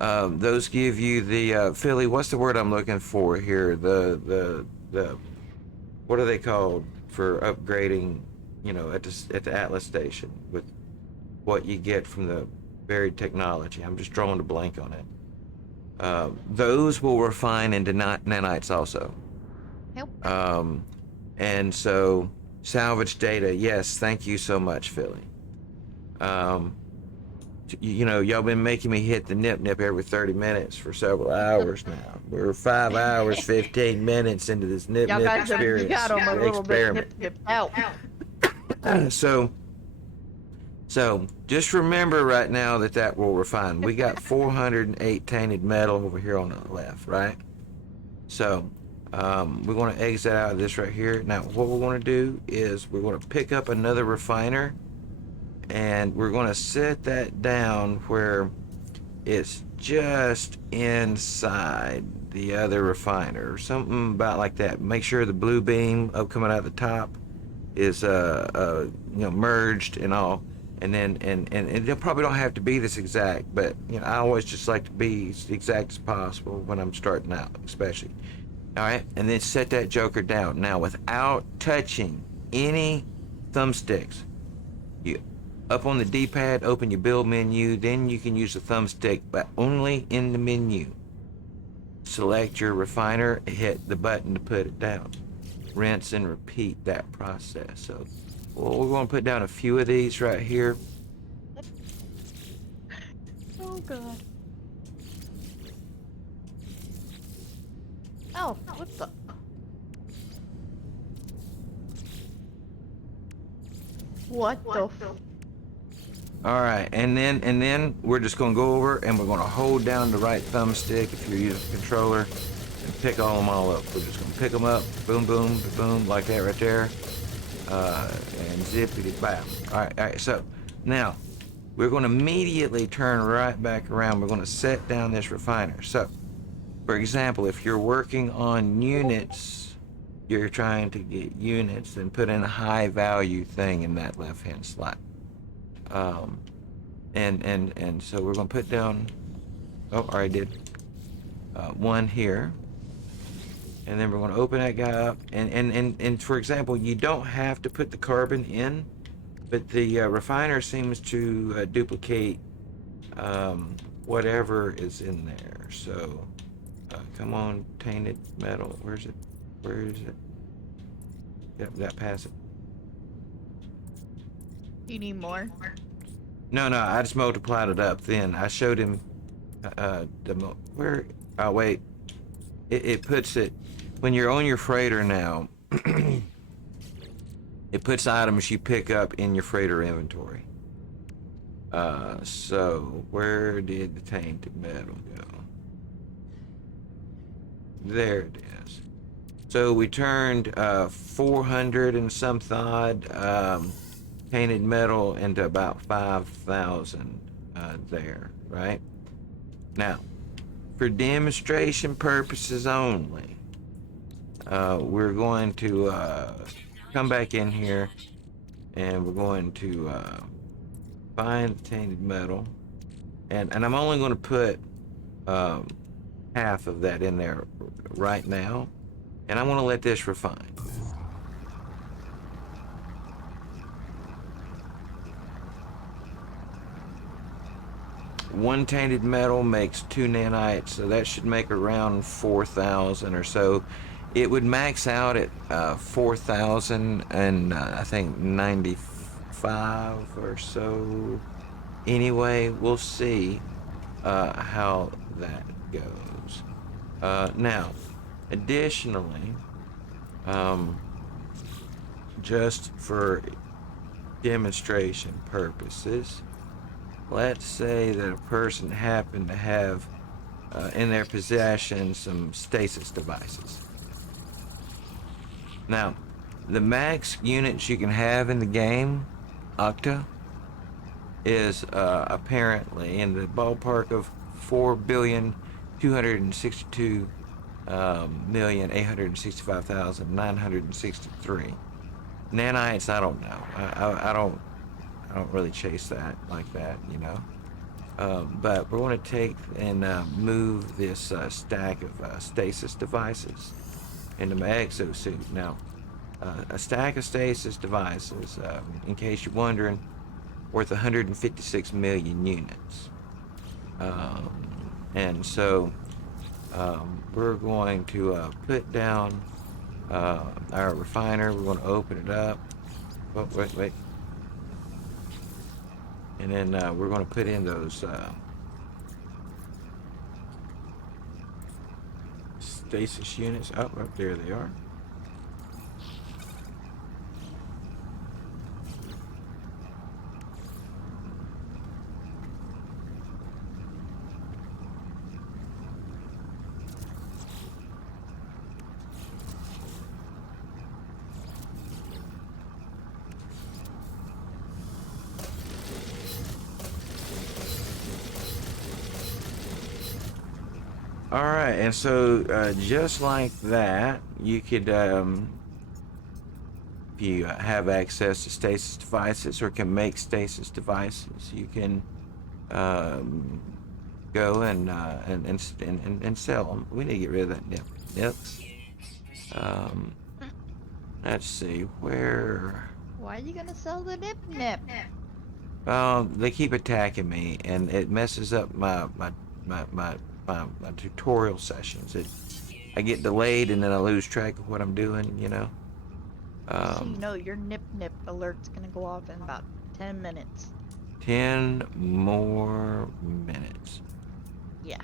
Those give you the Philly. What's the word I'm looking for here? The what are they called for upgrading? You know, at the Atlas station with what you get from the buried technology. I'm just drawing a blank on it. Those will refine into nanites also. Nope. And so salvage data. Yes, thank you so much, Philly. You know, y'all been making me hit the nip every 30 minutes for several hours now. We're 5 hours, 15 minutes into this nip Y'all got experience. you got 'em a little experiment. bit nipped out. So just remember right now that will refine. We got 408 tainted metal over here on the left, right? So we're going to exit out of this right here. Now what we're going to do is we're going to pick up another refiner, and we're going to set that down where it's just inside the other refiner, or something about like that. Make sure the blue beam up coming out the top is you know, merged and all, and then and it probably don't have to be this exact, but you know, I always just like to be as exact as possible when I'm starting out, especially. All right, and then set that joker down now without touching any thumbsticks. You up on the D-pad, open your build menu, then you can use the thumbstick, but only in the menu. Select your refiner, hit the button to put it down. Rinse and repeat that process. So well, we're going to put down a few of these right here. Oh god. Oh, what the? What the? All right, and then we're just going to go over and we're going to hold down the right thumbstick if you're using a controller and pick them all up. We're just going to pick them up, boom, boom, boom, like that right there, and zippity bam. All right. So now we're going to immediately turn right back around. We're going to set down this refiner. So, for example, if you're working on units, you're trying to get units, then put in a high value thing in that left hand slot. And so we're gonna put down, oh, I already did, one here, and then we're gonna open that guy up, and for example, you don't have to put the carbon in, but the refiner seems to duplicate whatever is in there. So come on, tainted metal, where is it? Yep, that pass it. You need more? No, I just multiplied it up. Then I showed him where. Oh wait, it puts it when you're on your freighter now. It puts items you pick up in your freighter inventory. So where did the tainted metal go? There it is. So we turned 400 and some odd painted metal into about 5,000 there, right? Now, for demonstration purposes only, we're going to come back in here and we're going to find the tainted metal, and I'm only going to put half of that in there right now, and I want to let this refine. One tainted metal makes 2 nanites, so that should make around 4,000 or so. It would max out at 4,000 and I think 95 or so. Anyway, we'll see. how that goes. Now, additionally, just for demonstration purposes, let's say that a person happened to have in their possession some stasis devices. Now, the max units you can have in the game, Octa, is apparently in the ballpark of 4,262,865,963. Nanites, I don't know. I don't really chase that like that, you know. But we're going to take and move this stack of stasis devices into my exosuit. Now, a stack of stasis devices, in case you're wondering, worth 156 million units. And so we're going to put down our refiner. We're going to open it up. Oh, wait. And then we're going to put in those stasis units. Oh, right there they are. All right, and so just like that, you could, if you have access to stasis devices or can make stasis devices, you can go and sell them. We need to get rid of that nip. Let's see where. Why are you gonna sell the nip? They keep attacking me, and it messes up my tutorial sessions. I get delayed, and then I lose track of what I'm doing. You know. So you know your nip alert's gonna go off in about 10 minutes. 10 more minutes. Yeah.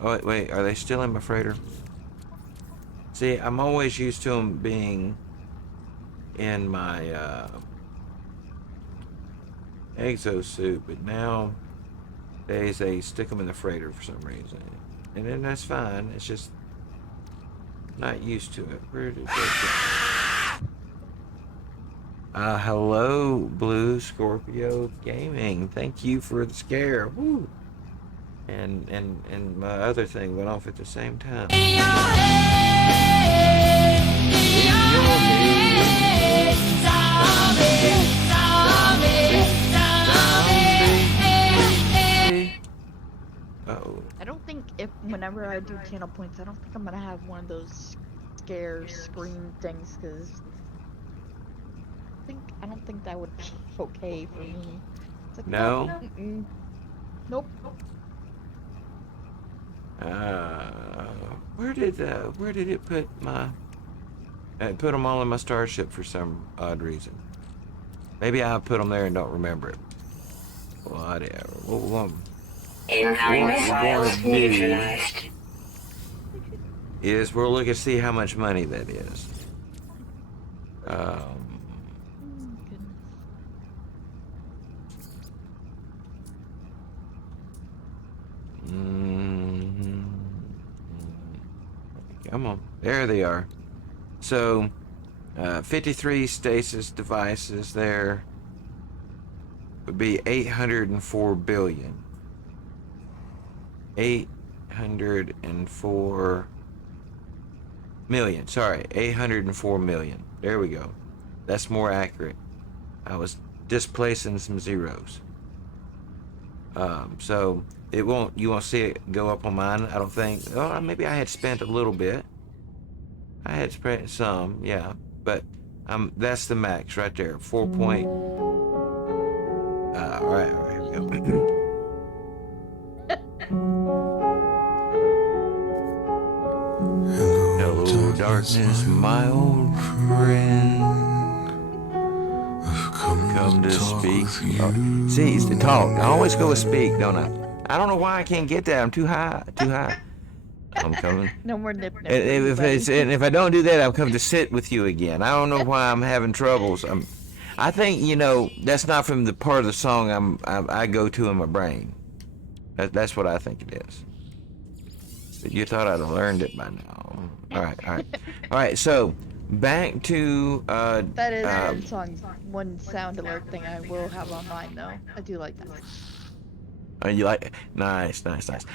Oh wait, are they still in my freighter? See, I'm always used to them being in my exosuit, but now they stick them in the freighter for some reason, and then that's fine. It's just not used to it. Where did they go? Hello, Blue Scorpio Gaming. Thank you for the scare. Woo! And my other thing went off at the same time. Uh-oh. I don't think whenever I do channel points, I don't think I'm gonna have one of those scare scream things, because I don't think that would be okay for me. It's like, No? Nope. Where did it put my? It put them all in my starship for some odd reason. Maybe I put them there and don't remember it. Whatever. What Incoming files we're gonna do neutralized. is we'll look and see how much money that is. Come on, there they are. So, 53 stasis devices there would be 804 billion. 804 million. Sorry, 804 million. There we go. That's more accurate. I was displacing some zeros. So it won't. You won't see it go up on mine. I don't think. Oh, maybe I had spent a little bit. I had spent some, yeah. But that's the max right there. 4 point. All right. Here we go. Hello, darkness, my old friend. Come to speak. Oh, see, it's the talk. I always go with speak, don't I? I don't know why I can't get that. I'm too high. Too high. I'm coming. No more nip nip. And if I don't do that, I'm coming to sit with you again. I don't know why I'm having troubles. I think that's not from the part of the song I go to in my brain. That's what I think it is. But you thought I'd have learned it by now. All right. So back to That is one sound alert thing I will have on mine though. I do like that. You like nice. All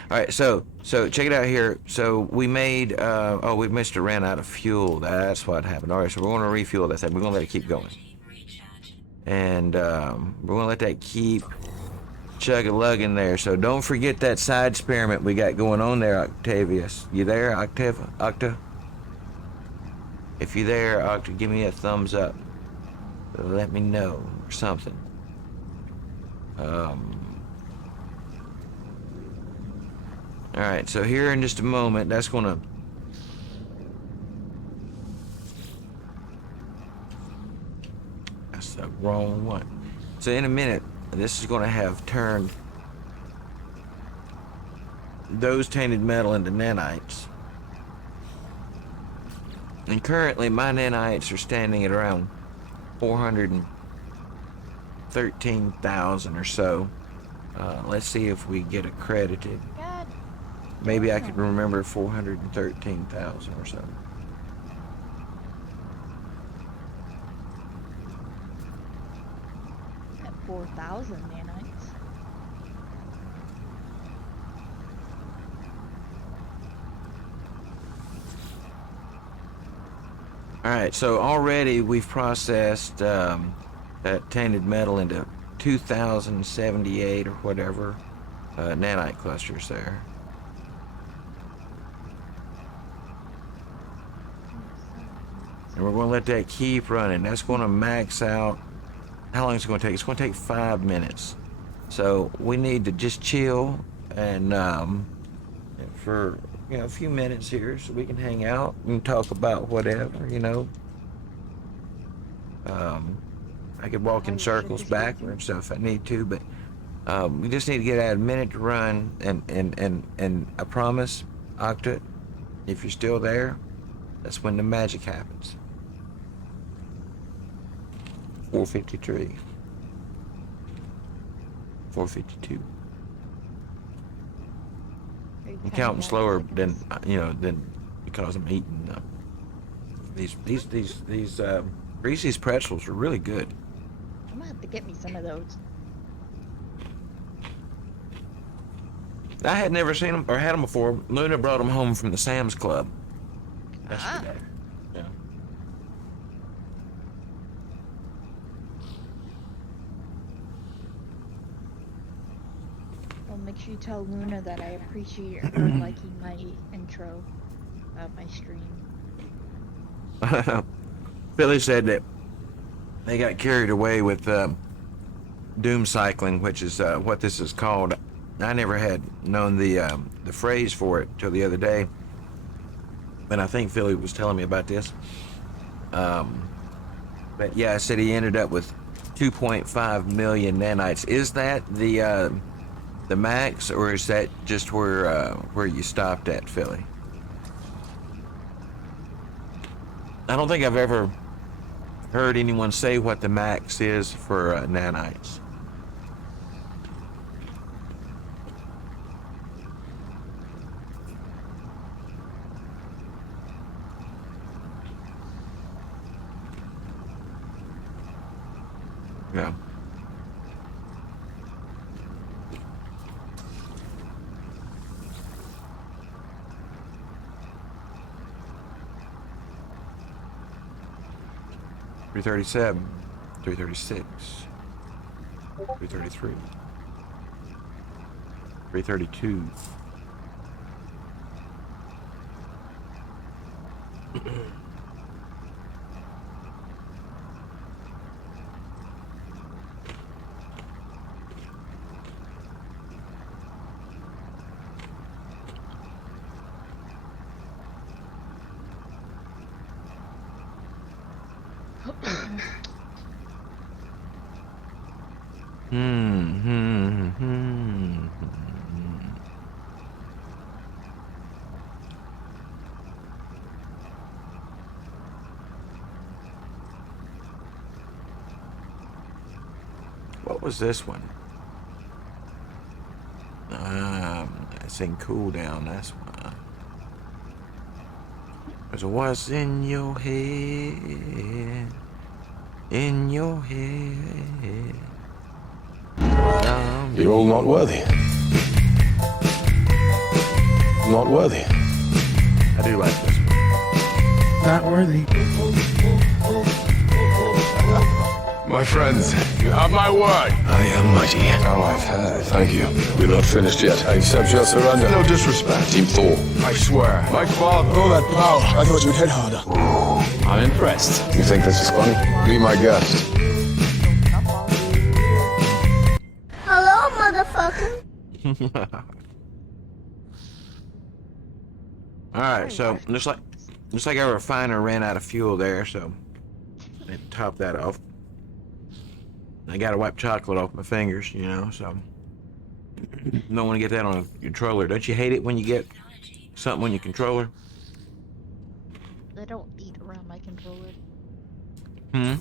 right, so check it out here. So we made we must have ran out of fuel. That's what happened. All right, so we're going to refuel that thing. We're going to let it keep going, and we're going to let that keep chug-a-lugging there. So don't forget that side experiment we got going on there, Octavius. You there, Octa? If you're there, Octa, give me a thumbs up. Let me know or something. All right, so here in just a moment, that's gonna that's the wrong one. So in a minute, this is gonna have turned those tainted metal into nanites. And currently my nanites are standing at around 413,000 or so. Let's see if we get accredited. God. Maybe I could remember 413,000 or so. At 4,000 nanites. Alright, so already we've processed that tainted metal into 2,078 or whatever nanite clusters there. And we're going to let that keep running. That's going to max out. How long is it going to take? It's going to take 5 minutes. So we need to just chill and for a few minutes here, so we can hang out and talk about whatever. I could walk in circles backwards, so if I need to, but we just need to get out a minute to run. And I promise, Octa, if you're still there, that's when the magic happens. 453. 452. I'm counting slower than because I'm eating these Reese's pretzels are really good. I'm gonna have to get me some of those. I had never seen them or had them before. Luna brought them home from the Sam's Club yesterday. Yeah. Well, make sure you tell Luna that I appreciate her liking my intro of my stream. Billy said that they got carried away with doom cycling, which is what this is called. I never had known the phrase for it till the other day, and I think Philly was telling me about this. But yeah, I said he ended up with 2.5 million nanites. Is that the max, or is that just where you stopped at, Philly? I don't think I've ever heard anyone say what the max is for nanites. Yeah. $337, $336, $333, $332. was this one? It's in cooldown. That's why. Cause what's in your head? In your head. You're all not worthy. Not worthy. I do like this one. Not worthy. My friends, You have my word. I am mighty. Oh, I've heard. Thank you. We're not finished yet. I accept your surrender. No disrespect. Team Thor. I swear. My father. All that power. I thought you'd hit harder. I'm impressed. You think this is funny? Be my guest. Hello, motherfucker. All right, so looks like our refiner ran out of fuel there, so I had to top that off. I gotta wipe chocolate off my fingers, you know, so don't want to get that on a controller. Don't you hate it when you get something on your controller? I don't eat around my controller. Hmm?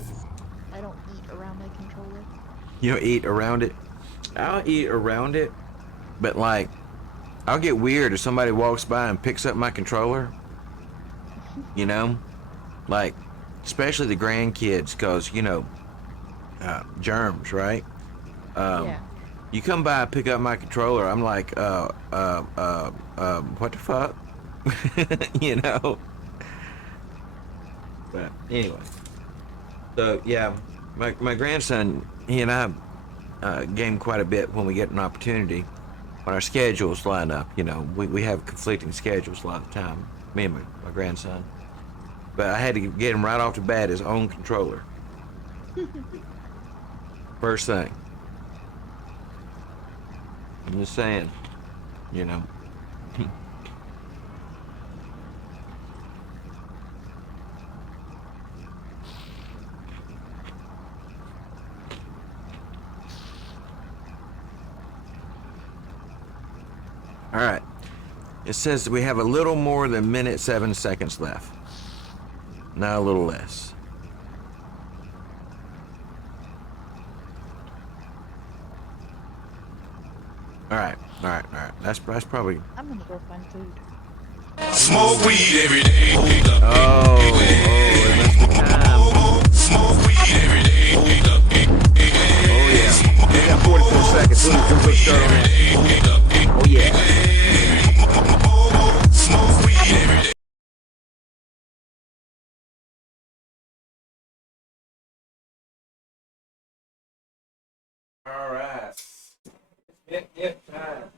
I don't eat around my controller. You don't eat around it? I'll eat around it, but like, I'll get weird if somebody walks by and picks up my controller. You know? Like, especially the grandkids, because, you know, germs, right? Yeah. You come by and pick up my controller, I'm like, what the fuck? You know? But anyway. So, yeah, my grandson, he and I game quite a bit when we get an opportunity. When our schedules line up, you know, we have conflicting schedules a lot of the time, me and my grandson. But I had to get him right off the bat his own controller. First thing. I'm just saying, you know. All right. It says we have a little more than minute 7 seconds left. Now a little less. All right. That's probably. I'm gonna go find food. Smoke weed every day. Oh, it must be time. Smoke weed every day. Oh yeah. We got 44 seconds. We'll put start on that. Oh yeah. Smoke weed every day. All right. Hit time.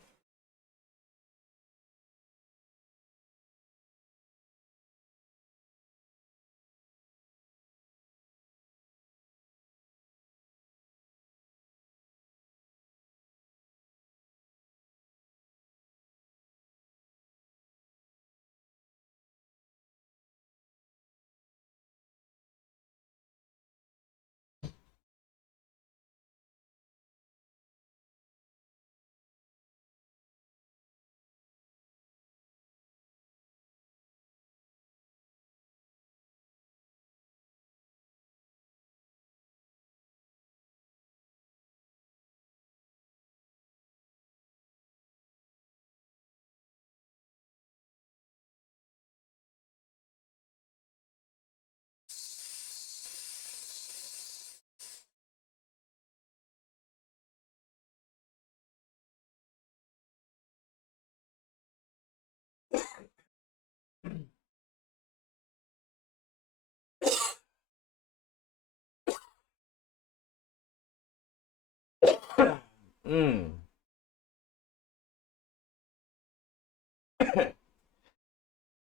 Mm.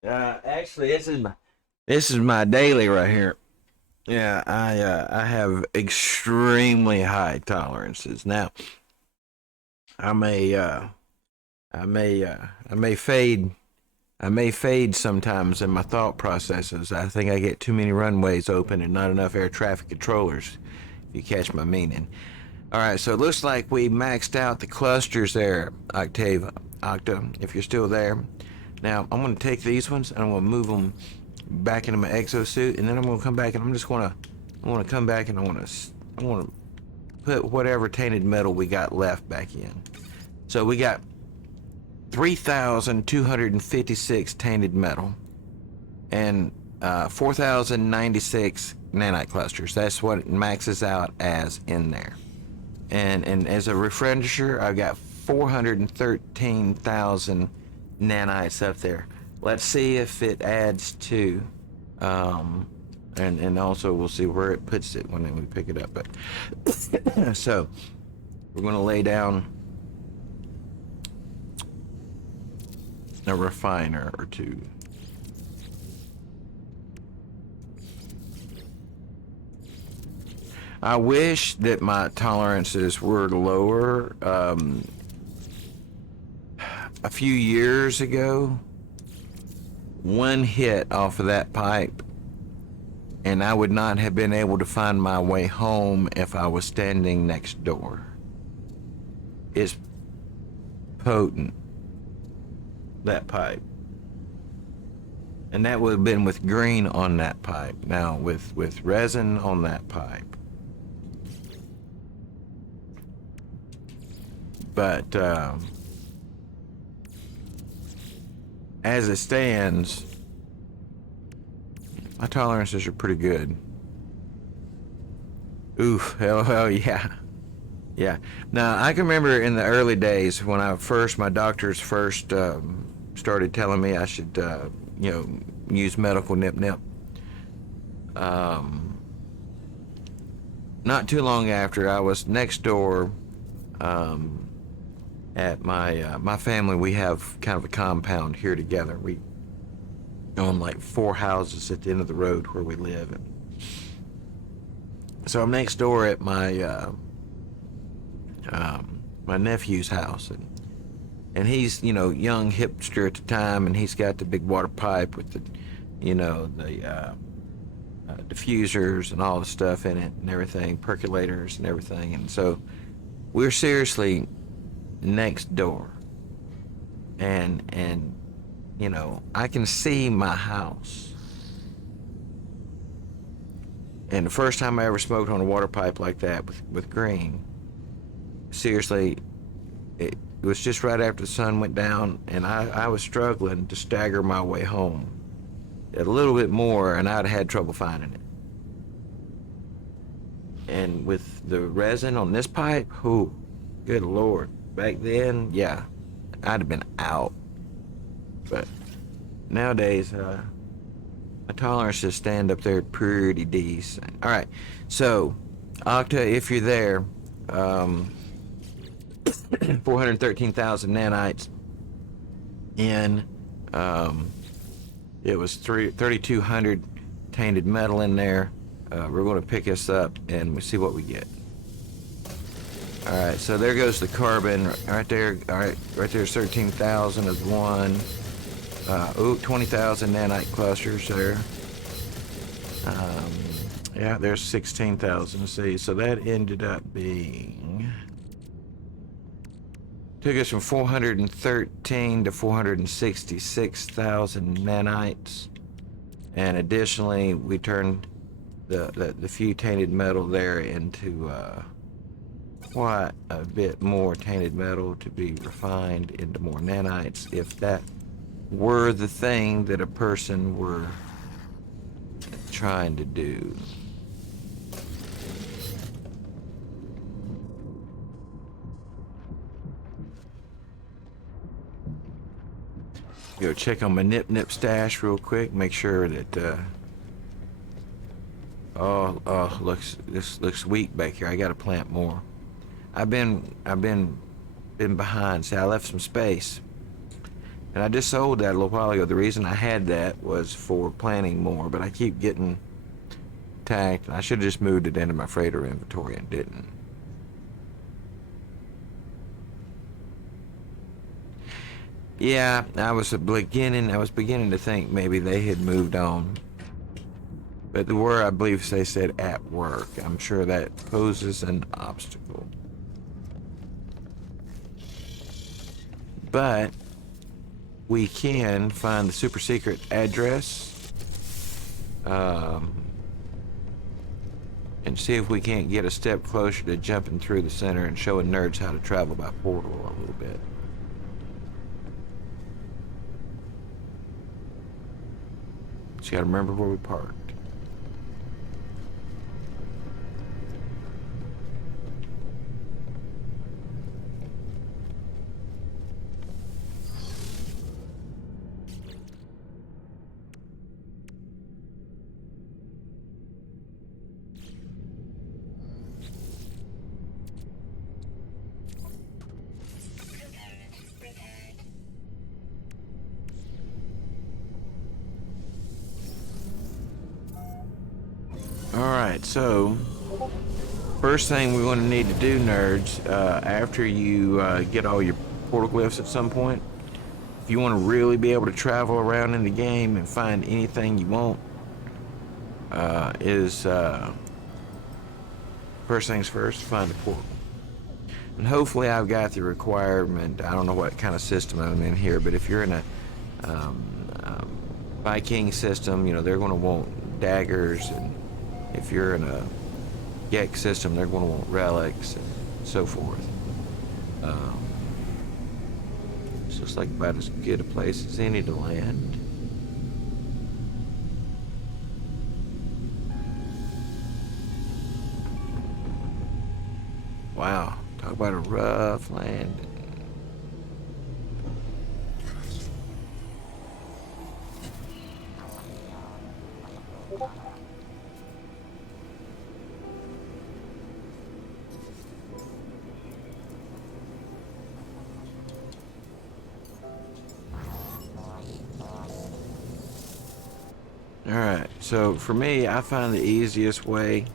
Actually, this is my daily right here. Yeah, I have extremely high tolerances. Now, I may fade sometimes in my thought processes. I think I get too many runways open and not enough air traffic controllers. If you catch my meaning. All right, so it looks like we maxed out the clusters there, Octa, if you're still there. Now, I'm going to take these ones and I'm going to move them back into my exosuit, and then I'm going to come back and I want to come back and I want to put whatever tainted metal we got left back in. So we got 3,256 tainted metal and 4,096 nanite clusters. That's what it maxes out as in there. And as a refresher, I've got 413,000 nanites up there. Let's see if it adds to, and also we'll see where it puts it when we pick it up. But so we're going to lay down a refiner or two. I wish that my tolerances were lower. A few years ago, one hit off of that pipe and I would not have been able to find my way home if I was standing next door. It's potent, that pipe. And that would have been with green on that pipe. Now with resin on that pipe. But as it stands, my tolerances are pretty good. Oof, hell yeah. Yeah. Now, I can remember in the early days when my doctors first started telling me I should, use medical nip-nip. Not too long after, I was next door at my family. We have kind of a compound here together. We own like 4 houses at the end of the road where we live. And so I'm next door at my my nephew's house, and he's young hipster at the time, and he's got the big water pipe with the diffusers and all the stuff in it and everything, percolators and everything. And so we're seriously next door, and I can see my house. And the first time I ever smoked on a water pipe like that with green, seriously, it was just right after the sun went down, and I was struggling to stagger my way home a little bit more, and I'd had trouble finding it. And with the resin on this pipe, good Lord. Back then, yeah, I'd have been out. But nowadays, my tolerances stand up there pretty decent. All right, so Octa, if you're there, 413,000 nanites in. It was 3,200 tainted metal in there. We're going to pick this up and we'll see what we get. All right, so there goes the carbon right there. All right, right there's 13,000 of one. 20,000 nanite clusters there. Yeah, there's 16,000. See, so that ended up being, took us from 413 to 466,000 nanites, and additionally, we turned the few tainted metal there into quite a bit more tainted metal to be refined into more nanites, if that were the thing that a person were trying to do. Go check on my nip stash real quick, make sure that this looks weak back here. I gotta plant more. I've been behind. See, I left some space, and I just sold that a little while ago. The reason I had that was for planting more, but I keep getting attacked. I should have just moved it into my freighter inventory and didn't. Yeah, I was beginning to think maybe they had moved on. But the word, I believe they said at work. I'm sure that poses an obstacle. But we can find the super secret address. and see if we can't get a step closer to jumping through the center and showing nerds how to travel by portal a little bit. Just gotta remember where we parked. Alright, so first thing we're going to need to do, nerds, after you get all your portal glyphs at some point, if you want to really be able to travel around in the game and find anything you want, first things first, find a portal. And hopefully I've got the requirement. I don't know what kind of system I'm in here, but if you're in a Viking system, you know, they're going to want daggers, and if you're in a Gex system, they're going to want relics and so forth. So it's like about as good a place as any to land. Wow, talk about a rough landing. Alright, so for me, I find the easiest way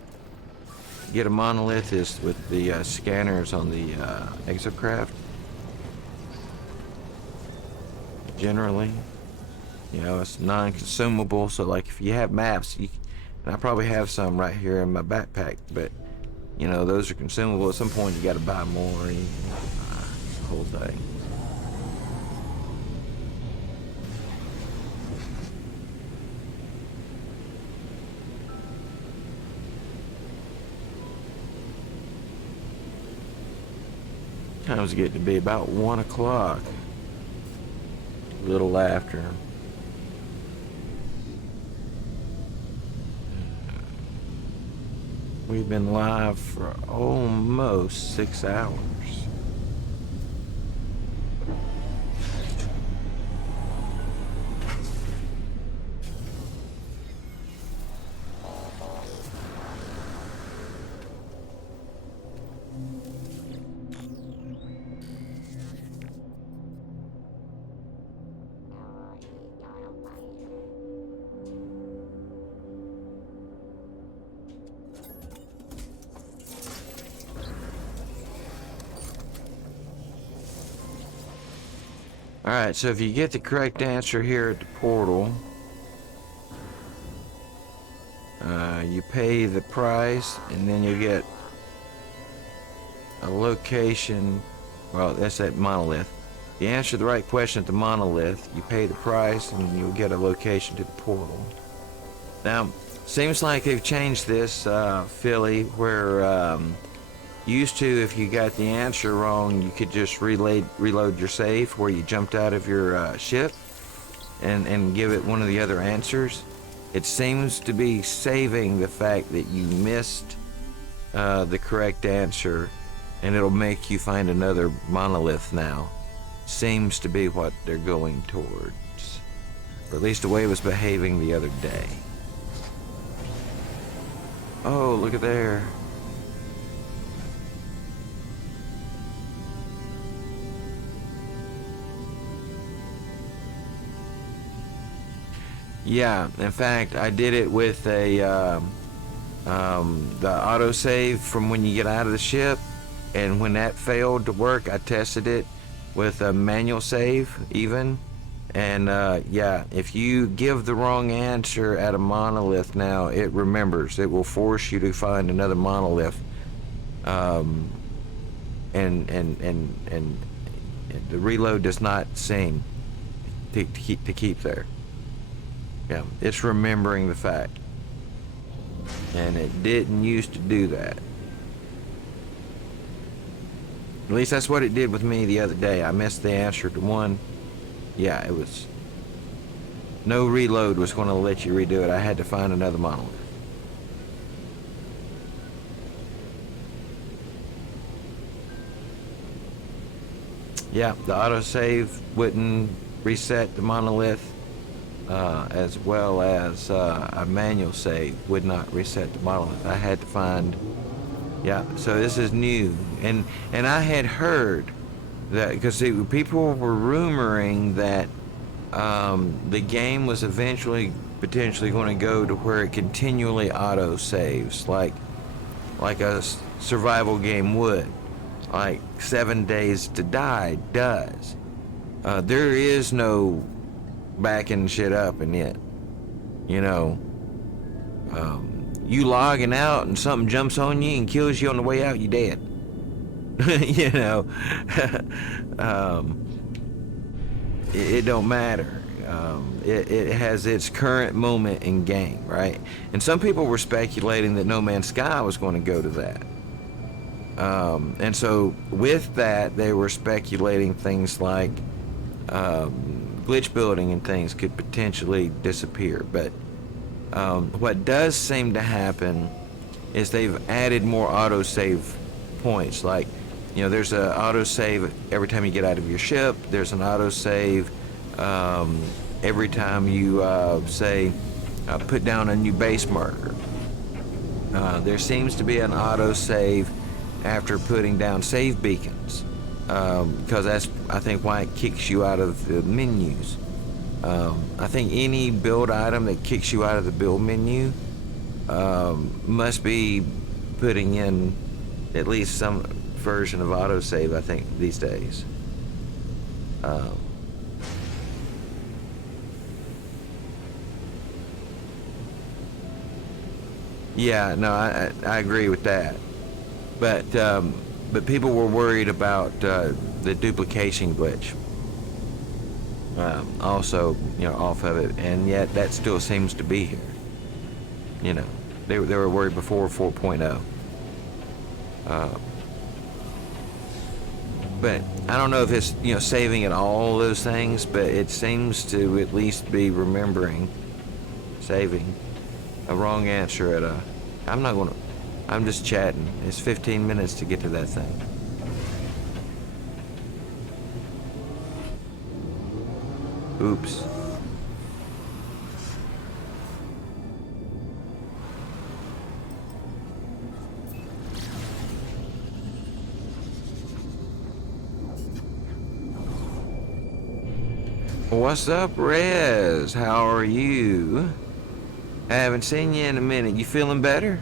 to get a monolith is with the scanners on the exocraft. Generally, you know, it's non-consumable, so like if you have maps, and I probably have some right here in my backpack, but you know, those are consumable. At some point you got to buy more, and the whole thing. Time's getting to be about 1 o'clock. A little after. We've been live for almost 6 hours. Alright, so if you get the correct answer here at the portal, you pay the price, and then you get a location. Well, that's that monolith. You answer the right question at the monolith, you pay the price, and you'll get a location to the portal. Now, seems like they've changed this, Philly, where used to, if you got the answer wrong, you could just reload your save where you jumped out of your ship and give it one of the other answers. It seems to be saving the fact that you missed the correct answer, and it'll make you find another monolith now. Seems to be what they're going towards. Or at least the way it was behaving the other day. Oh, look at there. Yeah, in fact, I did it with a the autosave from when you get out of the ship, and when that failed to work, I tested it with a manual save even, and yeah, if you give the wrong answer at a monolith now, it remembers. It will force you to find another monolith, and the reload does not sing to keep there. Yeah, it's remembering the fact. And it didn't used to do that. At least that's what it did with me the other day. I missed the answer to one. Yeah, it was... No reload was going to let you redo it. I had to find another monolith. Yeah, the autosave wouldn't reset the monolith, as well as a manual save would not reset the monolith. I had to find... Yeah, so this is new. And I had heard that, because people were rumoring that the game was eventually potentially going to go to where it continually auto saves, like a survival game would, like 7 Days to Die does. There is no backing shit up in it. You know, you logging out and something jumps on you and kills you on the way out, you dead. You know, it don't matter. It has its current moment in game, right? And some people were speculating that No Man's Sky was going to go to that. And so with that, they were speculating things like glitch building and things could potentially disappear. But what does seem to happen is they've added more autosave points. Like, you know, there's an autosave every time you get out of your ship. There's an autosave every time you, say, put down a new base marker. There seems to be an autosave after putting down save beacons, because that's, I think, why it kicks you out of the menus. I think any build item that kicks you out of the build menu must be putting in at least some version of autosave, I think, these days. Yeah, no, I agree with that. But people were worried about the duplication glitch. Also, you know, off of it, and yet that still seems to be here. You know, they were worried before 4.0. But I don't know if it's, you know, saving at all those things, but it seems to at least be remembering saving a wrong answer at a... I'm just chatting. It's 15 minutes to get to that thing. Oops. What's up, Rez? How are you? I haven't seen you in a minute. You feeling better?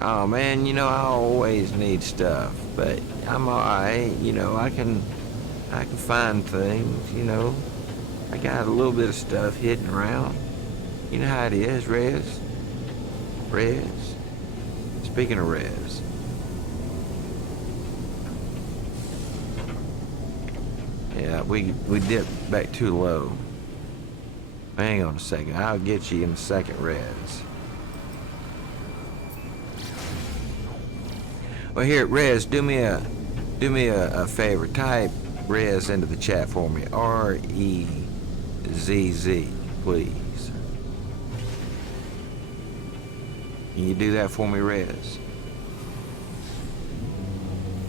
Oh man, you know, I always need stuff, but I'm alright. You know, I can find things, you know. I got a little bit of stuff hidden around. You know how it is, Rez. Rez. Speaking of Rez. Yeah, we dipped back too low. Hang on a second. I'll get you in a second, Rez. Well, here, Rez, do me a favor. Type Rez into the chat for me. R-E-Z-Z, please. Can you do that for me, Rez?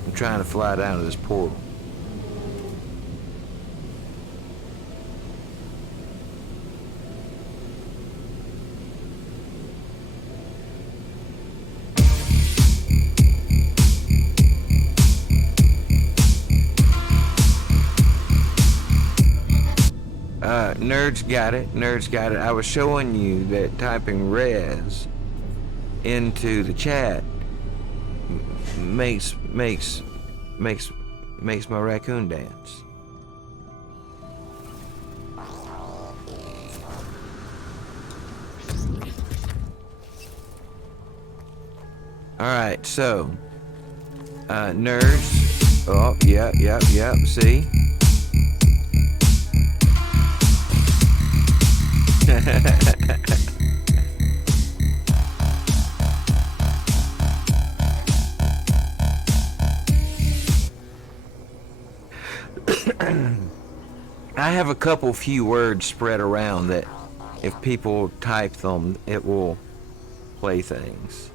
I'm trying to fly down to this portal. Nerds got it. Nerds got it. I was showing you that typing Rez into the chat makes my raccoon dance. All right, so nerds. Oh, yep. See. I have a couple few words spread around that if people type them, it will play things.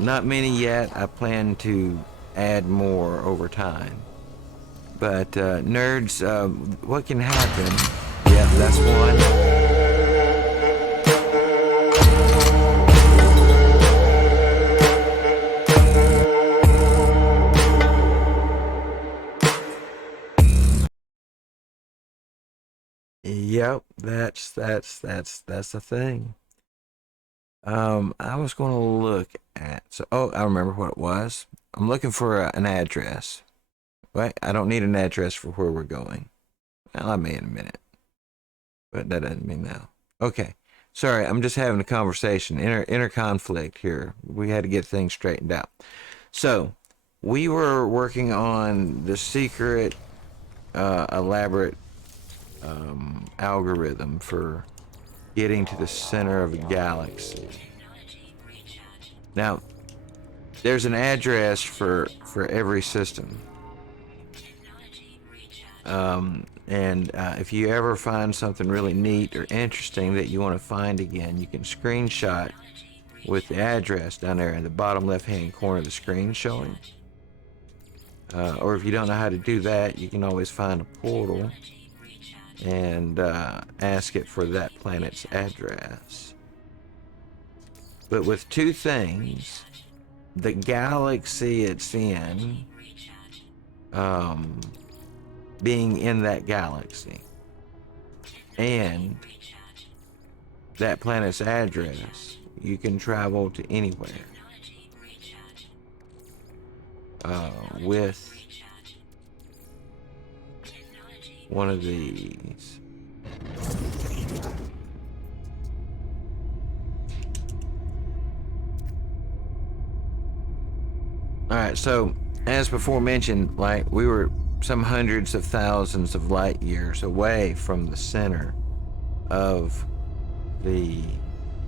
Not many yet. I plan to add more over time. But nerds, what can happen? Yeah, that's one. Yep, that's the thing. I was going to look at, oh, I remember what it was. I'm looking for an address. Wait, I don't need an address for where we're going. Well, I may in a minute, but that doesn't mean now. Okay, sorry, I'm just having a conversation, inner conflict here. We had to get things straightened out. So, we were working on the secret, elaborate algorithm for getting to the center of a galaxy. Now, there's an address for every system. And if you ever find something really neat or interesting that you want to find again, you can screenshot with the address down there in the bottom left-hand corner of the screen showing. Or if you don't know how to do that, you can always find a portal and ask it for that planet's address. But with two things, the galaxy it's in, being in that galaxy, and that planet's address, you can travel to anywhere with one of these. Alright, so as before mentioned, like we were some hundreds of thousands of light years away from the center of the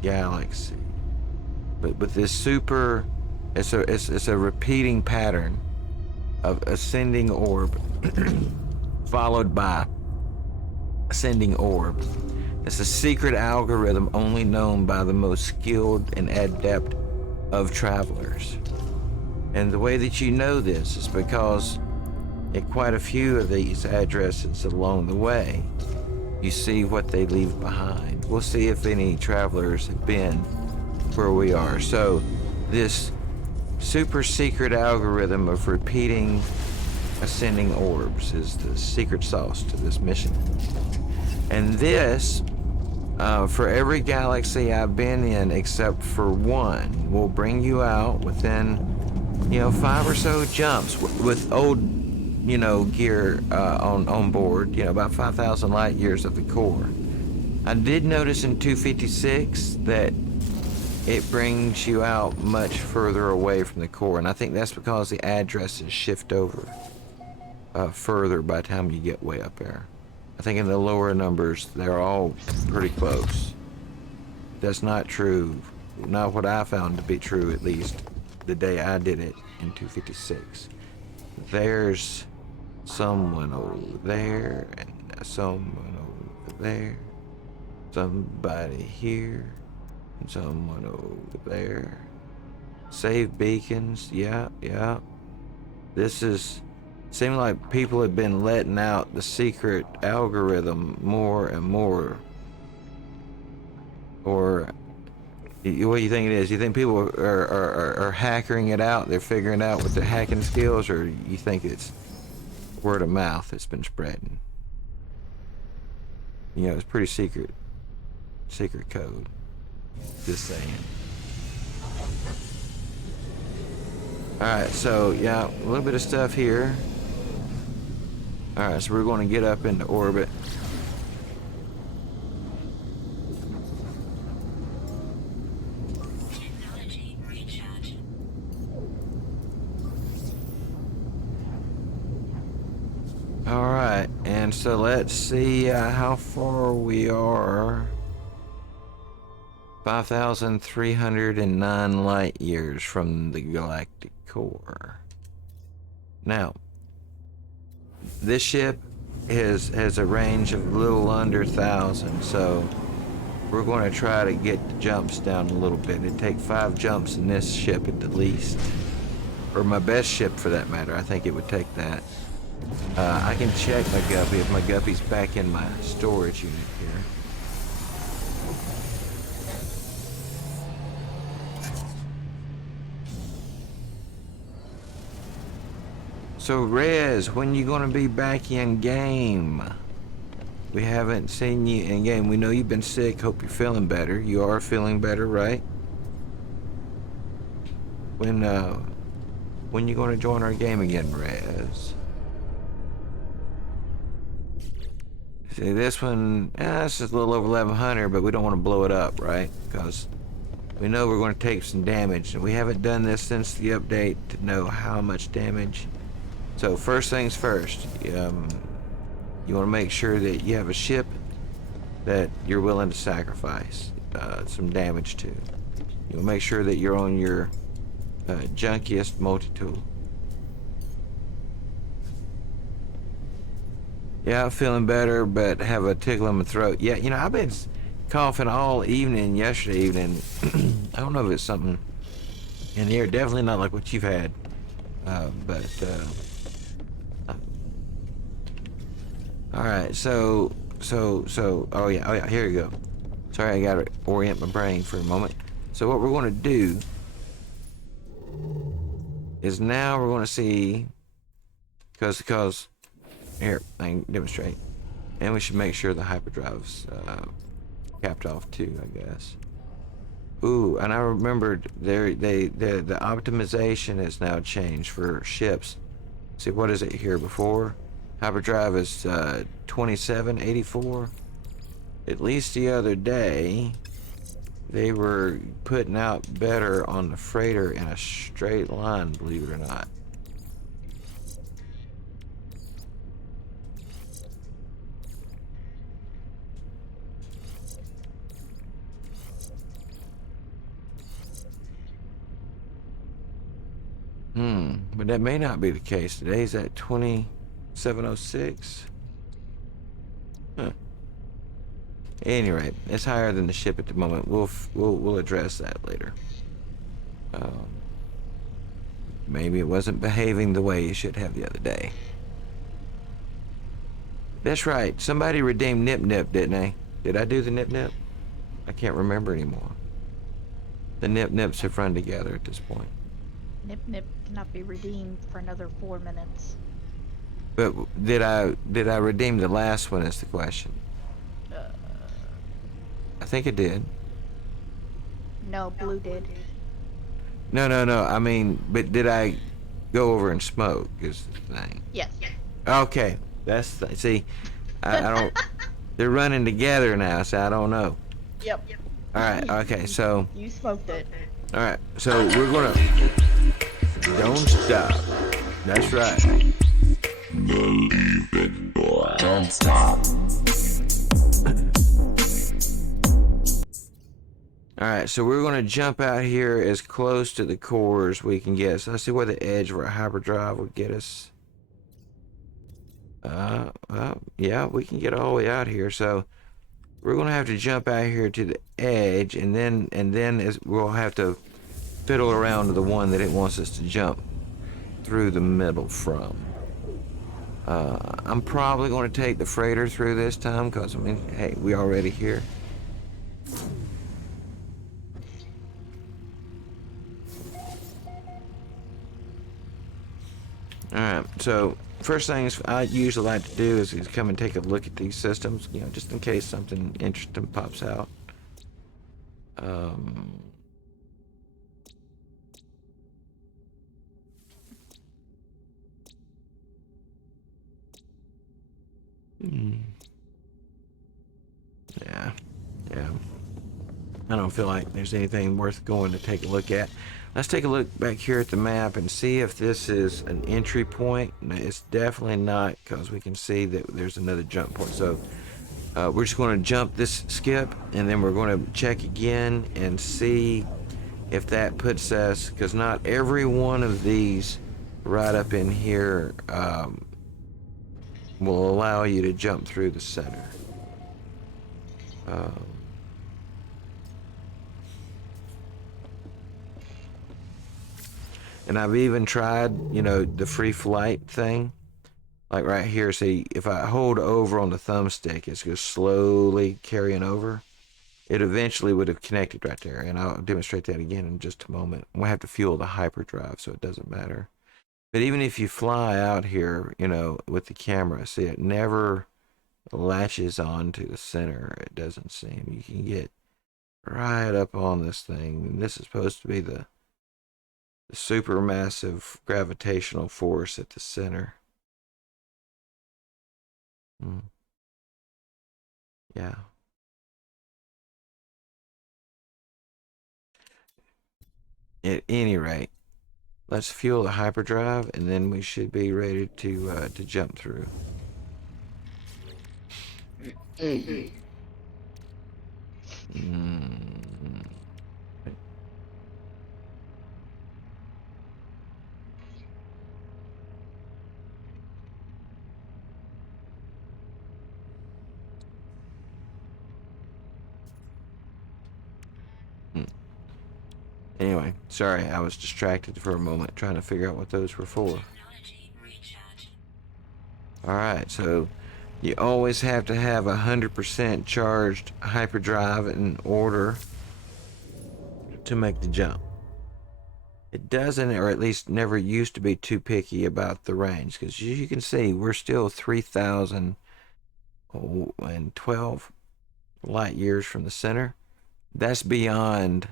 galaxy. But with this super, it's a repeating pattern of ascending orb followed by ascending orb. It's a secret algorithm only known by the most skilled and adept of travelers. And the way that you know this is because at quite a few of these addresses along the way, you see what they leave behind. We'll see if any travelers have been where we are. So this super secret algorithm of repeating ascending orbs is the secret sauce to this mission. And this, for every galaxy I've been in except for one, will bring you out within, 5 or so jumps with old, gear on board, about 5,000 light years of the core. I did notice in 256 that it brings you out much further away from the core, and I think that's because the addresses shift over further by the time you get way up there. I think in the lower numbers, they're all pretty close. That's not true. Not what I found to be true, at least the day I did it in 256. There's someone over there, and someone over there, somebody here, and someone over there. Save beacons, yeah. This is, seemed like people have been letting out the secret algorithm more and more. Or what do you think it is? You think people are hacking it out? They're figuring it out with their hacking skills, or you think it's word of mouth that's been spreading? It's pretty secret code. Just saying. Alright, so yeah, a little bit of stuff here. Alright, so we're going to get up into orbit. Alright, and so let's see how far we are 5,309 light years from the galactic core. Now, this ship has a range of a little under 1,000, so we're going to try to get the jumps down a little bit. It'd take 5 jumps in this ship at the least, or my best ship for that matter. I think it would take that. I can check my guppy if my guppy's back in my storage unit here. So Rez, when you gonna be back in game? We haven't seen you in game. We know you've been sick. Hope you're feeling better. You are feeling better, right? When you gonna join our game again, Rez? See, this one, this is a little over 1,100, but we don't want to blow it up, right? Because we know we're going to take some damage, and we haven't done this since the update to know how much damage. So first things first, you want to make sure that you have a ship that you're willing to sacrifice some damage to. You'll make sure that you're on your junkiest multi-tool. Yeah, I'm feeling better, but have a tickle in my throat. Yeah, you know, I've been coughing all evening, yesterday evening. I don't know if it's something in here. Definitely not like what you've had. All right, so, oh yeah, here you go. Sorry, I gotta orient my brain for a moment. So what we're gonna do is now we're gonna see, because, here, I can demonstrate. And we should make sure the hyperdrive's capped off too, I guess. Ooh, and I remembered the optimization has now changed for ships. See, what is it here before? Hyperdrive is 2784. At least the other day, they were putting out better on the freighter in a straight line, believe it or not. But that may not be the case. Today's at 2706. Huh. Anyway, it's higher than the ship at the moment. We'll address that later. Maybe it wasn't behaving the way you should have the other day. That's right. Somebody redeemed Nip Nip, didn't they? Did I do the Nip Nip? I can't remember anymore. The Nip Nips have run together at this point. Nip Nip cannot be redeemed for another 4 minutes. But did I redeem the last one is the question. I think it did. No, Blue did. No. I mean, but did I go over and smoke is the thing. Yes. Okay. See, I don't, they're running together now, so I don't know. Yep. All right. Okay. So. You smoked it. All right. So we're gonna. Don't stop. That's right. Believe it, boy. Don't stop. Alright, so we're going to jump out here as close to the core as we can get. So let's see where the edge of our hyperdrive will get us. Well, yeah, we can get all the way out here. So we're going to have to jump out here to the edge, and then we'll have to fiddle around to the one that it wants us to jump through the middle from. I'm probably going to take the freighter through this time because, I mean, hey, we already here. Alright, so first things I usually like to do is come and take a look at these systems, you know, just in case something interesting pops out. Yeah. I don't feel like there's anything worth going to take a look at. Let's take a look back here at the map and see if this is an entry point. No, it's definitely not, because we can see that there's another jump point. So we're just going to jump this skip, and then we're going to check again and see if that puts us, because not every one of these right up in here will allow you to jump through the center. And I've even tried, you know, the free flight thing. Like right here, see, if I hold over on the thumbstick, it's just slowly carrying over. It eventually would have connected right there, and I'll demonstrate that again in just a moment. We'll have to fuel the hyperdrive, so it doesn't matter. But even if you fly out here, you know, with the camera, see, it never latches on to the center. It doesn't seem. You can get right up on this thing, and this is supposed to be the supermassive gravitational force at the center. Yeah. At any rate, let's fuel the hyperdrive, and then we should be ready to jump through. Anyway, sorry, I was distracted for a moment trying to figure out what those were for. Alright, so you always have to have 100% charged hyperdrive in order to make the jump. It doesn't, or at least never used to be, too picky about the range, because as you can see, we're still 3,012 light years from the center. That's beyond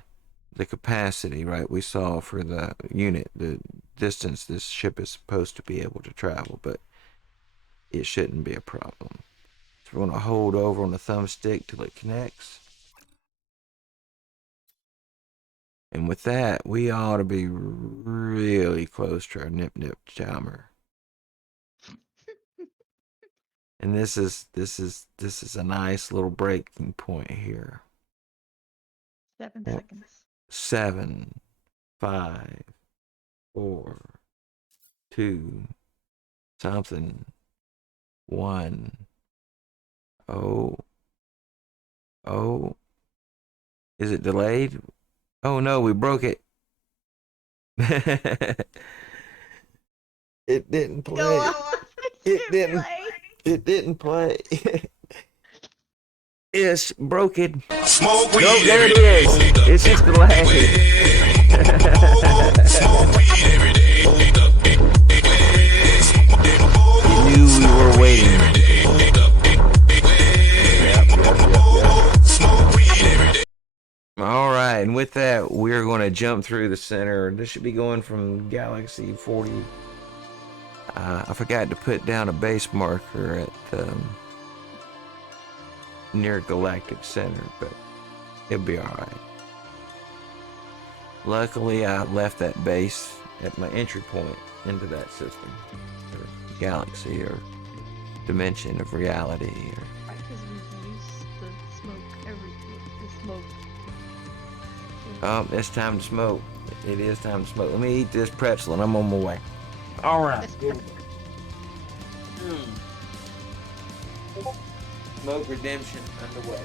the capacity, right, we saw for the unit, the distance this ship is supposed to be able to travel, but it shouldn't be a problem. So we're going to hold over on the thumbstick till it connects. And with that, we ought to be really close to our nip-nip timer. And this is a nice little breaking point here. 7 seconds. 7, 5, 4, 2, something, 1. Oh, is it delayed? Oh no, we broke it. It didn't play. Go on. It didn't play. It's broken. Smoke weed There every it day. is. It's just delayed. Smoke weed every day. You knew we were waiting. All right, and with that, we're going to jump through the center. This should be going from Galaxy 40. I forgot to put down a base marker at near Galactic Center, but it'll be all right. Luckily, I left that base at my entry point into that system, or galaxy, or dimension of reality. Or... Right, because we've used the smoke, the smoke. Oh, it's time to smoke. It is time to smoke. Let me eat this pretzel and I'm on my way. All right. Smoke redemption underway.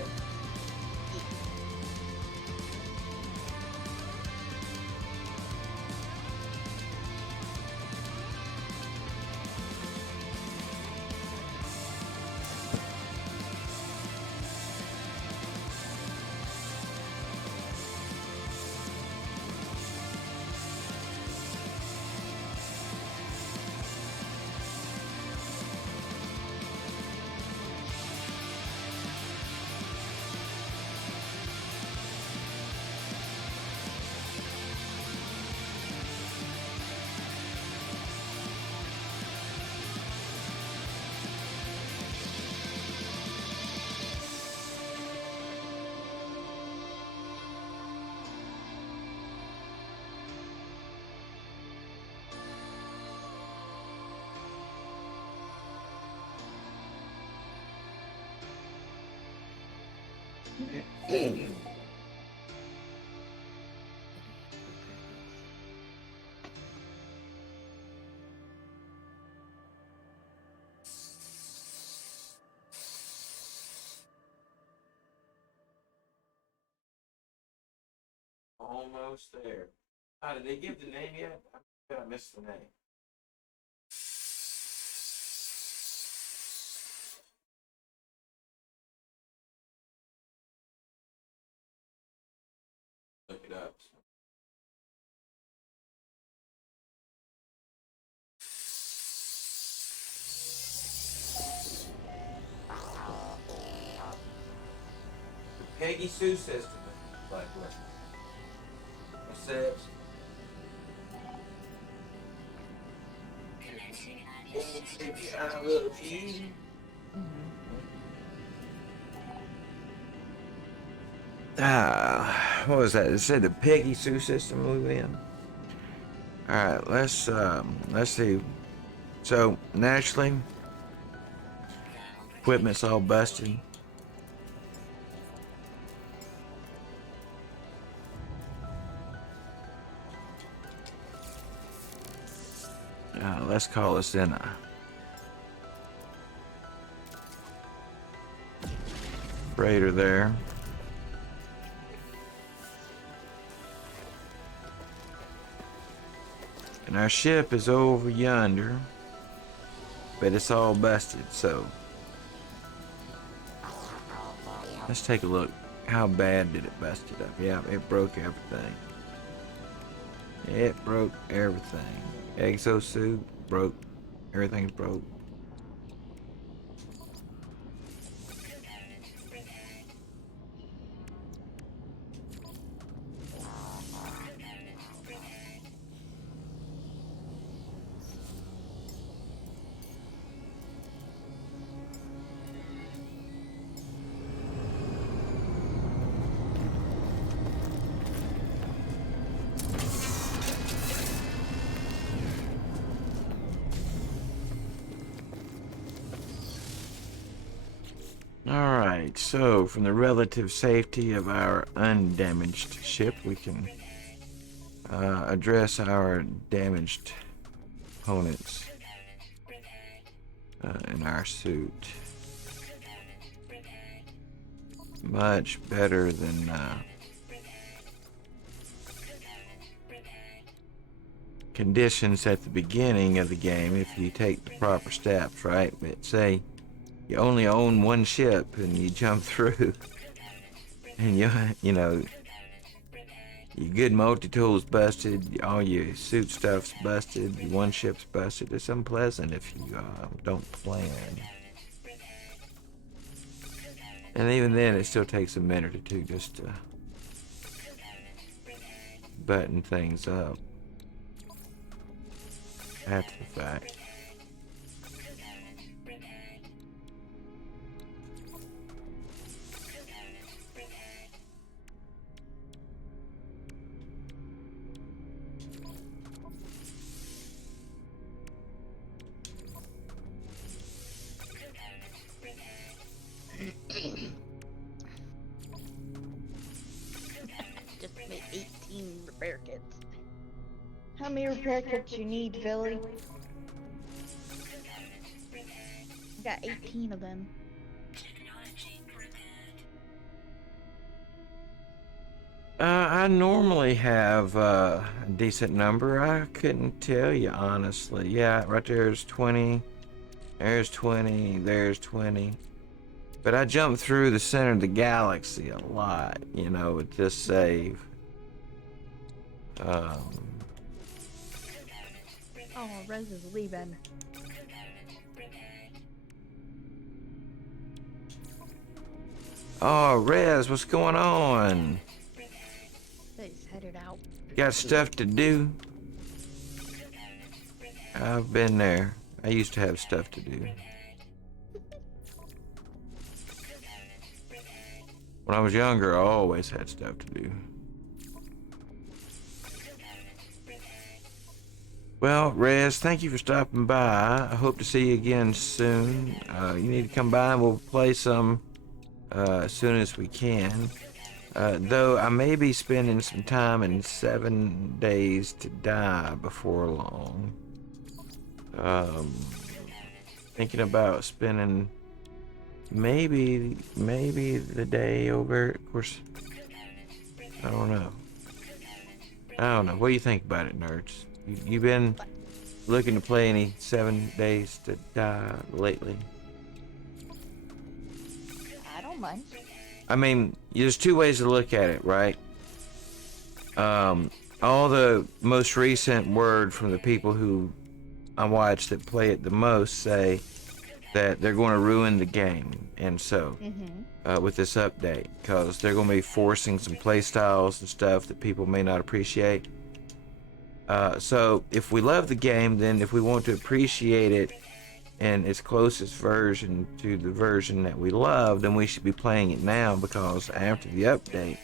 Almost there. Did they give the name yet? I missed the name. Look it up. The Peggy Sue system. Like what? Accepts. I love you. What was that? It said the Peggy Sue system we were in. Alright, let's see. So naturally, equipment's all busted. Let's call this in a freighter there. And our ship is over yonder, but it's all busted, so let's take a look. How bad did it bust it up? Yeah, it broke everything. It broke everything. Exosuit broke. Everything's broke. Alright, so from the relative safety of our undamaged ship, we can address our damaged components in our suit. Much better than conditions at the beginning of the game if you take the proper steps, right? But say you only own one ship and you jump through and you know your good multi-tool's busted, all your suit stuff's busted, your one ship's busted. It's unpleasant if you don't plan. And even then it still takes a minute or two just to button things up after the fact. Just made 18 repair kits. How many repair kits you need, Philly? I got 18 of them. I normally have a decent number. I couldn't tell you honestly. Yeah, right there's 20. There's 20. There's 20. But I jumped through the center of the galaxy a lot, you know, with this save. Oh, Rez is leaving. Oh, Rez, what's going on? He's headed out. Got stuff to do? I've been there. I used to have stuff to do. When I was younger, I always had stuff to do. Well, Rez, thank you for stopping by. I hope to see you again soon. You need to come by and we'll play some as soon as we can. Though I may be spending some time in 7 days to die before long. Thinking about spending maybe the day over. Of course, I don't know. What do you think about it, nerds? You been looking to play any 7 days to die lately? I don't mind. I mean, there's two ways to look at it, right? All the most recent word from the people who I watch that play it the most say that they're going to ruin the game, and so with this update, because they're going to be forcing some play styles and stuff that people may not appreciate. So if we love the game, then if we want to appreciate it in its closest version to the version that we love, then we should be playing it now, because after the update,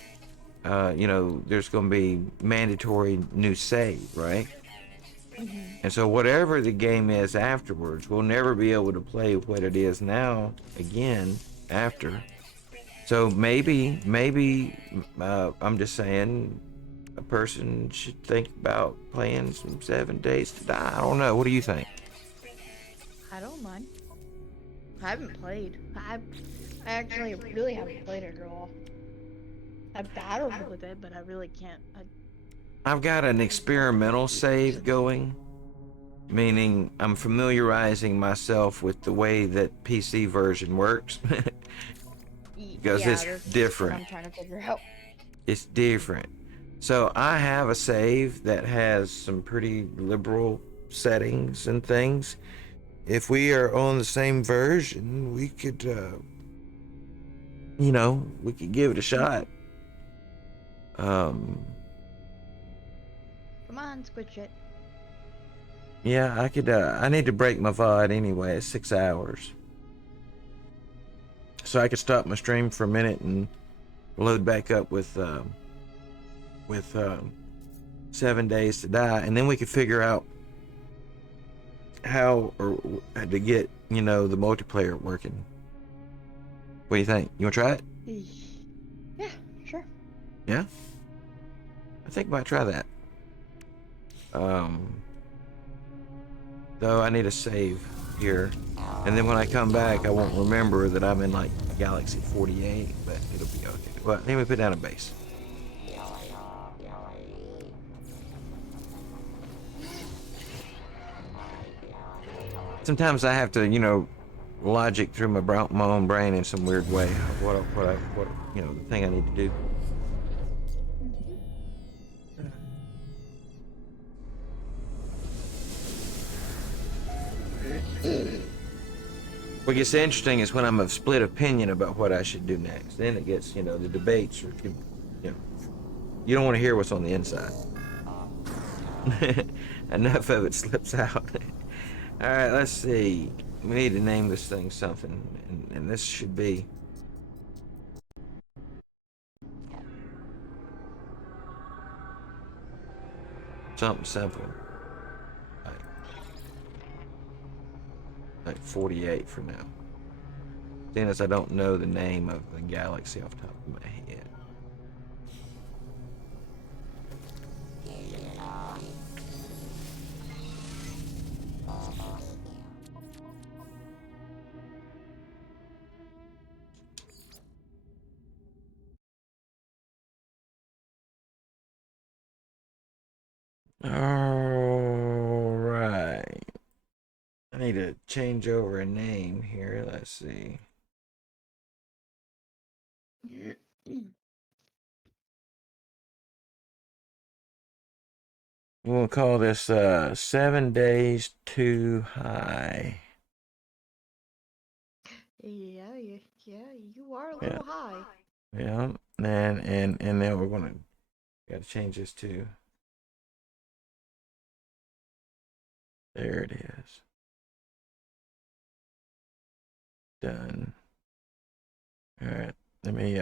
there's going to be mandatory new save, right? And so whatever the game is afterwards, we'll never be able to play what it is now again after. So maybe I'm just saying a person should think about playing some 7 days to die. I don't know. What do you think? I don't mind. I haven't played. I actually really haven't played it at all. I've battled with it, but I really can't. I've got an experimental save going, meaning I'm familiarizing myself with the way that PC version works. Because yeah, it's that's different. what I'm trying to figure out. It's different. So I have a save that has some pretty liberal settings and things. If we are on the same version, we could, we could give it a shot. Come on, squid it. Yeah, I could. I need to break my VOD anyway. It's 6 hours, so I could stop my stream for a minute and load back up with 7 days to die, and then we could figure out how or to get the multiplayer working. What do you think? You want to try it? Yeah, sure. Yeah, I think I might try that. Though I need a save here, and then when I come back, I won't remember that I'm in like Galaxy 48, but it'll be okay. Well, let me put down a base. Sometimes I have to, logic through my own brain in some weird way. What the thing I need to do. What gets interesting is when I'm of split opinion about what I should do next. Then it gets, the debates are, you don't want to hear what's on the inside. Enough of it slips out. All right, let's see. We need to name this thing something, and this should be something simple, like 48 for now. Seeing as I don't know the name of the galaxy off the top of my head. All right. I need to change over a name here. Let's see. We'll call this 7 days too high. Yeah, you are a little high. Yeah, and then we're gonna gotta change this to. There it is. Done. All right, let me